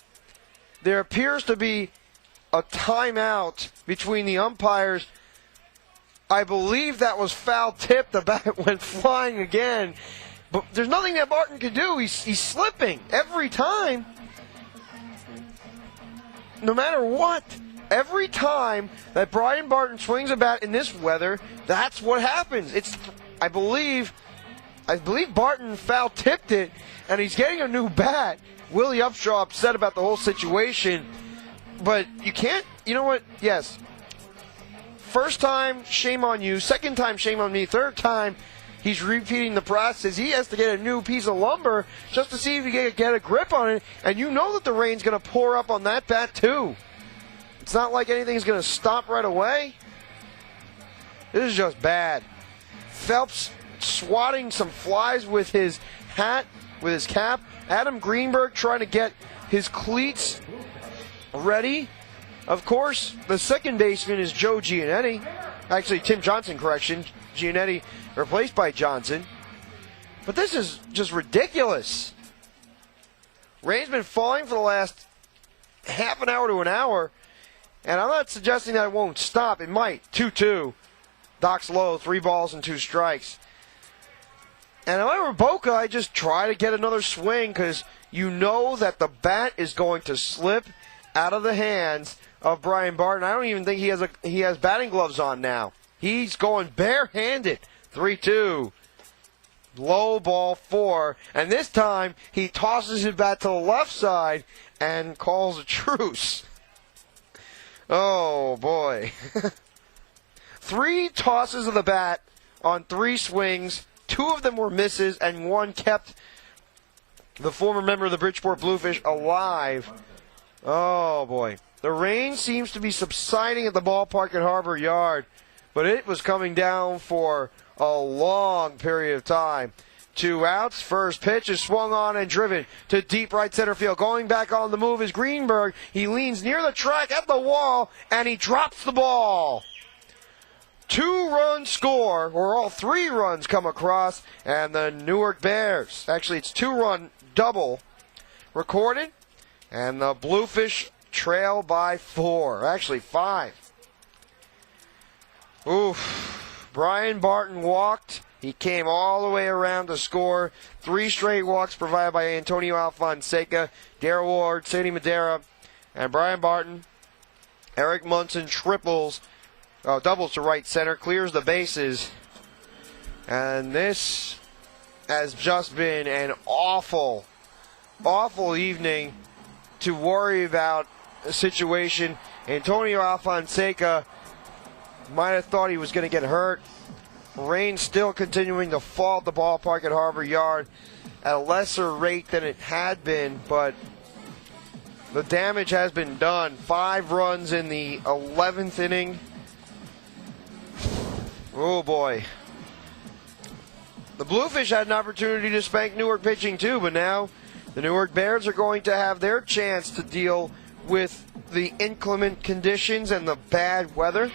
there appears to be a timeout between the umpires. I believe that was foul tip. The bat went flying again. But there's nothing that Barton can do. He's slipping every time. No matter what, every time that Brian Barton swings a bat in this weather, that's what happens. I believe Barton foul tipped it, and he's getting a new bat. Willie Upshaw upset about the whole situation, but you can't. You know what? Yes. First time, shame on you. Second time, shame on me. Third time, he's repeating the process. He has to get a new piece of lumber just to see if he can get a grip on it. And you know that the rain's going to pour up on that bat, too. It's not like anything's going to stop right away. This is just bad. Phelps swatting some flies with his hat, with his cap. Adam Greenberg trying to get his cleats ready. Of course, the second baseman is Joe Giannetti. Actually, Tim Johnson, correction. Giannetti replaced by Johnson. But this is just ridiculous. Rain's been falling for the last half an hour to an hour, and I'm not suggesting that it won't stop. It might. 2-2. Doc's low, 3 balls and 2 strikes. And if I were Boca, I just try to get another swing because you know that the bat is going to slip out of the hands of Brian Barton. I don't even think he has batting gloves on now. He's going barehanded. 3-2. Low ball 4. And this time he tosses his bat to the left side and calls a truce. Oh boy. 3 tosses of the bat on 3 swings. 2 of them were misses and 1 kept the former member of the Bridgeport Bluefish alive. Oh boy. The rain seems to be subsiding at the ballpark at Harbor Yard, but it was coming down for a long period of time. 2 outs. First pitch is swung on and driven to deep right center field. Going back on the move is Greenberg. He leans near the track at the wall, and he drops the ball. 2-run score, or all 3 runs come across, and the Newark Bears, actually it's 2-run double recorded, and the Bluefish trail by 4, actually 5. Oof. Brian Barton walked. He came all the way around to score. 3 straight walks provided by Antonio Alfonseca, Darrell Ward, Sandy Madera, and Brian Barton. Eric Munson doubles to right center, clears the bases. And this has just been an awful, awful evening to worry about a situation. Antonio Alfonseca might have thought he was going to get hurt. Rain still continuing to fall at the ballpark at Harbor Yard at a lesser rate than it had been, but the damage has been done. 5 runs in the 11th inning. Oh boy. The Bluefish had an opportunity to spank Newark pitching too, but now the Newark Bears are going to have their chance to deal with the inclement conditions and the bad weather.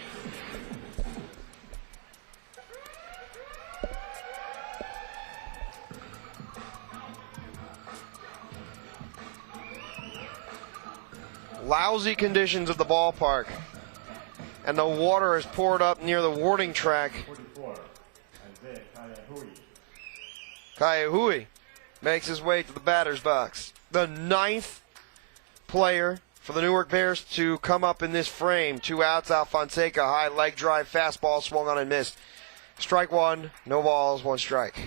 Lousy conditions at the ballpark, and the water is poured up near the warning track. Kaiahui makes his way to the batter's box. The 9th player for the Newark Bears to come up in this frame. 2 outs, Alfonseca, high leg drive, fastball swung on and missed. Strike 1, no balls, 1 strike.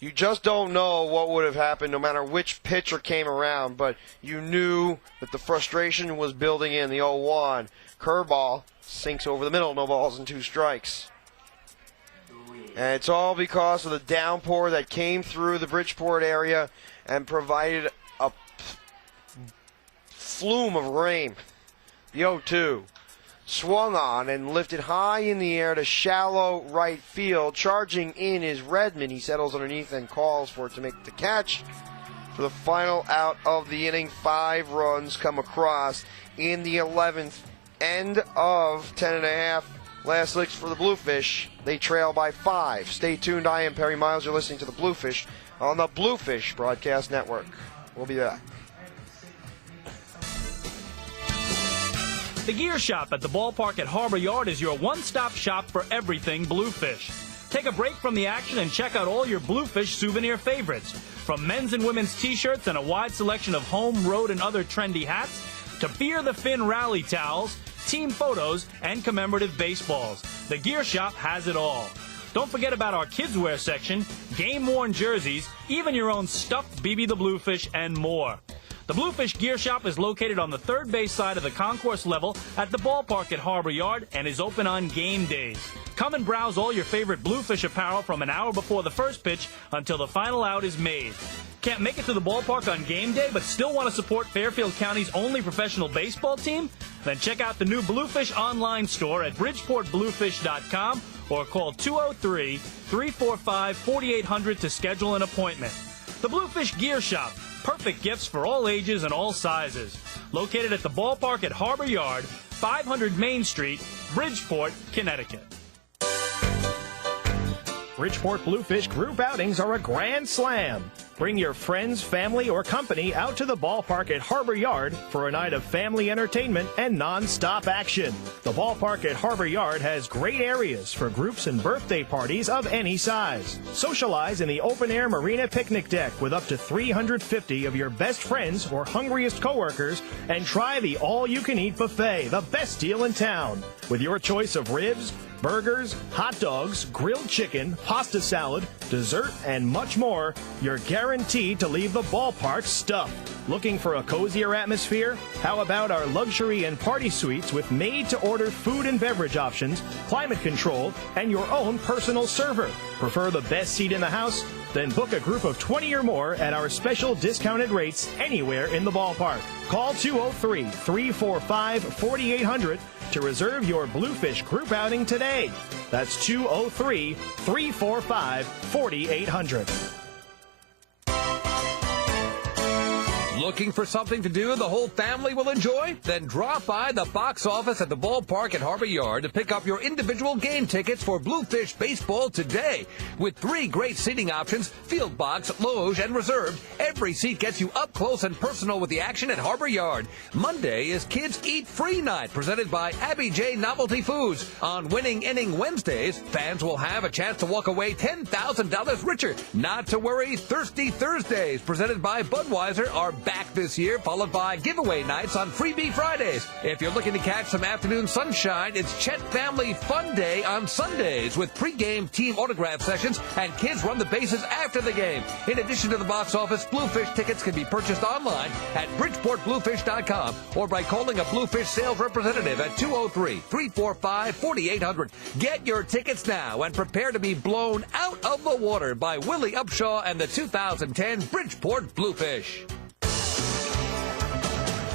You just don't know what would have happened no matter which pitcher came around, but you knew that the frustration was building in. The 0-1 curveball sinks over the middle, no balls and 2 strikes. And it's all because of the downpour that came through the Bridgeport area and provided a flume of rain. The 0-2 swung on and lifted high in the air to shallow right field. Charging in is Redmond. He settles underneath and calls for it to make the catch. For the final out of the inning, 5 runs come across in the 11th. End of 10.5. Last licks for the Bluefish. They trail by 5. Stay tuned. I am Perry Miles. You're listening to the Bluefish on the Bluefish Broadcast Network. We'll be back. The Gear Shop at the ballpark at Harbor Yard is your one-stop shop for everything Bluefish. Take a break from the action and check out all your Bluefish souvenir favorites. From men's and women's t-shirts and a wide selection of home, road, and other trendy hats, to Fear the Fin rally towels, team photos, and commemorative baseballs. The Gear Shop has it all. Don't forget about our kids' wear section, game-worn jerseys, even your own stuffed BB the Bluefish, and more. The Bluefish Gear Shop is located on the third base side of the concourse level at the ballpark at Harbor Yard and is open on game days. Come and browse all your favorite Bluefish apparel from an hour before the first pitch until the final out is made. Can't make it to the ballpark on game day but still want to support Fairfield County's only professional baseball team? Then check out the new Bluefish online store at bridgeportbluefish.com or call 203-345-4800 to schedule an appointment. The Bluefish Gear Shop, Perfect gifts for all ages and all sizes. Located at the ballpark at Harbor Yard, 500 Main Street, Bridgeport, Connecticut. Bridgeport Bluefish group outings are a grand slam. Bring your friends, family, or company out to the ballpark at Harbor Yard for a night of family entertainment and non-stop action. The ballpark at Harbor Yard has great areas for groups and birthday parties of any size. Socialize in the open-air marina picnic deck with up to 350 of your best friends or hungriest coworkers, and try the all-you-can-eat buffet, the best deal in town. With your choice of ribs, burgers, hot dogs, grilled chicken, pasta salad, dessert, and much more, you're guaranteed to leave the ballpark stuffed. Looking for a cozier atmosphere? How about our luxury and party suites with made-to-order food and beverage options, climate control, and your own personal server? Prefer the best seat in the house? Then book a group of 20 or more at our special discounted rates anywhere in the ballpark. Call 203-345-4800 to reserve your Bluefish group outing today. That's 203-345-4800. Looking for something to do the whole family will enjoy? Then drop by the box office at the ballpark at Harbor Yard to pick up your individual game tickets for Bluefish Baseball today. With 3 great seating options, field box, loge, and reserved, every seat gets you up close and personal with the action at Harbor Yard. Monday is Kids Eat Free Night, presented by Abby J. Novelty Foods. On Winning Inning Wednesdays, fans will have a chance to walk away $10,000 richer. Not to worry, Thirsty Thursdays, presented by Budweiser, are back this year, followed by giveaway nights on Freebie Fridays. If you're looking to catch some afternoon sunshine, it's Chet Family Fun Day on Sundays with pregame team autograph sessions, and kids run the bases after the game. In addition to the box office, Bluefish tickets can be purchased online at BridgeportBluefish.com or by calling a Bluefish sales representative at 203-345-4800. Get your tickets now and prepare to be blown out of the water by Willie Upshaw and the 2010 Bridgeport Bluefish.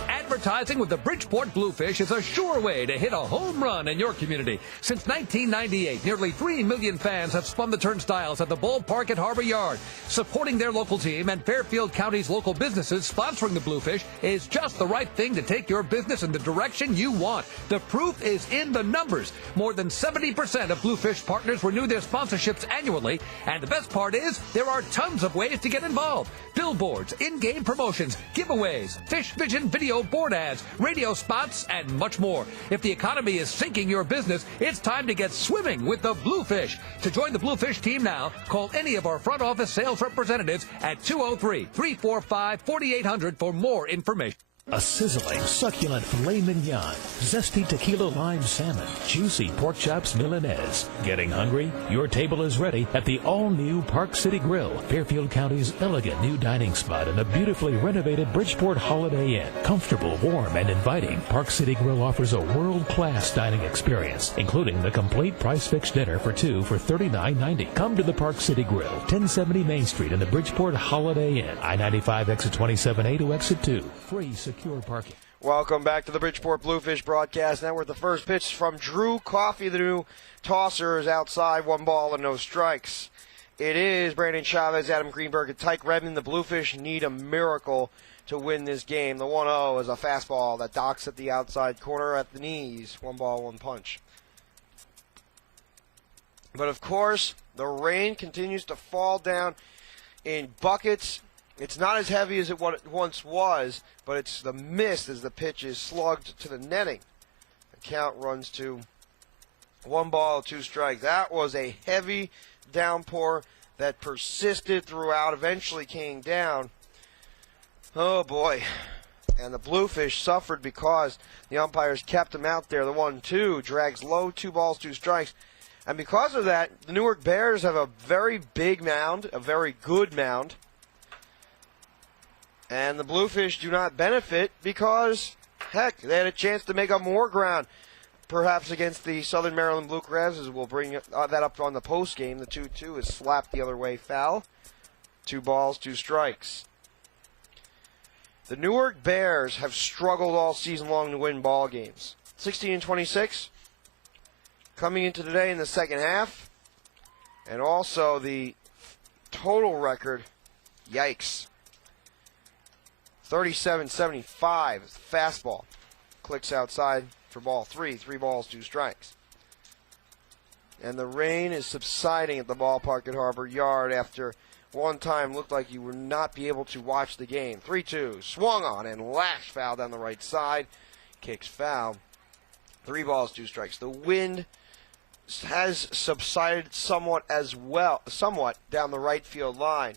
Advertising with the Bridgeport Bluefish is a sure way to hit a home run in your community. Since 1998, nearly 3 million fans have spun the turnstiles at the ballpark at Harbor Yard. Supporting their local team and Fairfield County's local businesses sponsoring the Bluefish is just the right thing to take your business in the direction you want. The proof is in the numbers. More than 70% of Bluefish partners renew their sponsorships annually, and the best part is there are tons of ways to get involved. Billboards, in-game promotions, giveaways, Fish Vision video board ads, radio spots, and much more. If the economy is sinking your business, it's time to get swimming with the Bluefish. To join the Bluefish team now, call any of our front office sales representatives at 203-345-4800 for more information. A sizzling, succulent filet mignon, zesty tequila lime salmon, juicy pork chops Milanese. Getting hungry? Your table is ready at the all-new Park City Grill, Fairfield County's elegant new dining spot in the beautifully renovated Bridgeport Holiday Inn. Comfortable, warm, and inviting, Park City Grill offers a world-class dining experience, including the complete price-fixed dinner for 2 for $39.90. Come to the Park City Grill, 1070 Main Street in the Bridgeport Holiday Inn, I-95 exit 27A to exit 2. Free secure parking. Welcome back to the Bridgeport Bluefish broadcast. Now we're at the first pitch from Drew Coffey. The new tosser is outside, 1 ball and no strikes. It is Brandon Chavez, Adam Greenberg, and Tyke Redmond. The Bluefish need a miracle to win this game. The 1-0 is a fastball that docks at the outside corner at the knees. 1 ball, 1 punch. But of course, the rain continues to fall down in buckets. It's not as heavy as it once was, but it's the mist as the pitch is slugged to the netting. The count runs to 1 ball, 2 strikes. That was a heavy downpour that persisted throughout, eventually came down. Oh boy. And the Bluefish suffered because the umpires kept him out there. The 1-2 drags low, 2 balls, 2 strikes. And because of that, the Newark Bears have a very big mound, a very good mound. And the Bluefish do not benefit because, heck, they had a chance to make up more ground, perhaps against the Southern Maryland Blue Crabs, as we'll bring that up on the post game. The 2-2 is slapped the other way foul. 2 balls, 2 strikes. The Newark Bears have struggled all season long to win ball games. 16-26 coming into today in the second half. And also the total record, yikes. 37-75 is the fastball. Clicks outside for ball 3. 3 balls, 2 strikes. And the rain is subsiding at the ballpark at Harbor Yard after one time looked like you would not be able to watch the game. 3-2, swung on and lashed foul down the right side. Kicks foul. 3 balls, 2 strikes. The wind has subsided somewhat down the right field line.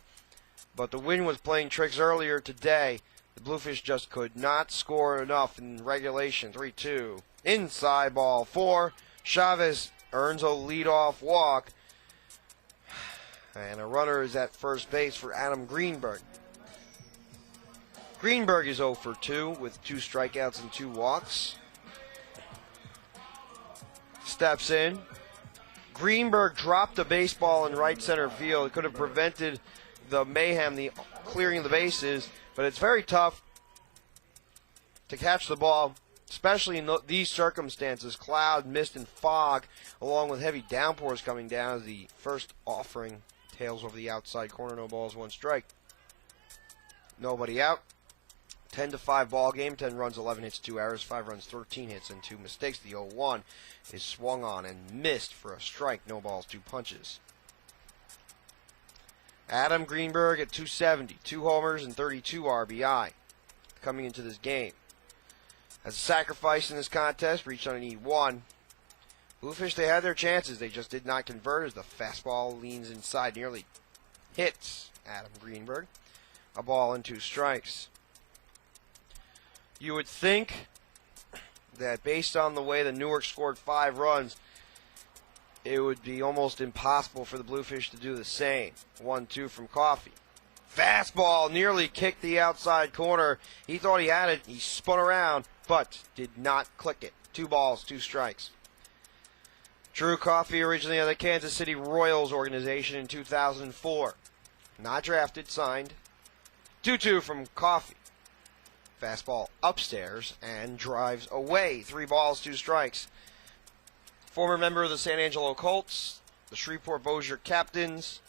But the wind was playing tricks earlier today. The Bluefish just could not score enough in regulation. 3-2. Inside ball 4. Chavez earns a leadoff walk. And a runner is at first base for Adam Greenberg. Greenberg is 0 for 2 with 2 strikeouts and 2 walks. Steps in. Greenberg dropped a baseball in right center field. It could have prevented the mayhem, the clearing of the bases, but it's very tough to catch the ball, especially in these circumstances. Cloud, mist, and fog, along with heavy downpours coming down as the first offering tails over the outside corner. No balls, 1 strike. Nobody out. 10-5 ball game. 10 runs, 11 hits, 2 errors, 5 runs, 13 hits, and 2 mistakes. The 0-1 is swung on and missed for a strike. No balls, 2 punches. Adam Greenberg at 270, 2 homers and 32 RBI coming into this game. As a sacrifice in this contest, reached on an E1. Bluefish, they had their chances. They just did not convert as the fastball leans inside, nearly hits Adam Greenberg. A ball and 2 strikes. You would think that based on the way the Newark scored 5 runs, it would be almost impossible for the Bluefish to do the same. 1-2 from Coffey. Fastball nearly kicked the outside corner. He thought he had it. He spun around, but did not click it. 2 balls, 2 strikes. Drew Coffey, originally of the Kansas City Royals organization in 2004. Not drafted, signed. 2-2 from Coffey. Fastball upstairs and drives away. 3 balls, 2 strikes. Former member of the San Angelo Colts, the Shreveport Bossier Captains,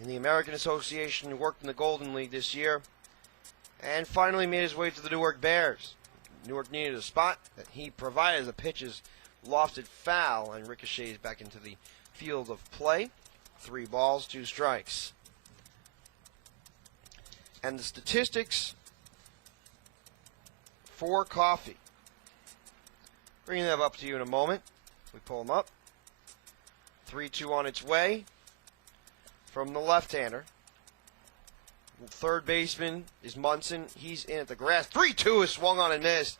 in the American Association, worked in the Golden League this year, and finally made his way to the Newark Bears. Newark needed a spot that he provided. The pitch is lofted foul and ricochets back into the field of play. 3 balls, 2 strikes. And the statistics for Coffey. Bringing them up to you in a moment. We pull them up. 3-2 on its way from the left-hander. Third baseman is Munson. He's in at the grass. 3-2 is swung on and missed.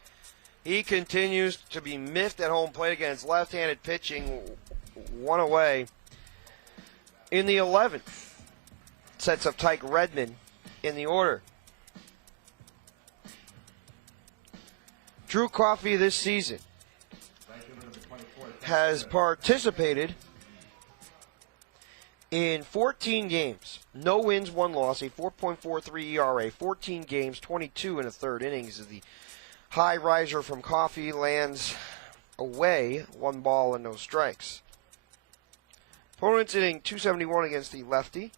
He continues to be miffed at home plate against left-handed pitching. 1 away. In the 11th, sets up Tyke Redmond in the order. Drew Coffey this season has participated in 14 games. No wins, 1 loss, a 4.43 ERA, 14 games, 22 1/3 innings. As the high riser from Coffey lands away, 1 ball and no strikes. Opponent's hitting .271 against the lefty,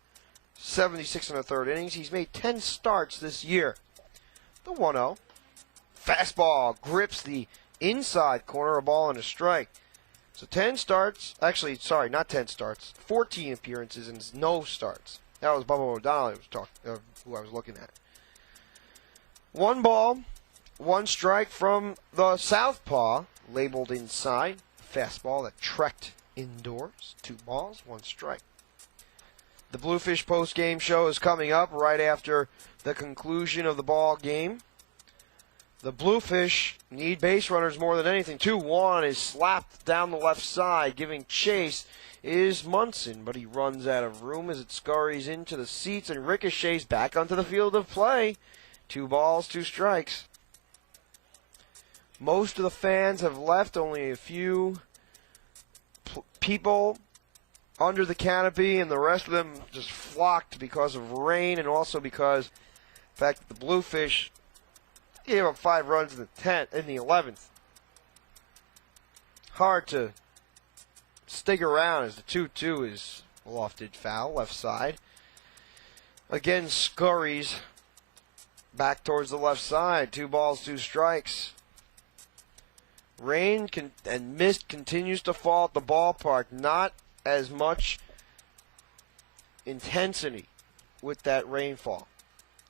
76 1/3 innings. He's made 10 starts this year. The 1-0. Fastball grips the inside corner, a ball and a strike. So 10 starts, actually, sorry, not 10 starts, 14 appearances and no starts. That was Bubba O'Donnell who I was looking at. 1 ball, 1 strike from the southpaw, labeled inside. Fastball that trekked indoors. 2 balls, 1 strike. The Bluefish post-game show is coming up right after the conclusion of the ball game. The Bluefish need base runners more than anything. 2-1 is slapped down the left side. Giving chase is Munson, but he runs out of room as it scurries into the seats and ricochets back onto the field of play. 2 balls, 2 strikes. Most of the fans have left. Only a few people under the canopy, and the rest of them just flocked because of rain and also because of the fact that the Bluefish gave up 5 runs in the 11th. Hard to stick around as the 2-2 is lofted foul, left side. Again, scurries back towards the left side. 2 balls, 2 strikes. Rain and mist continues to fall at the ballpark. Not as much intensity with that rainfall.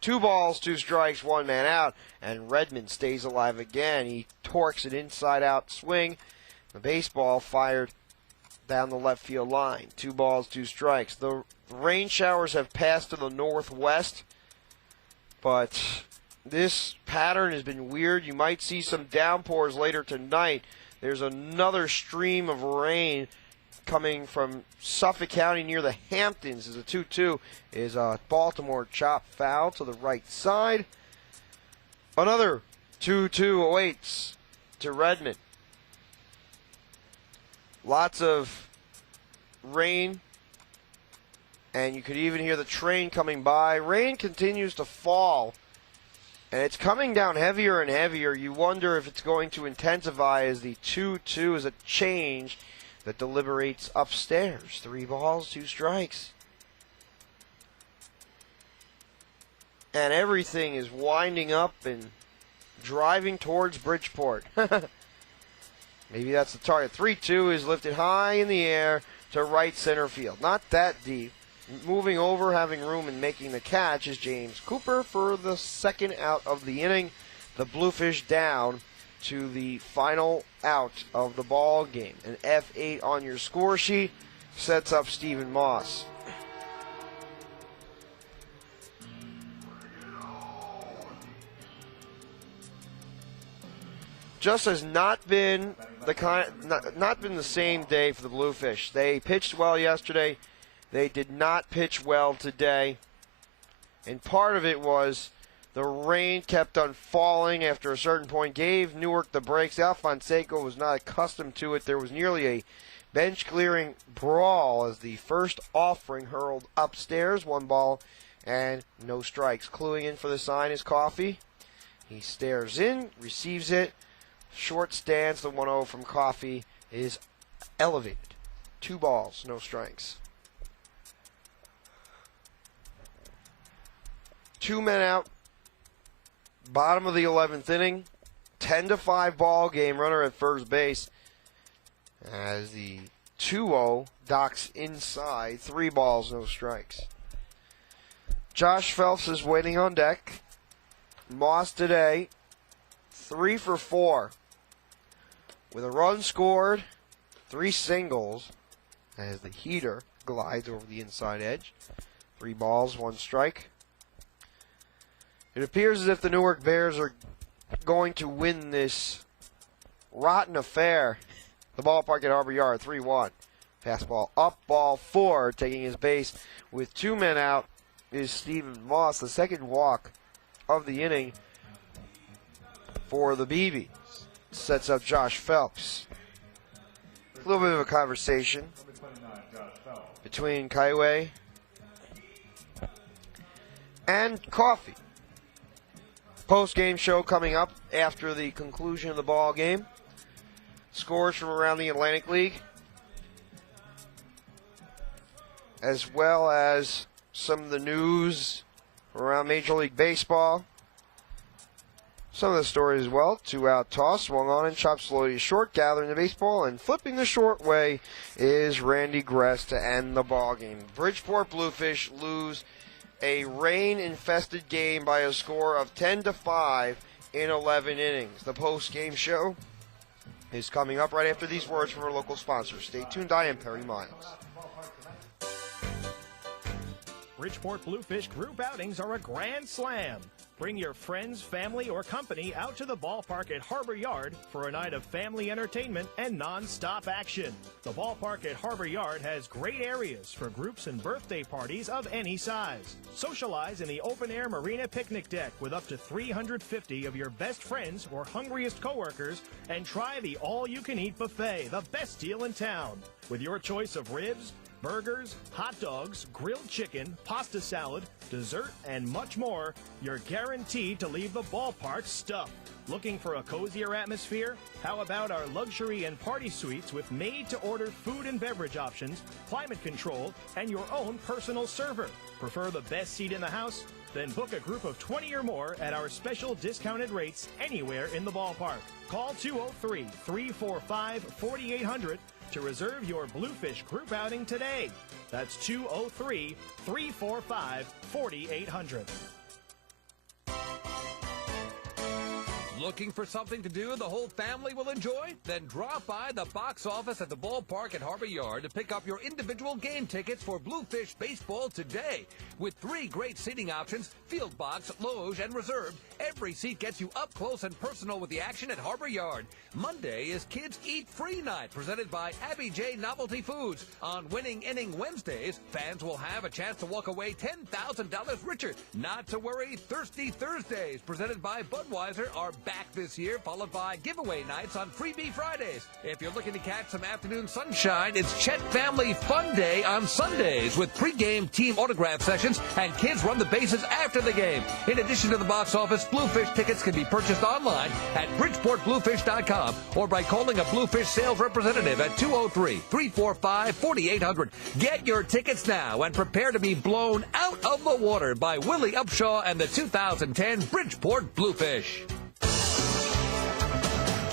2 balls, 2 strikes, 1 man out, and Redmond stays alive again. He torques an inside-out swing. The baseball fired down the left field line. 2 balls, 2 strikes. The rain showers have passed to the northwest, but this pattern has been weird. You might see some downpours later tonight. There's another stream of rain coming from Suffolk County near the Hamptons. As a 2-2 is a Baltimore chop foul to the right side. Another 2-2 awaits to Redmond. Lots of rain, and you could even hear the train coming by. Rain continues to fall, and it's coming down heavier and heavier. You wonder if it's going to intensify as the 2-2 is a change that deliberates upstairs. 3 balls, 2 strikes. And everything is winding up and driving towards Bridgeport. Maybe that's the target. 3-2 is lifted high in the air to right center field. Not that deep. Moving over, having room, and making the catch is James Cooper for the second out of the inning. The Bluefish down to the final out of the ball game. An F8 on your score sheet sets up Stephen Moss. Just has not been the same day for the Bluefish. They pitched well yesterday. They did not pitch well today. And part of it was the rain kept on falling after a certain point, gave Newark the breaks. Al Fonseca was not accustomed to it. There was nearly a bench-clearing brawl as the first offering hurled upstairs. 1 ball and no strikes. Cluing in for the sign is Coffey. He stares in, receives it. Short stance, the 1-0 from Coffey is elevated. 2 balls, no strikes. 2 men out. Bottom of the 11th inning. 10-5 ball game. Runner at first base. As the 2-0 docks inside. 3 balls, no strikes. Josh Phelps is waiting on deck. Moss today, 3 for 4. With a run scored, 3 singles, as the heater glides over the inside edge. 3 balls, 1 strike. It appears as if the Newark Bears are going to win this rotten affair. The ballpark at Harbor Yard, 3-1. Fastball up, ball 4. Taking his base with 2 men out is Stephen Moss, the second walk of the inning for the BB. Sets up Josh Phelps. A little bit of a conversation between Kaiway and Coffey. Post-game show coming up after the conclusion of the ball game. Scores from around the Atlantic League, as well as some of the news around Major League Baseball. Some of the stories as well. 2-out toss, swung on and chopped slowly to short, gathering the baseball and flipping the short way is Randy Gress to end the ball game. Bridgeport Bluefish lose a rain-infested game by a score of 10-5 in 11 innings. The post-game show is coming up right after these words from our local sponsors. Stay tuned. I am Perry Miles. Bridgeport Bluefish group outings are a grand slam. Bring your friends, family, or company out to the ballpark at Harbor Yard for a night of family entertainment and non-stop action. The ballpark at Harbor Yard has great areas for groups and birthday parties of any size. Socialize in the open-air marina picnic deck with up to 350 of your best friends or hungriest coworkers, and try the all-you-can-eat buffet, the best deal in town. With your choice of ribs, burgers, hot dogs, grilled chicken, pasta salad, dessert, and much more, you're guaranteed to leave the ballpark stuffed. Looking for a cozier atmosphere? How about our luxury and party suites with made-to-order food and beverage options, climate control, and your own personal server? Prefer the best seat in the house? Then book a group of 20 or more at our special discounted rates anywhere in the ballpark. Call 203-345-4800 to reserve your Bluefish group outing today. That's 203-345-4800. Looking for something to do the whole family will enjoy? Then drop by the box office at the ballpark at Harbor Yard to pick up your individual game tickets for Bluefish Baseball today. With 3 great seating options, field box, loge, and reserved, every seat gets you up close and personal with the action at Harbor Yard. Monday is Kids Eat Free Night, presented by Abby J. Novelty Foods. On Winning Inning Wednesdays, fans will have a chance to walk away $10,000 richer. Not to worry, Thirsty Thursdays, presented by Budweiser, are back this year, followed by giveaway nights on Freebie Fridays. If you're looking to catch some afternoon sunshine, it's Chet Family Fun Day on Sundays with pregame team autograph sessions and kids run the bases after the game. In addition to the box office, Bluefish tickets can be purchased online at BridgeportBluefish.com or by calling a Bluefish sales representative at 203-345-4800. Get your tickets now and prepare to be blown out of the water by Willie Upshaw and the 2010 Bridgeport Bluefish.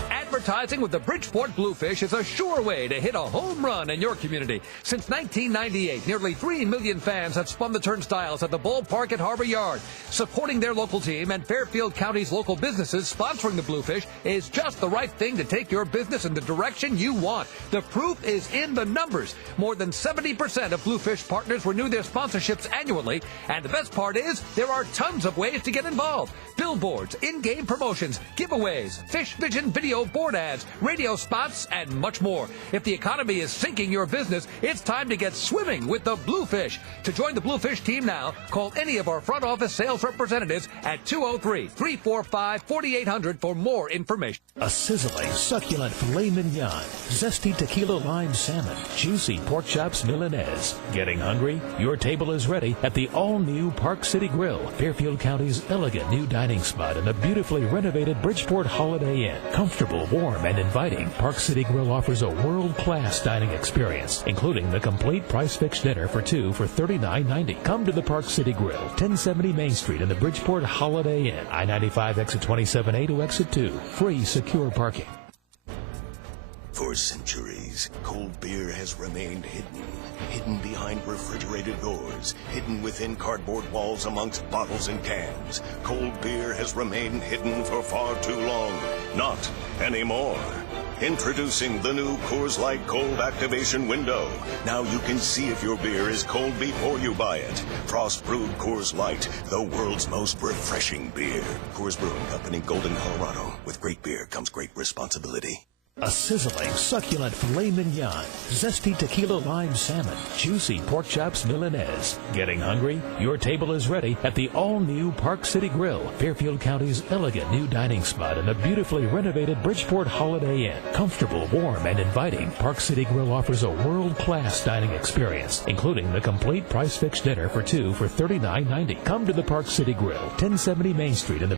Advertising with the Bridgeport Bluefish is a sure way to hit a home run in your community. Since 1998, nearly 3 million fans have spun the turnstiles at the ballpark at Harbor Yard. Supporting their local team and Fairfield County's local businesses sponsoring the Bluefish is just the right thing to take your business in the direction you want. The proof is in the numbers. More than 70% of Bluefish partners renew their sponsorships annually, and the best part is there are tons of ways to get involved. Billboards, in-game promotions, giveaways, Fish Vision video board ads, radio spots, and much more. If the economy is sinking your business, it's time to get swimming with the Bluefish. To join the Bluefish team now, call any of our front office sales representatives at 203-345-4800 for more information. A sizzling, succulent filet mignon, zesty tequila lime salmon, juicy pork chops Milanese. Getting hungry? Your table is ready at the all-new Park City Grill, Fairfield County's elegant new dining spot in the beautifully renovated Bridgeport Holiday Inn. Comfortable, warm, and inviting, Park City Grill offers a world-class dining experience, including the complete price-fixed dinner for 2 for $39.90. Come to the Park City Grill, 1070 Main Street in the Bridgeport Holiday Inn, I-95 exit 27A to exit 2. Free, secure parking. For centuries, cold beer has remained hidden behind refrigerated doors, hidden within cardboard walls amongst bottles and cans. Cold beer has remained hidden for far too long. Not anymore. Introducing the new Coors Light Cold Activation Window. Now you can see if your beer is cold before you buy it. Frost brewed Coors Light, the world's most refreshing beer. Coors Brewing Company, Golden, Colorado. With great beer comes great responsibility. A sizzling, succulent filet mignon, zesty tequila lime salmon, juicy pork chops Milanese. Getting hungry? Your table is ready at the all-new Park City Grill, Fairfield County's elegant new dining spot in the beautifully renovated Bridgeport Holiday Inn. Comfortable, warm, and inviting, Park City Grill offers a world-class dining experience, including the complete price-fixed dinner for 2 for $39.90. Come to the Park City Grill, 1070 Main Street in the